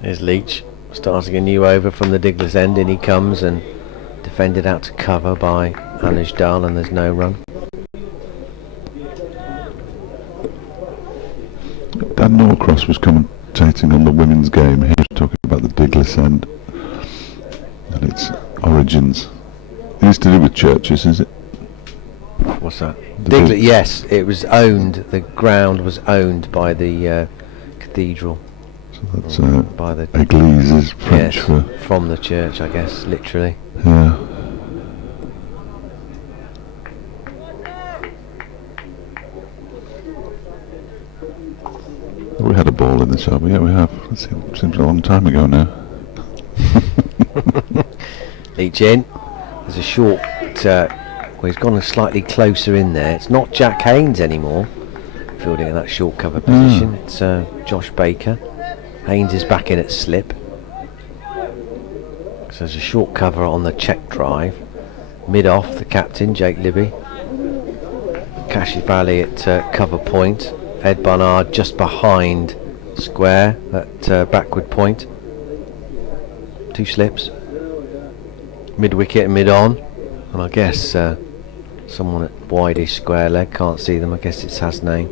There's Leach starting a new over from the Digler's end. In he comes and defended out to cover by Anish Dahl, and there's no run. Dan Norcross was commentating on the women's game. He was talking about the Digler's end and its origins. It is to do with churches, is it? What's that? Yes, it was owned. The ground was owned by the cathedral. So that's by the Église is French for from the church, I guess, literally. Yeah. We had a ball in this, haven't we? Yeah, we have. It seems a long time ago now. Leach in. There's a short. Well, he's gone slightly closer in there. It's not Jack Haynes anymore fielding in that short cover position. It's Josh Baker. Haynes is back in at slip. So there's a short cover on the check drive. Mid off, the captain, Jake Libby. Cashy Valley at cover point. Ed Barnard just behind square at backward point. 2 slips. Mid wicket and mid on. And I guess someone at wideish square leg, can't see them, I guess it's Hasnain.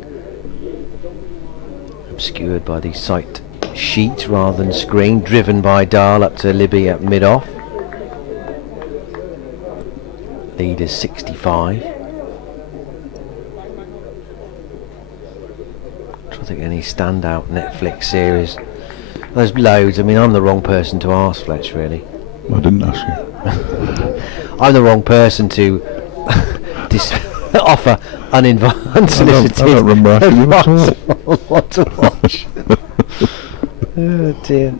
Obscured by the sight sheet rather than screen, driven by Dahl up to Libby at mid off. Lead is 65. Trying to think any standout Netflix series. There's loads. I mean, I'm the wrong person to ask, Fletch, really. I didn't ask you. I'm the wrong person to offer unsolicited I don't remember asking you at all. What to watch. Oh dear.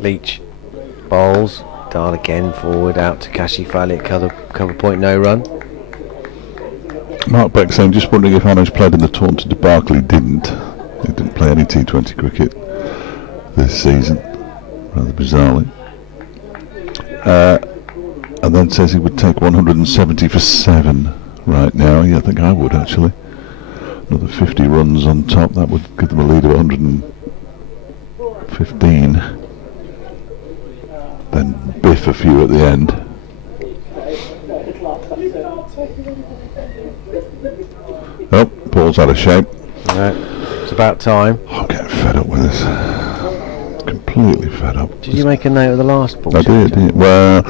Leach bowls. Dahl again forward out to Cashy Valley at cover point, no run. Mark Beck saying, just wondering if Ano's played in the Taunton debacle. He didn't play any T20 cricket this season, rather bizarrely. And then says he would take 170 for 7 right now. Yeah, I think I would actually. Another 50 runs on top, that would give them a lead of 115. Then biff a few at the end. Oh, Paul's out of shape. Right, it's about time. I'm getting fed up with this. Completely fed up. Did you make a note of the last ball? I did, yeah. Well,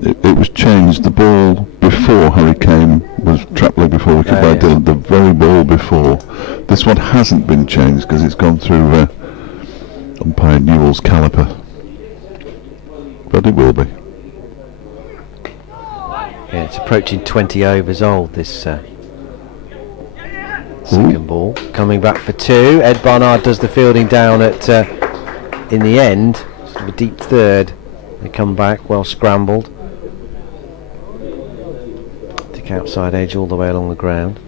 it was changed. The ball before Harry came was trap leg before wicket by Dylan. The very ball before. This one hasn't been changed because it's gone through umpire Newell's caliper. But it will be. Yeah, it's approaching 20 overs old, this second ball. Coming back for 2. Ed Barnard does the fielding down at, in the end, sort of a deep third. They come back, well scrambled. Thick outside edge all the way along the ground.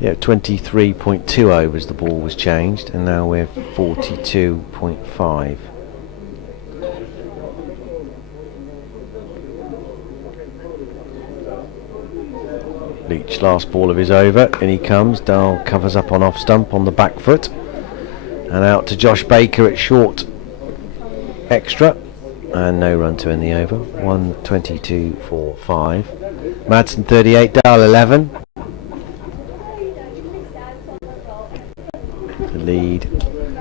Yeah, 23.2 overs the ball was changed, and now we're 42.5. Leach, last ball of his over, and he comes. Dahl covers up on off stump on the back foot, and out to Josh Baker at short extra, and no run to end the over. 122 for 5. Madsen 38, Dahl 11. The lead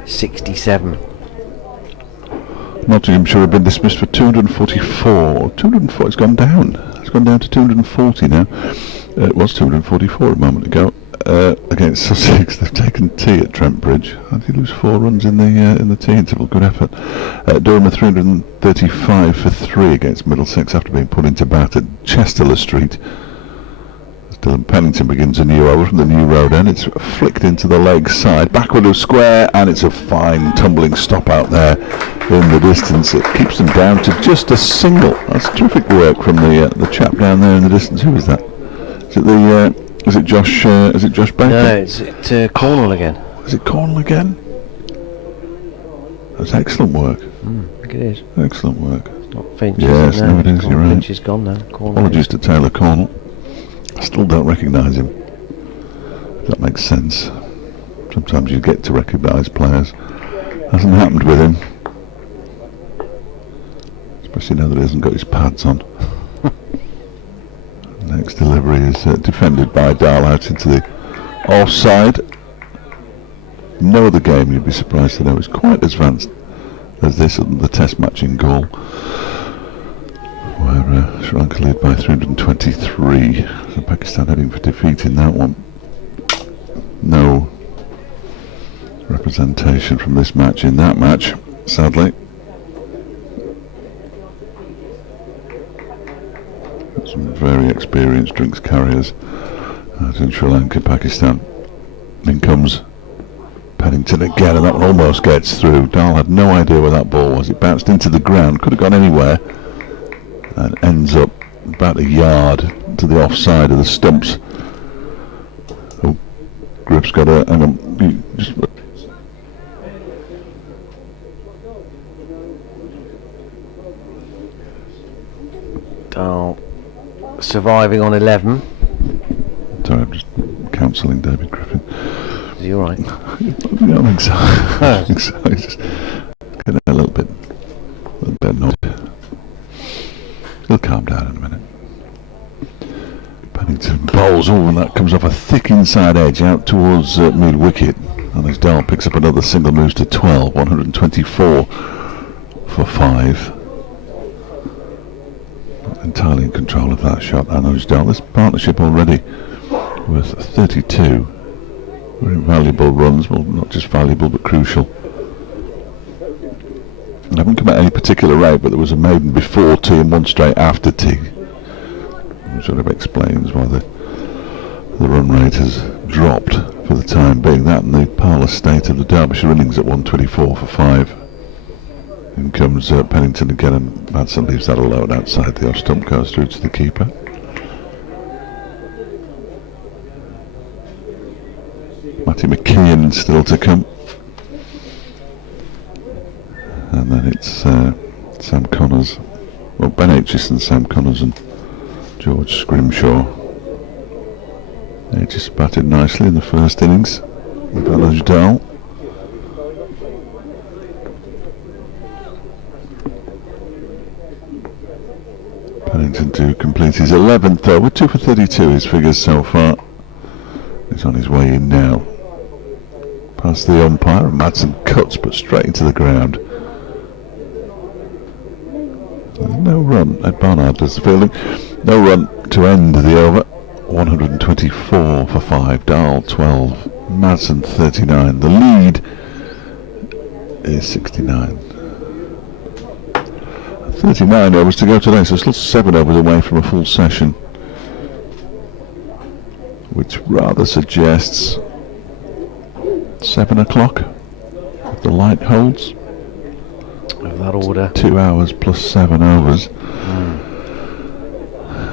67. Nottinghamshire have been dismissed for 244. 204. It's gone down. It's gone down to 240 now. It was 244 a moment ago. Against Sussex, they've taken tea at Trent Bridge. How did he lose 4 runs in the tea interval? Good effort. Durham are 335 for 3 against Middlesex after being put into bat at Chesterler Street. As Dylan Pennington begins a new over from the new road end. It's flicked into the leg side, backward of square, and it's a fine tumbling stop out there in the distance. It keeps them down to just a single. That's terrific work from the chap down there in the distance. Who is that? Is it Josh? Is it Josh Baker? No, it's Cornwall again. Is it Cornwall again? That's excellent work. I think it is. Excellent work. It's not Finch. Yes, no, it is. You're right. Finch is gone now. Cornwall. Apologies to Taylor Cornwall. I still don't recognise him. If that makes sense. Sometimes you get to recognise players. Hasn't happened with him. Especially now that he hasn't got his pads on. Next delivery is defended by Dahl out into the offside. no other game, you'd be surprised to know, is quite as advanced as this at the test match in Gaul, where Sri Lanka lead by 323. So Pakistan heading for defeat in that one. No representation from this match in that match, sadly. Some very experienced drinks carriers in Sri Lanka, Pakistan. In comes Pennington again, and that one almost gets through. Dahl had no idea where that ball was. It bounced into the ground, could have gone anywhere, and ends up about a yard to the offside of the stumps. Oh, Grip's got a... hang on, you just... Dahl surviving on 11. Sorry, I'm just counselling David Griffin. Is he alright? I'm excited. Just getting a little bit annoyed. He'll calm down in a minute. Pennington bowls, and that comes off a thick inside edge out towards mid-wicket. And as Dahl picks up another single, moves to 12, 124 for 5. Entirely in control of that shot, and Dahl. This partnership already worth 32 very valuable runs, well, not just valuable but crucial. I haven't come at any particular rate, but there was a maiden before tea and one straight after tea, which sort of explains why the run rate has dropped for the time being. That and the parlour state of the Derbyshire innings at 124 for 5. In comes Pennington again, and Madsen leaves that alone outside the off stump, goes through to the keeper. Matty McKeon still to come, and then it's Sam Connors, well, Ben Aitchison, Sam Connors and George Scrimshaw. Aitchison batted nicely in the first innings with Anuj Dahl. Pennington to complete his 11th over, 2 for 32 his figures so far. He's on his way in now. Past the umpire, and Madsen cuts but straight into the ground. There's no run. Ed Barnard does the fielding. No run to end the over. 124 for 5. Dahl 12. Madsen 39. The lead is 69. 39 overs to go today, so still 7 overs away from a full session, which rather suggests 7 o'clock if the light holds. Of that order. 2 hours plus 7 overs.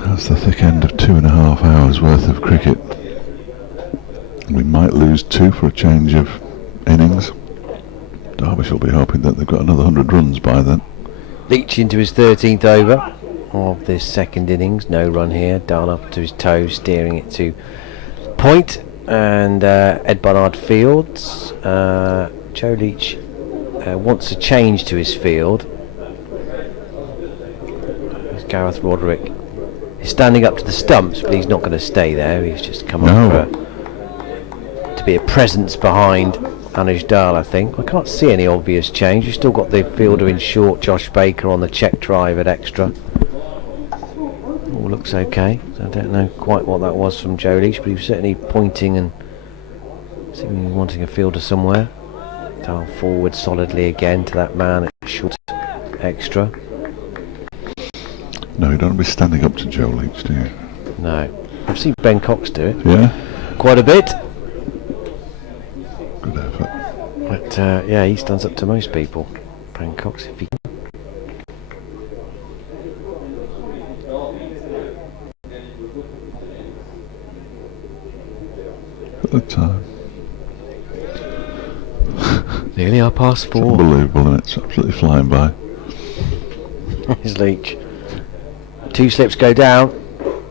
That's the thick end of 2.5 hours worth of cricket. We might lose 2 for a change of innings. Derbyshire will be hoping that they've got another 100 runs by then. Leach into his 13th over of this second innings. No run here. Dahl up to his toes, steering it to point. And Ed Barnard fields. Joe Leach wants a change to his field. There's Gareth Roderick. He's standing up to the stumps, but he's not going to stay there. He's just come up to be a presence behind Anuj Dahl, I think. I can't see any obvious change. You've still got the fielder in short, Josh Baker, on the check drive at extra. All looks okay. So I don't know quite what that was from Joe Leach, but he was certainly pointing and seemingly wanting a fielder somewhere. Dahl forward solidly again to that man at short extra. No, you don't want to be standing up to Joe Leach, do you? No. I've seen Ben Cox do it. Yeah? Quite a bit. Good effort. But yeah, he stands up to most people. Ben Cox, if he can. At the time. Nearly 4:30. It's unbelievable, isn't it? It's absolutely flying by. Here's Leach. 2 slips go down.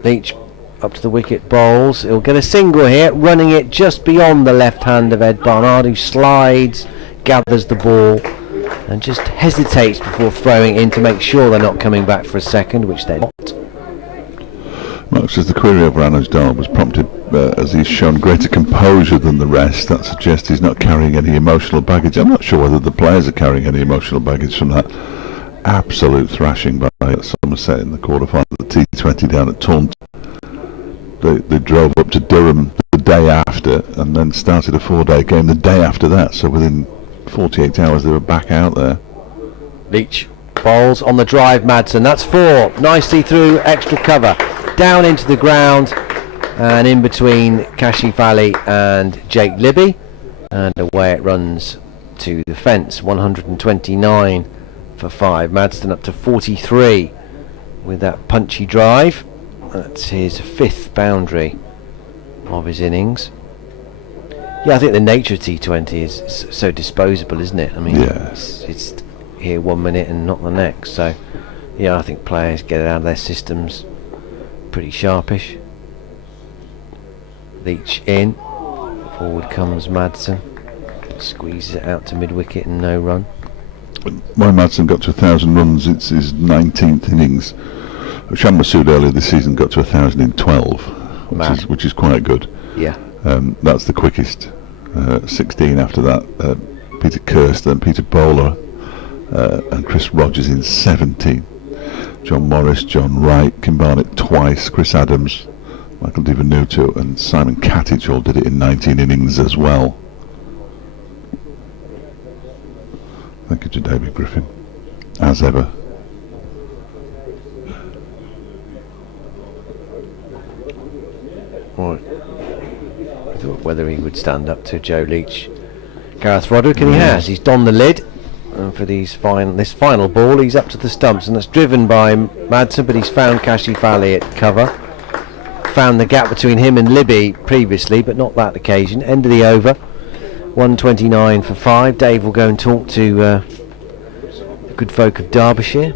Leach up to the wicket, bowls. He'll get a single here, running it just beyond the left hand of Ed Barnard, who slides, gathers the ball, and just hesitates before throwing in to make sure they're not coming back for a second, which they're not. Mark says the query over Anna's Dahl was prompted as he's shown greater composure than the rest. That suggests he's not carrying any emotional baggage. I'm not sure whether the players are carrying any emotional baggage from that absolute thrashing by Somerset in the quarter-final of the T20 down at Taunton. They drove up to Durham the day after and then started a 4-day game the day after that, so within 48 hours they were back out there. Leach bowls on the drive, Madsen. That's 4. Nicely through extra cover. Down into the ground and in between Kashifali and Jake Libby. And away it runs to the fence. 129 for 5. Madston up to 43 with that punchy drive. That's his 5th boundary of his innings. Yeah, I think the nature of T20 is so disposable, isn't it? I mean, it's here 1 minute and not the next. So, yeah, I think players get it out of their systems pretty sharpish. Leach in. Forward comes Madsen. Squeezes it out to mid-wicket and no run. Why Madsen got to 1,000 runs, it's his 19th innings. Shan Masood earlier this season got to 1,000 in 12, which is quite good. Yeah. That's the quickest. 16 after that. Peter Kirst, then Peter Bowler, and Chris Rogers in 17. John Morris, John Wright, Kim Barnett twice, Chris Adams, Michael Divenuto and Simon Katic all did it in 19 innings as well. Thank you to David Griffin, as ever. Right. I thought whether he would stand up to Joe Leach. Gareth Roderick, and he has. He's donned the lid. And for this final ball, he's up to the stumps, and that's driven by Madsen, but he's found Kashifali at cover. Found the gap between him and Libby previously, but not that occasion. End of the over. 129 for 5. Dave will go and talk to the good folk of Derbyshire.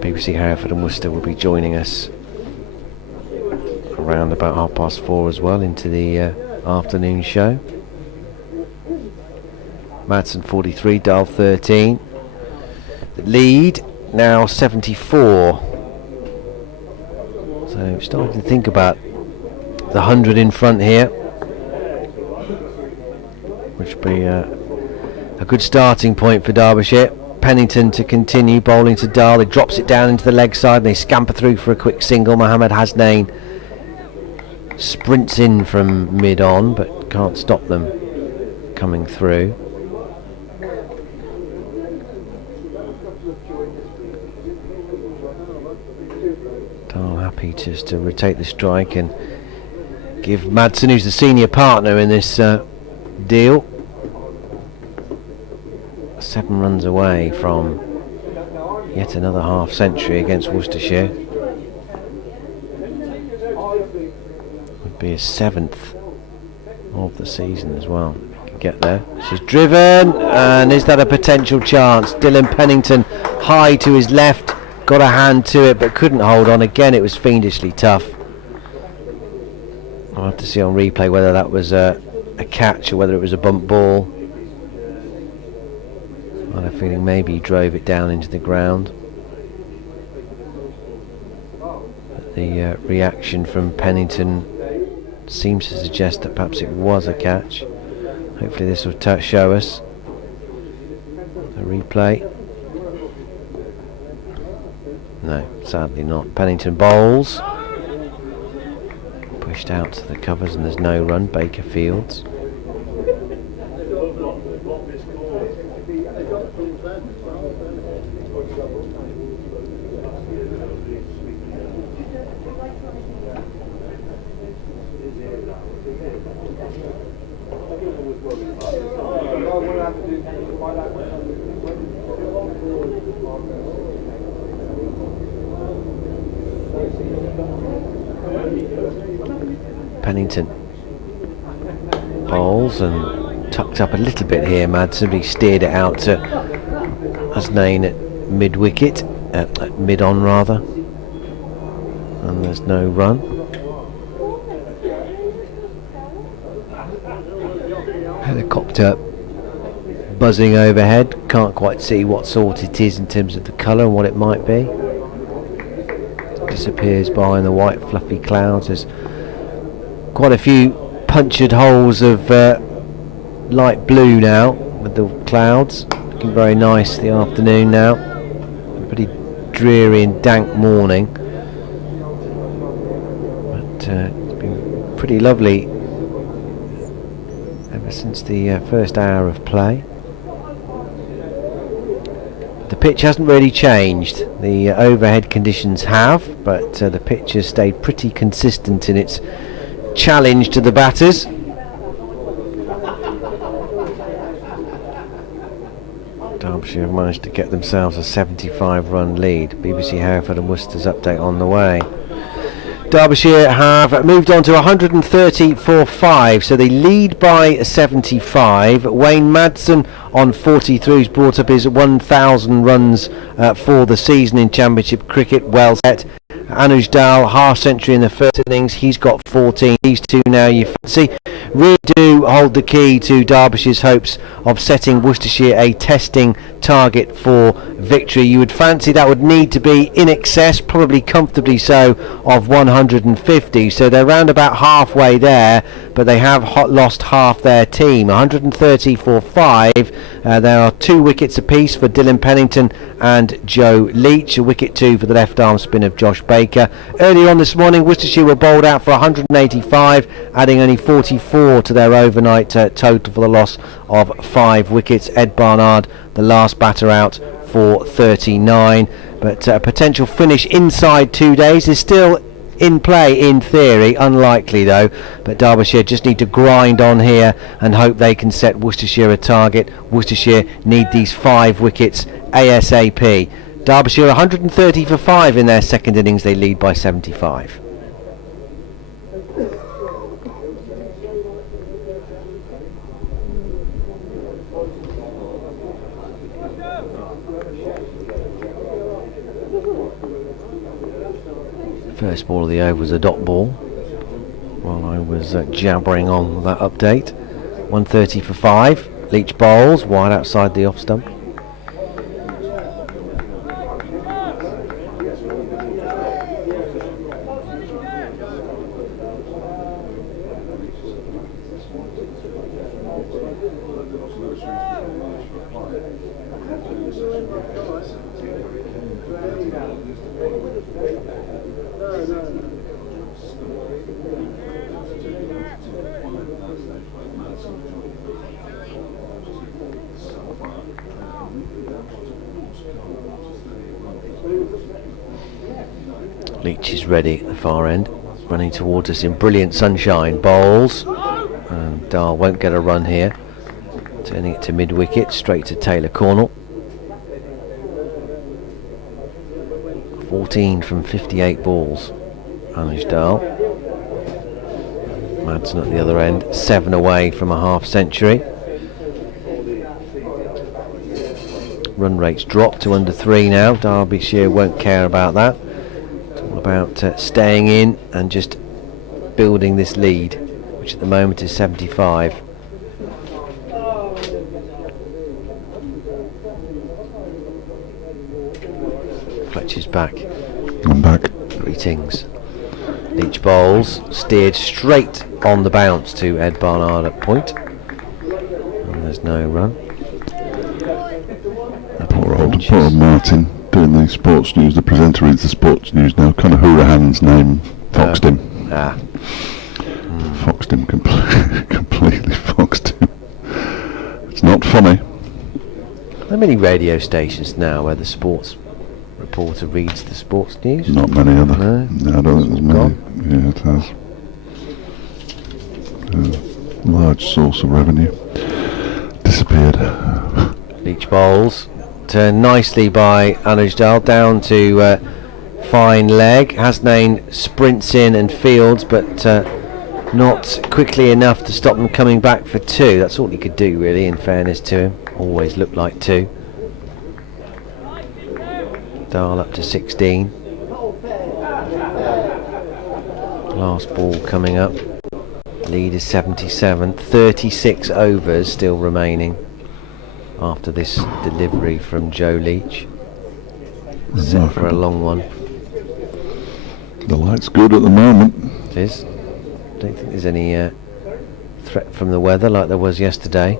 BBC Hereford and Worcester will be joining us around about 4:30 as well into the afternoon show. Madsen 43, Dahl 13. The lead now 74. So starting to think about the 100 in front here, which would be a good starting point for Derbyshire. Pennington to continue bowling to Dahl. He drops it down into the leg side and they scamper through for a quick single. Mohammed Hasnain sprints in from mid-on but can't stop them coming through. Dahl happy just to rotate the strike and give Madsen, who's the senior partner in this deal, 7 runs away from yet another half century against Worcestershire. Would be his 7th of the season as well. He can get there. She's driven, and is that a potential chance? Dylan Pennington high to his left, got a hand to it but couldn't hold on. Again, it was fiendishly tough. I'll have to see on replay whether that was a catch or whether it was a bump ball. I have a feeling maybe he drove it down into the ground. But the reaction from Pennington seems to suggest that perhaps it was a catch. Hopefully this will show us a replay. No, sadly not. Pennington bowls. Pushed out to the covers and there's no run. Baker Fields. Pennington bowls and tucked up a little bit here. Madsen, he steered it out to Hasnain at mid-wicket, at mid-on rather, and there's no run. Helicopter buzzing overhead. Can't quite see what sort it is in terms of the colour and what it might be. Disappears behind the white fluffy clouds. There's quite a few punctured holes of light blue now with the clouds. Looking very nice the afternoon now. Pretty dreary and dank morning. But it's been pretty lovely ever since the first hour of play. The pitch hasn't really changed. The overhead conditions have, but the pitch has stayed pretty consistent in its challenge to the batters. Derbyshire have managed to get themselves a 75-run lead. BBC Hereford and Worcester's update on the way. Derbyshire have moved on to 130 for 5, so they lead by 75. Wayne Madsen on 43 has brought up his 1,000 runs for the season in Championship cricket. Well set. Anuj Dal, half century in the first innings, he's got 14. These two now you fancy really do hold the key to Derbyshire's hopes of setting Worcestershire a testing target for victory. You would fancy that would need to be in excess, probably comfortably so, of 150. So they're round about halfway there, but they have lost half their team. 130 for 5. There are 2 wickets apiece for Dylan Pennington and Joe Leach. A wicket 2 for the left arm spin of Josh Baker. Earlier on this morning, Worcestershire were bowled out for 185, adding only 44 to their overnight total for the loss of 5 wickets. Ed Barnard, the last batter out, for 39. But a potential finish inside 2 days is still in play in theory, unlikely though. But Derbyshire just need to grind on here and hope they can set Worcestershire a target. Worcestershire need these 5 wickets ASAP. Derbyshire 130 for 5 in their second innings. They lead by 75. First ball of the over was a dot ball while I was jabbering on that update. 130 for 5. Leach bowls wide outside the off stump. Leach is ready at the far end, running towards us in brilliant sunshine. Bowls, and Dahl won't get a run here. Turning it to mid-wicket, straight to Taylor Cornell. 14 from 58 balls. Anuj Dahl. Madsen at the other end, 7 away from a half century. Run rates dropped to under 3 now. Derbyshire won't care about that. It's all about staying in and just building this lead, which at the moment is 75. Fletcher's back. I'm back. Greetings. Leach bowls, steered straight on the bounce to Ed Barnard at point. And there's no run. Poor old Martin doing the sports news. The presenter reads the sports news now. Conor Hurahan's name foxed him. Foxed him completely foxed him. It's not funny. There are many radio stations now where the sports reporter reads the sports news. Not many other. No, I don't think there's many. Yeah, it has. Large source of revenue. Disappeared. Leach bowls. Turned nicely by Anuj Dahl down to fine leg. Hasnain sprints in and fields, but not quickly enough to stop them coming back for 2. That's all he could do, really, in fairness to him. Always looked like 2. Dahl up to 16. Last ball coming up. Lead is 77. 36 overs still remaining. after this delivery from Joe Leach. Set for a long one. The light's good at the moment. It is. Don't think there's any threat from the weather like there was yesterday.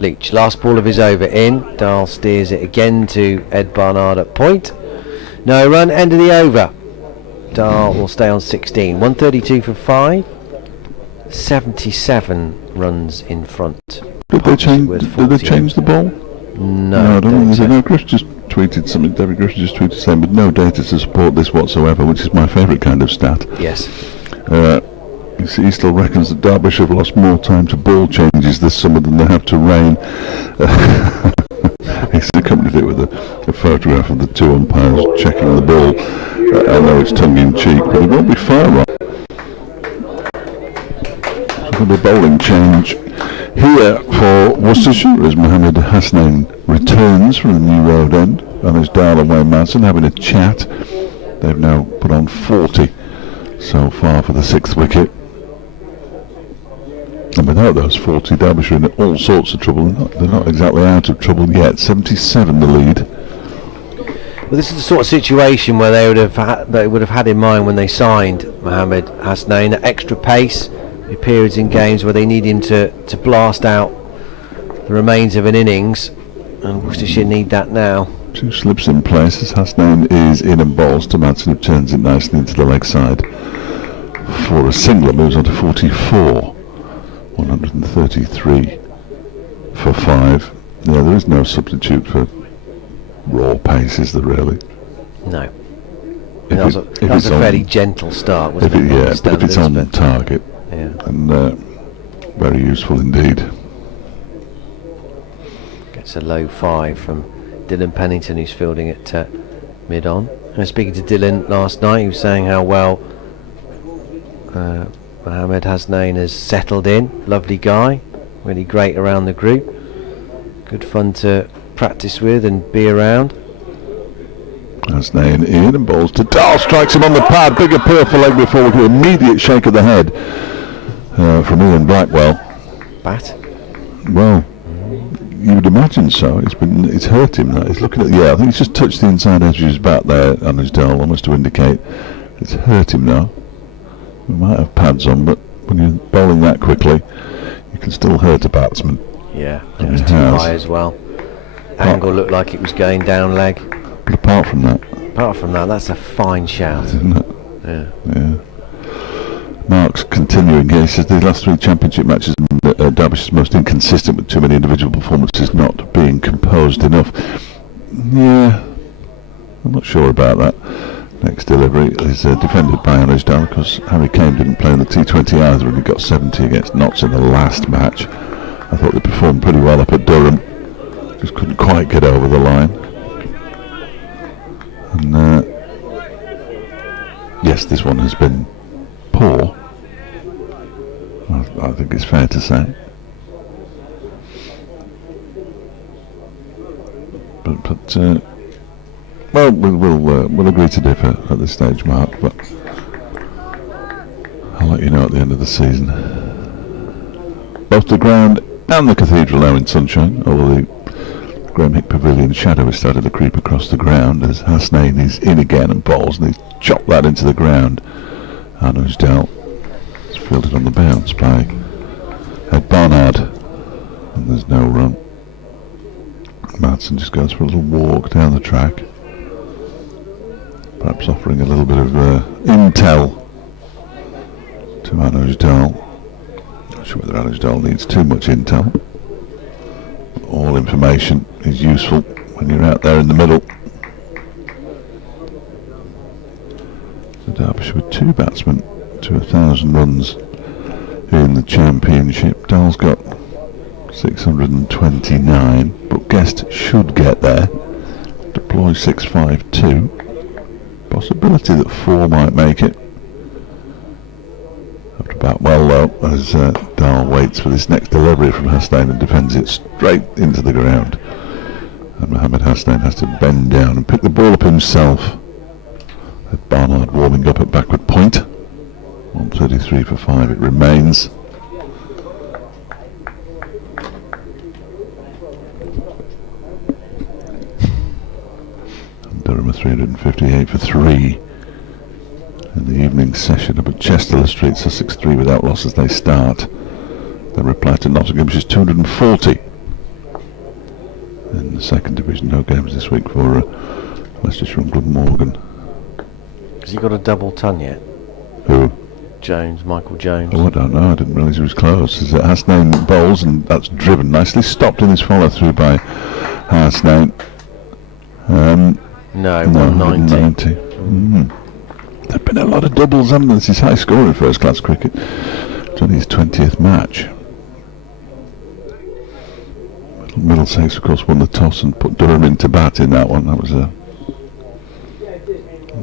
Leach, last ball of his over in. Dahl steers it again to Ed Barnard at point. No run, end of the over. Dahl will stay on 16. 132 for 5. 77 runs in front. Did they change the ball? No, I don't think so. No, Grish just tweeted something. David Grish just tweeted saying, with no data to support this whatsoever, which is my favourite kind of stat. Yes. He still reckons that Derbyshire have lost more time to ball changes this summer than they have to rain. He's accompanied it with a photograph of the two umpires checking the ball. I know it's tongue-in-cheek, but it won't be far wrong. So the bowling change here for Worcestershire as Mohammed Hasnain returns from the New Road End, and as Dahl and Wayne Madsen having a chat. They've now put on 40 so far for the 6th wicket. And without those 40, Derbyshire are in all sorts of trouble. They're not exactly out of trouble yet. 77 the lead. Well, this is the sort of situation where they would have had in mind when they signed Mohammed Hasnain, that extra pace, the periods in games where they need him to blast out the remains of an innings, and Worcestershire need that now. 2 slips in place as Hasnain is in and bowls to Madsen, who turns it nicely into the leg side for a singler, moves on to 44. 133 for 5. Yeah, there is no substitute for raw pace, is there really? No. That was a fairly gentle start, wasn't it? Yeah, but if it's on target, yeah. And very useful indeed. Gets a low 5 from Dylan Pennington, who's fielding at mid-on. I was speaking to Dylan last night. He was saying how well Mohammed Hasnain has settled in. Lovely guy, really great around the group, good fun to practice with and be around. Hasnain in and bowls to Dahl, strikes him on the pad. Big appeal for leg before with an immediate shake of the head from Ian Blackwell. Bat? Well, you would imagine so. It's hurt him. That he's looking at. Yeah, I think he's just touched the inside edge of his bat there on his Dahl, almost to indicate it's hurt him now. We might have pads on, but when you're bowling that quickly, you can still hurt a batsman. Yeah, it was too high as well. Angle looked like it was going down leg. But apart from that, that's a fine shout. Isn't it? Yeah. Mark's continuing here. He says the last 3 championship matches, Derbyshire's most inconsistent with too many individual performances not being composed enough. Yeah, I'm not sure about that. Next delivery is defended by Anish Dahl, because Harry Kane didn't play in the T20 either, and he got 70 against Notts in the last match. I thought they performed pretty well up at Durham, just couldn't quite get over the line. And yes, this one has been poor, I think it's fair to say. But well, we'll agree to differ at this stage, Mark, but I'll let you know at the end of the season. Both the ground and the cathedral now in sunshine, although the Graham Hick Pavilion shadow has started to creep across the ground as Hasnain is in again and bowls, and he's chopped that into the ground. Arno's Dahl is fielded on the bounce by Ed Barnard, and there's no run. Madsen just goes for a little walk down the track, perhaps offering a little bit of intel to Arno's Dahl. Not sure whether Arno's Dahl needs too much intel. All information is useful when you're out there in the middle. The Derbyshire with 2 batsmen to 1,000 runs in the championship. Dahl's got 629, but Guest should get there. Deploy 652. Possibility that 4 might make it. Have to bat well though, as Dahl waits for this next delivery from Hasnain and defends it straight into the ground. And Mohammed Hasnain has to bend down and pick the ball up himself. Barnard warming up at backward point. 133 for 5 it remains. 58 for 3 in the evening session up at Chester Street. Sussex 3 without loss as they start. The reply to Nottinghamshire is 240. In the second division, no games this week for Worcestershire and Glamorgan. Has he got a double ton yet? Who? Jones, Michael Jones. Oh, I don't know. I didn't realise he was close. As Hasnain bowls, and that's driven nicely. Stopped in his follow through by Hasnain. No, 190. There've been a lot of doubles, haven't there? This is high score in first class cricket. It's only his 20th match. Middlesex, of course, won the toss and put Durham into bat in that one. That was a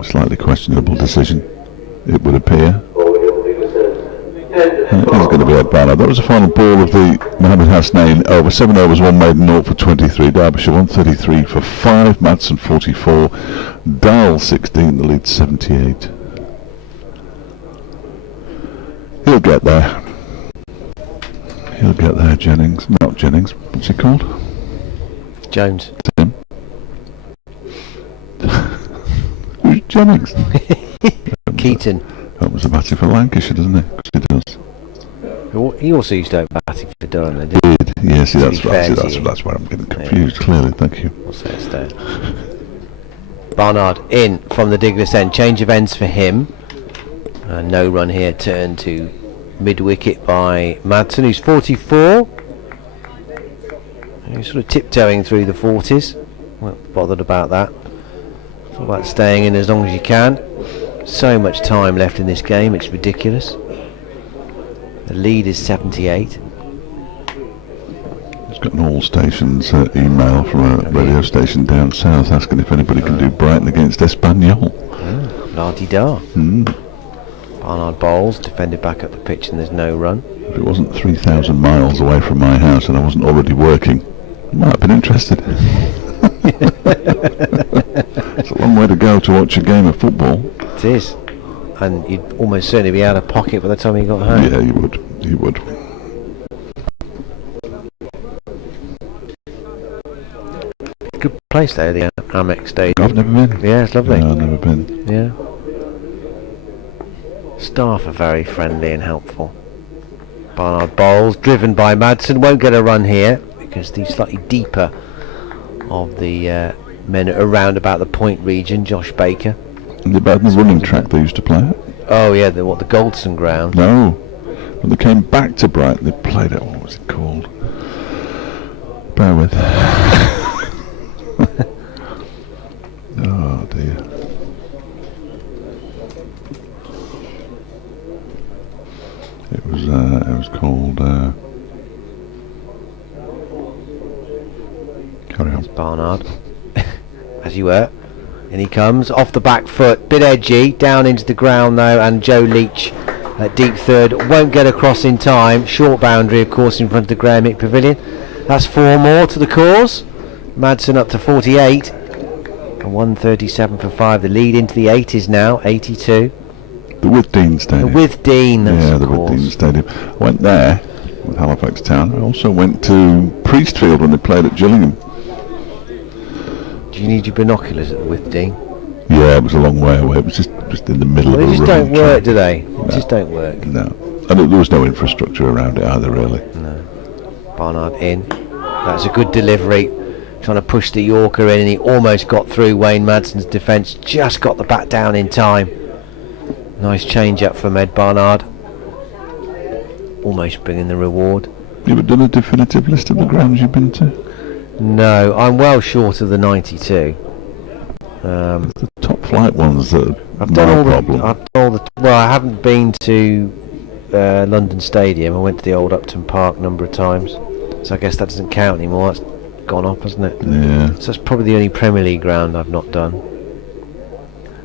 slightly questionable decision, it would appear. It's going to be Ed Barnard. That was the final ball of the Mohammed Hasnain over. 7 overs, 1 maiden, 0 for 23. Derbyshire 133 for 5. Madsen 44. Dahl 16. The lead 78. He'll get there. He'll get there, Jennings. Not Jennings. What's he called? Jones. Tim. Who's Jennings? Keaton. That was a batting for Lancashire, doesn't it? Because he does. He also used to have batting for Durham, didn't he? Did. Yeah, see, that's where I'm getting confused, clearly. Thank you. Worcester. Barnard in from the Diglis end. Change of ends for him. No run here. Turn to mid-wicket by Madsen, who's 44. He's sort of tiptoeing through the 40s. Not bothered about that. It's all about staying in as long as you can. So much time left in this game, it's ridiculous. The lead is 78. Just got an all stations email from a radio station down south asking if anybody can do Brighton against Espanyol. La-di-da. Barnard bowls, defended back up the pitch, and there's no run. If it wasn't 3,000 miles away from my house and I wasn't already working, I might have been interested. It's a long way to go to watch a game of football. It is. And you'd almost certainly be out of pocket by the time you got home. Yeah, you would. You would. Good place there, the Amex Stadium. I've never been. Yeah, it's lovely. No, I've never been. Yeah. Staff are very friendly and helpful. Barnard bowls, driven by Madsen. Won't get a run here because the slightly deeper of the men around about the point region, Josh Baker. The running track they used to play at? Oh yeah, the Goldson ground? No. When they came back to Brighton, they played it. What was it called? Bear with. Oh dear. It was called. Carry on. Barnard, as you were. In he comes, off the back foot, bit edgy, down into the ground though, and Joe Leach at deep third, won't get across in time. Short boundary, of course, in front of the Grahamick Pavilion. That's 4 more to the cause. Madsen up to 48, and 137 for 5. The lead into the 80s now, 82. The Withdean Stadium. The Withdean, yeah, the Withdean Stadium. I went there with Halifax Town. I also went to Priestfield when they played at Gillingham. Do you need your binoculars at the Withdean? Yeah, it was a long way away. It was just in the middle of a They just don't track. work, do they? No. Just don't work. No. And there was no infrastructure around it either, really. No. Barnard in. That's a good delivery. Trying to push the Yorker in, and he almost got through Wayne Madsen's defence. Just got the bat down in time. Nice change up from Ed Barnard. Almost bringing the reward. You ever done a definitive list of the grounds you've been to? No, I'm well short of the 92. The top flight ones that I've are done my all problem. I've done all the. Well, I haven't been to London Stadium. I went to the old Upton Park a number of times, so I guess that doesn't count anymore. That's gone off, hasn't it? Yeah. So that's probably the only Premier League ground I've not done.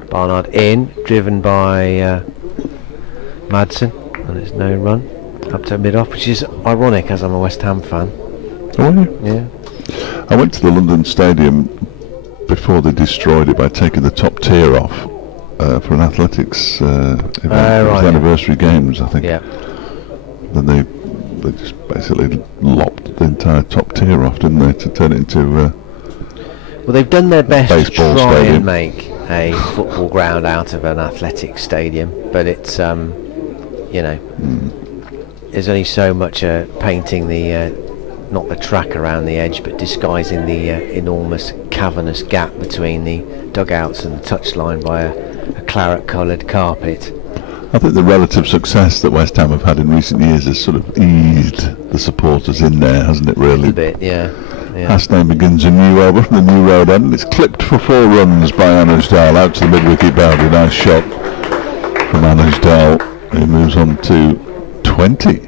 Barnard in, driven by Madsen, and it's no run up to mid-off, which is ironic as I'm a West Ham fan. Oh, are you? Yeah. I went to the London Stadium before they destroyed it by taking the top tier off for an athletics event. It was the anniversary games, I think. Yeah. Then they just basically lopped the entire top tier off, didn't they, to turn it into Well, they've done their best to baseball try stadium. and make a football ground out of an athletic stadium, but it's there's only so much painting the not the track around the edge, but disguising the enormous cavernous gap between the dugouts and the touchline by a claret-coloured carpet. I think the relative success that West Ham have had in recent years has sort of eased the supporters in there, hasn't it, really? A bit, yeah. Hasnain begins a new over from the new road end. It's clipped for 4 runs by Anusdal out to the mid-wicket boundary. Nice shot from Anusdal, who moves on to 20.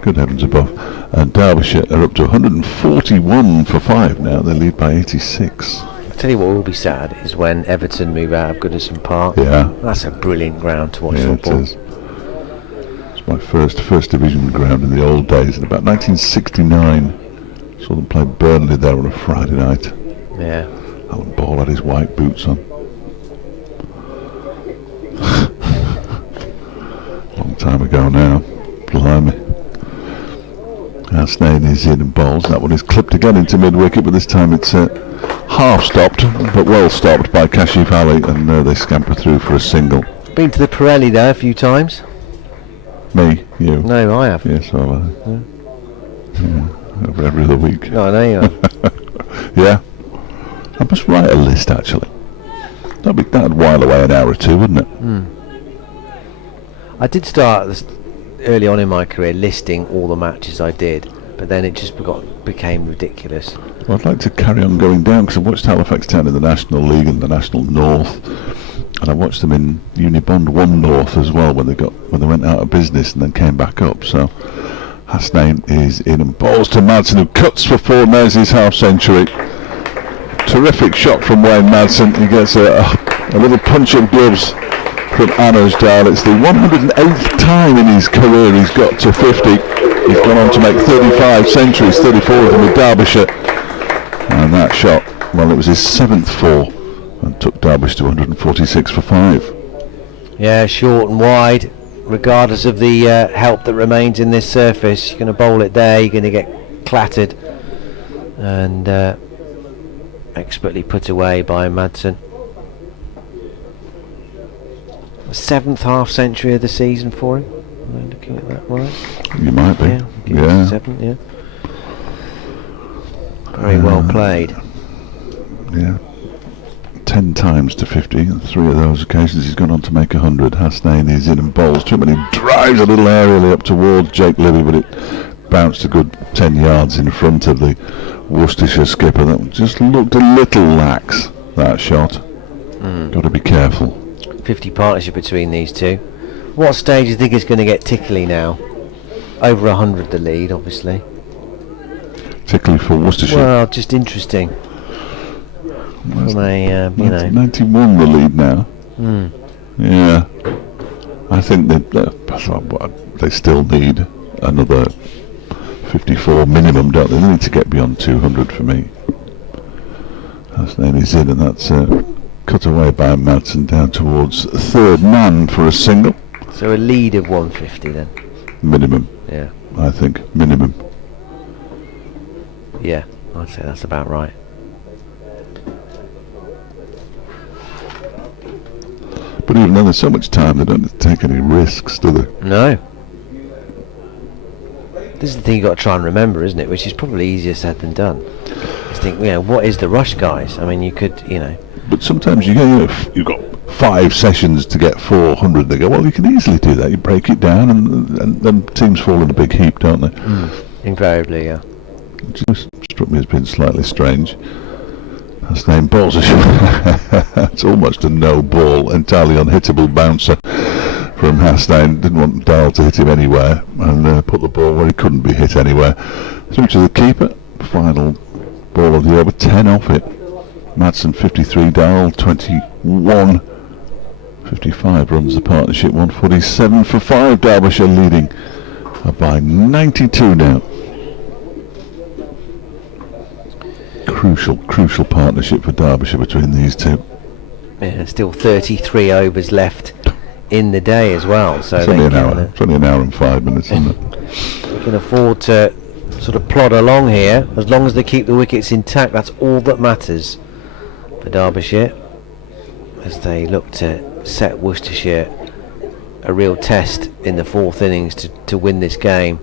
Good heavens above. And Derbyshire are up to 141 for 5 now. They lead by 86. I'll tell you what will be sad is when Everton move out of Goodison Park. Yeah. That's a brilliant ground to watch football. It is. It's my first division ground in the old days in about 1969. Saw them play Burnley there on a Friday night. Yeah. Alan Ball had his white boots on. Long time ago now. Blimey. Hasnain is in and bowls. That one is clipped again into mid-wicket, but this time it's half stopped, but well stopped by Kashif Ali, and they scamper through for a single. Been to the Pirelli there a few times. Me? You? No, I have. Yes, I have. Yeah. Every other week. No, I know you have. Yeah. I must write a list, actually. That'd while away an hour or two, wouldn't it? I did start early on in my career listing all the matches I did, but then it just became ridiculous. Well, I'd like to carry on going down, because I watched Halifax Town in the National League and the National North, and I watched them in Unibond 1 North as well when they went out of business and then came back up. So Hasnain is in and bowls to Madsen, who cuts for 4, there's his half-century. Terrific shot from Wayne Madsen. He gets a little punch of gloves from Anusdal. It's the 108th time in his career he's got to 50. He's gone on to make 35 centuries, 34 of them with Derbyshire. And that shot, well, it was his 7th 4 and took Derbyshire to 146 for 5. Yeah, short and wide. Regardless of the help that remains in this surface, you're going to bowl it there, you're going to get clattered, and expertly put away by Madsen. 7th half-century of the season for him. Am I looking at that right? You might be. Yeah. 7th, yeah. Very well played. Yeah. 10 times to 50, and 3 of those occasions he's gone on to make 100. Hasnain is in and bowls to him, and he drives a little aerially up towards Jake Libby, but it bounced a good 10 yards in front of the Worcestershire skipper. That just looked a little lax, that shot. Got to be careful. 50 partnership between these two. What stage do you think it's going to get tickly now? Over 100 the lead, obviously. Tickly for Worcestershire. Well, just interesting. From a, 91 the lead now. Yeah. I think that they still need another 54 minimum, don't they? They need to get beyond 200 for me. Hasnain is in, and that's cut away by Madsen down towards 3rd man for a single. So a lead of 150 then? Minimum. Yeah. I think minimum. Yeah, I'd say that's about right. But even though there's so much time, they don't take any risks, do they? No. This is the thing you've got to try and remember, isn't it? Which is probably easier said than done. Just think, what is the rush, guys? I mean, you could, But sometimes you've got 5 sessions to get 400. They go, well, you can easily do that. You break it down, and then teams fall in a big heap, don't they? Invariably, yeah. It just struck me as being slightly strange. Hasnain bowls a shot. It's almost a no ball, entirely unhittable bouncer from Hasnain. Didn't want Dale to hit him anywhere, and put the ball where he couldn't be hit anywhere. Through to the keeper. Final ball of the over, 10 off it. Madsen 53, Dale 21. 55 runs the partnership, 147 for 5. Derbyshire leading by 92 now. Crucial partnership for Derbyshire between these two. Yeah, still 33 overs left in the day as well. So it's only an hour. It's only an hour and 5 minutes, isn't it? You can afford to sort of plod along here as long as they keep the wickets intact. That's all that matters for Derbyshire. as they look to set Worcestershire a real test in the fourth innings to win this game.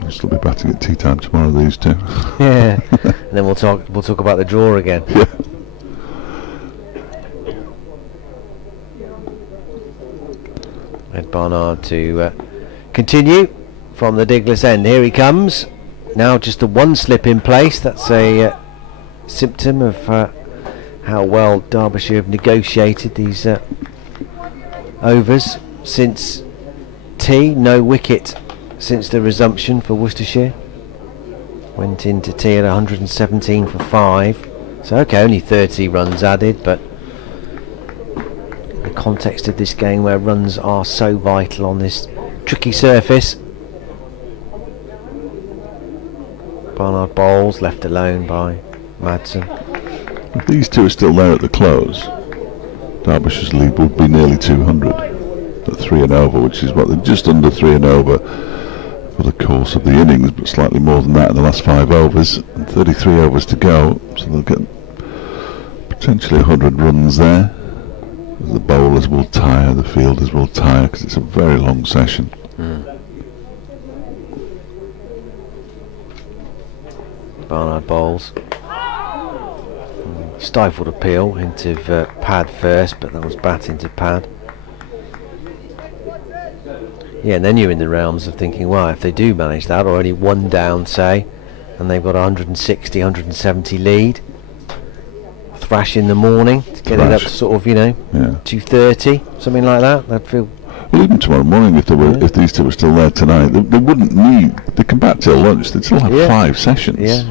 They'll still be batting at tea time tomorrow, these two. Yeah. And then we'll talk about the draw again. Yeah. Ed Barnard to continue from the Diglis end. Here he comes. Now just the one slip in place. That's a symptom of how well Derbyshire have negotiated these overs since tea. No wicket since the resumption for Worcestershire. Went into tea at 117 for 5. So okay, only 30 runs added, but in the context of this game where runs are so vital on this tricky surface. Barnard bowls, left alone by Madsen. If these two are still there at the close, Derbyshire's lead would be nearly 200 at 3 and over, which is what they're just under 3 and over for the course of the innings, but slightly more than that in the last 5 overs, and 33 overs to go, so they'll get potentially 100 runs there. The bowlers will tire, the fielders will tire, because it's a very long session. Barnard bowls. Stifled appeal into pad first, but that was bat into pad. Yeah, and then you're in the realms of thinking, well, if they do manage that, or only one down, say, and they've got 160, 170 lead, thrash in the morning to get it up to sort of, 230, something like that. That'd feel. Well, even tomorrow morning, if these two were still there tonight, they wouldn't need. They come back till lunch. They'd still have 5 sessions. Yeah.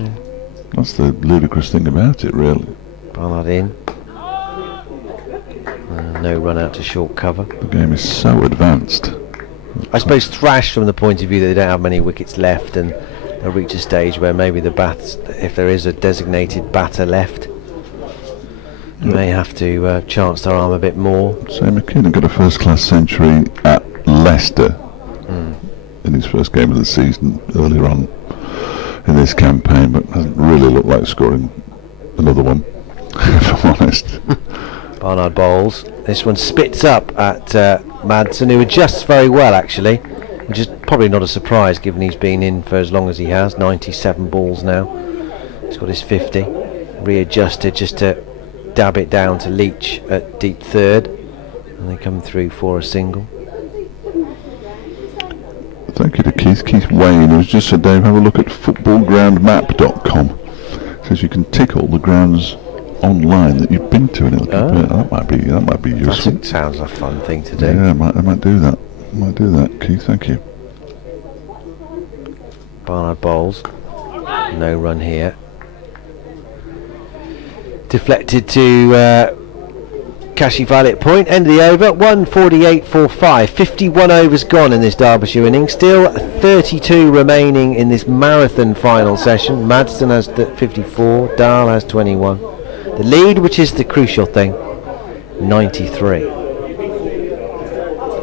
That's the ludicrous thing about it, really. Barnard in. No run out to short cover. The game is so advanced. I suppose thrash from the point of view that they don't have many wickets left, and they'll reach a stage where maybe the bats, if there is a designated batter left, may have to chance their arm a bit more. Sam McKinnon got a first-class century at Leicester in his first game of the season earlier on in this campaign, but hasn't really looked like scoring another one, if I'm honest. Barnard bowls. This one spits up at Madsen, who adjusts very well actually, which is probably not a surprise given he's been in for as long as he has. 97 balls now. He's got his 50. Readjusted just to dab it down to Leach at deep third, and they come through for a single. Thank you to Keith Wayne, who's just said, Dave, have a look at footballgroundmap.com. Says you can tick all the grounds online that you've been to, and it'll compare. That might be useful. That sounds a fun thing to do. Yeah, I might do that. Keith, thank you. Barnard bowls. No run here. Deflected to Kashi Violet point. End of the over. 148.45. 51 overs gone in this Derbyshire inning. Still 32 remaining in this marathon final session. Madsen has 54. Dahl has 21. The lead, which is the crucial thing, 93.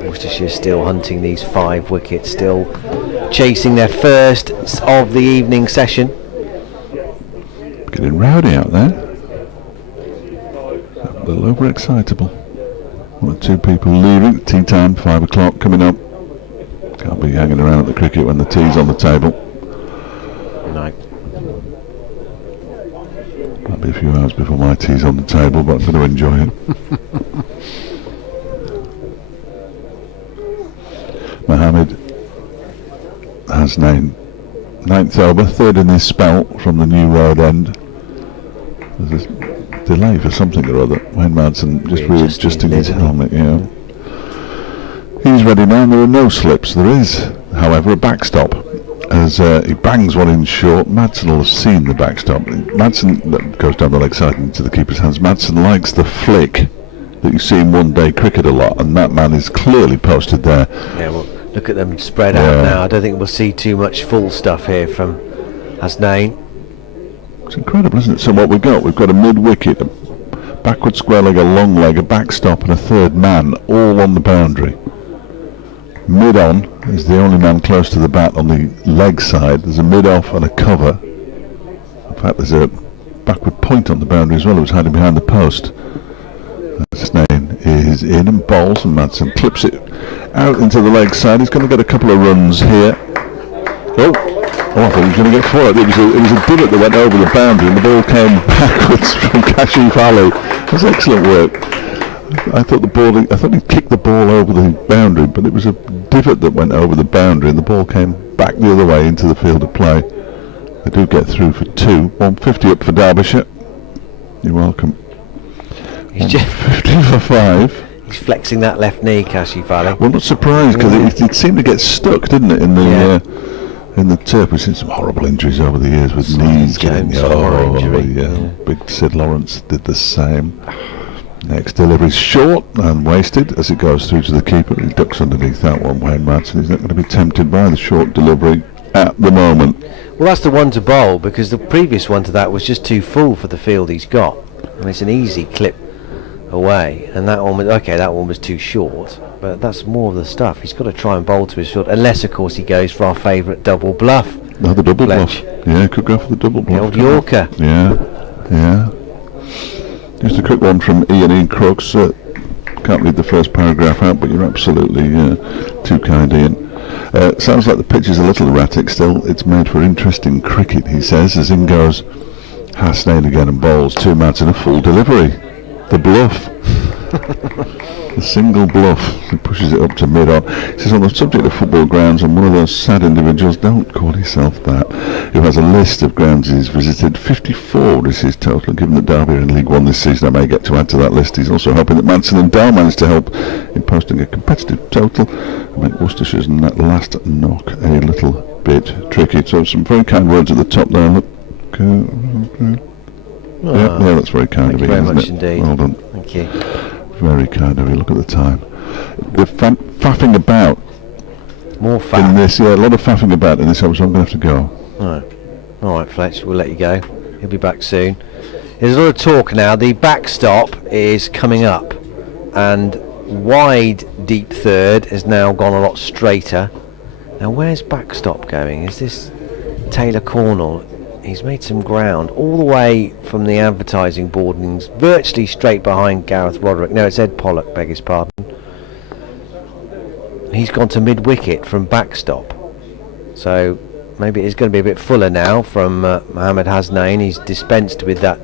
Worcestershire still hunting these 5 wickets, still chasing their first of the evening session. Getting rowdy out there. A little overexcitable. 1 or 2 people leaving. Tea time, 5 o'clock coming up. Can't be hanging around at the cricket when the tea's on the table. No. Might be a few hours before my tea's on the table, but I'm going to enjoy it. Mohammed has 9th over, 3rd in this spell from the new road end. There's a delay for something or other. Wayne Madsen just readjusting his helmet, He's ready now, and there are no slips. There is, however, a backstop. As he bangs one in short, Madsen will have seen the backstop. Madsen goes down the leg side into the keeper's hands. Madsen likes the flick that you see in one-day cricket a lot, and that man is clearly posted there. Yeah, well, look at them spread out now. I don't think we'll see too much full stuff here from Hasnain. It's incredible, isn't it? So what we've got a mid-wicket, a backward square leg, a long leg, a backstop, and a 3rd man, all on the boundary. Mid-on is the only man close to the bat on the leg side. There's a mid-off and a cover. In fact, there's a backward point on the boundary as well. It was hiding behind the post. Hasnain is in and bowls, and Madsen clips it out into the leg side. He's going to get a couple of runs here. Oh, I thought he was going to get forward. It was a divot that went over the boundary, and the ball came backwards from Kashif Ali. That's excellent work. I thought he kicked the ball over the boundary, but it was a divot that went over the boundary, and the ball came back the other way into the field of play. They do get through for 2. 150 up for Derbyshire. You're welcome. He's just 50 for 5. He's flexing that left knee, Kashif Ali. Well, not surprised, because it seemed to get stuck, didn't it, in the turf. We've seen some horrible injuries over the years with knees getting Big Sid Lawrence did the same. Next delivery's short and wasted as it goes through to the keeper. He ducks underneath that one, Wayne Madsen. He's not going to be tempted by the short delivery at the moment. Well, that's the one to bowl, because the previous one to that was just too full for the field he's got. And it's an easy clip away, and that one was too short, but that's more of the stuff. He's got to try and bowl to his field, unless of course he goes for our favourite double bluff. No, the double Fletch. bluff. Yeah, could go for the double bluff. The old Yorker. Yeah. Just a quick one from Ian Crooks. Can't read the first paragraph out, but you're absolutely too kind, Ian. Sounds like the pitch is a little erratic still. It's made for interesting cricket, he says, as in goes Hasnain again and bowls 2 Madsen, a full delivery. The bluff. The single bluff. He pushes it up to mid-on. He says, on the subject of football grounds, I'm one of those sad individuals, don't call yourself that, who has a list of grounds he's visited. 54 is his total. Given that Derby are in League One this season, I may get to add to that list. He's also hoping that Madsen and Dow manage to help in posting a competitive total and make Worcestershire's last knock a little bit tricky. So some very kind words at the top there. Look. Yeah, that's very kind of you. Thank you very much it? indeed. Well done. Thank you. Very kind of you. Look at the time. We're faffing about. More faff. In this, a lot of faffing about in this episode. I'm going to have to go. All right, Fletch, we'll let you go. He'll be back soon. There's a lot of talk now. The backstop is coming up, and wide deep third has now gone a lot straighter. Now, where's backstop going? Is this Taylor Cornell? He's made some ground all the way from the advertising board, and he's virtually straight behind Gareth Roderick. No, it's Ed Pollock, beg his pardon. He's gone to mid-wicket from backstop. So maybe it's going to be a bit fuller now from Mohamed Hasnain. He's dispensed with that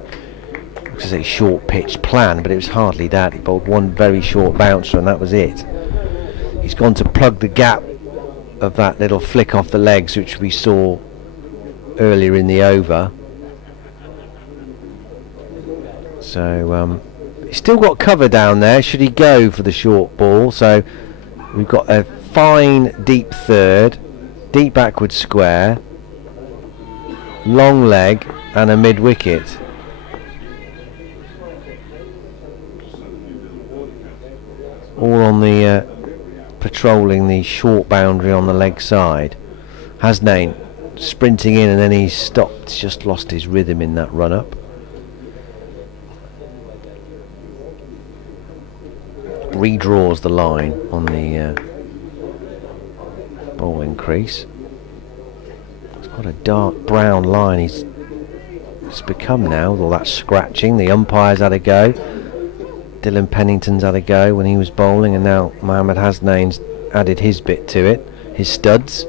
short pitch plan, but it was hardly that. He bowled one very short bouncer, and that was it. He's gone to plug the gap of that little flick off the legs, which we saw earlier in the over. So he's still got cover down there should he go for the short ball. So we've got a fine deep third, deep backward square, long leg and a mid wicket. All on the patrolling the short boundary on the leg side. Hasnain sprinting in, and then he's stopped. He's just lost his rhythm in that run up. Redraws the line on the bowling crease. It's got a dark brown line it's become now with all that scratching. The umpires had a go. Dylan Pennington's had a go when he was bowling, and now Mohamed Hasnain's added his bit to it, his studs.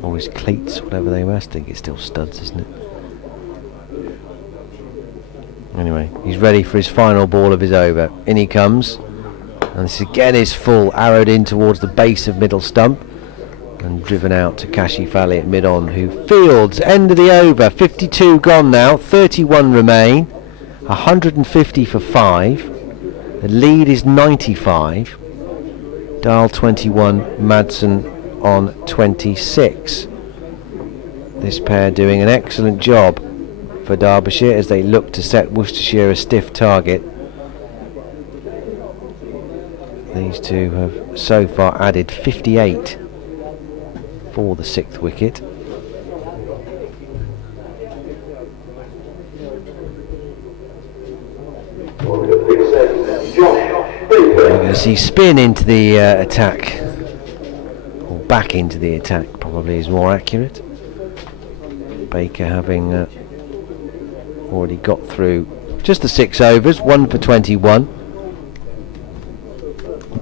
Or his cleats, whatever they were. I think it's still studs, isn't it? Anyway, he's ready for his final ball of his over. In he comes, and this again is full, arrowed in towards the base of middle stump, and driven out to Kashif Ali at mid-on, who fields. End of the over. 52 gone now, 31 remain, 150 for 5. The lead is 95. Dial 21, Madsen on 26. This pair doing an excellent job for Derbyshire as they look to set Worcestershire a stiff target. These two have so far added 58 for the 6th wicket. We're going to see spin into the attack, or back into the attack probably. probably is more accurate. Baker having already got through just the 6 overs, 1 for 21.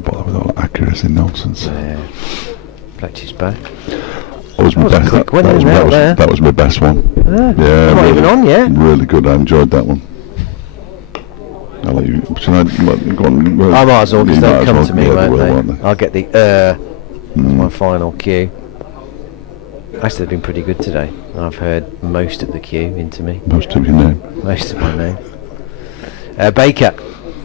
Bother with all accuracy nonsense. Yeah. Fletcher's back. That was my best. That was my best one. Yeah, not really, even on yet. Really good. I enjoyed that one. I'll let you. Should I go on? Well, I might as well, because they'll come to me, won't they? they? I'll get the as my final cue. Actually, they've been pretty good today. I've heard most of the cue into me. Most of your name. Most of my name. Baker,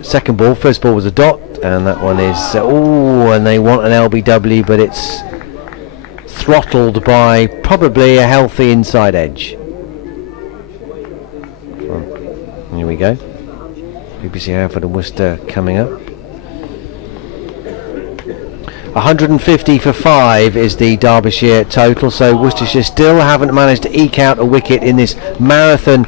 second ball. First ball was a dot, and that one is and they want an LBW, but it's throttled by probably a healthy inside edge. Here we go. BBC Hereford and Worcester coming up. 150 for 5 is the Derbyshire total, so Worcestershire still haven't managed to eke out a wicket in this marathon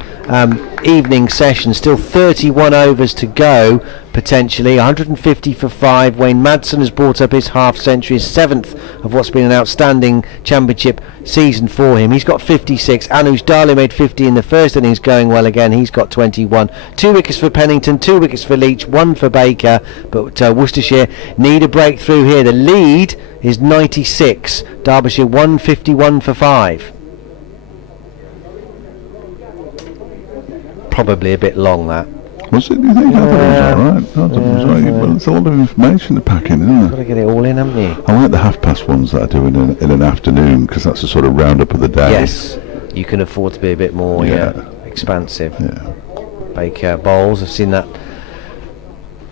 evening session. Still 31 overs to go potentially. 150 for 5. Wayne Madsen has brought up his half century, his 7th of what's been an outstanding championship season for him. He's got 56. Anush Darley made 50 in the first innings, going well again. He's got 21. 2 wickets for Pennington, 2 wickets for Leach, 1 for Baker, but Worcestershire need a breakthrough here. The lead is 96. Derbyshire 151 for 5. Probably a bit long, that. Was it? Do you think? I thought it was alright. I thought it was right. Well, it's a lot of information to pack in, isn't it? Got to get it all in, haven't you? I like the half-past ones that I do in an afternoon, because that's a sort of round-up of the day. Yes, you can afford to be a bit more expansive. Yeah. Baker bowls. I've seen that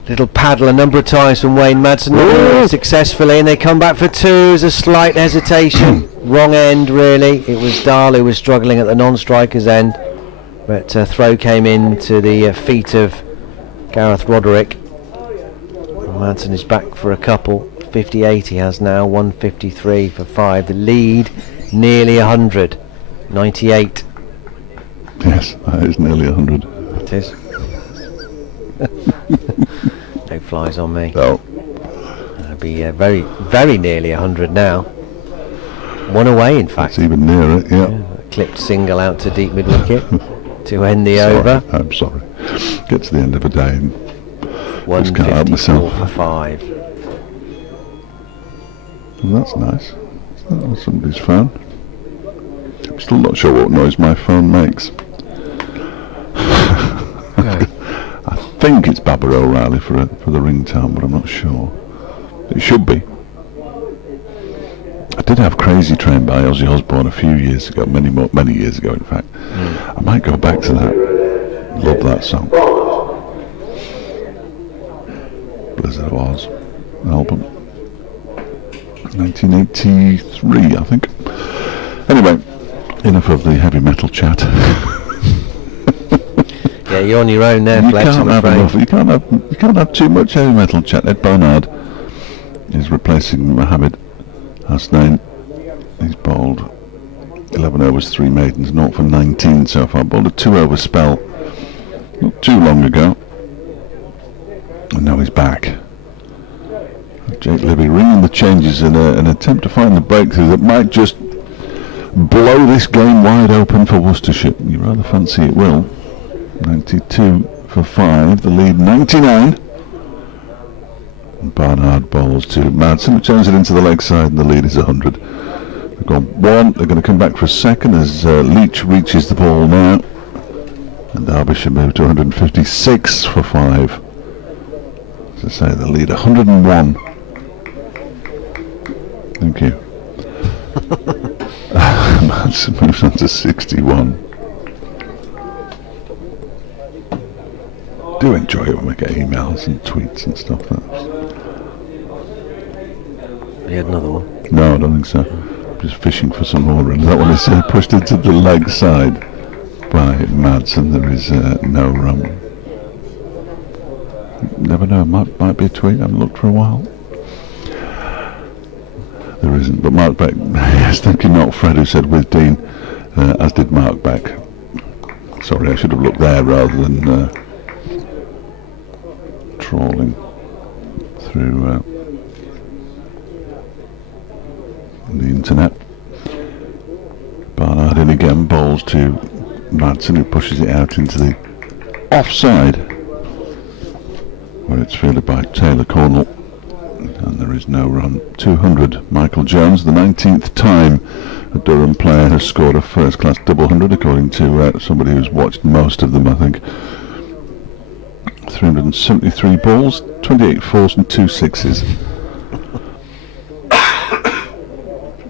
little paddle a number of times from Wayne Madsen successfully, and they come back for 2. There's a slight hesitation. Wrong end, really. It was Darley who was struggling at the non-striker's end. But throw came in to the feet of Gareth Roderick. Madsen is back for a couple. 58 he has now, 153 for 5. The lead nearly 100. 98. Yes, that is nearly 100. It is. No flies on me. No. It'll be very, very nearly 100 now. One away, in fact. It's even nearer, yeah. Clipped single out to deep mid-wicket. To end the over. I'm sorry. Get to the end of the day and just can't help 154 myself. for 5. Well, that's nice. That's somebody's phone. I'm still not sure what noise my phone makes. I think it's Baba O'Reilly for the ringtone, but I'm not sure. It should be. I did have Crazy Train by Ozzy Osbourne a few years ago, many years ago in fact. I might go back to that. Love that song. Blizzard of Oz album. 1983 I think. Anyway, enough of the heavy metal chat. Yeah, you're on your own there, Fletch. You can't have too much heavy metal chat. Ed Barnard is replacing Mohammed Hasnain. He's bowled 11 overs, 3 maidens, 0 for 19 so far. Bowled a 2-over spell not too long ago, and now he's back. Jake Libby ringing the changes in an attempt to find the breakthrough that might just blow this game wide open for Worcestershire. You rather fancy it will. 92 for 5, the lead 99. And Barnard bowls to Madsen, who turns it into the leg side, and the lead is 100. They've gone 1, they're going to come back for a second as Leach reaches the ball now. And Derbyshire move to 156 for 5. As I say, the lead 101. Thank you. Madsen moves on to 61. Do enjoy it when we get emails and tweets and stuff. You had another one? No, I don't think so. Just fishing for some more, and that one is pushed into the leg side by Madsen. There is no run. Never know, might be a tweet. I haven't looked for a while. There isn't, but Mark Beck, yes, thank you, not Fred, who said with Dean, as did Mark Beck. Sorry, I should have looked there rather than trawling through the internet. again, bowls to Madsen, who pushes it out into the offside, where it's fielded by Taylor Cornell, and there is no run. 200. Michael Jones, the 19th time a Durham player has scored a first-class double hundred, according to somebody who's watched most of them, I think. 373 balls, 28 fours and 2 sixes.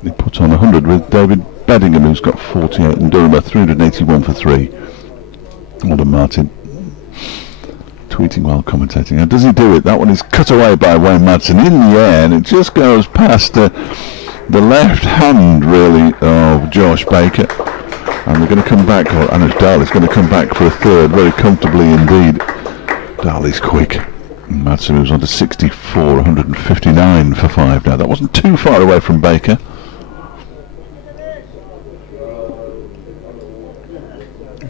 He put on 100 with David Beddingham, who's got 48, and Durham 381 for 3. Alden Martin tweeting while commentating. How does he do it? That one is cut away by Wayne Madsen in the air, and it just goes past the left hand, really, of Josh Baker. And they're going to come back, and it's Darley's going to come back for a third, very comfortably indeed. Darley's quick. Madsen moves on to 64, 159 for 5 now. That wasn't too far away from Baker.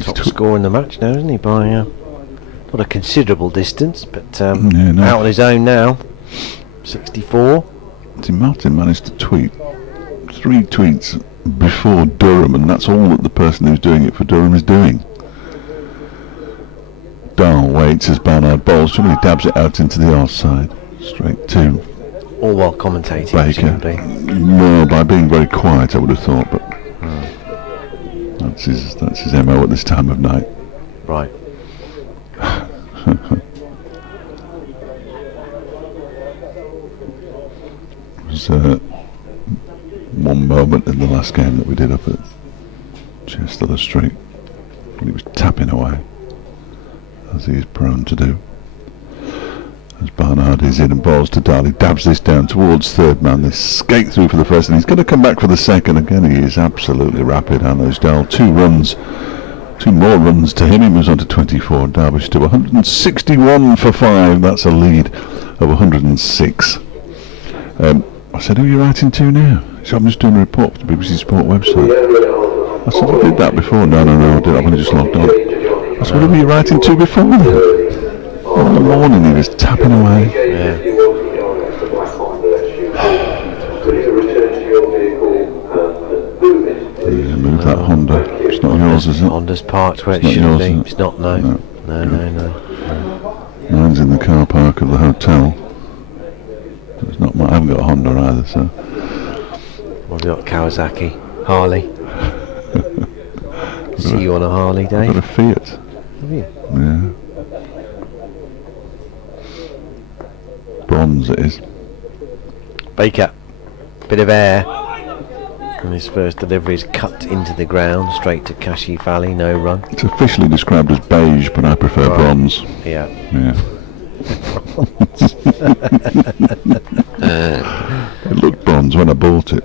Top score in the match now, isn't he? By not a considerable distance, but out on his own now. 64. See, Martin managed to tweet 3 tweets before Durham, and that's all that the person who's doing it for Durham is doing. Dahl waits as Barnard bowls, he dabs it out into the offside, straight to all while commentating, Baker. No, by being very quiet, I would have thought, but that's his MO at this time of night. Right. There's one moment in the last game that we did up at Chester Street when he was tapping away, as he is prone to do. As Barnard is in and bowls to Darley, dabs this down towards third man. They skate through for the first, and he's going to come back for the second. Again, he is absolutely rapid, Hannos Dahl. 2 more runs to him. He moves on to 24. Derbyshire to 161 for 5. That's a lead of 106. I said, who are you writing to now? So I'm just doing a report for the BBC Sport website. I said, I did that before. No, I did. I've only just logged on. I said, who were you writing to before then? All the morning he was tapping away. Yeah. Move that Honda. It's not yours, is it? Honda's parked where it should be. It's not, no. No. Mine's in the car park of the hotel. It's not I haven't got a Honda either, so. Well, we've got Kawasaki, Harley. See you on a Harley, Dave? I've got a Fiat. Have you? Yeah. Bronze it is. Baker, bit of air, and his first delivery is cut into the ground, straight to Kashif Ali, no run. It's officially described as beige, but I prefer bronze. Yeah. It looked bronze when I bought it.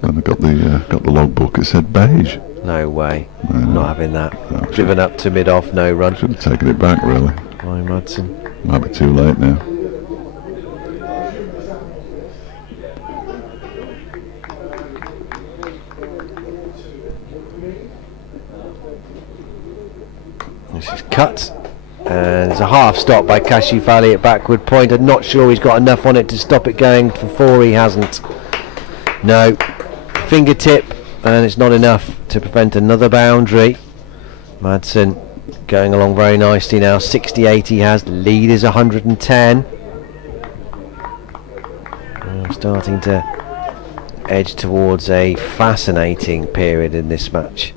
When I got the logbook, it said beige. No way. Not having that. No, driven up to mid-off, no run. Should have taken it back, really. Why, Madsen? Might be too late now. This is cut, and there's a half stop by Kashif Ali at backward point. I'm not sure he's got enough on it to stop it going for 4. He hasn't. No, fingertip, and it's not enough to prevent another boundary. Madsen going along very nicely now. 68 he has. The lead is 110. Starting to edge towards a fascinating period in this match.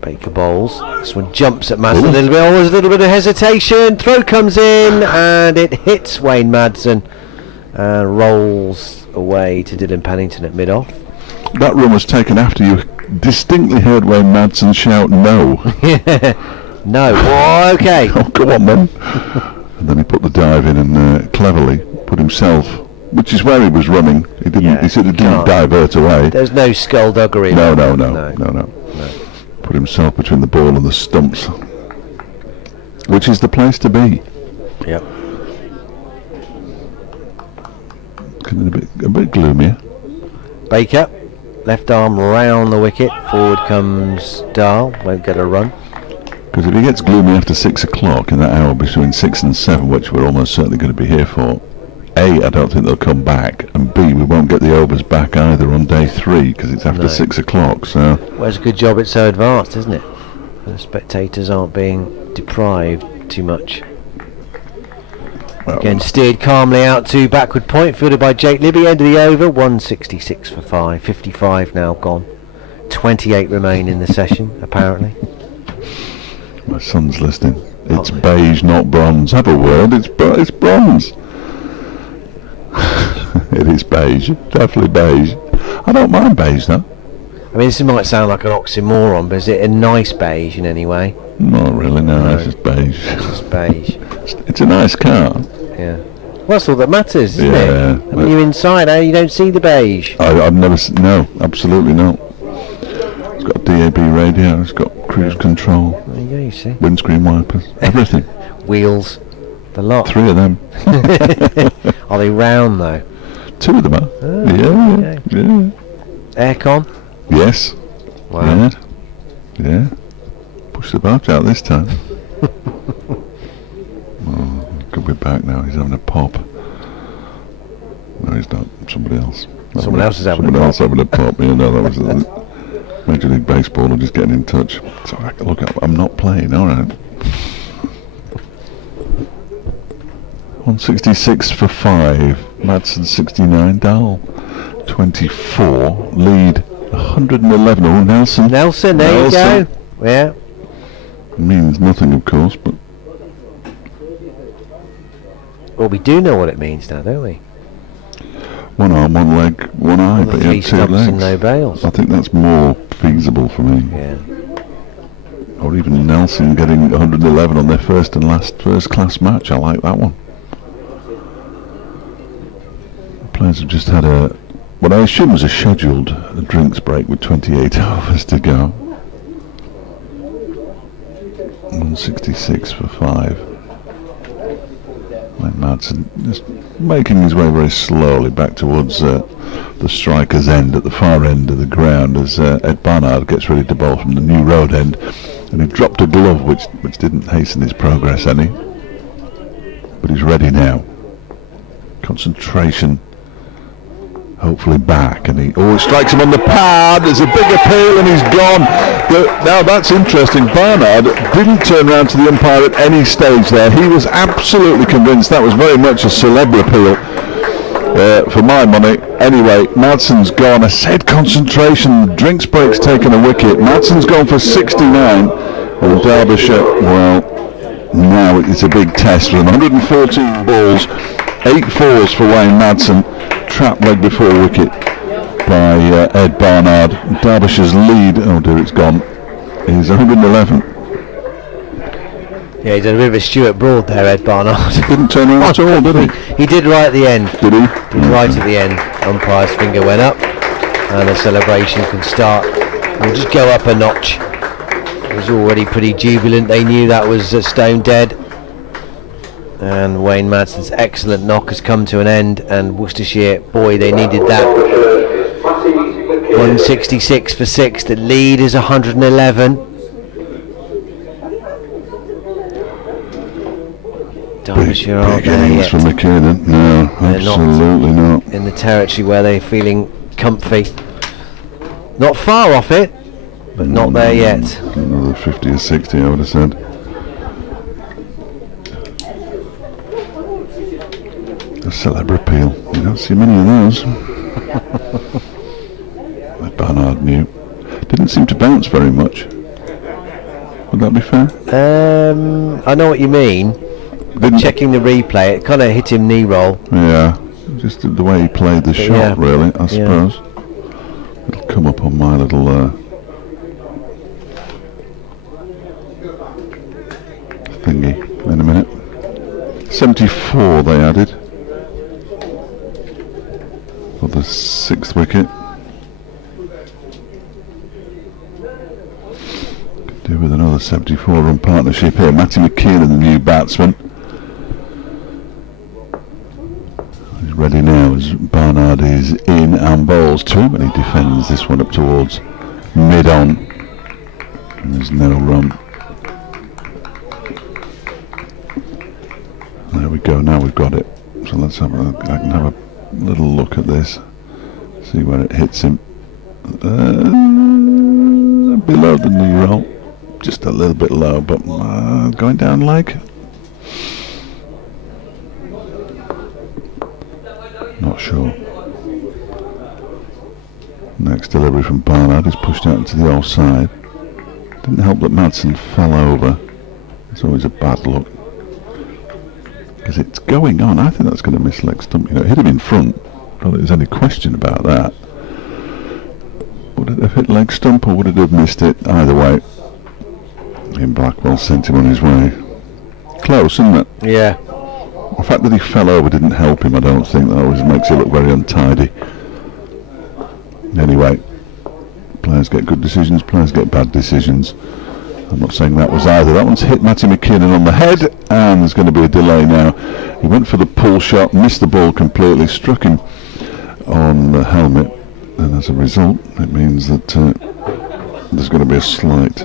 Baker bowls. This one jumps at Madsen a little bit. Oh, there's a little bit of hesitation. Throw comes in and it hits Wayne Madsen and rolls away to Dylan Pennington at mid-off. That run was taken after you distinctly heard Wayne Madsen shout no. No. Oh, okay. Oh, go on then. And then he put the dive in and cleverly put himself, which is where he was running. He didn't. Yeah, he sort of didn't divert away. There's no skullduggery. No. Put himself between the ball and the stumps, which is the place to be. Yep. Getting a bit gloomier. Baker, left arm round the wicket. Forward comes Dahl. Won't get a run. Because if he gets gloomy after 6 o'clock in that hour between 6 and 7, which we're almost certainly going to be here for, A, I don't think they'll come back, and B, we won't get the overs back either on day 3 because it's after 6 o'clock. So, well, it's a good job it's so advanced, isn't it? The spectators aren't being deprived too much. well, Again, steered calmly out to backward point, fielded by Jake Libby. End of the over, 166 for 5. 55 now gone. 28 remain in the session, apparently. my son's listening. It's beige, not bronze. Have a word. It's bronze. It is beige, definitely beige. I don't mind beige though. I mean, this might sound like an oxymoron, but is it a nice beige in any way? Not really, no. It's just beige. It's just beige. It's a nice car. Yeah. Well, that's all that matters, isn't Yeah, it? I mean, you're inside, you don't see the beige. I've never no, absolutely not. It's got a DAB radio, it's got cruise control, There you go, you see. windscreen wipers, everything. Wheels, the lot. 3 of them. Are they round though? 2 of them are. Oh, Yeah. Aircon? Yes. Wow. Yeah. Push the boat out this time. Oh, could be back now. He's having a pop. No, he's not. Somebody else. Someone else is having a Someone pop. else having a pop. Yeah, no, that was Major League Baseball are just getting in touch. So look, I'm not playing. All right. 166 for 5. Madsen 69. Dahl 24. Lead 111. Oh, Nelson. Nelson, there you go. Yeah. Means nothing, of course, but Well, we do know what it means now, don't we? one arm, one leg, one eye, The but he 3 had 2 stumps legs. and no bails. I think that's more feasible for me. Yeah. Or even Nelson getting 111 on their first class match. I like that one. The players have just had what I assume was a scheduled drinks break with 28 overs to go. 166 for 5. And Madsen just making his way very slowly back towards the striker's end at the far end of the ground as Ed Barnard gets ready to bowl from the new road end, and he dropped a glove which didn't hasten his progress any, but he's ready now. Concentration hopefully back, and he strikes him on the pad. There's a big appeal and he's gone. But now that's interesting. Barnard didn't turn around to the umpire at any stage there. He was absolutely convinced that was very much a celeb appeal for my money. Anyway, Madsen's gone. I said concentration. Drinks break's taken a wicket. Madsen's gone for 69. And Derbyshire, well, now it's a big test for them. 114 balls, 8 fours for Wayne Madsen. Trap leg before wicket by Ed Barnard. Derbyshire's lead, oh dear, it's gone, is 111. Yeah, he did a bit of a Stuart Broad there, Ed Barnard. Didn't turn around at all, did he? He did right at the end. Did he? Did right at the end. Umpire's finger went up, and the celebration can start. We'll just go up a notch. It was already pretty jubilant. They knew that was stone dead. And Wayne Madsen's excellent knock has come to an end, and Worcestershire, boy, they needed that. 166 for 6. The lead is 111. Derbyshire aren't Big there innings yet. from McKinnon. No, They're absolutely not. In the territory where they're feeling comfy. Not far off it, but not there yet. Another 50 or 60, I would have said. A celeb appeal. You don't see many of those. That Barnard knew. Didn't seem to bounce very much. Would that be fair? I know what you mean. Checking the replay, it kind of hit him knee roll. Yeah, just the way he played the shot, yeah. really, I suppose. It'll come up on my little thingy in a minute. 74 they added for the 6th wicket. Could do with another 74 run partnership here. Matty McKeon, the new batsman. He's ready now as Barnard is in and bowls 2, and he defends this one up towards mid-on. And there's no run. There we go, now we've got it. So let's have I can have a little look at this, see where it hits him. Below the knee roll, just a little bit low, but going down leg. Not sure. Next delivery from Barnard is pushed out into the offside. Didn't help that Madsen fell over. It's always a bad look. Because it's going on. I think that's going to miss leg stump. It hit him in front. I don't think there's any question about that. Would it have hit leg stump or would it have missed it? Either way. Ian Blackwell sent him on his way. Close, isn't it? Yeah. The fact that he fell over didn't help him, I don't think. That always makes it look very untidy. Anyway, players get good decisions, players get bad decisions. I'm not saying that was either. That one's hit Matty McKinnon on the head, and there's going to be a delay now. He went for the pull shot, missed the ball completely, struck him on the helmet, and as a result, it means that there's going to be a slight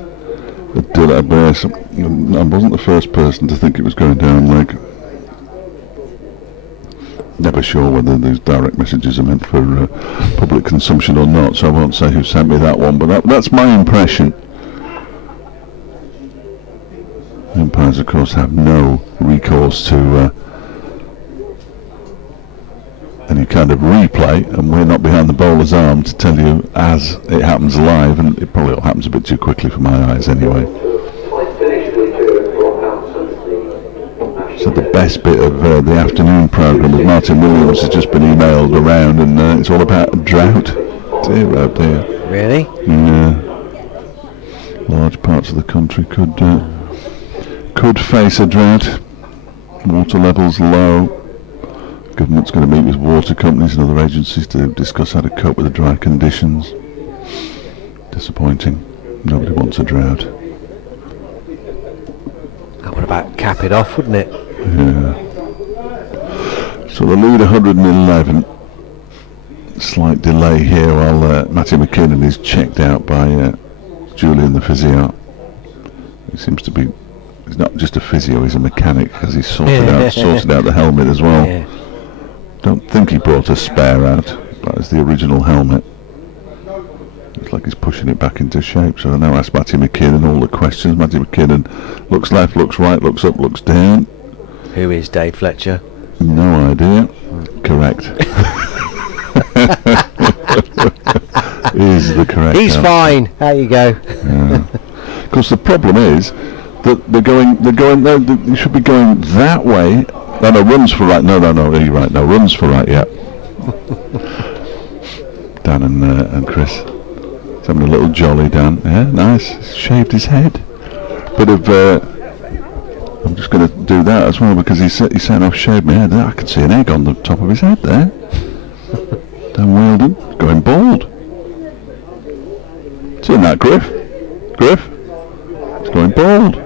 delay. I wasn't the first person to think it was going down leg. Never sure whether these direct messages are meant for public consumption or not, so I won't say who sent me that one, but that's my impression. Umpires, of course, have no recourse to any kind of replay, and we're not behind the bowler's arm to tell you as it happens live, and it probably all happens a bit too quickly for my eyes anyway. So the best bit of the afternoon programme with Martin Williams has just been emailed around, and it's all about a drought. Dear oh dear. Really? Yeah. Large parts of the country could face a drought. Water levels low. Government's going to meet with water companies and other agencies to discuss how to cope with the dry conditions. Disappointing. Nobody wants a drought. That would about cap it off, wouldn't it? Yeah. So the lead 111. Slight delay here while Matty McKinnon is checked out by Julian the physio. He seems to be. He's not just a physio; he's a mechanic because he's sorted out the helmet as well. Yeah. Don't think he brought a spare out. That is the original helmet. Looks like he's pushing it back into shape. So I now ask Matty McKinnon all the questions. Matty McKinnon looks left, looks right, looks up, looks down. Who is Dave Fletcher? No idea. Correct. Is the correct He's answer. fine. There you go. Of course, the problem is that they're going. You should be going that way. No, runs for right. No, you're right. No, runs for right. Yeah. Dan and Chris. He's having a little jolly, Dan. Yeah, nice. He's shaved his head. Bit of. I'm just going to do that as well because he's saying I've shaved my head. I can see an egg on the top of his head there. Dan Weldon going bald. Seen that, Griff? He's going bald.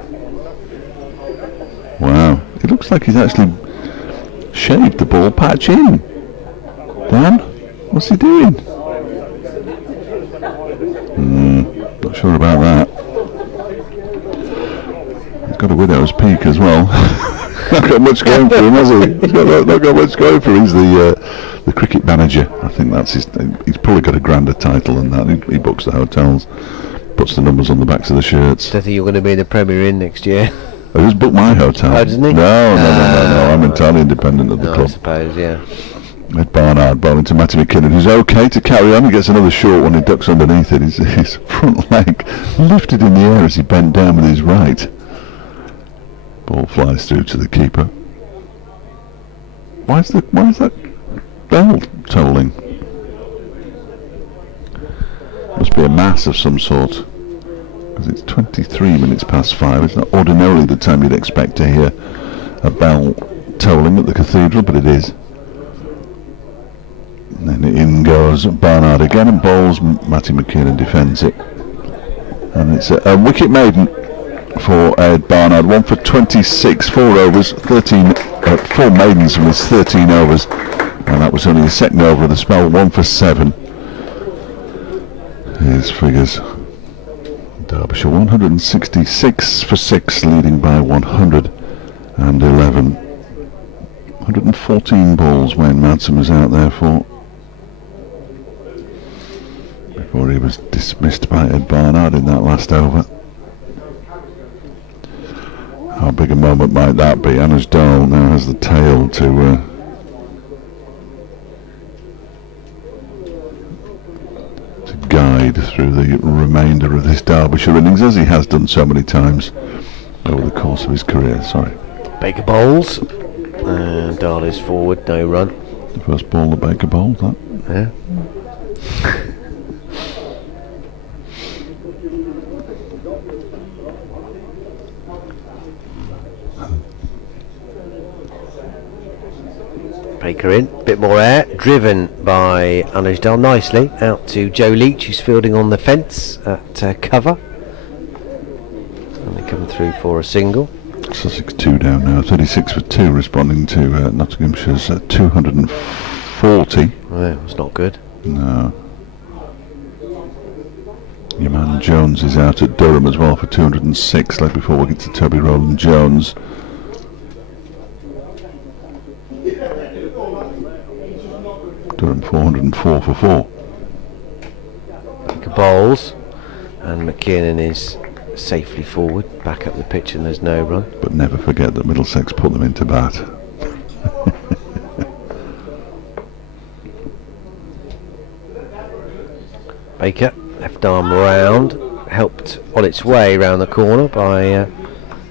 Wow. It looks like he's actually shaved the bald patch in. Dan, what's he doing? Not sure about that. He's got a widow's peak as well. Not got much going for him, has he? He's not got much going for him. He's the cricket manager. I think that's his. He's probably got a grander title than that. He books the hotels, puts the numbers on the backs of the shirts. Don't think you're going to be in the Premier Inn next year. Oh, he's booked my hotel. Oh, doesn't he? No. I'm entirely independent of the club. I suppose, yeah. Ed Barnard bowling to Matty McKinnon, who's okay to carry on. He gets another short one. He ducks underneath it. His front leg lifted in the air as he bent down with his right. Ball flies through to the keeper. Why is that bell tolling? Must be a mass of some sort. Because it's 23 minutes past 5. It's not ordinarily the time you'd expect to hear a bell tolling at the cathedral, but it is. And then in goes Barnard again and bowls. Matty McKinnon defends it. And it's a wicket maiden for Ed Barnard. 1 for 26, 4 overs, 13, 4 maidens from his 13 overs. And that was only the second over of the spell. 1 for 7. His figures. Derbyshire 166 for 6, leading by 111. 114 balls Wayne Madsen was out there for before he was dismissed by Ed Barnard in that last over. How big a moment might that be? Anders Dahl now has the tail to guide through the remainder of this Derbyshire innings, as he has done so many times over the course of his career. Sorry. Baker bowls, and Dahl is forward, no run. The first ball that Baker bowled, that. Yeah. Baker in, bit more air, driven by Anders Dahl nicely out to Joe Leach, who's fielding on the fence at cover, and they come through for a single. Sussex 2 down now, 36 for 2, responding to Nottinghamshire's 240. Well, it's not good. No. Your man Jones is out at Durham as well for 206, led before we get to Toby Rowland Jones. Durham 404 for 4. Baker bowls, and McKiernan is safely forward, back up the pitch, and there's no run. But never forget that Middlesex put them into bat. Baker, left arm round, helped on its way round the corner by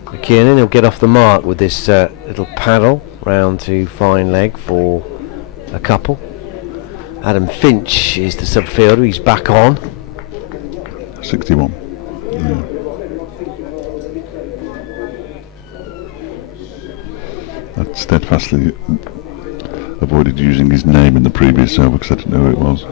McKiernan. He'll get off the mark with this little paddle round to fine leg for a couple. Adam Finch is the subfielder, he's back on. 61. Yeah. I steadfastly avoided using his name in the previous over because I didn't know who it was.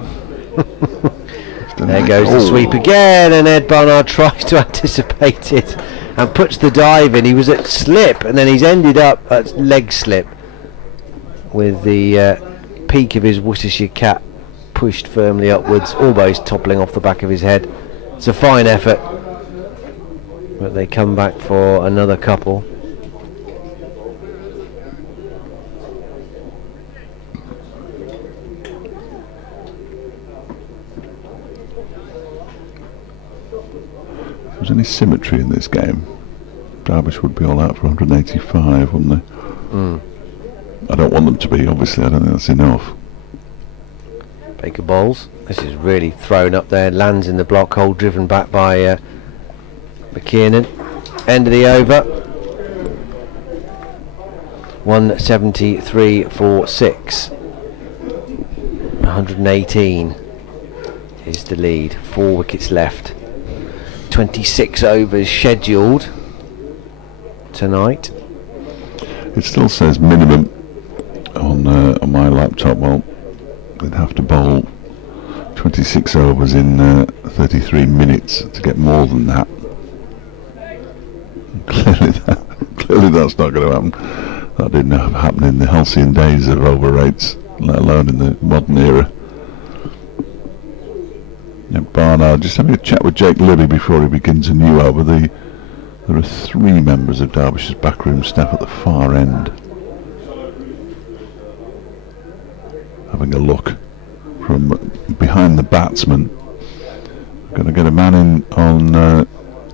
There goes the sweep again, and Ed Barnard tries to anticipate it and puts the dive in. He was at slip, and then he's ended up at leg slip with the peak of his Worcestershire cap pushed firmly upwards, almost toppling off the back of his head. It's a fine effort, but they come back for another couple. If there was any symmetry in this game, Derbyshire would be all out for 185, wouldn't they? I don't want them to be, obviously. I don't think that's enough. Baker bowls. This is really thrown up there, lands in the block hole, driven back by McKiernan. End of the over. 173 for 6. 118 is the lead. 4 wickets left. 26 overs scheduled tonight. It still says minimum on my laptop. Well, they'd have to bowl 26 overs in 33 minutes to get more than that. Clearly that's not going to happen. That didn't happen in the halcyon days of over rates, let alone in the modern era. Yeah, Barnard just having a chat with Jake Libby before he begins a new over. There are 3 members of Derbyshire's backroom staff at the far end, having a look from behind the batsman. Going to get a man in on a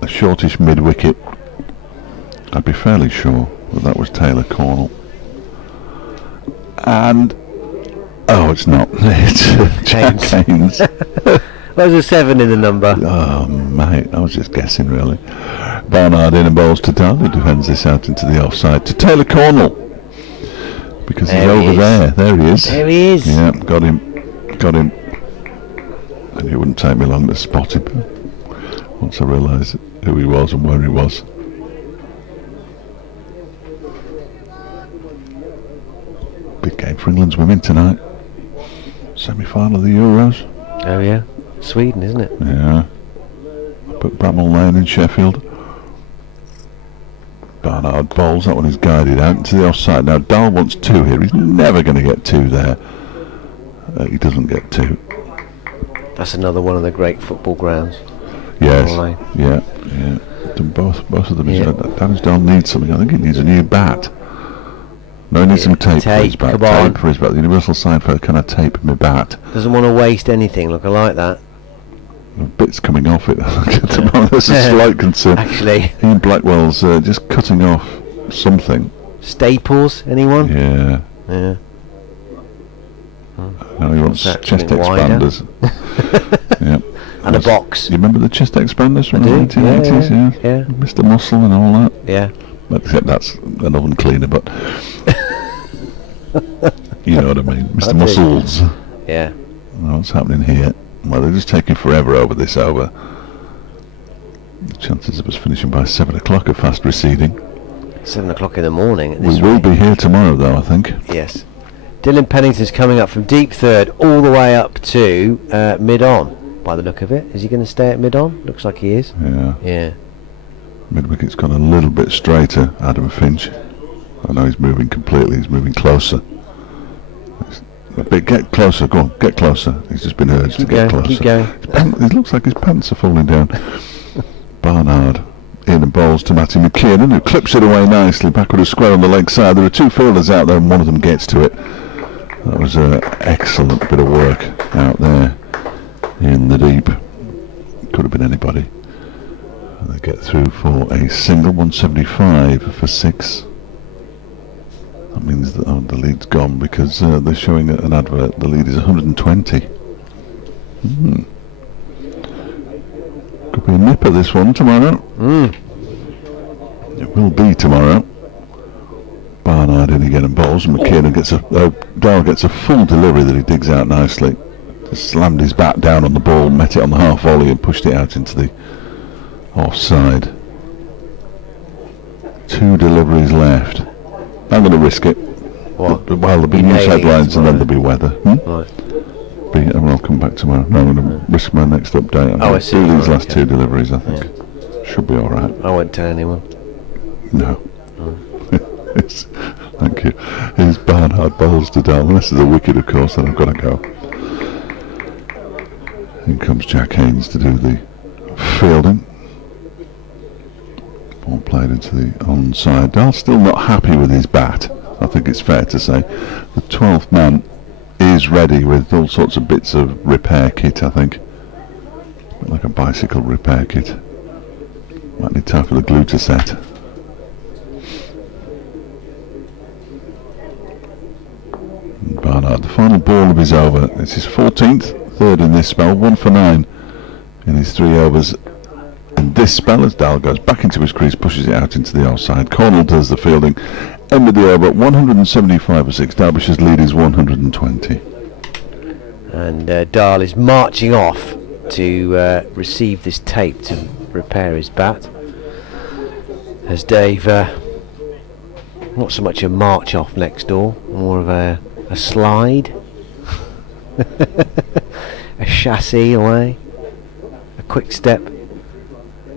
shortish mid-wicket. I'd be fairly sure that was Taylor Cornell. And oh, it's not. It's Jack Haynes. There's a 7 in the number. Oh, mate, I was just guessing, really. Barnard in and bowls to Dahl, who defends this out into the offside to Taylor Cornell. Because he's over there. There he is. There he is. Yeah, got him. Got him. And it wouldn't take me long to spot him once I realised who he was and where he was. Big game for England's women tonight. Semi-final of the Euros. Oh yeah, Sweden, isn't it? Yeah. Up at Bramall Lane in Sheffield. Barnard bowls, that one is guided out into the offside. Now Dahl wants 2 here, he's never going to get 2 there. He doesn't get 2. That's another one of the great football grounds. Yes, Online. yeah. Both of them. Yeah. Dahl needs something. I think he needs a new bat. No, he needs some tape, for his Tape, bat. come on. Tape for his bat. The universal sign for can I tape my bat? Doesn't want to waste anything. Look, I like that. The bit's coming off it. There's a slight concern. Actually. Ian Blackwell's just cutting off something. Staples, anyone? Yeah. Yeah. No, he wants that, chest something wider? expanders. Yeah. And a box. You remember the chest expanders from the do, 1980s? yeah. Mr. Muscle and all that. Yeah. Except that's an oven cleaner, but you know what I mean. Mr. I do. Muscles. Yeah. What's happening here? Well, they're just taking forever over this over. The chances of us finishing by 7 o'clock are fast receding. 7 o'clock in the morning. At We this will rate. be here tomorrow, though, I think. Yes. Dylan Pennington's coming up from deep third all the way up to mid-on, by the look of it. Is he going to stay at mid-on? Looks like he is. Yeah. Yeah. Mid-wicket's gone a little bit straighter, Adam Finch. I know he's moving completely. He's moving closer. But get closer, go on, get closer. He's just been urged to get closer. Keep going. It looks like his pants are falling down. Barnard in and bowls to Matty McKiernan, who clips it away nicely, backward a square on the leg side. There are two fielders out there and one of them gets to it. That was an excellent bit of work out there in the deep. Could have been anybody. And they get through for a single, 175 for 6. That means that the lead's gone because they're showing an advert. The lead is 120. Could be a nipper, this one, tomorrow. It will be tomorrow. Barnard in again and bowls, and McKiernan gets Dow gets a full delivery that he digs out nicely. Just slammed his bat down on the ball, met it on the half volley and pushed it out into the offside. 2 deliveries left. I'm going to risk it. What? Well, there'll be news headlines and then there'll be weather. Right. I'll come back tomorrow. No, I'm going to risk my next update. I see. Do these Right, last 2 deliveries, I think. Should be alright. I won't tell anyone. No. Thank you. Here's Barnard bowls to Dal. This is a wicket, of course, then I've got to go. In comes Jack Haynes to do the fielding. Ball played into the onside. Dal's still not happy with his bat, I think it's fair to say. The 12th man is ready with all sorts of bits of repair kit, I think. Like a bicycle repair kit. Might need time for the glue to set. And Barnard, the final ball of his over. It's his 14th, third in this spell, 1 for 9 in his 3 overs. In this spell, as Dal goes back into his crease, pushes it out into the offside. Cornell does the fielding. End of the over, 175 for 6. Derbyshire's lead is 120. And Dahl is marching off to receive this tape to repair his bat. As Dave, not so much a march off next door, more of a slide. A chassis away. A quick step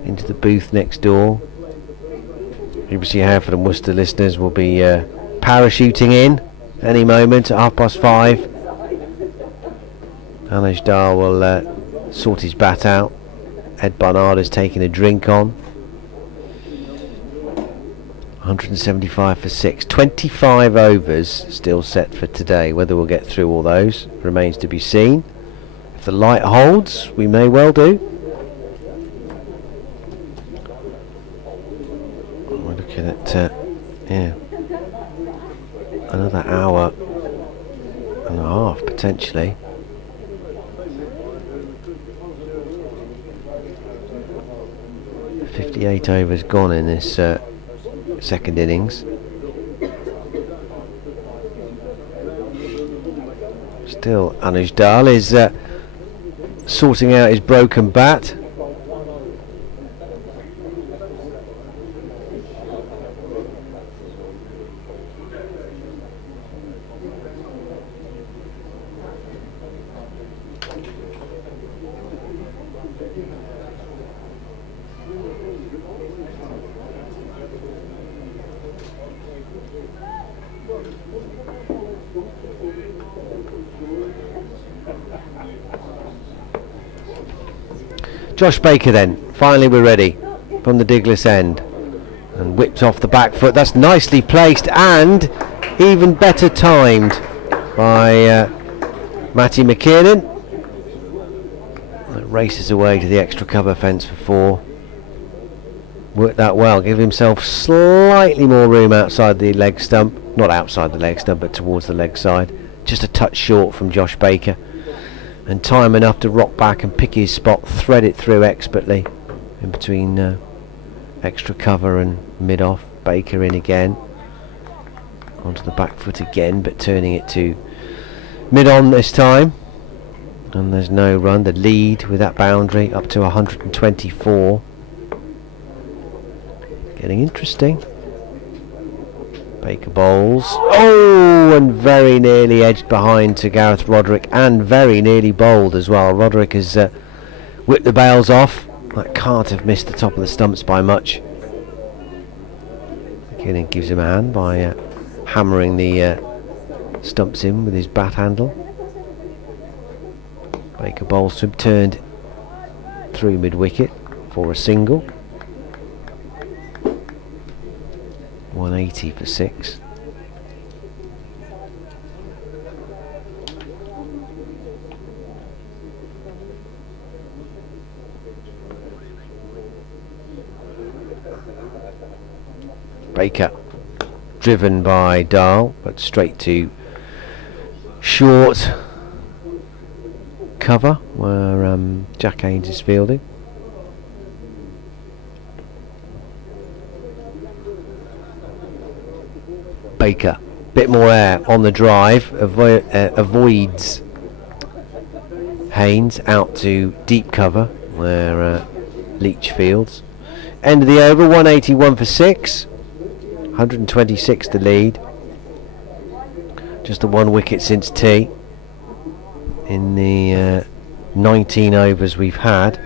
into the booth next door. BBC Hereford and Worcester listeners will be parachuting in any moment at 5:30. Anish Dar will sort his bat out. Ed Barnard is taking a drink on. 175 for 6. 25 overs still set for today. Whether we'll get through all those remains to be seen. If the light holds, we may well do. We're looking at another hour and a half potentially. .58 overs gone in this second innings. Still Anuj Dal is sorting out his broken bat. Josh Baker then, finally we're ready from the Diglis end, and whipped off the back foot. That's nicely placed, and even better timed by Matty McKiernan. Races away to the extra cover fence for 4. Worked that well, give himself slightly more room outside the leg stump, not outside the leg stump but towards the leg side, just a touch short from Josh Baker, and time enough to rock back and pick his spot, thread it through expertly in between extra cover and mid off. Baker in again, onto the back foot again, but turning it to mid on this time, and there's no run. The lead with that boundary up to 124. Getting interesting. Baker bowls. Oh, and very nearly edged behind to Gareth Roderick, and very nearly bowled as well. Roderick has whipped the bails off. That can't have missed the top of the stumps by much. McKinnon gives him a hand by hammering the stumps in with his bat handle. Baker bowls to him, turned through mid wicket for a single. 180 for 6. Baker driven by Dahl, but straight to short cover where Jack Haynes is fielding. Baker, bit more air on the drive, avoids Haynes out to deep cover where Leach fields. End of the over, 181 for 6, 126 the lead. Just the 1 wicket since tea in the 19 overs we've had.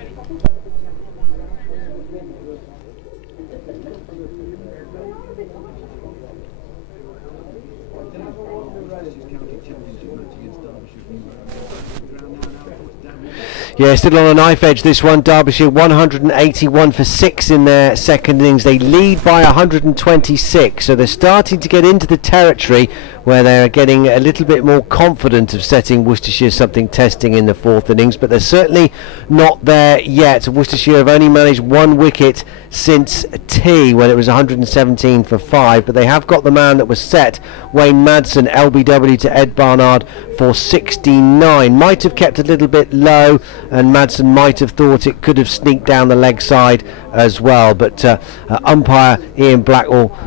Yeah, still on a knife edge this one. Derbyshire 181 for 6 in their second innings. They lead by 126, so they're starting to get into the territory where they're getting a little bit more confident of setting Worcestershire something testing in the 4th innings, but they're certainly not there yet. Worcestershire have only managed 1 wicket since tea when it was 117 for 5, but they have got the man that was set, Wayne Madsen, LBW to Ed Barnard for 69. Might have kept a little bit low, and Madsen might have thought it could have sneaked down the leg side as well, but umpire Ian Blackwell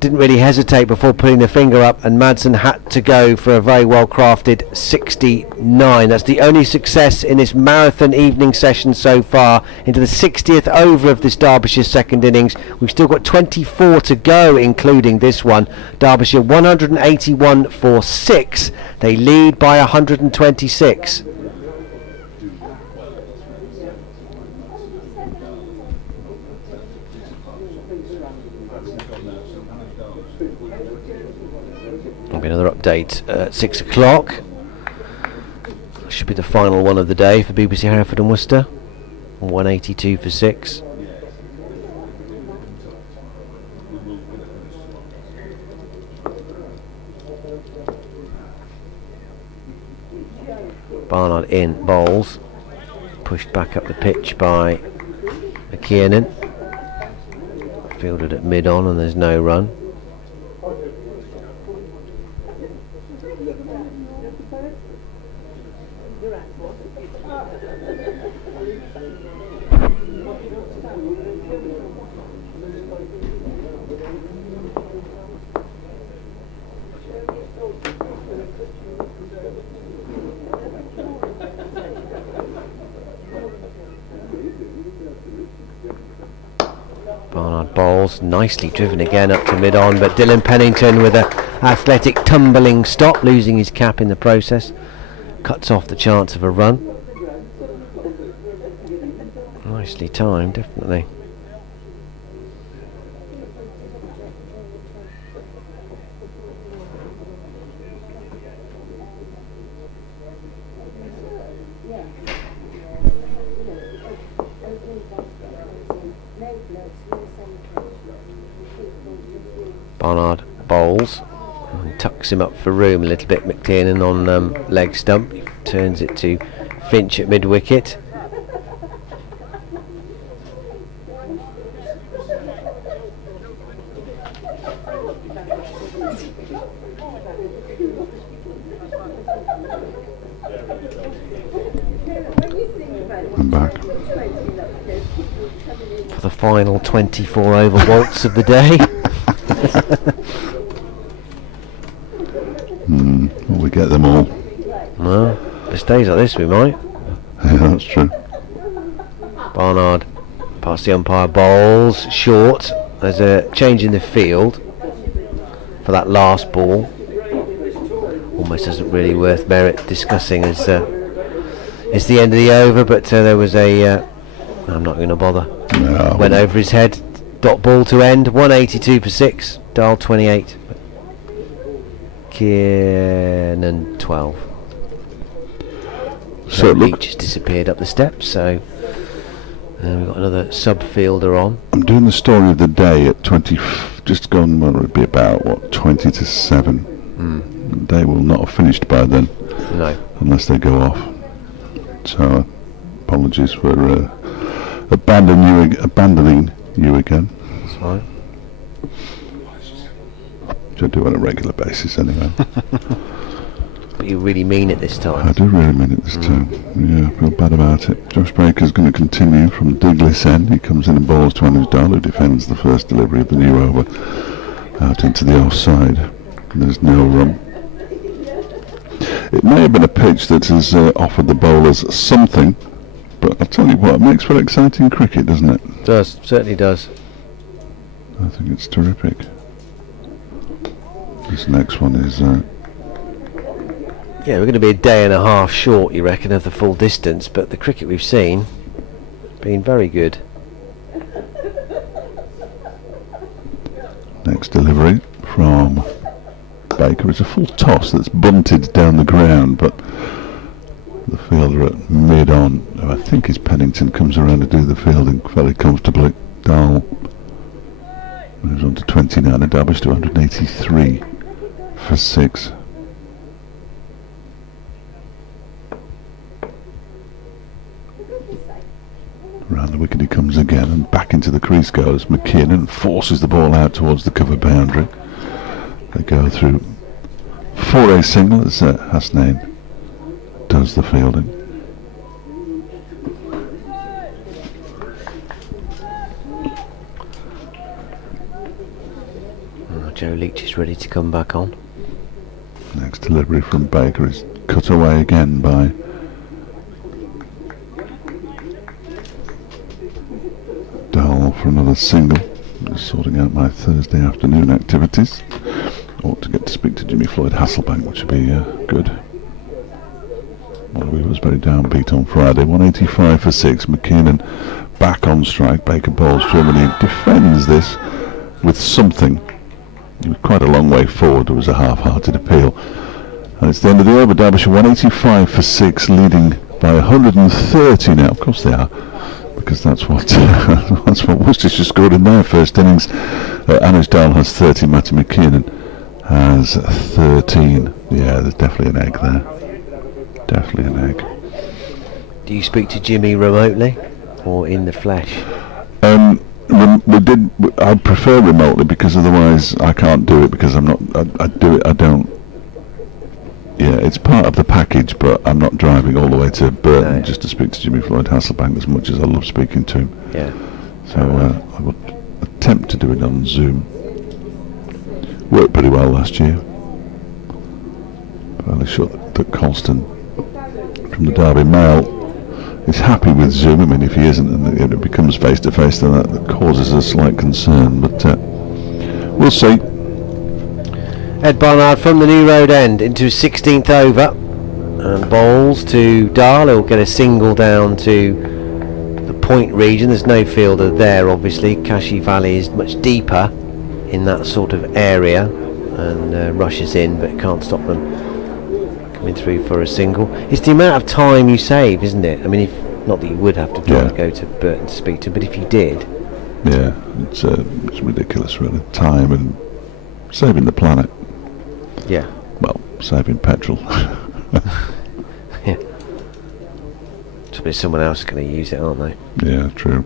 didn't really hesitate before putting the finger up, and Madsen had to go for a very well crafted 69. That's the only success in this marathon evening session so far, into the 60th over of this Derbyshire second innings. We've still got 24 to go, including this one. Derbyshire 181 for 6. They lead by 126. Another update at 6 o'clock. Should be the final one of the day for BBC Hereford and Worcester. 182 for 6. Barnard in, bowls. Pushed back up the pitch by McKiernan. Fielded at mid on, and there's no run. Barnard bowls, nicely driven again up to mid on, but Dylan Pennington with an athletic tumbling stop, losing his cap in the process, cuts off the chance of a run. Nicely timed, definitely. Barnard bowls, And tucks him up for room a little bit. McLean on leg stump. He turns it to Finch at mid wicket. I'm back. For the final 24 over waltz of the day. Well, we get them all. Well, if it stays like this we might. Yeah, that's true. Barnard past the umpire, bowls short. There's a change in the field for that last ball. Almost isn't really worth merit discussing as it's the end of the over, but there was a I'm not going to bother. No. Went over his head. Dot ball to end. 182 for 6. Dahl 28. Kiernan 12. So it Leach has disappeared up the steps, so we've got another sub-fielder on. I'm doing the story of the day at 20, just gone, well, it'd be about, 20 to 7. The day will not have finished by then. No. Unless they go off. So, apologies for abandoning you again. That's fine. Which I do on a regular basis anyway. But you really mean it this time. I do really mean it this time. Yeah, I feel bad about it. Josh Baker's going to continue from Diglis end. He comes in and bowls to Anuj Dal, who defends the first delivery of the new over out into the offside. There's no run. It may have been a pitch that has offered the bowlers something, but I'll tell you what, it makes for exciting cricket, doesn't it? It does, certainly does. I think it's terrific. This next one is... Yeah, we're going to be a day and a half short, you reckon, of the full distance, but the cricket we've seen has been very good. Next delivery from Baker is a full toss that's bunted down the ground, but the fielder at mid-on, who I think is Pennington, comes around to do the fielding fairly comfortably. Dahl moves on to 29 and Derbyshire to 183 for 6. Around the wicket he comes again, and back into the crease goes McKinnon and forces the ball out towards the cover boundary. They go through for a single as Hasnain does the fielding. Joe Leach is ready to come back on. Next delivery from Baker is cut away again by Dahl for another single. Just sorting out my Thursday afternoon activities. Ought to get to speak to Jimmy Floyd Hasselbank, which would be good. Well, we was very downbeat on Friday. 185 for 6. McKinnon back on strike. Baker bowls for him and he defends this with something. He was quite a long way forward. It was a half-hearted appeal. And it's the end of the over. Derbyshire 185 for 6, leading by 130 now. Of course they are, because that's what that's what Worcestershire scored in their first innings. Anuj Dal has 30. Matty McKinnon has 13. Yeah, there's definitely an egg there. Definitely an egg. Do you speak to Jimmy remotely or in the flesh? I'd prefer remotely, because otherwise I can't do it, because I'm not. I do it. I don't. Yeah, it's part of the package, but I'm not driving all the way to Burton just to speak to Jimmy Floyd Hasselbank, as much as I love speaking to him. Yeah. So I would attempt to do it on Zoom. Worked pretty well last year. Fairly sure that Colston from the Derby Mail is happy with Zoom. I mean, if he isn't and it becomes face-to-face, then that causes a slight concern, but we'll see. Ed Barnard from the New Road end into his 16th over and bowls to Dahl. He'll get a single down to the point region. There's no fielder there, obviously. Kashi Valley is much deeper in that sort of area and rushes in, but can't stop them coming through for a single. It's the amount of time you save, isn't it? I mean, not that you would have to try to go to Burton to speak to him, but if you did. Yeah, it's ridiculous, really. Time and saving the planet. Yeah. Well, saving petrol. Yeah. But someone else is going to use it, aren't they? Yeah, true.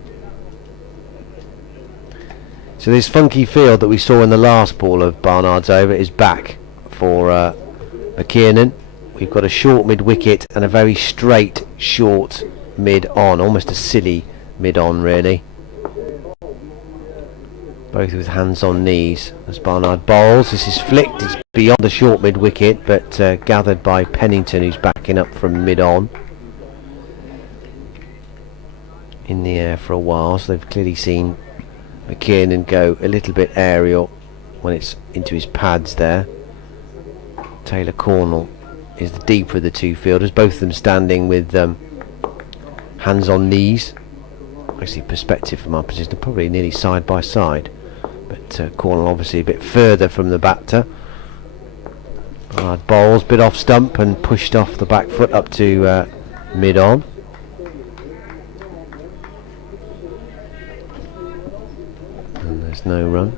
So this funky field that we saw in the last ball of Barnard's over is back for McKiernan. We've got a short mid-wicket and a very straight short mid-on, almost a silly mid-on really. Both with hands on knees as Barnard bowls. This is flicked, it's beyond the short mid-wicket, but gathered by Pennington, who's backing up from mid-on. In the air for a while, so they've clearly seen McKiernan go a little bit aerial when it's into his pads there. Taylor Cornell is the deeper of the two fielders, both of them standing with hands on knees. Actually, perspective from our position, probably nearly side by side, but Cornell obviously a bit further from the batter. Barnard bowls, bit off stump and pushed off the back foot up to mid on. And there's no run.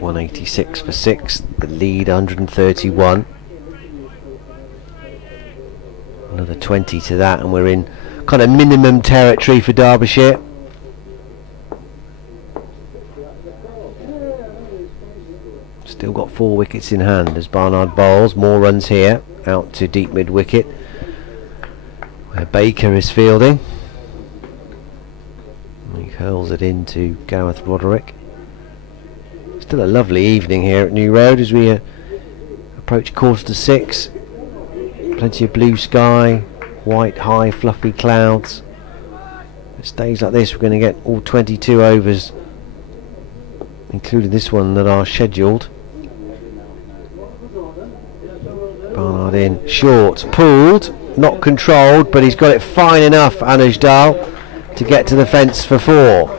186 for 6, the lead 131. Another 20 to that, and we're in kind of minimum territory for Derbyshire. Still got 4 wickets in hand as Barnard bowls. More runs here, out to deep mid wicket where Baker is fielding. He hurls it into Gareth Roderick. Still a lovely evening here at New Road as we approach 6:15. Plenty of blue sky, white high fluffy clouds. If it stays like this, we're going to get all 22 overs, including this one, that are scheduled. Barnard in, short, pulled, not controlled, but he's got it fine enough, Anuj Dal, to get to the fence for 4.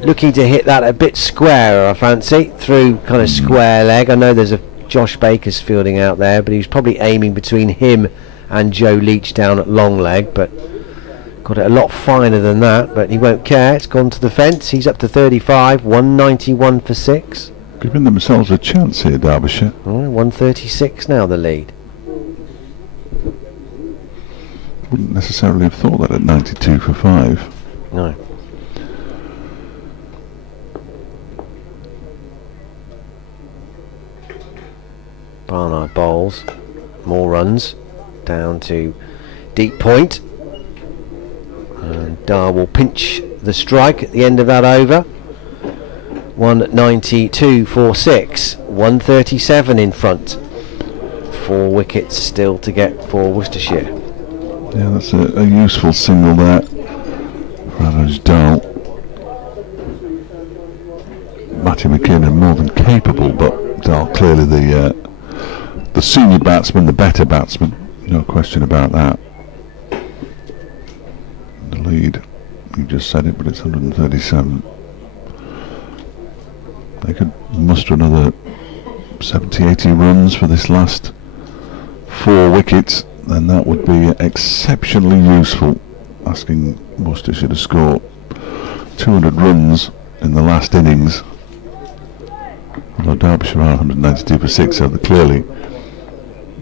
Looking to hit that a bit squarer, I fancy, through kind of square leg. I know there's a Josh Baker's fielding out there, but he was probably aiming between him and Joe Leach down at long leg, but got it a lot finer than that, but he won't care. It's gone to the fence. He's up to 35, 191 for 6. Giving themselves a chance here, Derbyshire. 136 now, the lead. Wouldn't necessarily have thought that at 92 for 5. No. Barnard bowls, more runs, down to deep point, and Dar will pinch the strike at the end of that over. 192 for 6, 137 in front. 4 wickets still to get for Worcestershire. Yeah, that's a useful single there for Anuj Dal. Matty McKinnon more than capable, but Dal clearly the senior batsman, the better batsman, no question about that. The lead, you just said it, but it's 137. They could muster another 70-80 runs for this last 4 wickets, then that would be exceptionally useful, asking Worcestershire to score 200 runs in the last innings. Although Derbyshire are 192 for 6, so clearly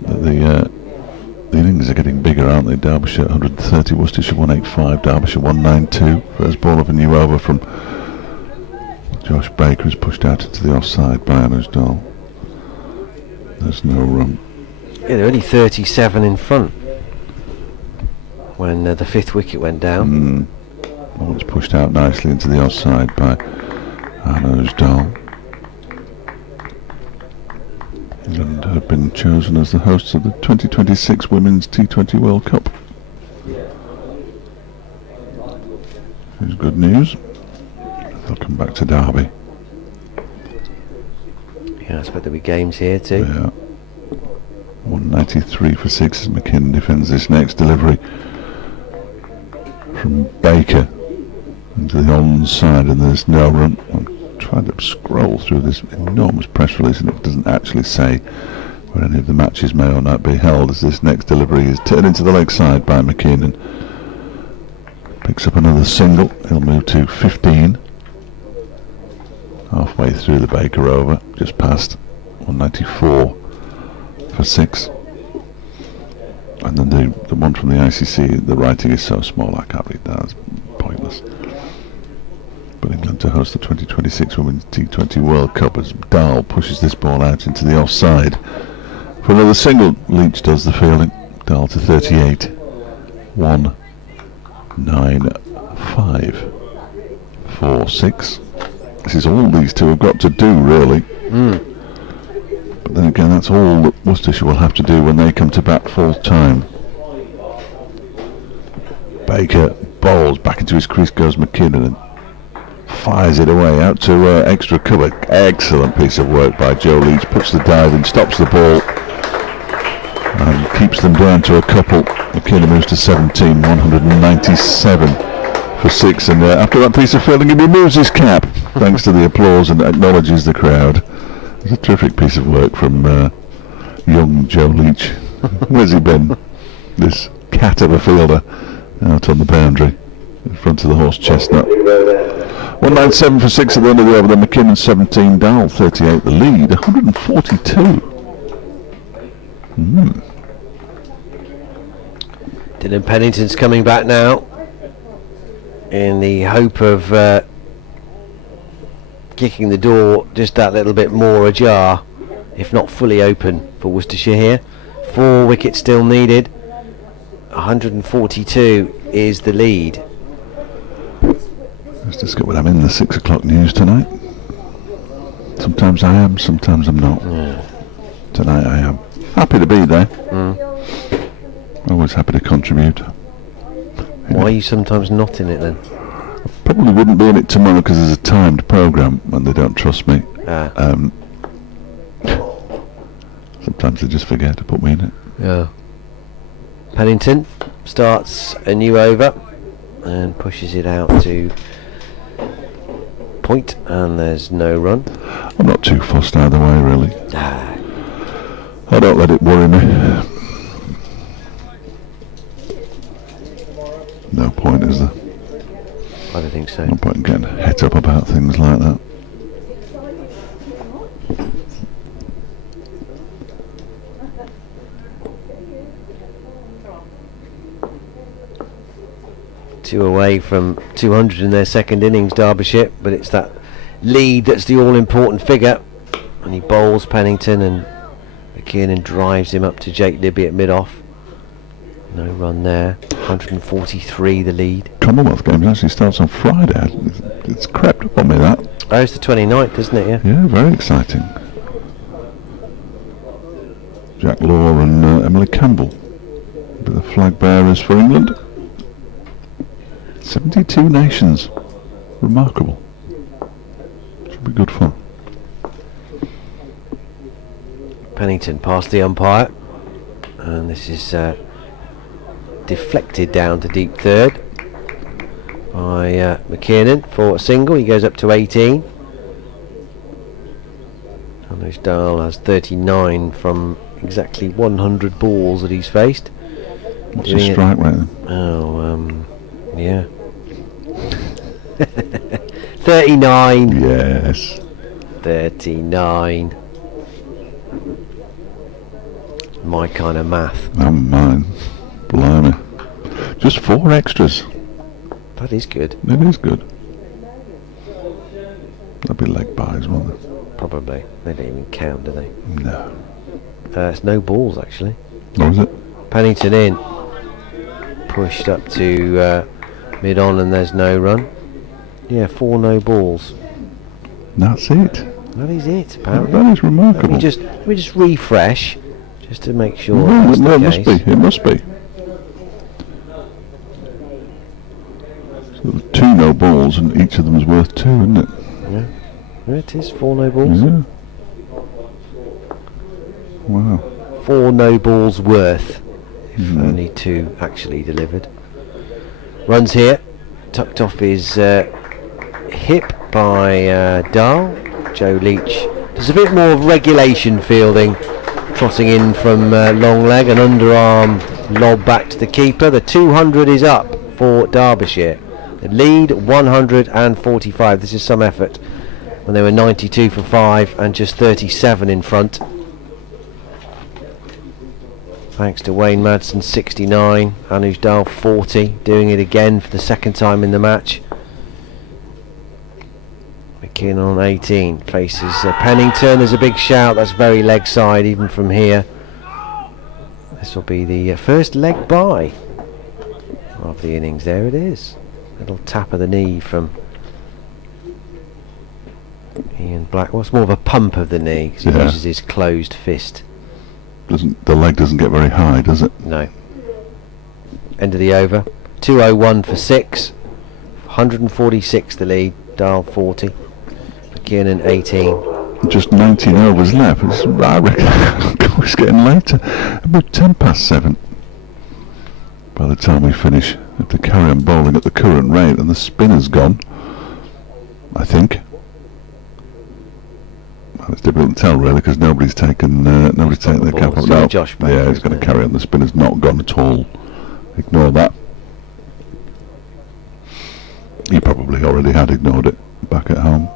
the innings are getting bigger, aren't they? Derbyshire 130, Worcestershire 185, Derbyshire 192. First ball of a new over from Josh Baker is pushed out into the offside by Anuj Dal. There's no run. Yeah, they're only 37 in front when the 5th wicket went down. That one's pushed out nicely into the offside by Anuj Dal. England have been chosen as the hosts of the 2026 Women's T20 World Cup. Here's good news. They'll come back to Derby. Yeah, I expect there'll be games here too. Yeah. 193 for 6 as McKinnon defends this next delivery from Baker into the onside, and there's no run. I'm trying to scroll through this enormous press release and it doesn't actually say where any of the matches may or not be held, as this next delivery is turned into the leg side by McKinnon. Picks up another single. He'll move to 15. halfway through the Baker over, just past 194 for 6. And then the one from the ICC, the writing is so small I can't read that, it's pointless. But England to host the 2026 Women's T20 World Cup as Dahl pushes this ball out into the offside. For another single, Leach does the fielding. Dahl to 38. 1, 9, 5, 4, 6. This is all these two have got to do, really. But then again, that's all that Worcestershire will have to do when they come to bat full time. Baker bowls, back into his crease goes McKinnon and fires it away out to extra cover. Excellent piece of work by Joe Leach. Puts the dive in, stops the ball and keeps them down to a couple. McKinnon moves to 17, 197 for 6, and after that piece of fielding he removes his cap thanks to the applause and acknowledges the crowd. It's a terrific piece of work from young Joe Leach. Where's he been? This cat of a fielder out on the boundary in front of the horse Chestnut. 197 for 6 at the end of the over. Then McKinnon 17, Dahl 38. The lead 142. Dylan Pennington's coming back now in the hope of kicking the door just that little bit more ajar, if not fully open, for Worcestershire here. 4 wickets still needed. 142 is the lead. Let's just go with I'm in the 6 o'clock news tonight. Sometimes I am, sometimes I'm not. Tonight I am. Happy to be there. Always happy to contribute. Why are you sometimes not in it then? Probably wouldn't be in it tomorrow because there's a timed programme and they don't trust me. Sometimes they just forget to put me in it. Yeah. Pennington starts a new over and pushes it out to point, and there's no run. I'm not too fussed either way, really. I don't let it worry me. No point, is there? I don't think so. No point in getting het up about things like that. Two away from 200 in their second innings, Derbyshire, but it's that lead that's the all-important figure. And he bowls Pennington, and McKinnon drives him up to Jake Libby at mid-off. No run there. 143 the lead. Commonwealth Games actually starts on Friday. It's crept up on me, that. Oh, it's the 29th, isn't it? Yeah, very exciting. Jack Law and Emily Campbell be the flag bearers for England. 72 nations. Remarkable. Should be good fun. Pennington past the umpire, and this is deflected down to deep third by McKinnon for a single. He goes up to 18. Anders Dahl has 39 from exactly 100 balls that he's faced. What's the strike rate then? Oh, yeah. 39. Yes. 39. My kind of math. And mine. Blimey. Just 4 extras. That is good. It is good. That'd be leg buys, won't it? Probably. They don't even count, do they? No. It's no balls, actually. What was it? Pennington in. Pushed up to mid-on, and there's no run. Yeah, 4 no balls. That's it. That is it, apparently. That is remarkable. Let me just refresh, just to make sure No, that's the it case. must be. It must be. So there were 2 no balls, and each of them is worth 2, isn't it? Yeah. There it is, 4 no balls. Yeah. Wow. 4 no balls worth, if only 2 actually delivered. Runs here, tucked off his hip by Dahl. Joe Leach does a bit more of regulation fielding, trotting in from long leg, an underarm lob back to the keeper. The 200 is up for Derbyshire. The lead 145. This is some effort when they were 92 for 5 and just 37 in front. Thanks to Wayne Madsen 69, Anuj Dal 40, doing it again for the second time in the match. McKinnon on 18 faces Pennington. There's a big shout. That's very leg side even from here. This will be the first leg bye of the innings. There it is. Little tap of the knee from Ian Black. What's more of a pump of the knee, because he uses his closed fist. The leg doesn't get very high, does it? No. End of the over. 201 for 6. 146 the lead. Dahl 40. McKinnon 18. Just 19 overs left. I reckon it's getting later. About 10 past 7. By the time we finish, if they carry on bowling at the current rate, and the spinner's gone, I think. Well, it's difficult to tell really, because nobody's taken their cap off. No, Josh Baker, yeah, he's going to carry on. The spinner's not gone at all. Ignore that. He probably already had ignored it back at home.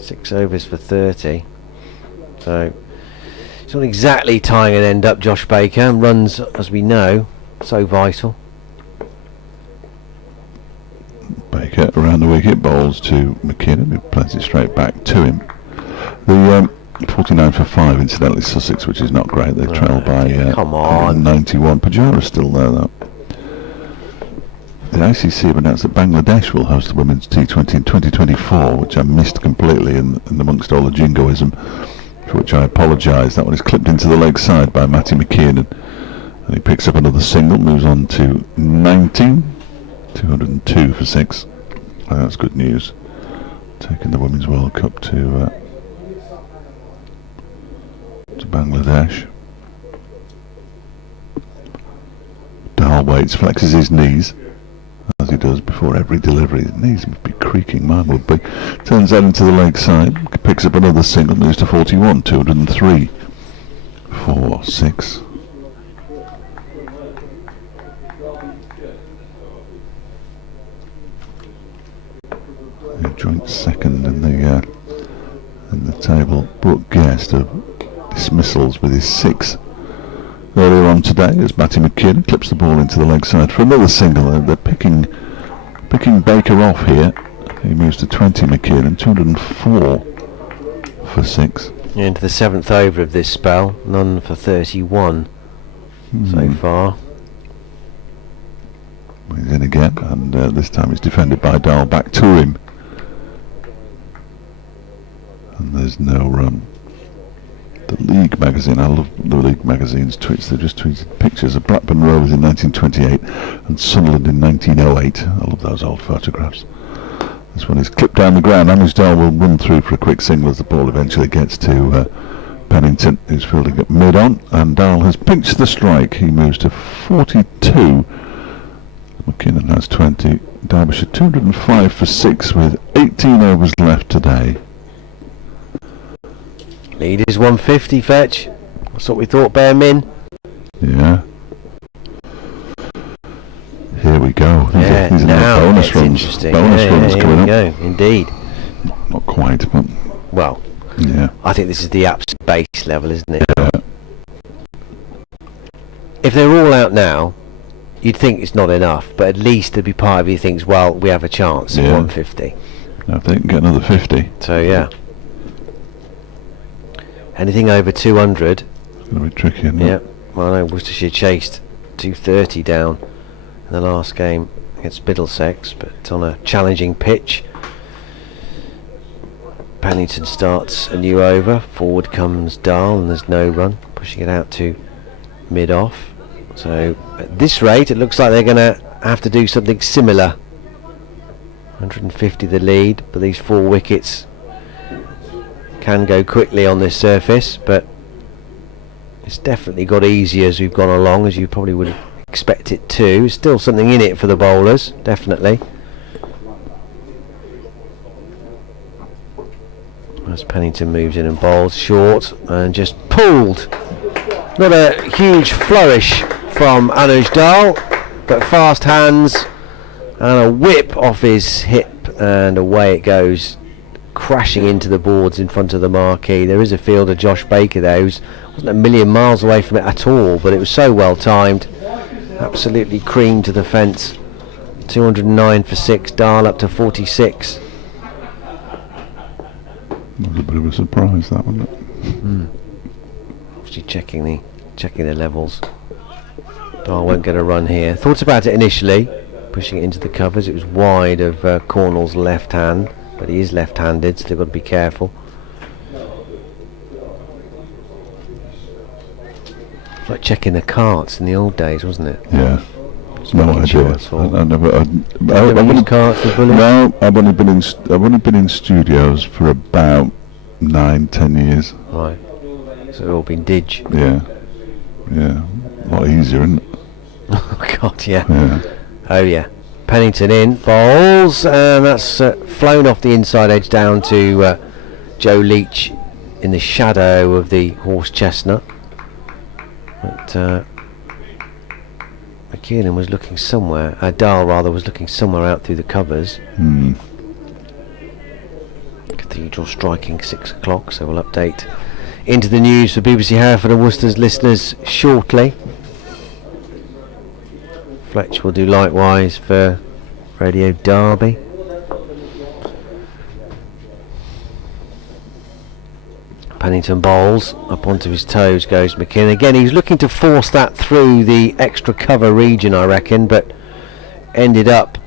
Six overs for 30. So it's not exactly tying an end up, Josh Baker. Runs, as we know, so vital. Baker around the wicket, bowls to McKinnon, who plays it straight back to him. The 49 for 5, incidentally, Sussex, which is not great. They're trailed by come on. 91. Pujara's still there, though. The ICC have announced that Bangladesh will host the Women's T20 in 2024, which I missed completely in amongst all the jingoism, for which I apologise. That one is clipped into the leg side by Matty McKiernan, and he picks up another single, moves on to 19. 202 for 6. I think that's good news. Taking the Women's World Cup to Bangladesh. Dahl waits, flexes his knees, as he does before every delivery. His knees must be creaking, mine would be. Turns that into the leg side, picks up another single, moves to 41, 203 for 6. Joint second in the table. Brooke Guest of dismissals with his 6 earlier on today as Matty McKinnon clips the ball into the leg side for another single. They're picking Baker off here. He moves to 20. McKinnon 204 for 6. Into the 7th over of this spell. None for 31 so far. He's in again, and this time it's defended by Dahl back to him. And there's no run. The League magazine, I love the League magazine's tweets. They've just tweeted pictures of Blackburn Rovers in 1928 and Sunderland in 1908. I love those old photographs. This one is clipped down the ground. Anuj Dal will run through for a quick single as the ball eventually gets to Pennington, who's fielding at mid-on, and Dahl has pinched the strike. He moves to 42. McKinnon has 20. Derbyshire 205 for 6 with 18 overs left today. Lead is 150, Fetch. That's what we thought, Bear Min. Yeah. Here we go. These are now bonus runs. Bonus runs coming up. Go, indeed. Not quite, but... Well, yeah. I think this is the absolute base level, isn't it? Yeah. If they're all out now, you'd think it's not enough, but at least there'd be part of you thinks, well, we have a chance at 150. Now if they can get another 50. So, yeah. Anything over 200. It's going to be tricky, isn't it? Yeah. Well, I know Worcestershire chased 230 down in the last game against Middlesex, but on a challenging pitch. Pennington starts a new over. Forward comes Dahl, and there's no run, pushing it out to mid-off. So at this rate, it looks like they're going to have to do something similar. 150 the lead, but these 4 wickets can go quickly on this surface, but it's definitely got easier as we've gone along, as you probably would expect it to. Still something in it for the bowlers, definitely. As Pennington moves in and bowls short and just pulled. Not a huge flourish from Anuj Dahl, but fast hands and a whip off his hip, and away it goes, crashing into the boards in front of the marquee. There is a fielder, Josh Baker, there, who wasn't a million miles away from it at all, but it was so well timed. Absolutely creamed to the fence. 209 for 6, dial up to 46. That was a bit of a surprise, that, wasn't it? Obviously checking the levels. Dial won't get a run here. Thought about it initially, pushing it into the covers. It was wide of Cornell's left hand, but he is left-handed, so they've got to be careful. It's like checking the carts in the old days, wasn't it? Yeah. No idea. Sure, that's all. I never. Never used carts with bullets? No, I've only been in studios for about 9-10 years. Right. So they've all been dig. Yeah. Yeah. A lot easier, isn't it? Oh God, yeah. Yeah. Oh yeah. Pennington in, bowls, and that's flown off the inside edge down to Joe Leach in the shadow of the horse chestnut. But McKiernan was looking somewhere, Dahl rather, was looking somewhere out through the covers. Cathedral striking 6 o'clock, so we'll update into the news for BBC Hereford and Worcester's listeners shortly. Fletch will do likewise for Radio Derby. Pennington bowls, up onto his toes goes McKinnon. Again, he's looking to force that through the extra cover region, I reckon, but ended up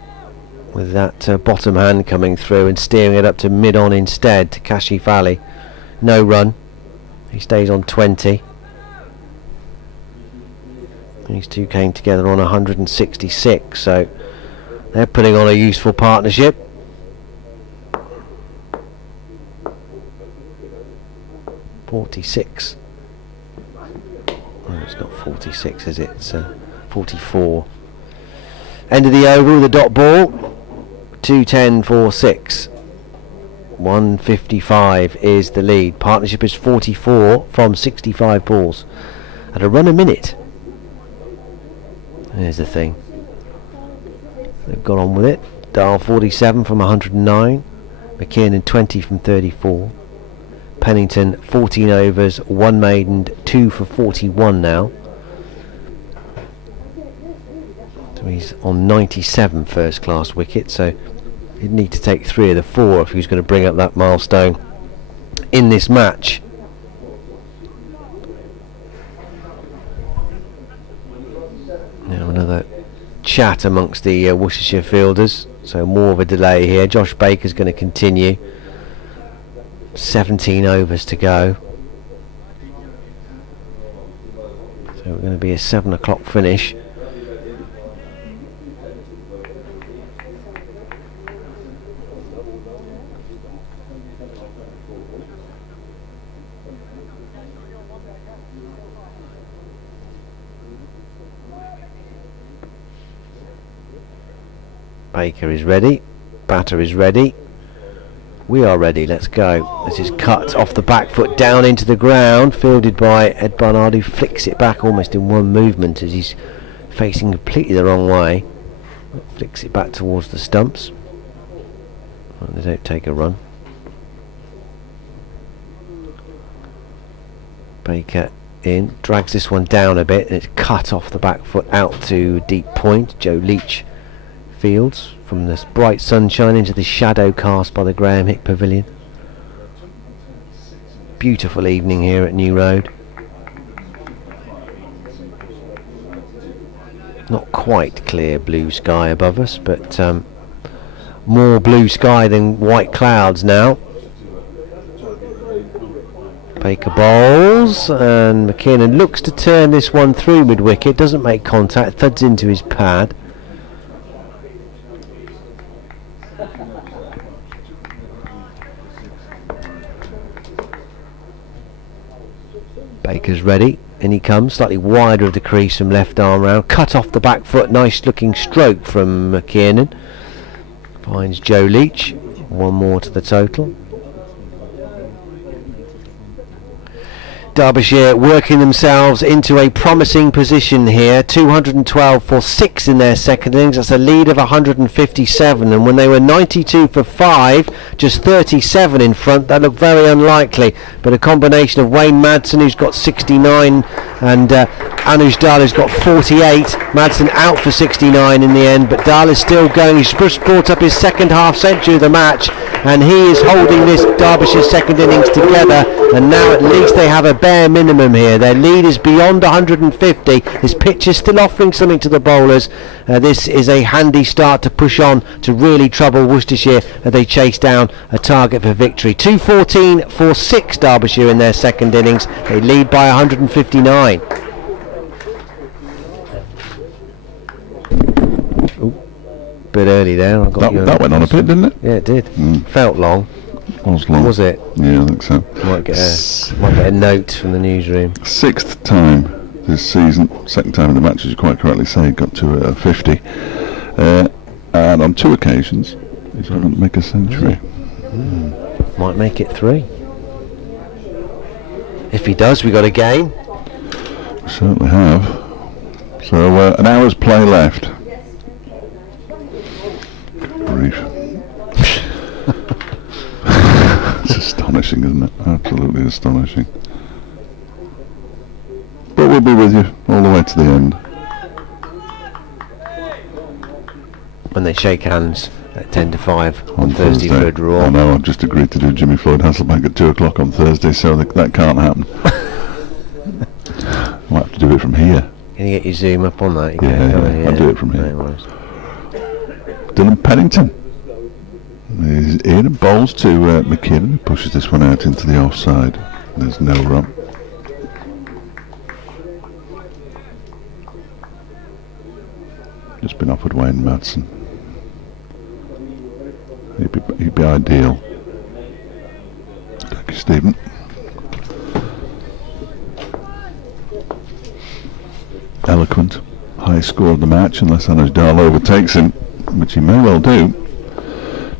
with that bottom hand coming through and steering it up to mid-on instead to Kashi Valley. No run. He stays on 20. These two came together on 166, so they're putting on a useful partnership. .46. Oh, it's not 46, is it? It's 44. End of the over with a dot ball. 210 for 6. 155 is the lead. Partnership is 44 from 65 balls at a run a minute. There's the thing. They've got on with it. Dahl 47 from 109. McKiernan 20 from 34. Pennington 14 overs, 1 maiden, 2 for 41 now. So he's on 97 first class wickets, so he'd need to take 3 of the 4 if he was going to bring up that milestone in this match. Now another chat amongst the Worcestershire fielders, so more of a delay here. Josh Baker's going to continue. 17 overs to go, so we're going to be a 7 o'clock finish. Baker is ready, batter is ready. We are ready, let's go. This is cut off the back foot down into the ground, fielded by Ed Barnard, who flicks it back almost in one movement as he's facing completely the wrong way. Flicks it back towards the stumps. Well, they don't take a run. Baker in, drags this one down a bit, and it's cut off the back foot out to deep point. Joe Leach fields from this bright sunshine into the shadow cast by the Graham Hick Pavilion. Beautiful evening here at New Road. Not quite clear blue sky above us, but more blue sky than white clouds now. Baker bowls, and McKiernan looks to turn this one through mid-wicket, doesn't make contact, thuds into his pad. Baker's ready, in he comes, slightly wider of the crease from left arm round, cut off the back foot, nice looking stroke from McKiernan. Finds Joe Leach, 1 more to the total. Derbyshire working themselves into a promising position here. 212 for 6 in their second innings. That's a lead of 157, and when they were 92 for 5, just 37 in front, that looked very unlikely. But a combination of Wayne Madsen, who's got 69, and Anuj Dal, who's got 48. Madsen out for 69 in the end, but Dal is still going. He's just brought up his second half century of the match, and he is holding this Derbyshire second innings together, and now at least they have a bare minimum here. Their lead is beyond 150. This pitch is still offering something to the bowlers. This is a handy start to push on to really trouble Worcestershire as they chase down a target for victory. 214 for 6 Derbyshire in their second innings. They lead by 159. Bit early there. That went on a bit, didn't it? Yeah, it did. Felt long. Was long. Was it? Yeah, I think so. Might get a note from the newsroom. 6th time this season, second time in the match, as you quite correctly say, got to 50. And on 2 occasions, he's going to make a century. Might make it 3. If he does, we got a game. We certainly have. So an hour's play left. Good grief. It's astonishing, isn't it? Absolutely astonishing. But we'll be with you all the way to the end. When they shake hands at 10 to 5 on Thursday for a draw. I know, I've just agreed to do Jimmy Floyd Hasselbank at 2 o'clock on Thursday, so that can't happen. I'll have to do it from here. Can you get your zoom up on that? I'll do it from here. No worries. Dylan Pennington is in and bowls to McKinnon, who pushes this one out into the offside. There's no run. Just been offered Wayne Madsen. He'd be ideal. Thank you, Stephen. Eloquent. High score of the match, unless Anuj Dal overtakes him, which he may well do.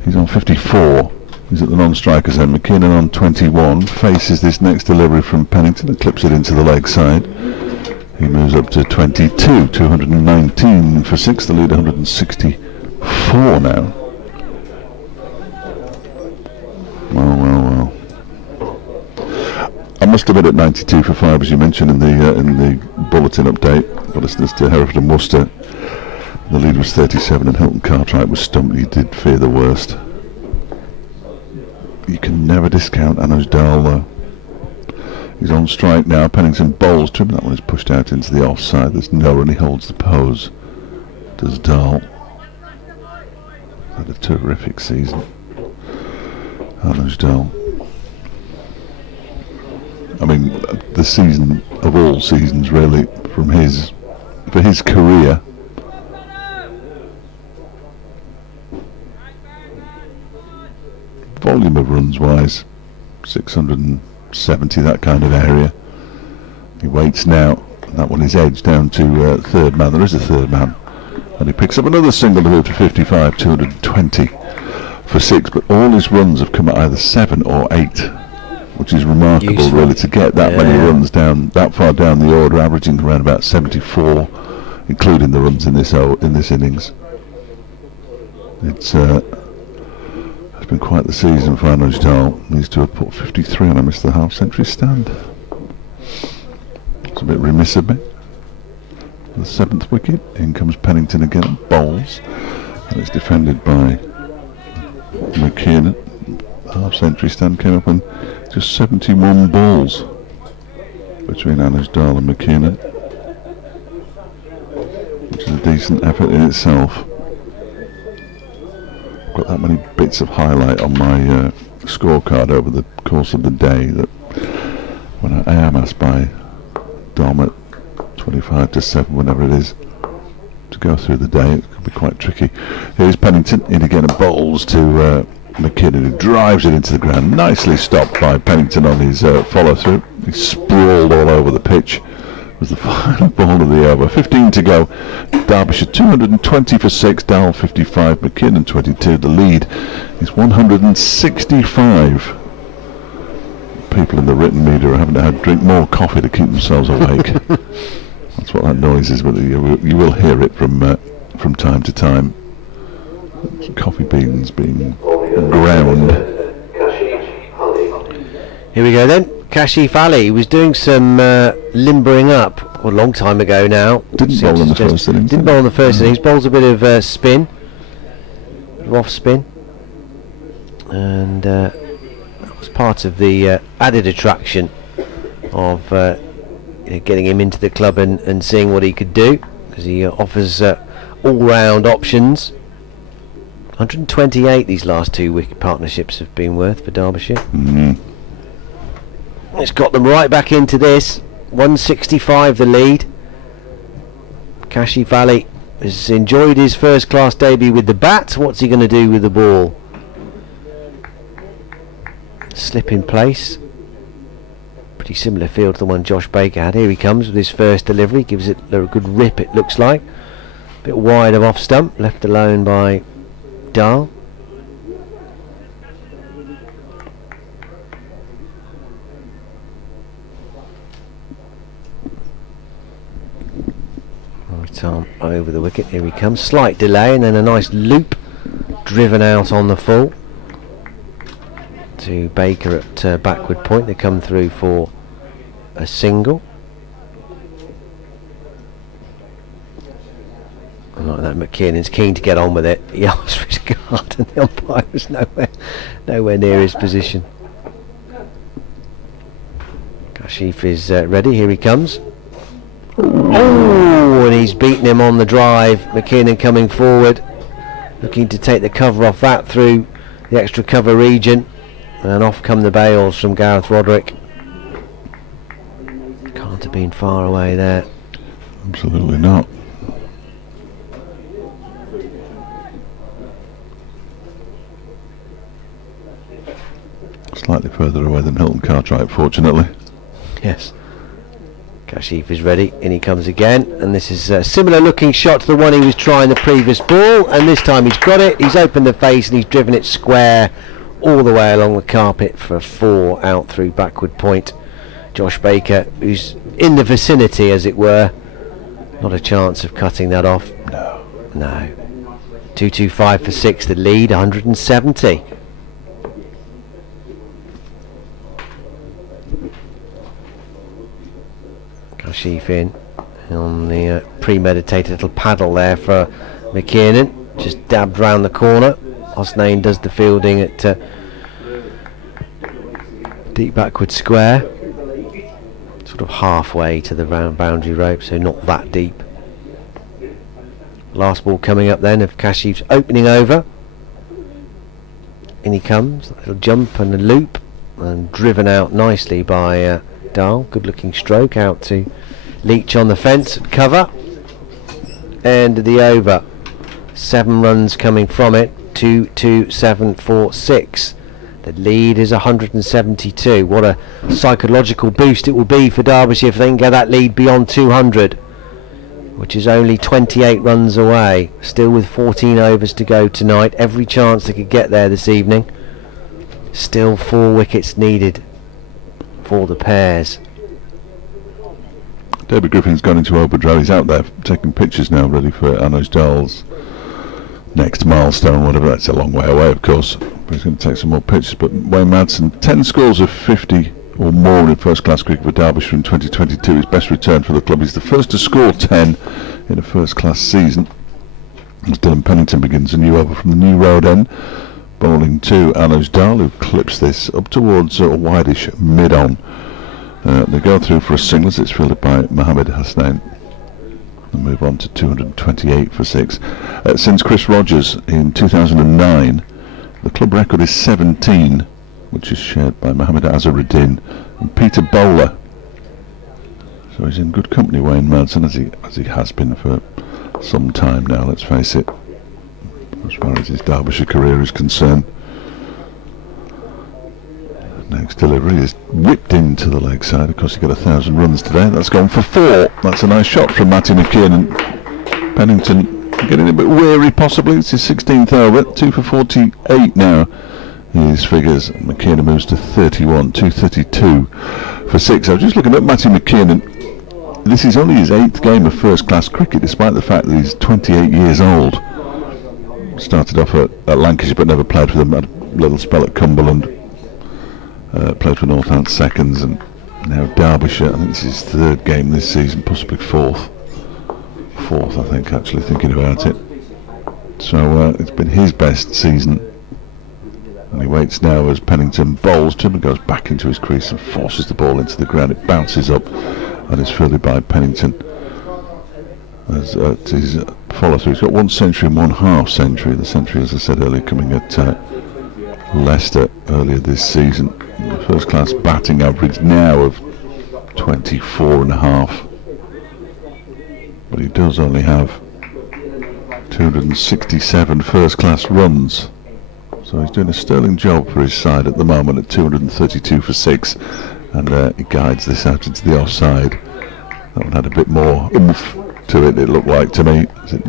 He's on 54. He's at the non-strikers end. McKinnon on 21. Faces this next delivery from Pennington and clips it into the leg side. He moves up to 22. 219 for 6. The lead 164 now. Well. I must have been at 92 for 5, as you mentioned in the bulletin update for listeners to Hereford and Worcester. The lead was 37 and Hilton Cartwright was stumped. He did fear the worst. You can never discount Anuj Dal though. He's on strike now. Pennington bowls to him. That one is pushed out into the offside. There's no run. He holds the pose. Does Dal. Had a terrific season. Anuj Dal. I mean, the season of all seasons, really, for his career. Volume of runs wise, 670, that kind of area. He waits now. That one is edged down to third man. There is a third man, and he picks up another single to move to 55, 220 for 6. But all his runs have come at either 7 or 8. Which is remarkable, useful. Really, to get that many runs down that far down the order, averaging around about 74, including the runs in this innings. It's been quite the season for Anuj Dal. He needs to have put 53 on. I missed the half-century stand. It's a bit remiss of me. The 7th wicket. In comes Pennington again, bowls, and it's defended by McKinnon. Half-century stand came up and just 71 balls between Anuj Dal and McKinnon, which is a decent effort in itself. I've got that many bits of highlight on my scorecard over the course of the day that when I am asked by Dom at 25 to 7, whenever it is, to go through the day, it can be quite tricky. Here's Pennington in again and bowls to McKinnon, who drives it into the ground. Nicely stopped by Pennington on his follow-through. He sprawled all over the pitch. It was the final ball of the over. 15 to go. Derbyshire 220 for 6. Dal 55. McKinnon 22. The lead is 165. people in the written media are having to drink more coffee to keep themselves awake. That's what that noise is, but you will hear it from time to time. Coffee beans being ground. Here we go then. Kashif Ali was doing some limbering up a long time ago now. Didn't bowl in the first innings. Didn't bowl in the first innings. Bowls a bit of spin, off spin, and that was part of the added attraction of getting him into the club and seeing what he could do, because he offers all-round options. 128 these last 2 wicket partnerships have been worth for Derbyshire. Mm-hmm. It's got them right back into this. 165 the lead. Kashif Ali has enjoyed his first class debut with the bat. What's he going to do with the ball? Slip in place. Pretty similar field to the one Josh Baker had. Here he comes with his first delivery. Gives it a good rip, it looks like. Bit wide of off stump. Left alone by Dahl. Right arm over the wicket. Here he comes. Slight delay and then a nice loop driven out on the full to Baker at backward point. They come through for a single. And like that, McKiernan's keen to get on with it. He asked for his card and the umpire was nowhere near his position. Kashif is ready. Here he comes. Oh, and he's beaten him on the drive. McKiernan coming forward, looking to take the cover off that through the extra cover region, and off come the bails from Gareth Roderick. Can't have been far away there. Absolutely not. Slightly further away than Hilton Cartwright, fortunately. Yes. Kashif is ready, and he comes again, and this is a similar looking shot to the one he was trying the previous ball, and this time he's got it. He's opened the face and he's driven it square all the way along the carpet for a 4 out through backward point. Josh Baker, who's in the vicinity as it were, not a chance of cutting that off. No. 225 for 6, the lead 170. Kashif in on the premeditated little paddle there for McKiernan, just dabbed round the corner. Osnane does the fielding at deep backward square, sort of halfway to the round boundary rope, so not that deep. Last ball coming up then of Kashif's opening over. In he comes, a little jump and a loop, and driven out nicely by Dahl. Good looking stroke out to Leach on the fence at cover. End of the over. 7 runs coming from it. 2-2-7-4-6. The lead is 172. What a psychological boost it will be for Derbyshire if they can get that lead beyond 200, which is only 28 runs away. Still with 14 overs to go tonight. Every chance they could get there this evening. Still 4 wickets needed for the pairs. David Griffin's gone into overdrive. He's out there taking pictures now, ready for Anuj Dahl's next milestone, whatever. That's a long way away, of course, but he's going to take some more pictures. But Wayne Madsen, 10 scores of 50 or more in first class cricket for Derbyshire in 2022, his best return for the club. He's the first to score 10 in a first class season, as Dylan Pennington begins a new over from the New Road end, bowling to Anuj Dahl, who clips this up towards a wideish mid-on. They go through for a single as it's fielded by Mohammed Hasnain. They move on to 228 for 6. Since Chris Rogers in 2009, the club record is 17, which is shared by Mohammed Azharuddin and Peter Bowler. So he's in good company, Wayne Madsen, as he has been for some time now, let's face it, as far as his Derbyshire career is concerned. Next delivery is whipped into the leg side. Of course, he got 1,000 runs today. That's gone for 4. That's a nice shot from Matty McKiernan. Pennington getting a bit weary, possibly. It's his 16th over. 2 for 48 now his figures. McKiernan moves to 31, 232 for 6. I was just looking at Matthew McKiernan. This is only his 8th game of first-class cricket, despite the fact that he's 28 years old. Started off at Lancashire, but never played for them. Had a little spell at Cumberland. Played for Northants seconds, and now Derbyshire. I think this is his 3rd game this season, possibly 4th. 4th, I think, actually, thinking about it. So it's been his best season. And he waits now as Pennington bowls. Trimmer goes back into his crease and forces the ball into the ground. It bounces up and is fielded by Pennington. As his follow-through, he's got 1 century and 1/2 century. The century, as I said earlier, coming at Leicester earlier this season. First-class batting average now of 24.5. But he does only have 267 first-class runs. So he's doing a sterling job for his side at the moment at 232 for 6. And he guides this out into the offside. That one had a bit more oomph to it, it looked like to me, as it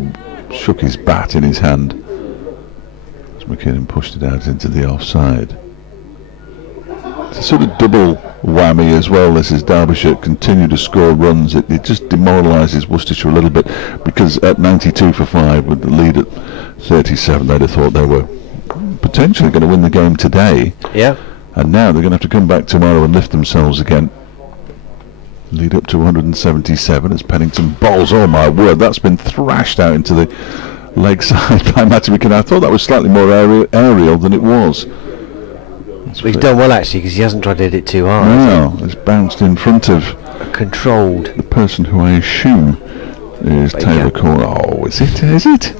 shook his bat in his hand as McKiernan pushed it out into the offside. It's a sort of double whammy as well. This is Derbyshire continue to score runs. It just demoralises Worcestershire a little bit, because at 92 for 5 with the lead at 37, they'd have thought they were potentially going to win the game today. Yeah. And now they're going to have to come back tomorrow and lift themselves again. Lead up to 177 as Pennington bowls. Oh my word, that's been thrashed out into the leg side by Matthew McKiernan. I thought that was slightly more aerial than it was. Well, he's done well actually, because he hasn't tried to hit it too hard. No, it's bounced in front of controlled the person who I assume is Taylor Corner. Oh, is it? Is it?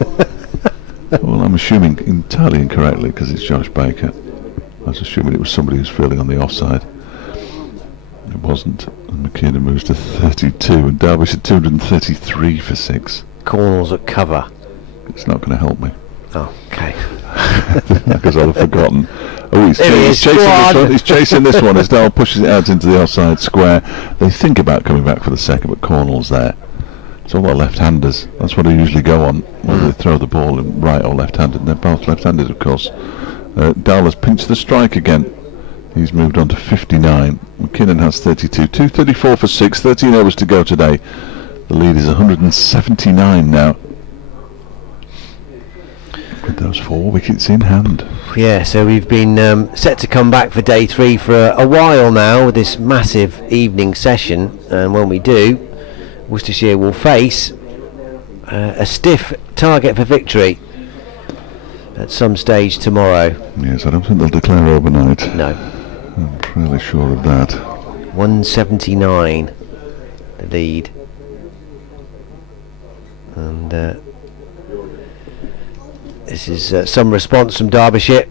Well, I'm assuming entirely incorrectly, because it's Josh Baker. I was assuming it was somebody who's fielding on the offside. It wasn't. And McKiernan moves to 32, and Derbyshire 233 for 6. Cornell's at cover. It's not going to help me. Oh, okay. Because I've forgotten. Oh, he's chasing this one. He's chasing this one as Dal pushes it out into the offside square. They think about coming back for the second, but Cornell's there. It's all about left-handers. That's what they usually go on, whether they throw the ball in right or left-handed. And they're both left-handed, of course. Dal has pinched the strike again. He's moved on to 59. McKiernan has 32. 234 for 6. 13 overs to go today. The lead is 179 now, with those 4 wickets in hand. Yeah, so we've been set to come back for day 3 for a while now with this massive evening session, and when we do, Worcestershire will face a stiff target for victory at some stage tomorrow. Yes, I don't think they'll declare overnight. No. I'm fairly sure of that. 179 the lead, and this is some response from Derbyshire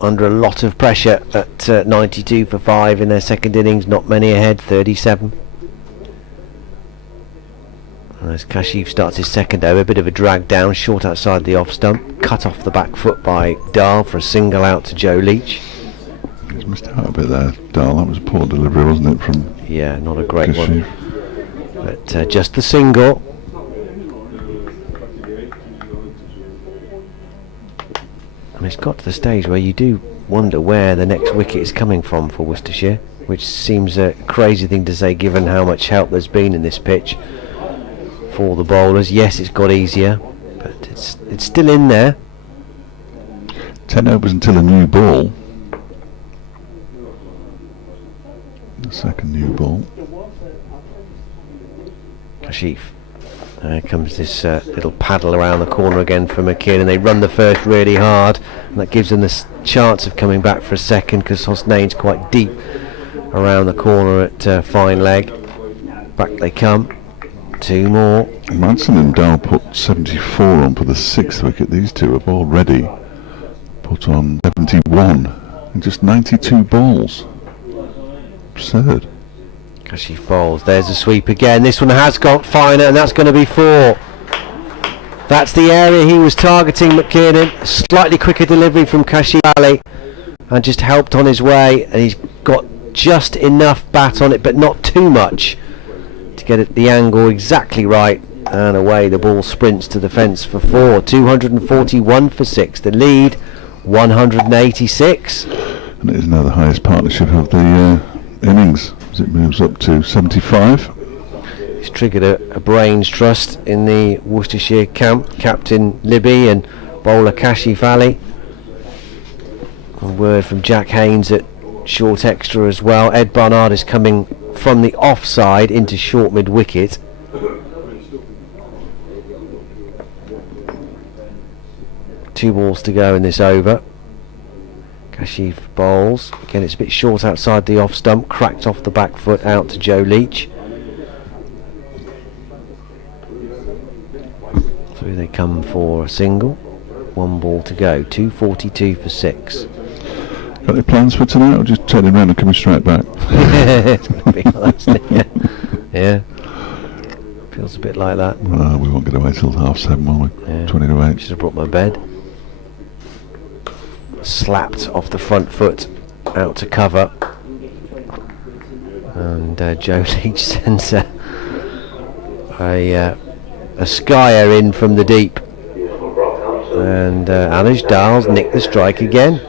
under a lot of pressure at 92 for 5 in their second innings. Not many ahead, 37. As Kashif starts his second over, a bit of a drag down, short outside the off stump, cut off the back foot by Dahl for a single out to Joe Leach. He's missed out a bit there, Dahl. That was a poor delivery, wasn't it, from... Yeah, not a great Kashif. one. But just the single. And it's got to the stage where you do wonder where the next wicket is coming from for Worcestershire, which seems a crazy thing to say given how much help there's been in this pitch for the bowlers. Yes, it's got easier, but it's still in there. 10 overs until a new ball. The second new ball. Kashif. Here comes this little paddle around the corner again for McKiernan. They run the first really hard, and that gives them the chance of coming back for a second, because Hosnain's quite deep around the corner at fine leg. Back they come. 2 more. Manson and Dahl put 74 on for the 6th wicket. These two have already put on 71 in just 92 balls. Absurd. Kashif bowls. There's a sweep again. This one has got finer, and that's going to be 4. That's the area he was targeting, McKiernan. Slightly quicker delivery from Kashif Ali, and just helped on his way, and he's got just enough bat on it, but not too much, to get it the angle exactly right, and away the ball sprints to the fence for 4. 241 for 6. The lead 186. And it is now the highest partnership of the innings as it moves up to 75. It's triggered a brains trust in the Worcestershire camp. Captain Libby and bowler Kashi Fally. A word from Jack Haynes at short extra as well. Ed Barnard is coming from the offside into short mid wicket. Two balls to go in this over. Kashif bowls. Again, it's a bit short outside the off stump. Cracked off the back foot out to Joe Leach. Through they come for a single. One ball to go. 2:42 for 6. Got any plans for tonight, or just turning around and coming straight back? It's going to be like that, isn't it? Yeah. Feels a bit like that. We won't get away till 7:30, will we? Yeah. 20 to 8. Should have brought my bed. Slapped off the front foot out to cover. And Joe Leach sends a skyer in from the deep. And Anuj Dal's nicked the strike again.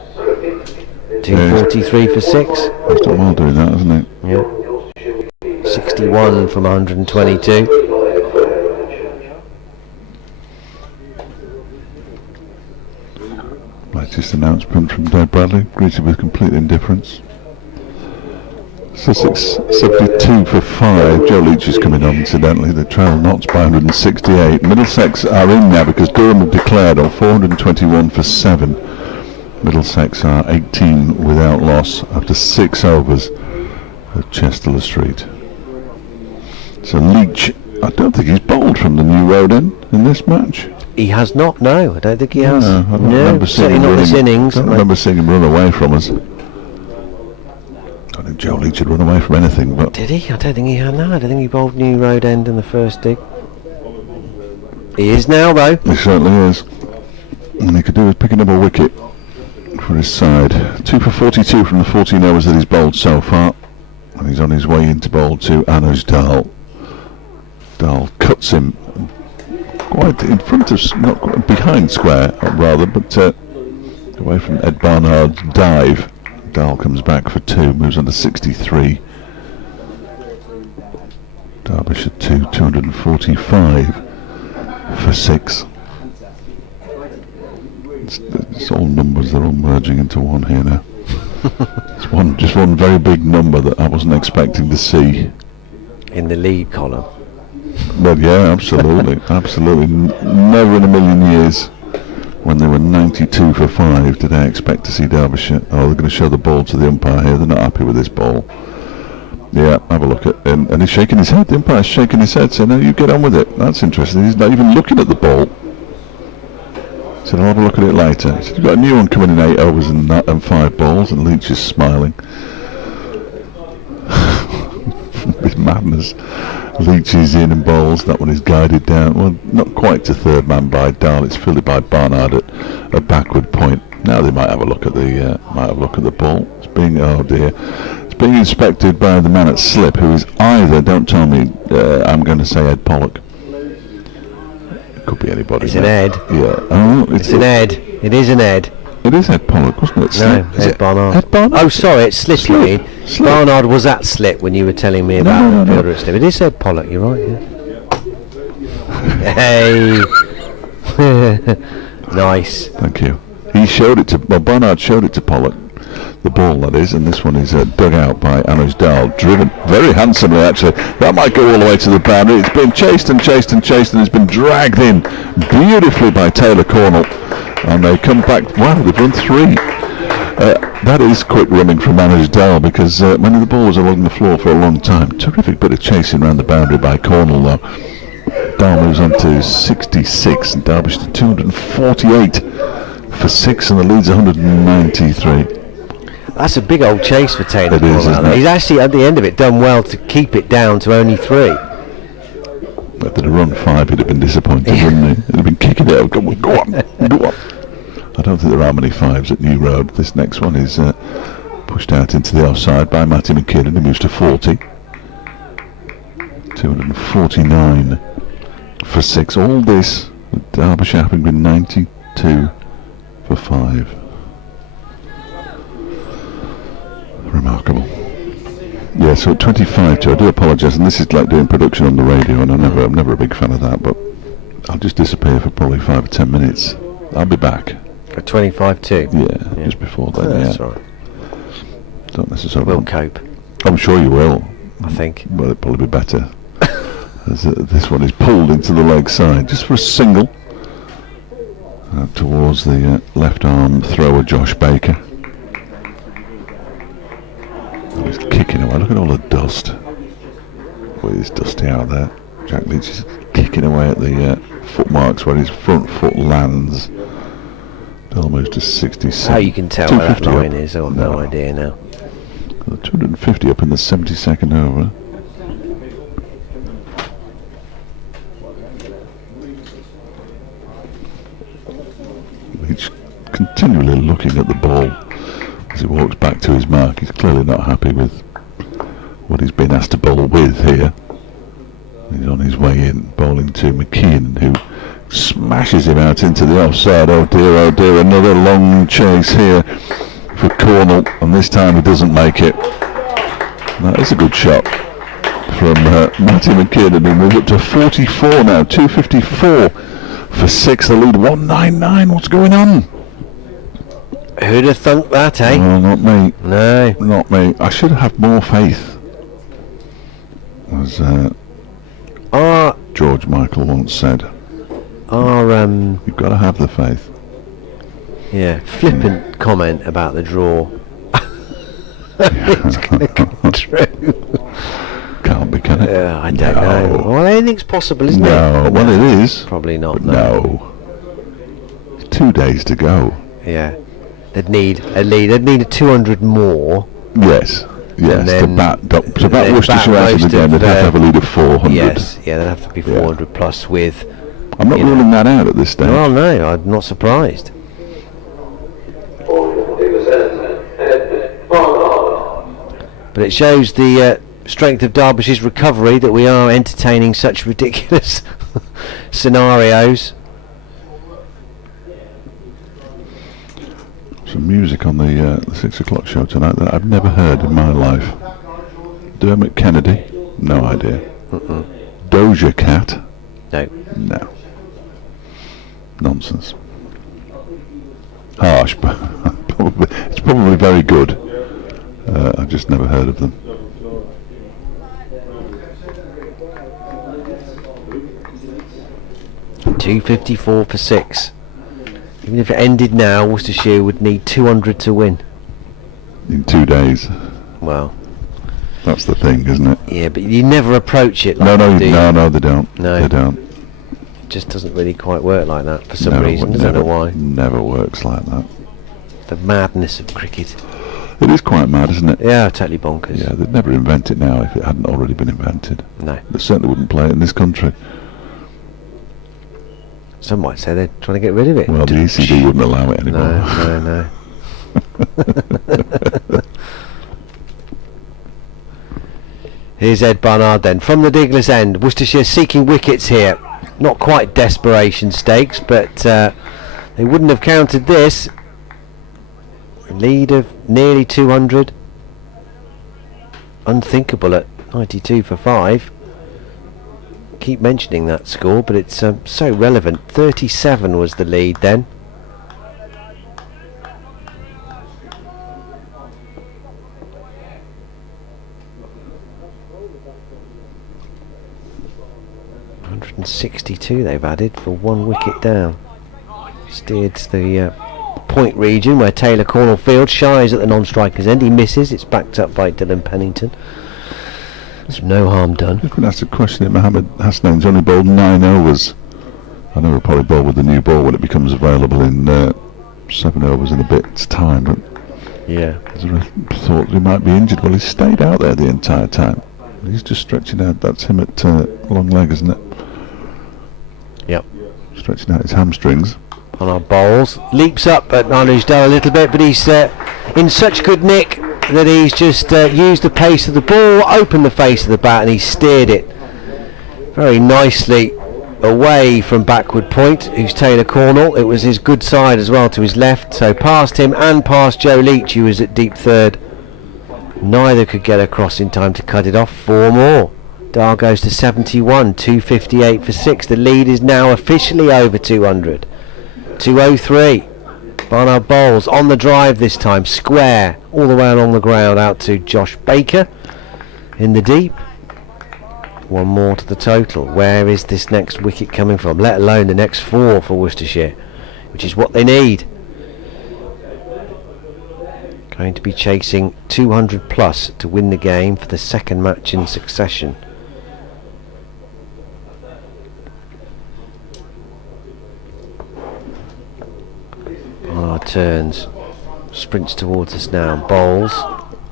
2:43 for 6. He's done well doing that, hasn't he? Yeah. 61 from 122. Latest announcement from Dave Bradley, greeted with complete indifference. Sussex 72 for 5. Joe Leach is coming on, incidentally. The trail knots by 168. Middlesex are in now because Durham have declared on 421 for 7. Middlesex are 18 without loss after 6 overs at Chester Street. So Leach, I don't think he's bowled from the new road end in this match. He has not, no. I don't think he has. I don't remember seeing certainly him not running, this innings. I don't remember seeing him run away from us. I don't think Joe Leach had run away from anything, but... Did he? I don't think he had, no. I don't think he bowled new road end in the first dig. He is now, though. He certainly is. And he could do with picking up a wicket for his side. 2 for 42 from the 14 overs that he's bowled so far. And he's on his way into bowl to Anuj Dal. Dal cuts him quite in front of, not quite behind square rather, but away from Ed Barnard's dive. Dal comes back for 2, moves on to 63. Derbyshire 2, 245 for 6. It's all numbers, they're all merging into one here now. It's just one very big number that I wasn't expecting to see in the lead column. But yeah, absolutely, absolutely. Never in a million years, when they were 92 for 5, did I expect to see Derbyshire. Oh, they're going to show the ball to the umpire here. They're not happy with this ball. Yeah, have a look at it. And he's shaking his head. The umpire's shaking his head, saying, "No, you get on with it." That's interesting. He's not even looking at the ball. He said, "I'll have a look at it later." He said, "You've got a new one coming in 8 overs and 5 balls," and Leach is smiling. It's madness. Leach is in and bowls. That one is guided down. Well, not quite to third man by Dahl. It's fielded by Barnard at a backward point. Now they might have a look at the ball. It's being it's being inspected by the man at slip, who is either, don't tell me, I'm going to say Ed Pollock. It could be anybody. It's an Ed. Yeah. Oh, it's an Ed. It is an Ed. It is Ed Pollock, wasn't it? No, Ed Barnard. Ed Barnard? Oh, sorry, it's Slip, you mean. Barnard was at Slip when you were telling me about the fielder at Slip. It is Ed Pollock, you're right, yeah. Hey! Nice. Thank you. He showed it to, Barnard showed it to Pollock, the ball that is, and this one is dug out by Anuj Dal, driven very handsomely actually. That might go all the way to the boundary. It's been chased and chased and chased, and it's been dragged in beautifully by Taylor Cornell. And they come back. Wow, they've run 3. That is quick running from Anuj Dal, because many of the ball was along the floor for a long time. Terrific bit of chasing around the boundary by Cornell, though. Dal moves on to 66, and Derbyshire to 248 for 6, and the lead's 193. That's a big old chase for Taylor. It is, isn't it? He's actually at the end of it done well to keep it down to only 3. If they'd have run 5, he'd have been disappointed, wouldn't he? He'd have been kicking it out. Go on, go on, go on. I don't think there are many 5s at New Road. This next one is pushed out into the offside by Matty McKinnon. He moves to 40. 249 for 6. All this with Derbyshire having been 92 for 5. Remarkable. Yeah, so at 25-2, I do apologise, and this is like doing production on the radio, and I'm never a big fan of that, but I'll just disappear for probably 5 or 10 minutes. I'll be back. At 25-2? Yeah, just before then, That's all right. Don't necessarily... We'll cope. I'm sure you will. I think. Well, it'll probably be better. As this one is pulled into the leg side, just for a single. Towards the left arm thrower, Josh Baker. Oh, he's kicking away. Look at all the dust. Well, it's dusty out there. Jack Leach is kicking away at the footmarks where his front foot lands. Almost to 67. How you can tell where that line is, I've no idea now. 250 up in the 72nd over. He's continually looking at the ball as he walks back to his mark. He's clearly not happy with what he's been asked to bowl with here. He's on his way in, bowling to McKeon, who smashes him out into the offside. Oh dear, another long chase here for Cornell, and this time he doesn't make it. That is a good shot from Matty McKeon, and we move up to 44 now, 254 for 6, the lead 199. What's going on? Who'd have thunk that, eh? Oh, not me. No. Not me. I should have more faith, as George Michael once said. You've got to have the faith. Yeah, flippant comment about the draw. It's going to come true. Can't be, can it? I don't know. Well, anything's possible, isn't it? Well, it is. Probably not. No. 2 days to go. Yeah. They'd need a lead. They'd need a 200 more. Yes. And to bat Worcestershire out of the game, they'd have to have a lead of 400. Yes. Yeah, they'd have to be 400 plus with... I'm not ruling that out at this stage. Well, no, I'm not surprised. But it shows the strength of Derbyshire's recovery that we are entertaining such ridiculous scenarios. Some music on the 6 o'clock show tonight that I've never heard in my life. Dermot Kennedy? No idea. Doja Cat? No. Nonsense. Harsh, but it's probably very good. I've just never heard of them. $254 for 6. Even if it ended now, Worcestershire would need 200 to win. In 2 days. Well, that's the thing, isn't it? Yeah, but you never approach it like no, that, do you? No, they don't. No. They don't. It just doesn't really quite work like that for some reason. I don't know why. Never works like that. The madness of cricket. It is quite mad, isn't it? Yeah, totally bonkers. Yeah, they'd never invent it now if it hadn't already been invented. No. They certainly wouldn't play it in this country. Some might say they're trying to get rid of it. Well, the ECB wouldn't allow it anymore. No. Here's Ed Barnard then. From the Diglis end, Worcestershire seeking wickets here. Not quite desperation stakes, but they wouldn't have counted this. A lead of nearly 200. Unthinkable at 92 for 5. Keep mentioning that score, but it's so relevant. 37 was the lead then. $162 they've added for 1 wicket down. Steered to the point region where Taylor Cornell field shies at the non-striker's end. He misses. It's backed up by Dylan Pennington. There's no harm done. You could ask a question that Mohammed Hasnain's only bowled 9 overs. I know he'll probably bowl with the new ball when it becomes available in 7 overs in a bit's time, but yeah, I thought he might be injured. Well, he's stayed out there the entire time. He's just stretching out. That's him at long leg, isn't it? Yep. Stretching out his hamstrings. On our bowls. Leaps up at Nanujdal a little bit, but he's in such good nick that he's just used the pace of the ball, opened the face of the bat, and he steered it very nicely away from backward point, who's Taylor Cornell. It was his good side as well to his left, so past him and past Joe Leach, who was at deep third. Neither could get across in time to cut it off. 4 more. Dahl goes to 71, 258 for 6. The lead is now officially over 200. 203. Barnard bowls on the drive this time, square, all the way along the ground out to Josh Baker in the deep. 1 more to the total. Where is this next wicket coming from, let alone the next 4 for Worcestershire, which is what they need. Going to be chasing 200 plus to win the game for the second match in succession. Barnard turns, sprints towards us now, bowls.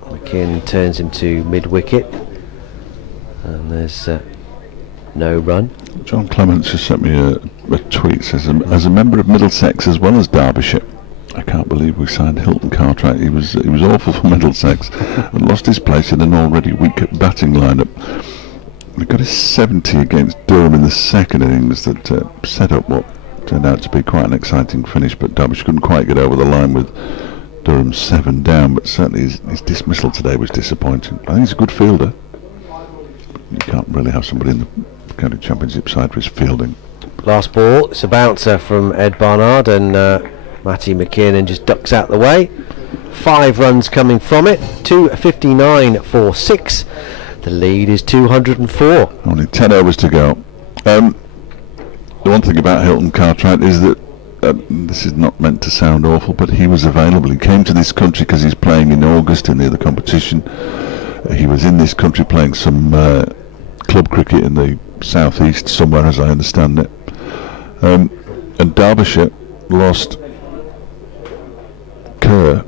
McKeon turns him to mid-wicket, and there's no run. John Clements just sent me a tweet, says, as a member of Middlesex as well as Derbyshire, I can't believe we signed Hilton Cartwright. He was awful for Middlesex and lost his place in an already weak batting lineup. We got his 70 against Durham in the second innings that set up what turned out to be quite an exciting finish, but Derbyshire couldn't quite get over the line with Durham 7 down, but certainly his dismissal today was disappointing. I think he's a good fielder. You can't really have somebody in the county championship side for his fielding. Last ball, it's a bouncer from Ed Barnard, and Matty McKiernan just ducks out the way. 5 runs coming from it, 259 for 6. The lead is 204. Only 10 overs to go. The one thing about Hilton Cartwright is that this is not meant to sound awful, but he was available. He came to this country because he's playing in August in the other competition. He was in this country playing some club cricket in the southeast somewhere, as I understand it. And Derbyshire lost Kerr.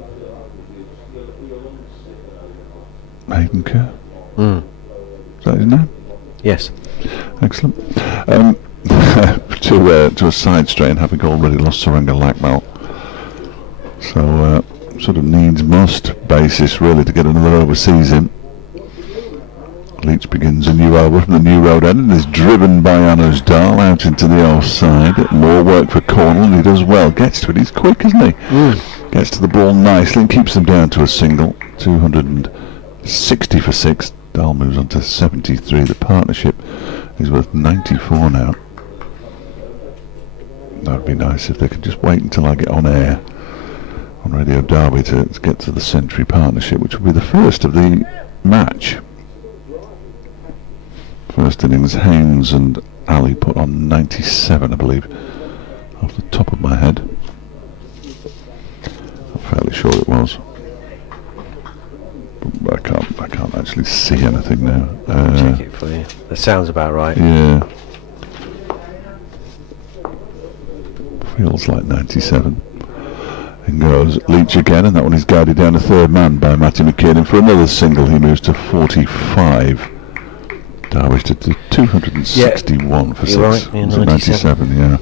Hayden Kerr? Is that his name? Yes. Excellent. To a side strain, having already lost Saranga Lakmal. So sort of needs must basis really to get another overseas in. Leach begins a new over from the New Road end and is driven by Anders Dahl out into the offside. More work for Cornell, and he does well. Gets to it, he's quick, isn't he? Gets to the ball nicely and keeps them down to a single. 260 for 6. Dahl moves on to 73. The partnership is worth 94 now. That would be nice if they could just wait until I get on air on Radio Derby to get to the century partnership, which will be the first of the match. First innings, Haynes and Ali put on 97, I believe, off the top of my head. I'm fairly sure it was. But I can't actually see anything now. Check it for you. That sounds about right. Yeah. Feels like 97. And goes Leach again, and that one is guided down to third man by Matty McKiernan for another single. He moves to 45. Darwish to 261 for 6. Right, yeah, 97, yeah.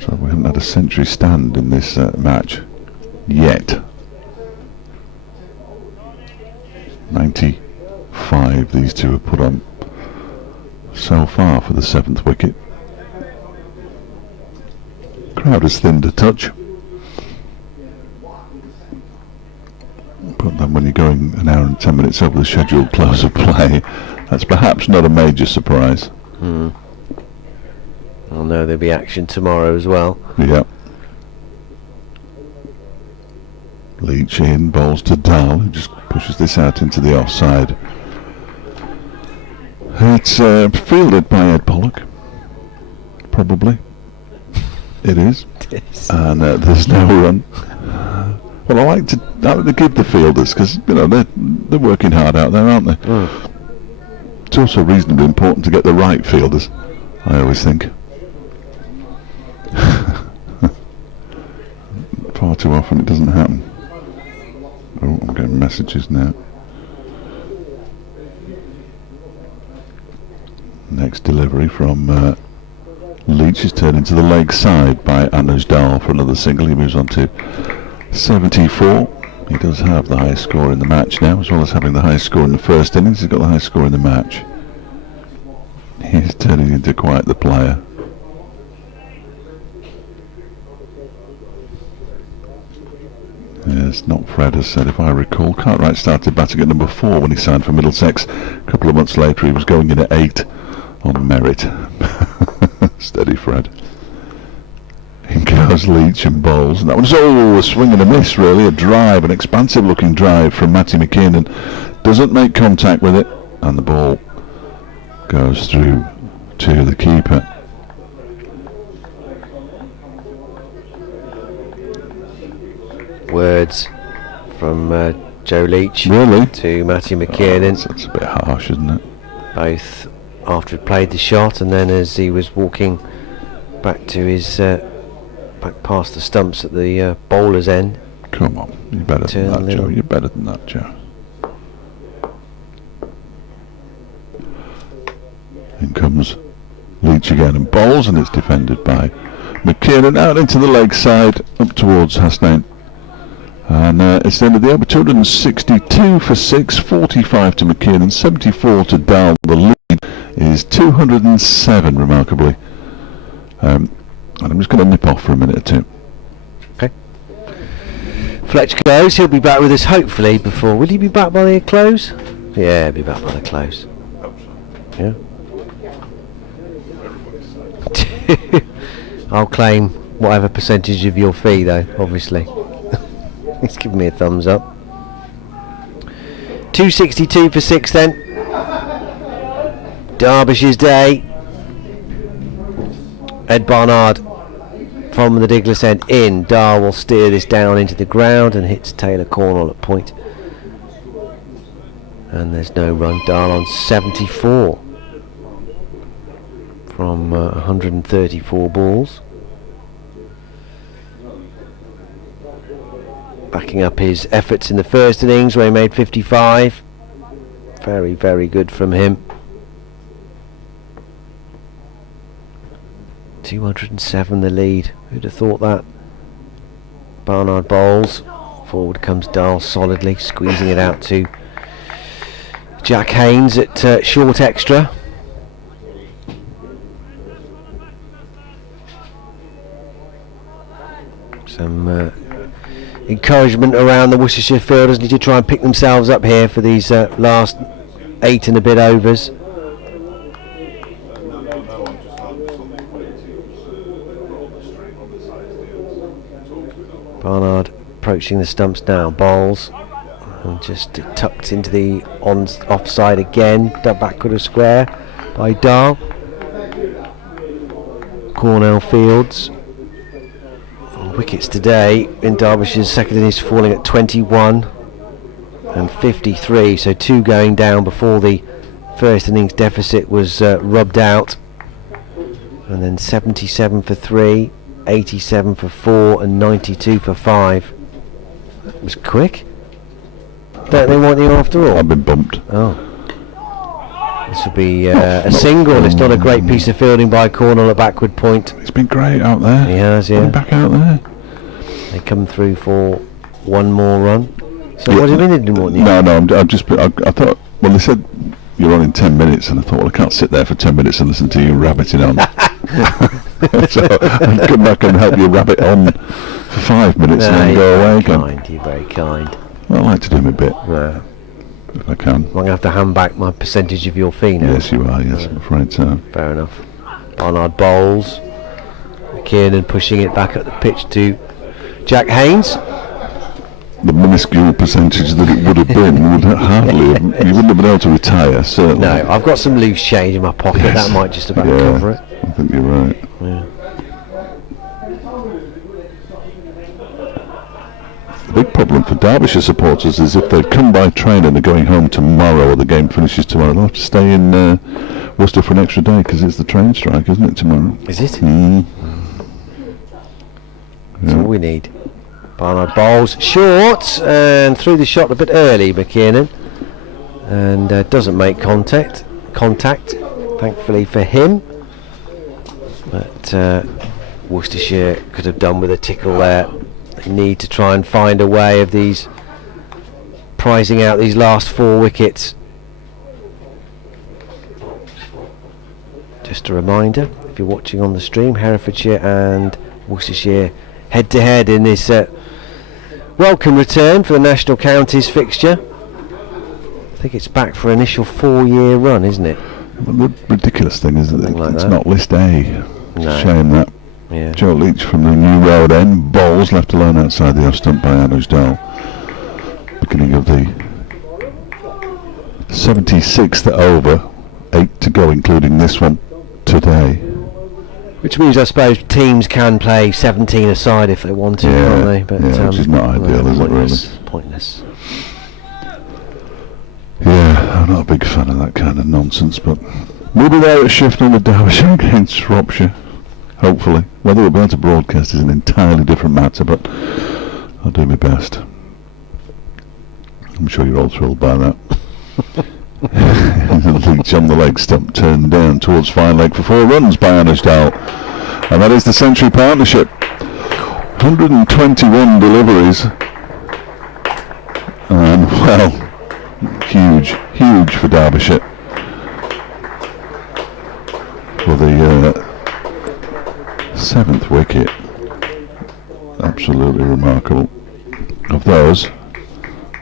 So we haven't had a century stand in this match yet. 95 these two have put on so far for the 7th wicket. Crowd has thinned a touch, but then when you're going an hour and 10 minutes over the scheduled close of play, that's perhaps not a major surprise. I'll know there'll be action tomorrow as well. Yeah. Leach in, bowls to Dahl, who just pushes this out into the offside. It's fielded by Ed Pollock, probably. It is. And there's no run. Well, I like to give the fielders, because they're working hard out there, aren't they? It's also reasonably important to get the right fielders, I always think. Far too often it doesn't happen. Oh, I'm getting messages now. Next delivery from Leach is turned into the leg side by Anders Dahl for another single. He moves on to 74. He does have the highest score in the match now, as well as having the highest score in the first innings. He's got the highest score in the match. He's turning into quite the player. Yeah, Yes, not Fred has said, if I recall. Cartwright started batting at number 4 when he signed for Middlesex. A couple of months later he was going in at 8 on merit. Steady Fred. In goes Leach and bowls. And that was a swing and a miss really, a drive, an expansive looking drive from Matty McKiernan. Doesn't make contact with it, and the ball goes through to the keeper. Words from Joe Leach Really? to Matty McKiernan. That's a bit harsh, isn't it? Both after he'd played the shot and then as he was walking back to his back past the stumps at the bowler's end. Come on, you're better than that, Joe. You're better than that, Joe. In comes Leach again and bowls, and it's defended by McKiernan out into the leg side up towards Hasnain. And it's the end of the over. 262 for 6, 45 to McKiernan, 74 to Dahl. The lead is 207, remarkably. And I'm just going to nip off for a minute or two. Okay. Fletch goes. He'll be back with us hopefully before. Will he be back by the close? Yeah, he'll be back by the close. Yeah. I'll claim whatever percentage of your fee, though. Obviously. He's giving me a thumbs up. 262 for 6 then. Derbyshire's day. Ed Barnard from the Diglis end in. Dahl will steer this down into the ground and hits Taylor Cornwall at point. And there's no run. Dahl on 74 from 134 balls. Backing up his efforts in the first innings where he made 55. Very, very good from him. 207 the lead. Who'd have thought that? Barnard bowls. Forward comes Dahl solidly, squeezing it out to Jack Haynes at short extra. Some encouragement around the Worcestershire fielders. Need to try and pick themselves up here for these last 8 and a bit overs. Barnard approaching the stumps now, bowls and just tucked into the offside again, backward of square by Dahl. Cornell Fields. Wickets today in Derbyshire's second innings falling at 21 and 53, so 2 going down before the first innings deficit was rubbed out, and then 77 for 3, 87 for 4 and 92 for 5. That was quick. Don't they want you after all? I've been bumped. Oh. This will be a single. It's not a great piece of fielding by Cornwall at backward point. He's been great out there. He has, yeah. Back out there. They come through for one more run. So what do you mean they didn't want you? No, I thought, well, they said you're on in 10 minutes, and I thought, well, I can't sit there for 10 minutes and listen to you rabbiting on. So I'll come back and help you rabbit on for 5 minutes and then go away again. You're very kind. Well, I like to do my bit. Yeah. If I can. I'm going to have to hand back my percentage of your fee now. Yes, you are, yes, I'm afraid so. Fair enough. Barnard bowls. McKiernan pushing it back up the pitch to Jack Haynes. The minuscule percentage that it would have been would hardly have, you wouldn't have been able to retire, certainly. No, I've got some loose change in my pocket. Yes. That might just about cover it. I think you're right. Yeah. The big problem for Derbyshire supporters is if they've come by train and they're going home tomorrow, or the game finishes tomorrow, they'll have to stay in Worcester for an extra day because it's the train strike, isn't it, tomorrow? Is it? Mm. That's all we need. Barnard bowls short and threw the shot a bit early, McKiernan, and doesn't make contact, thankfully for him. But Worcestershire could have done with a tickle there. They need to try and find a way of these prizing out these last 4 wickets. Just a reminder, if you're watching on the stream, Herefordshire and Worcestershire head to head in this welcome return for the National Counties fixture. I think it's back for initial 4-year run, isn't it? Well, the ridiculous thing is that it's not List A. No. Shame that. Yeah. Joe Leach from the New Road End. Bowls left alone outside the off stump by Anusdale. Beginning of the 76th over. 8 to go, including this one today. Which means, I suppose, teams can play 17 aside if they want to, can't they? But, which is not ideal, is it, really? Pointless. Yeah, I'm not a big fan of that kind of nonsense, but we'll be there at Shifnal with Derbyshire against Shropshire, hopefully. Whether we'll be able to broadcast is an entirely different matter, but I'll do my best. I'm sure you're all thrilled by that. Leach on the leg stump, turned down towards fine leg for 4 runs by Anusdale, and that is the Century Partnership. 121 deliveries, and well, huge for Derbyshire for the 7th wicket. Absolutely remarkable. Of those,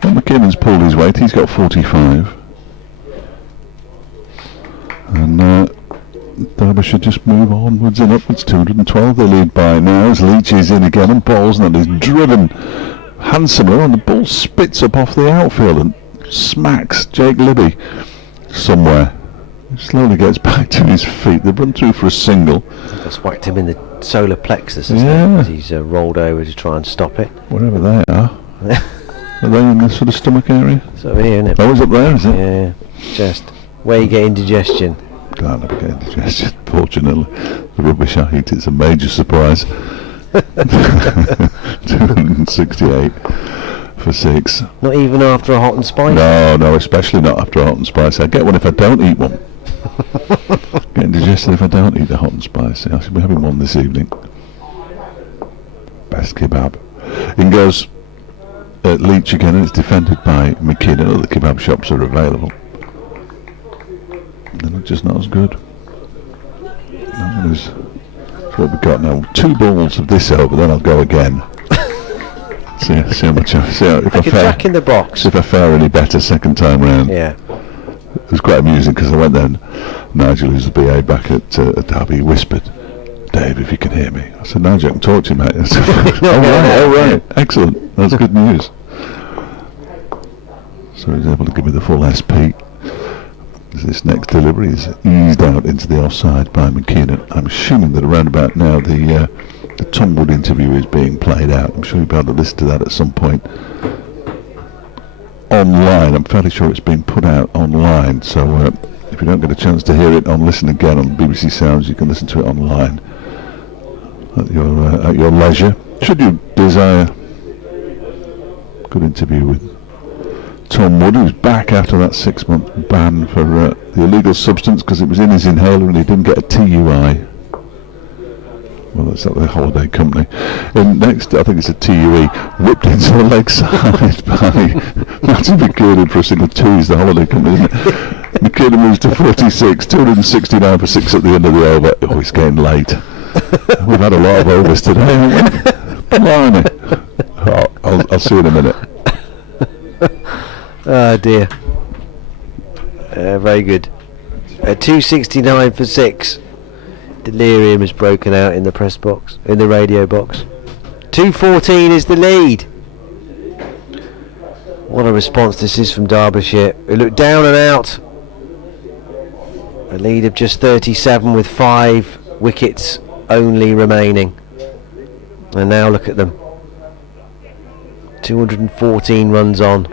well, McKinnon's pulled his weight. He's got 45. And Derbyshire just move onwards and upwards. 212 they lead by now as Leach is in again and balls, and that is driven handsomely, and the ball spits up off the outfield and smacks Jake Libby somewhere. He slowly gets back to his feet. They've run through for a single. That's whacked him in the solar plexus, isn't it? As he's rolled over to try and stop it. Wherever they are. Are they in the sort of stomach area? It's over here, isn't it? Oh, it's up there, is it? Yeah, just where you get indigestion. Can't have get indigestion, fortunately. The rubbish I eat, it's a major surprise. 268 for 6. Not even after a hot and spicy? No, especially not after a hot and spicy. I get one if I don't eat one. Get indigestion if I don't eat the hot and spicy. I should be having one this evening. Best kebab. In goes Leach again, and it's defended by McKinnon. Other kebab shops are available. They're just not as good. That one is what we've got now. 2 balls of this over, then I'll go again. see how much if I fare, Jack in the box. See if I fare any better second time round. Yeah. It was quite amusing because I went then. Nigel, who's the BA back at Derby, he whispered, "Dave, if you can hear me." I said, "Nigel, I can talk to you, mate." I said, oh right, excellent. That's good news. So he's able to give me the full SP. This next delivery is eased out into the offside by McKinnon. I'm assuming that around about now the Tom Wood interview is being played out. I'm sure you'll be able to listen to that at some point online. I'm fairly sure it's been put out online, so if you don't get a chance to hear it on Listen Again on BBC Sounds, you can listen to it online at your leisure, should you desire. Good interview with Tom Wood, who's back after that 6-month ban for the illegal substance because it was in his inhaler and he didn't get a TUI. Well, that's not the holiday company. And next, I think it's a TUE, whipped into the leg side by Martin McKinnon for a single 2. He's the holiday company, isn't it? McKinnon moves to 46, 269 for 6 at the end of the over. Oh, it's getting late. We've had a lot of overs today, haven't we? Blimey. Oh, I'll see you in a minute. Oh dear. Very good. 269 for 6. Delirium has broken out in the press box, in the radio box. 214 is the lead. What a response this is from Derbyshire. They look down and out. A lead of just 37 with 5 wickets only remaining. And now look at them. 214 runs on.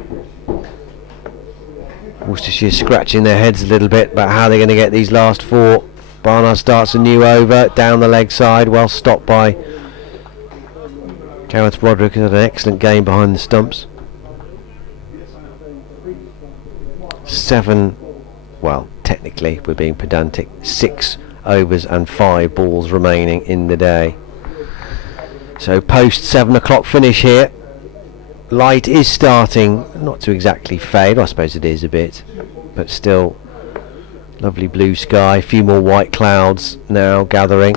Worcestershire scratching their heads a little bit about how they're going to get these last 4. Barnard starts a new over down the leg side, well stopped by Gareth Broderick, who had an excellent game behind the stumps. 7, well, technically we're being pedantic, 6 overs and 5 balls remaining in the day. So post 7 o'clock finish here. Light is starting not to exactly fade, I suppose it is a bit, but still lovely blue sky, a few more white clouds now gathering.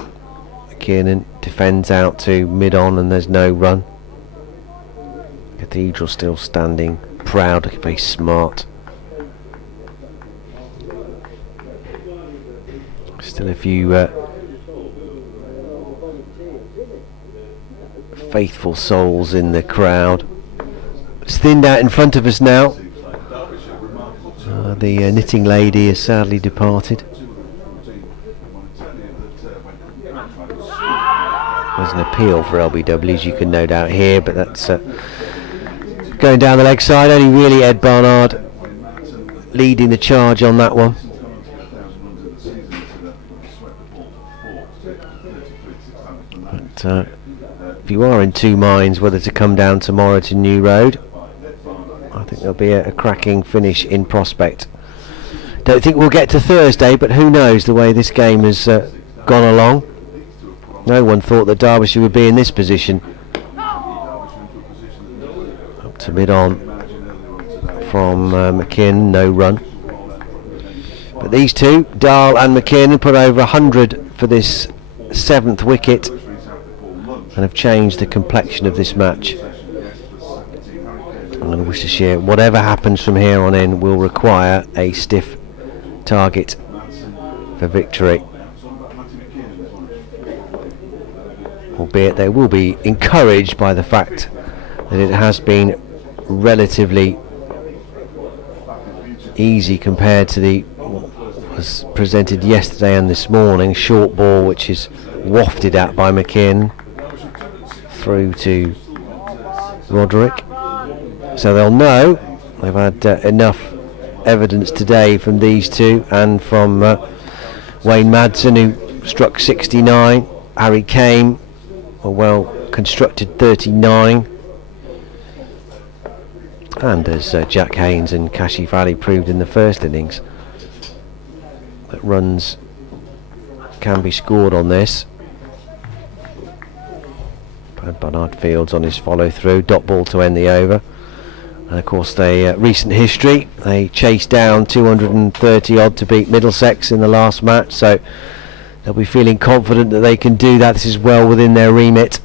McKinnon defends out to mid-on and there's no run. Cathedral still standing proud, looking very smart. Still a few faithful souls in the crowd. It's thinned out in front of us now. The knitting lady has sadly departed. There's an appeal for LBWs, you can no doubt hear, but that's going down the leg side. Only really Ed Barnard leading the charge on that one. But if you are in two minds whether to come down tomorrow to New Road, I think there'll be a cracking finish in prospect. Don't think we'll get to Thursday, but who knows the way this game has gone along. No one thought that Derbyshire would be in this position. Up to mid-on from McKinnon, no run. But these two, Dahl and McKinnon, put over 100 for this 7th wicket and have changed the complexion of this match. And Worcestershire, whatever happens from here on in, will require a stiff target for victory. Albeit they will be encouraged by the fact that it has been relatively easy compared to the what was presented yesterday and this morning. Short ball which is wafted out by McKinn through to Roderick. So they'll know they've had enough evidence today from these two and from Wayne Madsen, who struck 69, Harry Kane a well constructed 39, and as Jack Haynes and Kashif Ali proved in the first innings, that runs can be scored on this. Barnard Fields on his follow through, dot ball to end the over. And of course they recent history, they chased down 230 odd to beat Middlesex in the last match, so they'll be feeling confident that they can do that. This is well within their remit.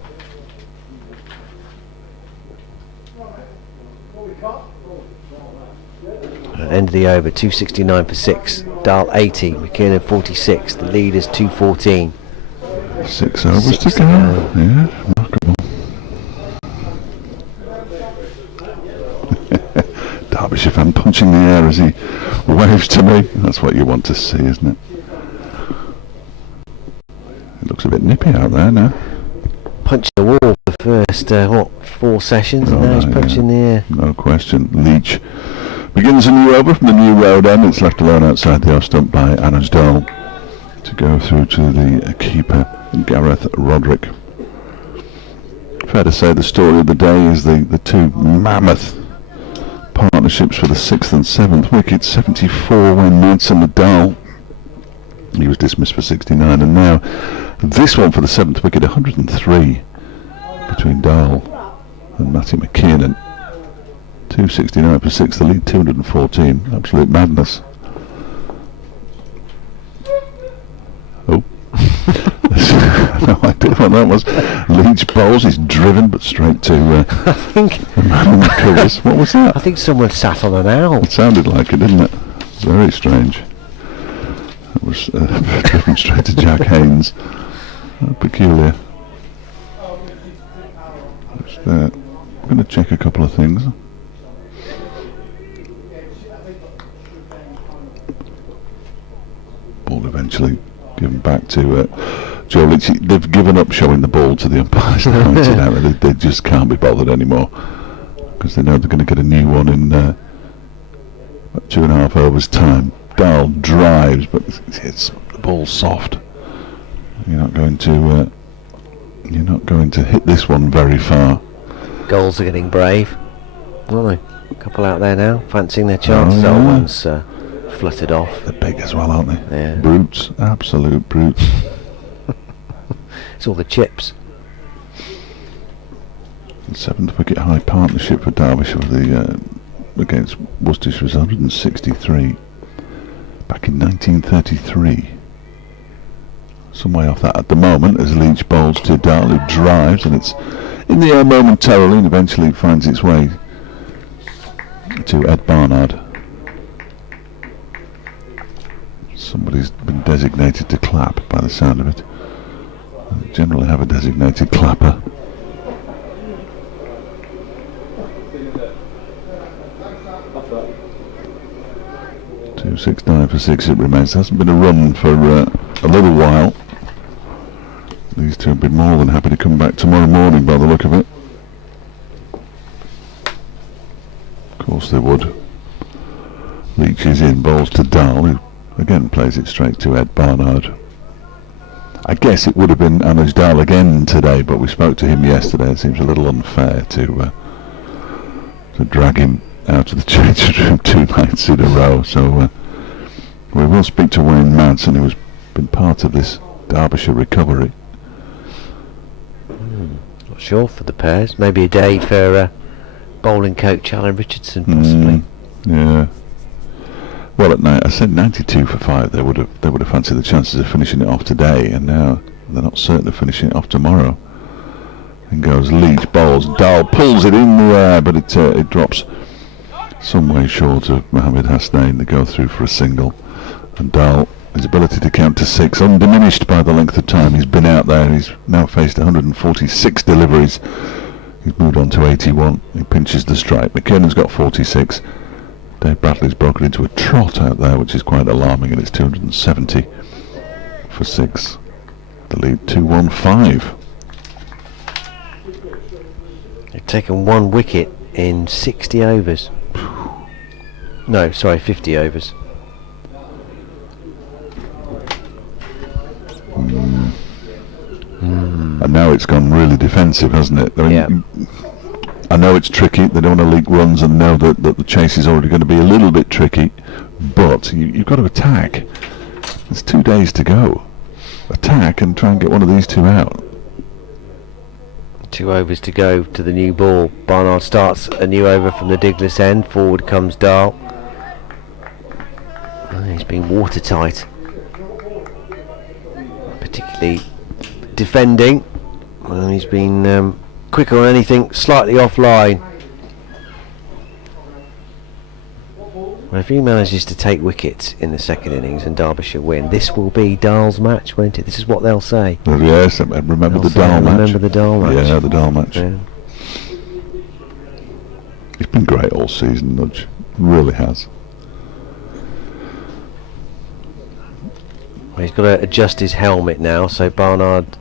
End of the over, 269 for 6, Dahl 80, McKinnon 46, the lead is 214. 6 overs to go. Yeah, remarkable. Derbyshire fan punching the air as he waves to me. That's what you want to see, isn't it? It looks a bit nippy out there now. Punching the wall for the first 4 sessions, and now he's punching the air. No question. Leach begins a new over from the New Road end. It's left alone outside the off stump by Anasdale to go through to the keeper, Gareth Roderick. Fair to say the story of the day is the two mammoth partnerships for the 6th and 7th wicket. 74 when Madsen with Dahl, he was dismissed for 69, and now this one for the 7th wicket, 103 between Dahl and Matty McKinnon. 269 for 6, the lead 214. Absolute madness. Oh. No idea what that was. Leach bowls, he's driven but straight to I think the man in the colours. What was that? I think someone sat on an owl. It sounded like it, didn't it? Very strange. That was driven straight to Jack Haynes. Peculiar. I'm going to check a couple of things. Ball eventually given back to Joe Leach. They've given up showing the ball to the umpires. They just can't be bothered anymore because they know they're going to get a new one in about 2.5 overs time. Dahl drives, but it's the ball's soft. You're not going to hit this one very far. Goals are getting brave, aren't they? A couple out there now, fancying their chances. Oh, yeah. That one's fluttered off. They're big as well, aren't they? Yeah. Brutes, absolute brutes. It's all the chips. The 7th wicket high partnership for Derbyshire against Worcestershire was 163 back in 1933. Some way off that at the moment as Leach bowls to Dahl, who drives, and it's in the air momentarily and eventually finds its way to Ed Barnard. Somebody's been designated to clap by the sound of it. They generally have a designated clapper. 269 for 6 it remains. Hasn't been a run for a little while. These two have been more than happy to come back tomorrow morning by the look of it. Of course they would. Leach is in, bowls to Dahl, who again plays it straight to Ed Barnard. I guess it would have been Anuj Dahl again today, but we spoke to him yesterday. It seems a little unfair to drag him out of the change room 2 nights in a row. So we will speak to Wayne Madsen, who's been part of this Derbyshire recovery. Not sure for the pairs. Maybe a day for bowling coach Alan Richardson, possibly. Yeah. Well, at night I said 92 for 5. They would have fancied the chances of finishing it off today, and now they're not certain of finishing it off tomorrow. In goes Leach, bowls, Dahl pulls it in the air, but it drops some way short of Mohammed Hasnain. They go through for a single, and Dahl, his ability to count to 6 undiminished by the length of time he's been out there. He's now faced 146 deliveries. He's moved on to 81. He pinches the strike. McKinnon's got 46. Dave Bradley's broken into a trot out there, which is quite alarming, and it's 270 for 6. The lead 2-1-5. They've taken 1 wicket in 60 overs. No, sorry, 50 overs. And now it's gone really defensive, hasn't it? I mean, I know it's tricky. They don't want to leak runs and know that the chase is already going to be a little bit tricky, but you've got to attack. There's 2 days to go. Attack and try and get one of these two out. 2 overs to go to the new ball. Barnard starts a new over from the Diglis end. Forward comes Dahl. He's been watertight, particularly defending. Well, he's been quicker on anything slightly offline. Well, if he manages to take wickets in the second innings and Derbyshire win, this will be Dahl's match, won't it? This is what they'll say. Yes, remember the Dahl match. Remember the Dahl match. Yeah, the Dahl match. Yeah. He's been great all season, Nudge. Really has. Well, he's got to adjust his helmet now, so Barnard,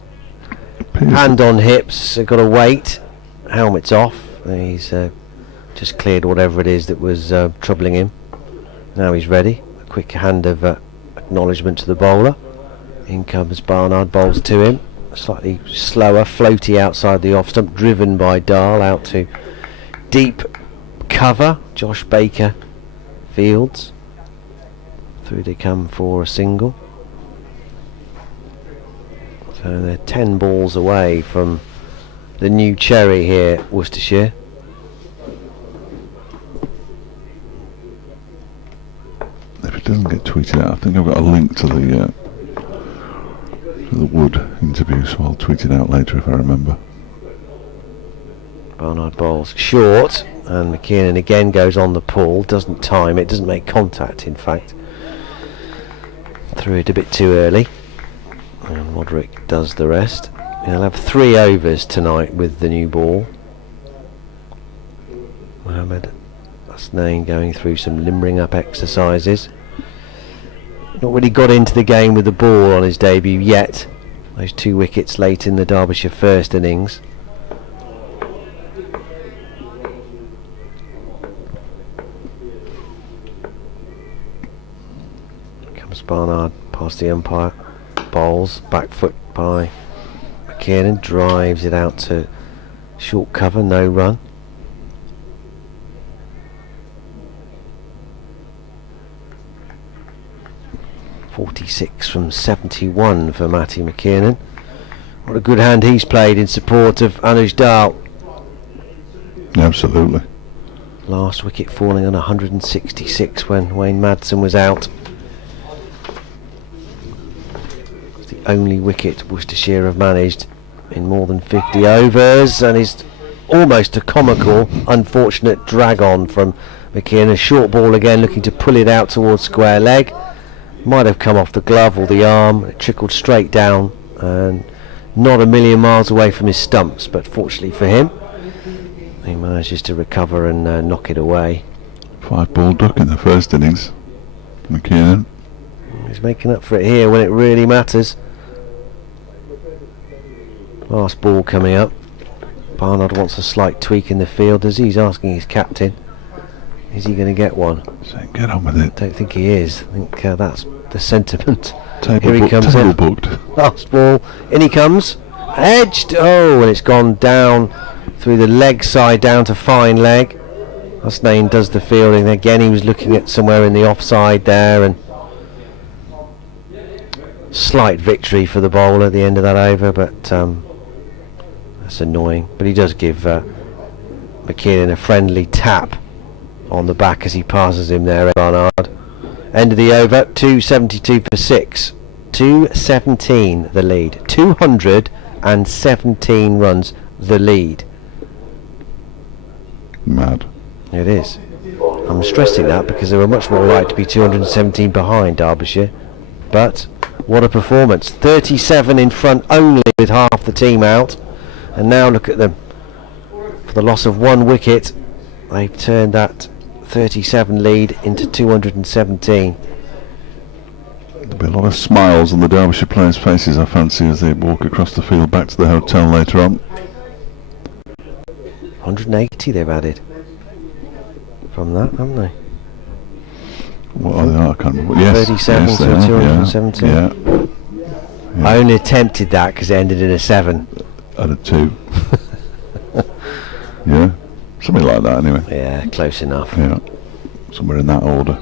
hand on hips, got to wait. Helmet's off. He's just cleared whatever it is that was troubling him. Now he's ready. A quick hand of acknowledgement to the bowler. In comes Barnard, bowls to him. Slightly slower, floaty outside the off stump, driven by Dahl out to deep cover. Josh Baker fields. Through they come for a single. So they're 10 balls away from the new cherry here, Worcestershire. If it doesn't get tweeted out, I think I've got a link to the Wood interview, so I'll tweet it out later if I remember. Barnard bowls short, and McKinnon again goes on the pull, doesn't time it, doesn't make contact in fact. Threw it a bit too early, and Roderick does the rest. He'll have 3 overs tonight with the new ball. Mohammed Hasnain going through some limbering up exercises. Not really got into the game with the ball on his debut yet. Those 2 wickets late in the Derbyshire first innings. Comes Barnard past the umpire. Bowls, back foot by McKinnon, drives it out to short cover, no run. .46 from 71 for Matty McKinnon. What a good hand he's played in support of Anuj Dahl. Absolutely. Last wicket falling on 166 when Wayne Madsen was out. It's the only wicket Worcestershire have managed in more than 50 overs, and is almost a comical, unfortunate drag-on from McKeon. A short ball again, looking to pull it out towards square leg. Might have come off the glove or the arm. It trickled straight down, and not a million miles away from his stumps, but fortunately for him, he manages to recover and knock it away. 5-ball duck in the first innings. McKeon. He's making up for it here when it really matters. Last ball coming up. Barnard wants a slight tweak in the field as he's asking his captain, is he going to get one? Saying, get on with it. Don't think he is. I think that's the sentiment. Table Here he comes table in. booked. Last ball, in he comes. Edged. Oh, and it's gone down through the leg side down to fine leg. Hasnain does the fielding again. He was looking at somewhere in the offside there, and slight victory for the bowler at the end of that over, but that's annoying. But he does give McKeon a friendly tap on the back as he passes him there. Barnard. End of the over, 272 for 6. 217 the lead. 217 runs the lead. Mad. It is. I'm stressing that because they were much more likely to be 217 behind Derbyshire. But what a performance. 37 in front only with half the team out. And now look at them. For the loss of 1 wicket, they've turned that 37 lead into 217. There'll be a lot of smiles on the Derbyshire players' faces, I fancy, as they walk across the field back to the hotel later on. 180 they've added from that, haven't they? What are they? I can't remember. Yes, 37 yes, to they are, 217. Yeah. I only attempted that because it ended in a 7. And a 2. Yeah, something like that anyway. Yeah, close enough. Yeah, somewhere in that order.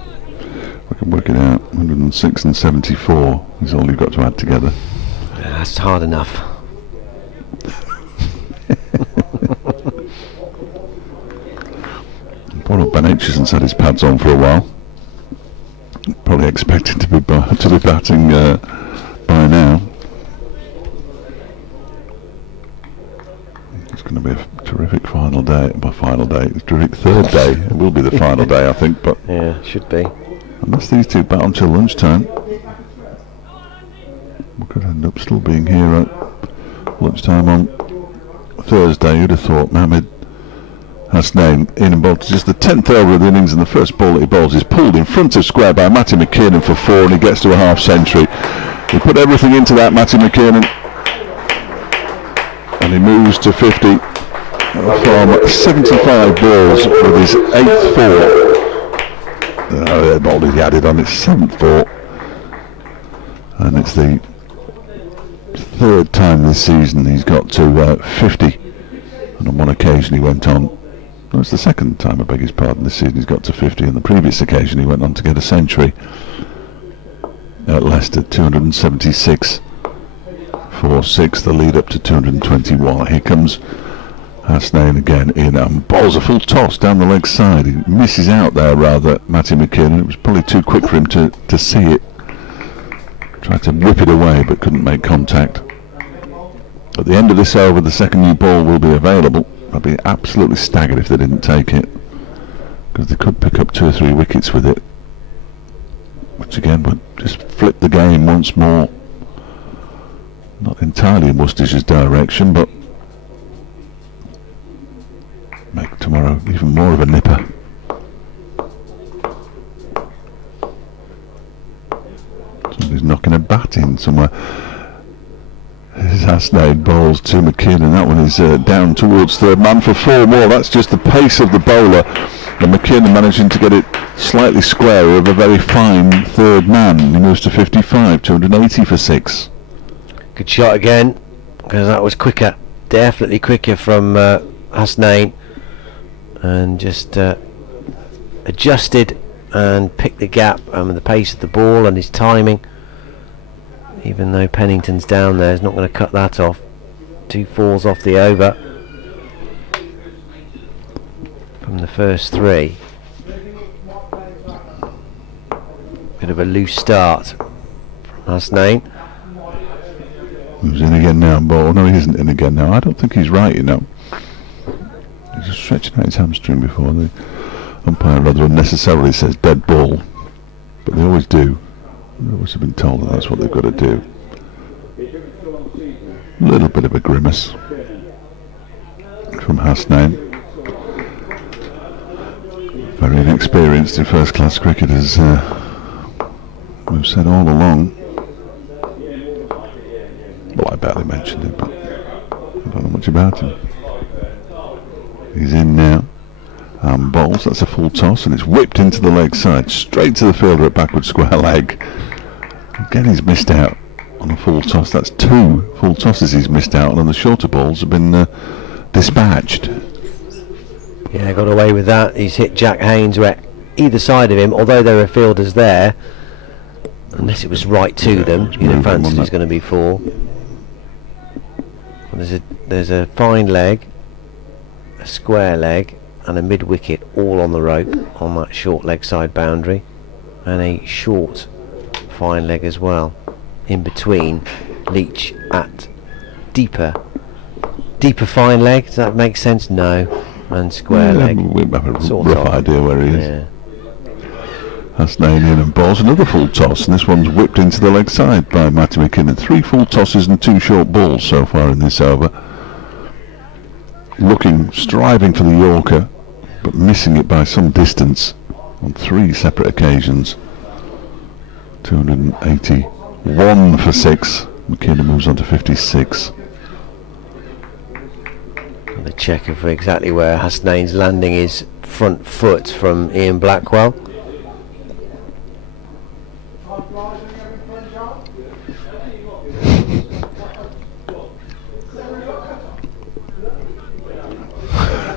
We can work it out. 106 and 74 is all you've got to add together. Yeah, that's hard enough. Poor old Ben H hasn't had his pads on for a while. Probably expecting to be batting by now. It's going to be a terrific final day. By final day, it's a terrific third day. It will be the final day, I think. But yeah, should be. Unless these two bat until lunchtime, we could end up still being here at lunchtime on Thursday. You'd have thought Mohammed Hasnain in and bowled just the 10th over of the innings, and the first ball that he bowls is pulled in front of square by Matty McKiernan for 4, and he gets to a half century. He put everything into that, Matty McKiernan, and he moves to 50 from 75 balls with his 8th 4. The ball he added on his 7th 4, and it's the 3rd time this season he's got to 50, and on one occasion he went on. No, it's the 2nd time, I beg his pardon, this season he's got to 50. On the previous occasion he went on to get a century at Leicester, 276 for 6, the lead up to 221. Here comes Hasnain again in and bowls a full toss down the leg side. He misses out there rather, Matty McKiernan. It was probably too quick for him to see it. Tried to whip it away but couldn't make contact. At the end of this over, the second new ball will be available. I'd be absolutely staggered if they didn't take it, because they could pick up 2 or 3 wickets with it, which again would just flip the game once more. Not entirely in Worcestershire's direction, but make tomorrow even more of a nipper. Somebody's knocking a bat in somewhere. His Hasnain bowls to McKiernan. That one is down towards third man for 4 more. That's just the pace of the bowler, and McKiernan managing to get it slightly square of a very fine third man. He moves to 55, 280 for 6. Good shot again, because that was quicker, definitely quicker from Hasnain, and just adjusted and picked the gap and the pace of the ball and his timing. Even though Pennington's down there, he's not going to cut that off. 2 4s off the over from the first 3. Bit of a loose start from Hasnain. Who's in again now? Ball. No, he isn't in again now. I don't think he's right, you know. He's just stretching out his hamstring before the umpire rather unnecessarily says dead ball. But they always do. They always have been told that that's what they've got to do. A little bit of a grimace from Hasnain. Very inexperienced in first class cricket, as we've said all along. Well, I barely mentioned it, but I don't know much about him. He's in now. Bowls, that's a full toss, and it's whipped into the leg side, straight to the fielder at backward square leg. Again, he's missed out on a full toss. That's 2 full tosses he's missed out on, and the shorter balls have been dispatched. Yeah, got away with that. He's hit Jack Haynes where either side of him, although there are fielders there, unless it was right to them, you'd have fancied he's going to be 4. There's a fine leg, a square leg, and a mid wicket all on the rope on that short leg side boundary, and a short fine leg as well in between. Leach at deeper fine leg. Does that make sense? No. And square leg. We have a rough idea where he is. Yeah. Hasnain in and balls another full toss, and this one's whipped into the leg side by Matty McKinnon. 3 full tosses and 2 short balls so far in this over. Striving for the Yorker, but missing it by some distance on 3 separate occasions. 281 for 6. McKinnon moves on to 56. The checker for exactly where Hasnain's landing his front foot from Ian Blackwell.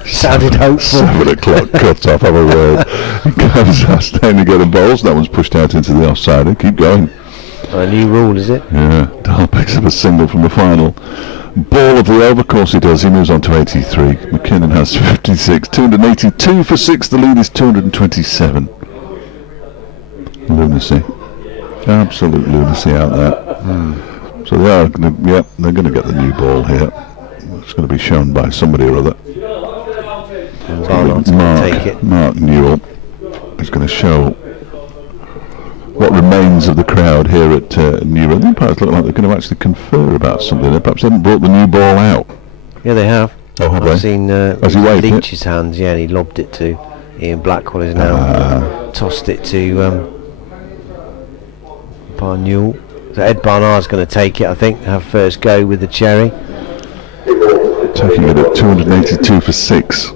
Sounded hopeful. 7 o'clock cut off, have a word. He comes Hasnain to get the balls. That one's pushed out into the offside. Keep going. A new rule, is it? Yeah, Dahl picks up a single from the final ball of the over. Of course he does. He moves on to 83. McKinnon has 56. 282 for 6. The lead is 227. Lunacy. Absolute lunacy out there. So they are going to, they're going to get the new ball here. It's going to be shown by somebody or other. Mark Newell is going to show what remains of the crowd here at Newell. The umpires look like they're going to actually confer about something. They perhaps haven't brought the new ball out. Yeah, they have. Oh, have I've seen Has he waved Leach's hands, and he lobbed it to Ian Blackwell, who's now tossed it to Barnewell. So Ed Barnard's going to take it, I think, have first go with the cherry. Taking it at 282 for 6.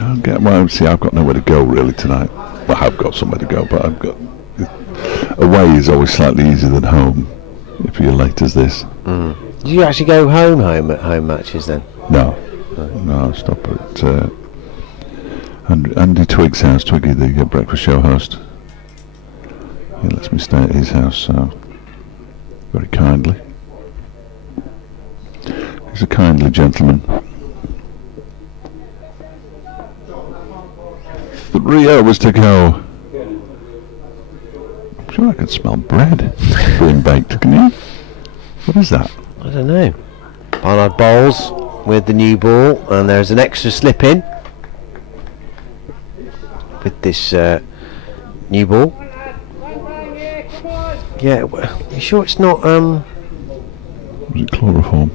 I've got nowhere to go really tonight. Well, I've got somewhere to go, but away is always slightly easier than home if you're late as this. Do you actually go home at home matches then? No, I stop at Andy Twiggs' house. Twiggy, the breakfast show host, he lets me stay at his house, so very kindly. He's a kindly gentleman. But Rio was to go. I'm sure I can smell bread being baked. Can you? What is that? I don't know. Barnard bowls with the new ball, and there's an extra slip in with this new ball. Yeah, you sure it's not Was it chloroform?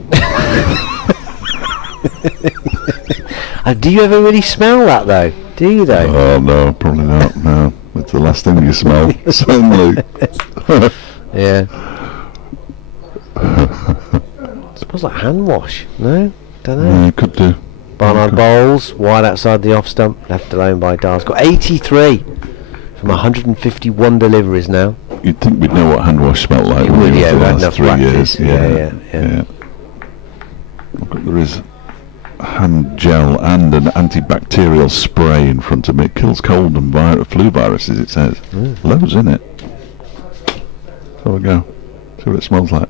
Do you ever really smell that though? Do you though? Oh no, probably not. No, it's the last thing you smell. Certainly. Yeah. Smells like hand wash. No, don't know. Yeah, could do. Barnard bowls wide outside the off stump, left alone by Dars. Got 83 from 151 deliveries now. You'd think we'd know what hand wash smelled like. You would, yeah. The We've had last enough 3 practice. years. Yeah. But there is hand gel and an antibacterial spray in front of me. It kills cold and flu viruses, it says. Loads in it. There we go. See what it smells like.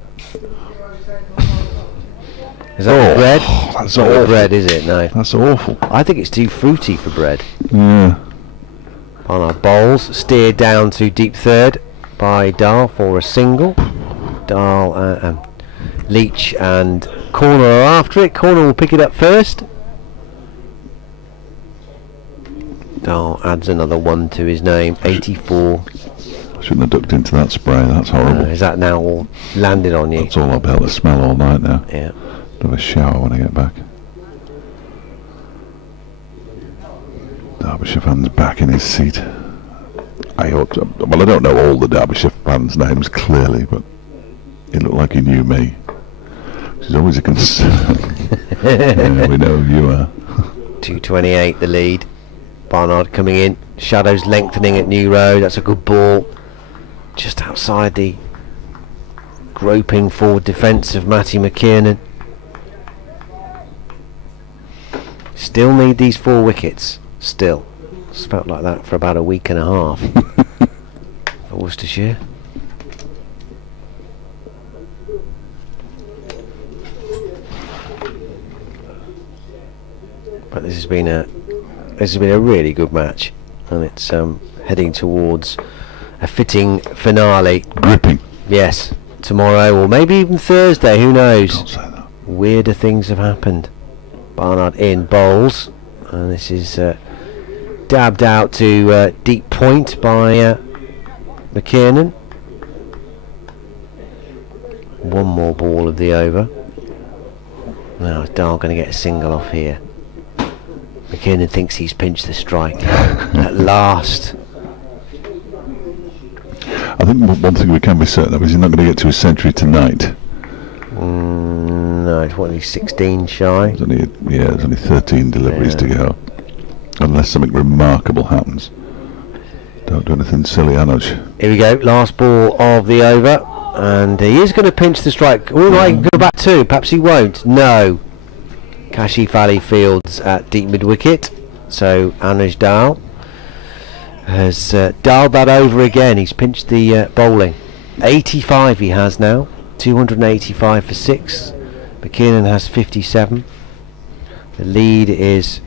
Is that bread? That's not awful. bread, is it? No. That's awful. I think it's too fruity for bread. Yeah. Barnard bowls steered down to deep third by Dar for a single. Leach and Corner are after it. Corner will pick it up first. Dahl adds another 1 to his name. 84. Shouldn't have ducked into that spray. That's horrible. Is that now all landed on you? That's all I'll be able to smell all night now. Yeah. Have a shower when I get back. Derbyshire fans back in his seat. I hope to, well, I don't know all the Derbyshire fans' names clearly, but he looked like he knew me. Which is always a concern. Yeah, we know who you are. 2:28 the lead. Barnard coming in. Shadows lengthening at New Road. That's a good ball. Just outside the groping forward defence of Matty McKiernan. Still need these 4 wickets. Still. It's felt like that for about a week and a half for Worcestershire. But this has been a really good match, and it's heading towards a fitting finale. Gripping. Yes, tomorrow or maybe even Thursday. Who knows? Don't say that. Weirder things have happened. Barnard in bowls, and this is dabbed out to deep point by McKiernan. One more ball of the over. Now is Dahl going to get a single off here? McKiernan thinks he's pinched the strike at last. I think one thing we can be certain of is he's not going to get to his century tonight. No, it's what, he's 16 shy. There's only 13 deliveries to go. Unless something remarkable happens. Don't do anything silly, Anuj. Here we go, last ball of the over, and he is going to pinch the strike. Oh, no, he can go back too. Perhaps he won't. No. Kashif Ali fields at deep mid wicket, so Anuj Dahl has dialed that over again. He's pinched the bowling. 85 he has now. 285 for 6. McKiernan has 57. The lead is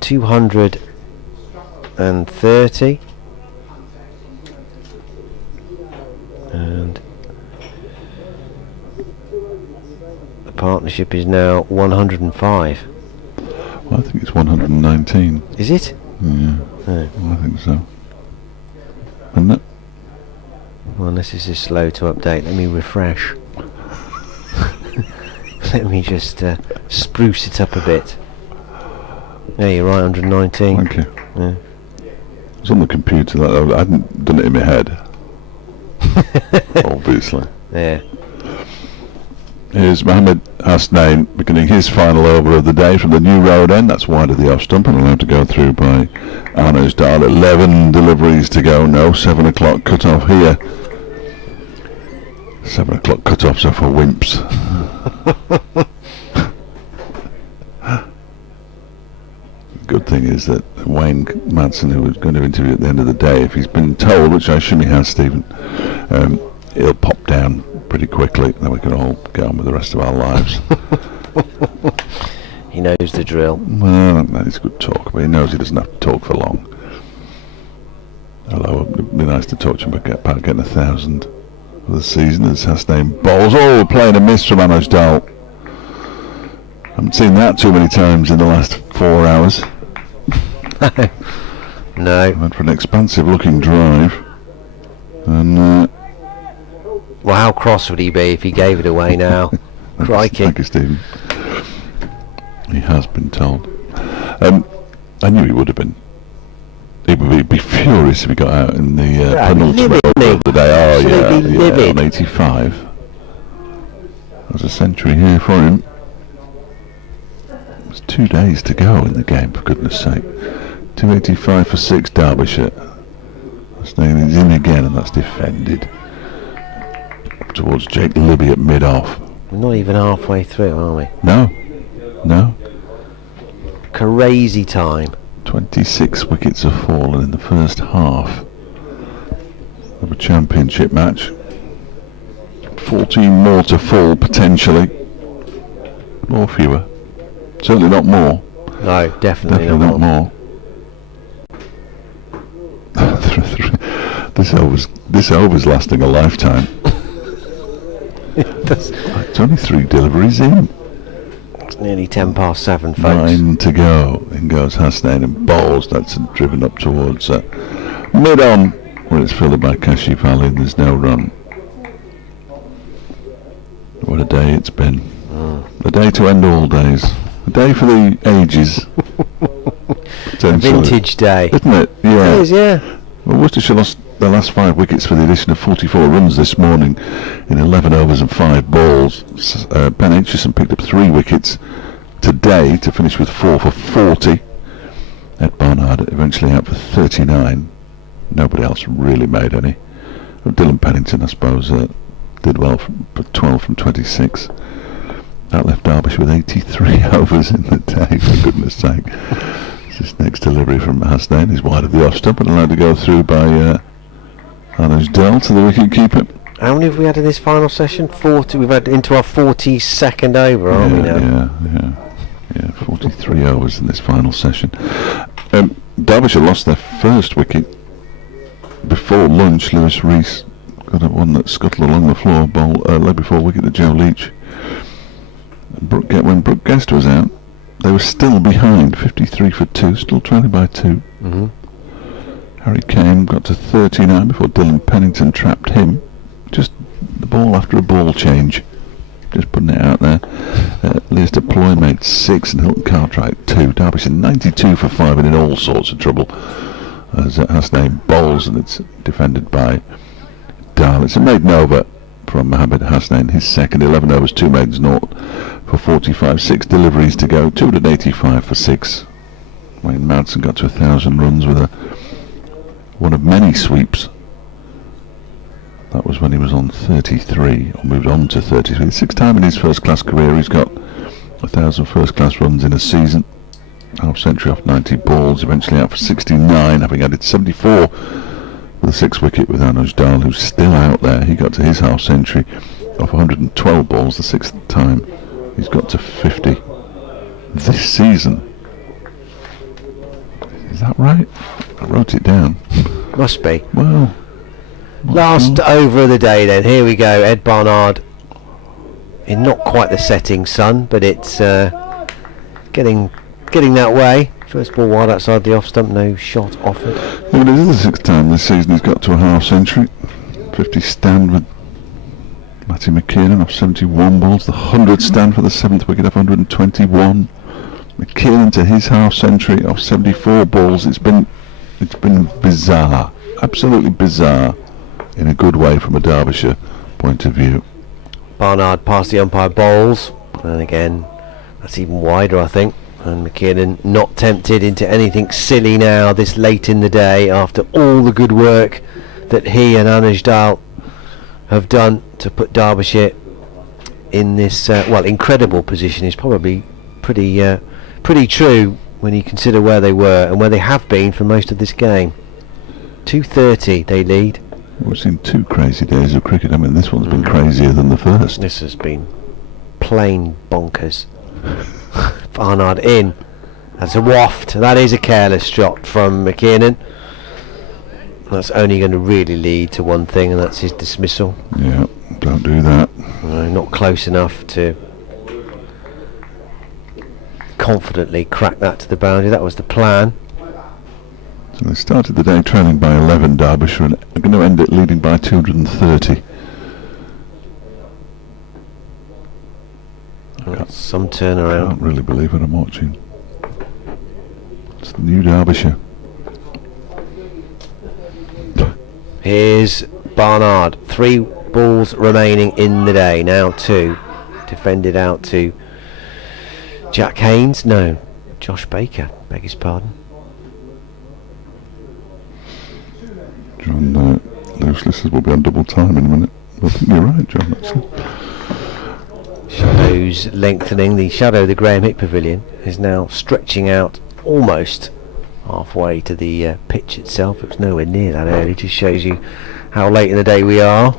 230. And the partnership is now 105. Well, I think it's 119. Is it? Yeah, Oh. well, I think so. Isn't it? Well, unless this is slow to update, let me refresh. Let me just spruce it up a bit. Yeah, you're right, 119. Thank you. Yeah. It's on the computer. I hadn't done it in my head. Obviously. Yeah. Here's Mohammed Hasnain beginning his final over of the day from the New Road end. That's wide of the off stump and allowed to go through by Anuj Dahl. 11 deliveries to go. No 7 o'clock cut off here. 7 o'clock cut offs are for wimps. Good thing is that Wayne Madsen, who was going to interview at the end of the day, if he's been told, which I assume he has, Stephen, he'll pop down pretty quickly, then we can all get on with the rest of our lives. He knows the drill. Well, he's a good talk, but he knows he doesn't have to talk for long. Although it'd be nice to talk to him about getting 1,000 for the season as Hasnain bowls. Oh, we're playing a miss from Anuj Dahl. Haven't seen that too many times in the last 4 hours. No. Went for an expansive looking drive. And Well, how cross would he be if he gave it away now? Crikey. thank you, Stephen. He has been told. I knew he would have been. He would be furious if he got out in the penultimate over of the day. Oh, yeah, on 85. There's a century here for him. There's 2 days to go in the game, for goodness sake. 285 for 6, Derbyshire. He's in again, and that's defended. Towards Jake Libby at mid-off. We're not even halfway through, are we? No. Crazy time. 26 wickets have fallen in the first half of a championship match. 14 more to fall, potentially. Or fewer. Certainly not more. No, definitely not more. This over's lasting a lifetime. It's only 3 deliveries in. It's nearly 7:10, folks. 9 to go. In goes Hasnain and bowls. That's driven up towards mid-on, where it's filled by Kashi Valley and there's no run. What a day it's been. A day to end all days. A day for the ages. Vintage day. Isn't it? Yeah. It is, yeah. Well, Worcestershire lost their last 5 wickets for the addition of 44 runs this morning in 11 overs and 5 balls. Ben Aitchison picked up 3 wickets today to finish with 4 for 40. Ed Barnard eventually out for 39. Nobody else really made any. Dylan Pennington, I suppose, did well for 12 from 26. That left Derbyshire with 83 overs in the day, for goodness sake. This next delivery from Hasnain is wide of the off stump and allowed to go through by Anuj Dell to the wicket-keeper. How many have we had in this final session? 40. We've had into our 42nd over, aren't we now? Yeah, 43 overs in this final session. Derbyshire lost their first wicket before lunch. Lewis Rees got one that scuttled along the floor, leg before wicket to Joe Leach. When Brooke Guest was out, they were still behind, 53 for 2, still trailing by 2. Harry Kane got to 39 before Dylan Pennington trapped him. Just the ball after a ball change. Just putting it out there. Lister Ploy made 6 and Hilton Cartwright 2. Derbyshire 92 for 5 and in all sorts of trouble. As Hasnain bowls and it's defended by Dahl. It's a maiden over from Mohammed Hasnain, his second. 11 overs, 2 maidens, 0 for 45. 6 deliveries to go, 285 for 6. Wayne Madsen got to 1,000 runs with one of many sweeps. That was when he was on 33, or moved on to 33. 6th time in his first-class career. He's got 1,000 first-class runs in a season. Half century off 90 balls, eventually out for 69, having added 74 with a 6th wicket with Anuj Dal, who's still out there. He got to his half century off 112 balls, the 6th time he's got to 50 this season. Is that right? I wrote it down. Must be. Well, last over of the day then. Here we go. Ed Barnard in not quite the setting sun, but it's getting that way. First ball wide outside the off stump, no shot offered. Well, it is the 6th time this season he's got to a half century. 50 stand with Matty McKiernan off 71 balls. The 100 stand for the 7th wicket off 121. McKiernan to his half century off 74 balls. It's been bizarre, absolutely bizarre, in a good way from a Derbyshire point of view. Barnard past the umpire bowls, and again that's even wider, I think. And McKiernan not tempted into anything silly now this late in the day after all the good work that he and Anuj Dal have done to put Derbyshire in this incredible position. Is probably pretty true when you consider where they were and where they have been for most of this game. 230 they lead. We've seen 2 crazy days of cricket. I mean, this one's been crazier than the first. This has been plain bonkers. Barnard in. That's a waft. That is a careless shot from McKiernan. That's only going to really lead to one thing, and that's his dismissal. Yeah, don't do that. Not close enough to confidently crack that to the boundary. That was the plan. So they started the day trailing by 11, Derbyshire, and are going to end it leading by 230. That's some turnaround. I can't really believe what I'm watching. It's the new Derbyshire. Here's Barnard. 3 balls remaining in the day. Now 2. Defended out to Jack Haynes. No, Josh Baker. Beg his pardon. John Lewis Listeners will be on double time in a minute. I think you're right, John, actually. Shadows lengthening. The shadow of the Graham Hick Pavilion is now stretching out almost halfway to the pitch itself. It was nowhere near that early. Just shows you how late in the day we are.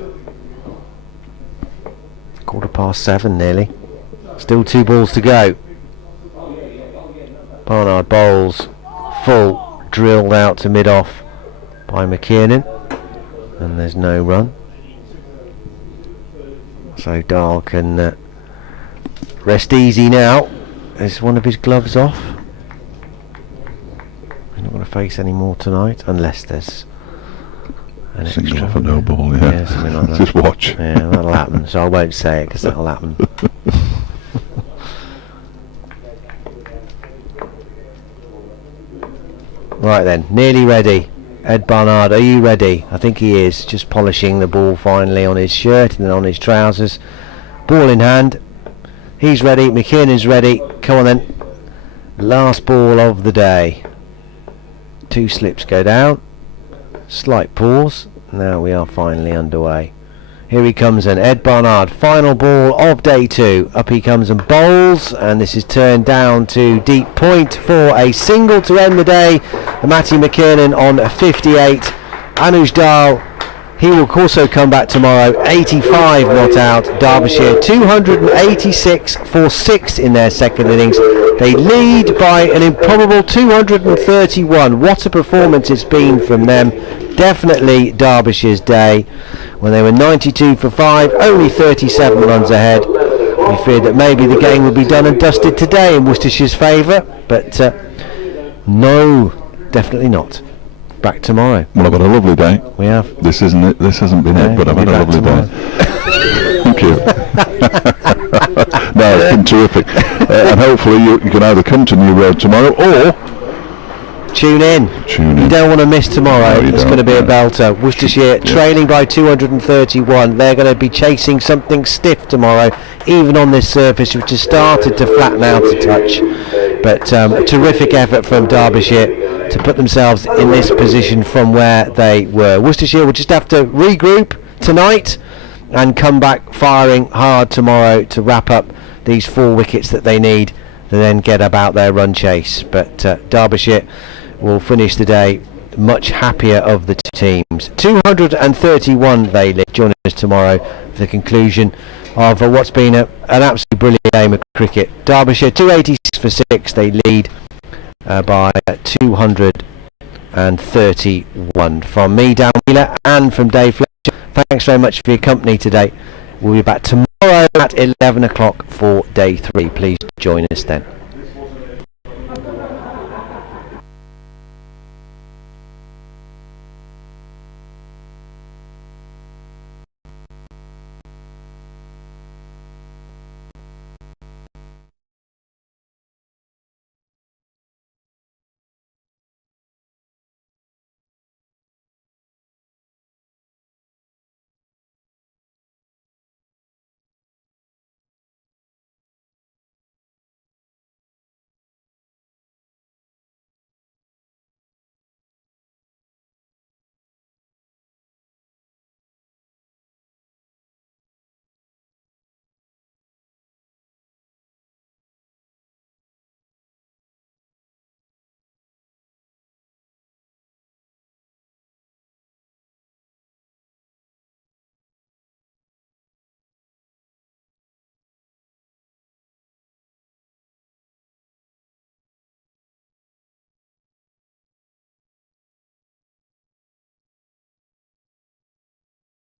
7:15 nearly. Still 2 balls to go. Barnard bowls full, drilled out to mid-off by McKiernan, and there's no run. So Dahl can rest easy now. Is one of his gloves off? He's not going to face any more tonight unless there's an Single extra. off a no ball, yeah. Something like that. Just watch. Yeah, that'll happen. So I won't say it because that'll happen. Right then, nearly ready. Ed Barnard, are you ready? I think he is. Just polishing the ball finally on his shirt and then on his trousers. Ball in hand. He's ready. McKiernan's ready. Come on then. Last ball of the day. 2 slips go down. Slight pause. Now we are finally underway. Here he comes then. Ed Barnard. Final ball of day 2. Up he comes and bowls. And this is turned down to deep point for a single to end the day. Matty McKiernan on 58. Anuj Dahl, he will also come back tomorrow. 85 not out. Derbyshire 286 for 6 in their second innings. They lead by an improbable 231. What a performance it's been from them. Definitely Derbyshire's day. When they were 92 for 5, only 37 runs ahead. We feared that maybe the game would be done and dusted today in Worcestershire's favour, but no, definitely not. Back tomorrow. Well, I've had a lovely day. We have. This isn't it. This hasn't been it, but I've had a lovely day. Thank you. No, it's been terrific. And hopefully you can either come to New Road tomorrow or tune in. You don't want to miss tomorrow. No, it's going to be a belter. Worcestershire trailing by 231. They're going to be chasing something stiff tomorrow, even on this surface, which has started to flatten out a touch. But a terrific effort from Derbyshire to put themselves in this position from where they were. Worcestershire will just have to regroup tonight and come back firing hard tomorrow to wrap up these 4 wickets that they need to then get about their run chase. But Derbyshire will finish the day much happier of the two teams. 231 they lead. Join us tomorrow for the conclusion of what's been an absolutely brilliant game of cricket. Derbyshire 286 for 6. They lead by 231. From me, Dan Wheeler, and from Dave Fletcher, thanks very much for your company today. We'll be back tomorrow at 11 o'clock for day 3. Please join us then.